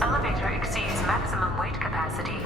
Elevator exceeds maximum weight capacity.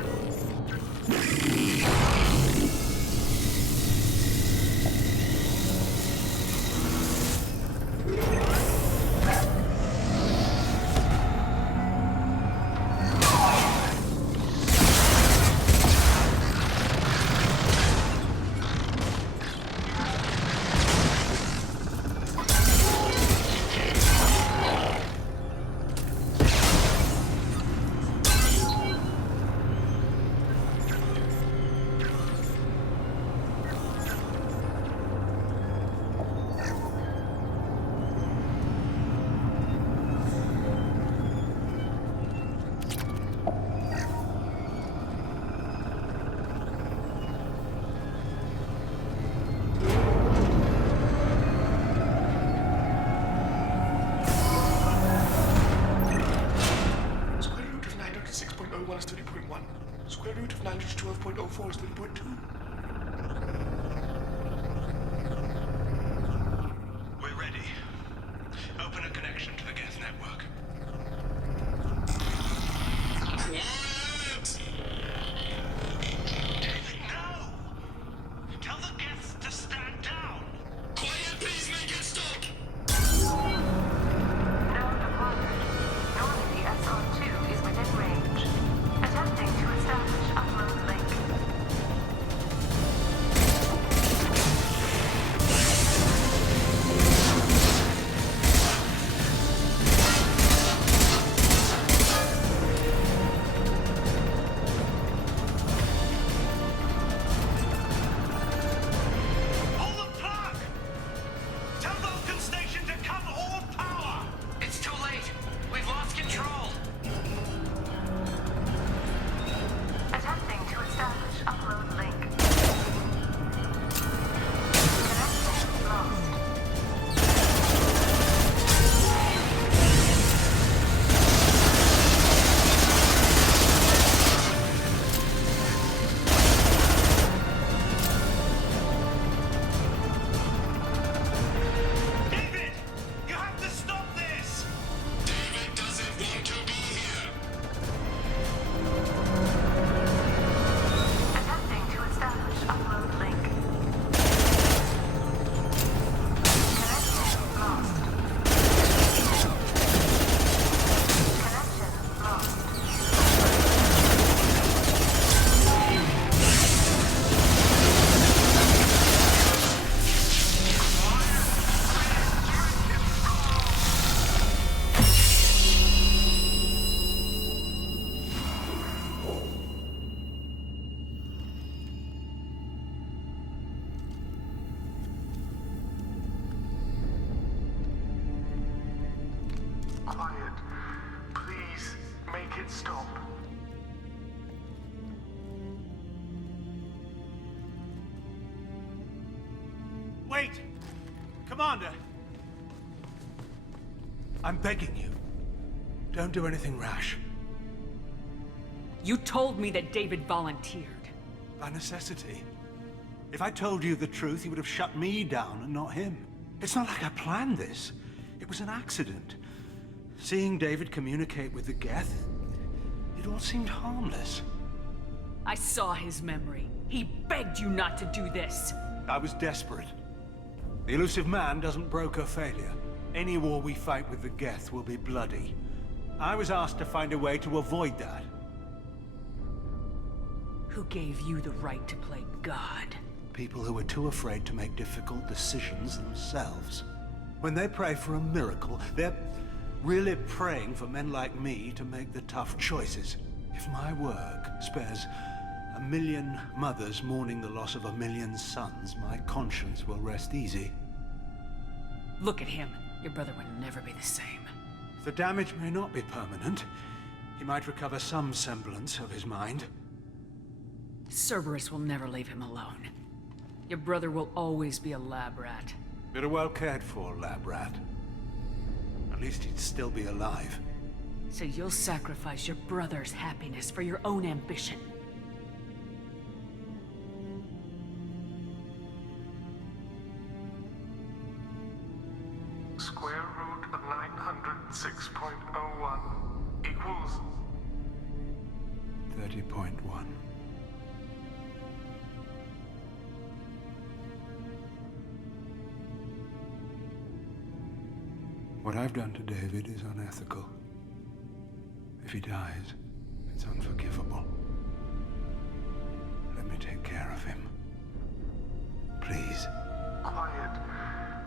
is 30.1. Square root of 912.04 is 30.2. We're ready. Open a connection to the Geth network. What? David, no! Tell the Geths to stand down! Quiet, please make it stop! No deployment. Normandy SR2 is within range. Attempting to establish upload link. Wait! Commander! I'm begging you. Don't do anything rash. You told me that David volunteered. By necessity. If I told you the truth, he would have shut me down and not him. It's not like I planned this. It was an accident. Seeing David communicate with the Geth, it all seemed harmless. I saw his memory. He begged you not to do this. I was desperate. The elusive man doesn't broker failure. Any war we fight with the Geth will be bloody. I was asked to find a way to avoid that. Who gave you the right to play God? People who are too afraid to make difficult decisions themselves. When they pray for a miracle, they're really praying for men like me to make the tough choices. If my work spares 1 million mothers mourning the loss of 1 million sons, my conscience will rest easy. Look at him. Your brother would never be the same. The damage may not be permanent. He might recover some semblance of his mind. Cerberus will never leave him alone. Your brother will always be a lab rat. But a well cared for lab rat. At least he'd still be alive. So you'll sacrifice your brother's happiness for your own ambition. Square root of 906.01 equals 30.1. What I've done to David is unethical. If he dies, it's unforgivable. Let me take care of him. Please. quiet.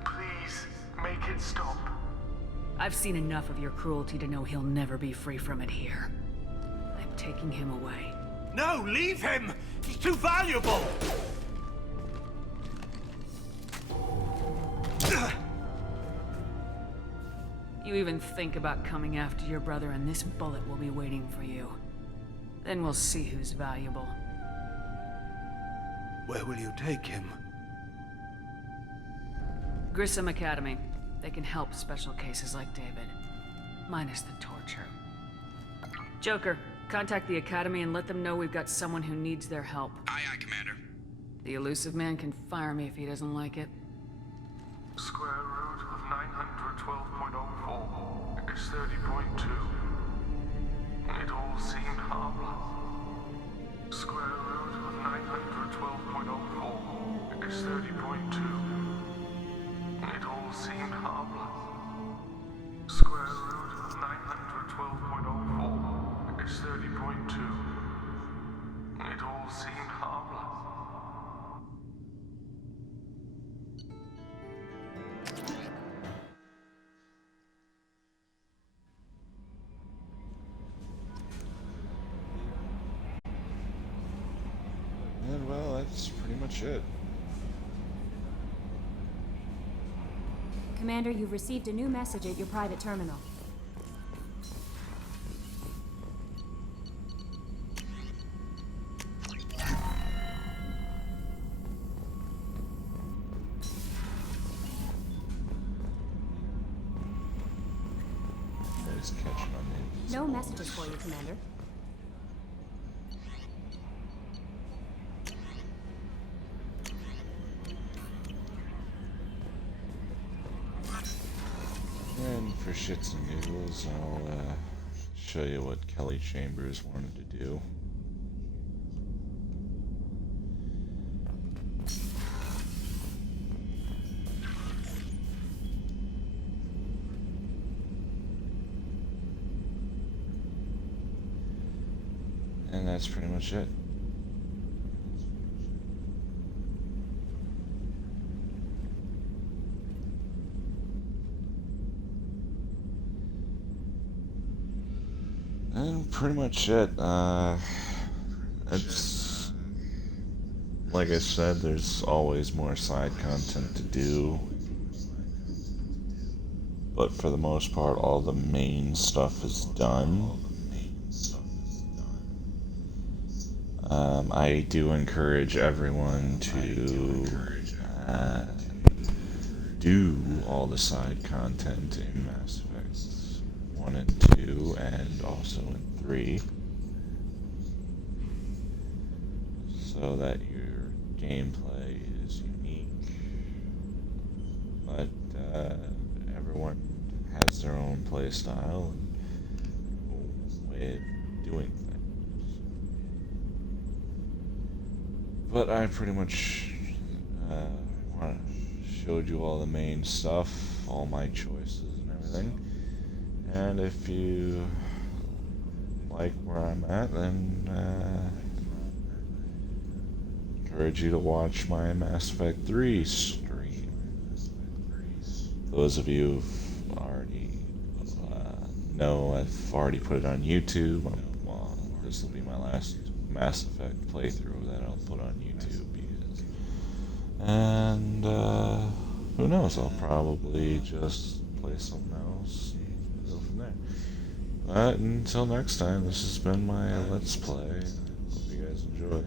Please, make it stop. I've seen enough of your cruelty to know he'll never be free from it here. I'm taking him away. No, leave him! He's too valuable! You even think about coming after your brother and this bullet will be waiting for you. Then we'll see who's valuable. Where will you take him? Grissom Academy. They can help special cases like David. Minus the torture. Joker, contact the Academy and let them know we've got someone who needs their help. Aye, aye, Commander. The elusive man can fire me if he doesn't like it. Square root of 912.04 is 30.2. It all seemed harmless. Square root of 912.04 is 30.2. It all seemed harmless. Square root of 912.04 is 30.2. It all seemed harmless. And well, that's pretty much it. Commander, you've received a new message at your private terminal. Always catching on the No messages for you, Commander. And for shits and giggles, I'll show you what Kelly Chambers wanted to do. And that's pretty much it. And pretty much it. It's like I said, there's always more side content to do. But for the most part, all the main stuff is done. I do encourage everyone to do all the side content in Mass Effect 1 and 2, and also in 3, so that your gameplay is unique. But everyone has their own play style and way of doing things. But I pretty much showed you all the main stuff, all my choices and everything. And if you like where I'm at, then encourage you to watch my Mass Effect 3 stream. Those of you who've already know, I've already put it on YouTube. Well, this will be my last Mass Effect playthrough that I'll put on YouTube. And who knows, I'll probably just play something else and go from there. But until next time, this has been my Let's Play. Hope you guys enjoy.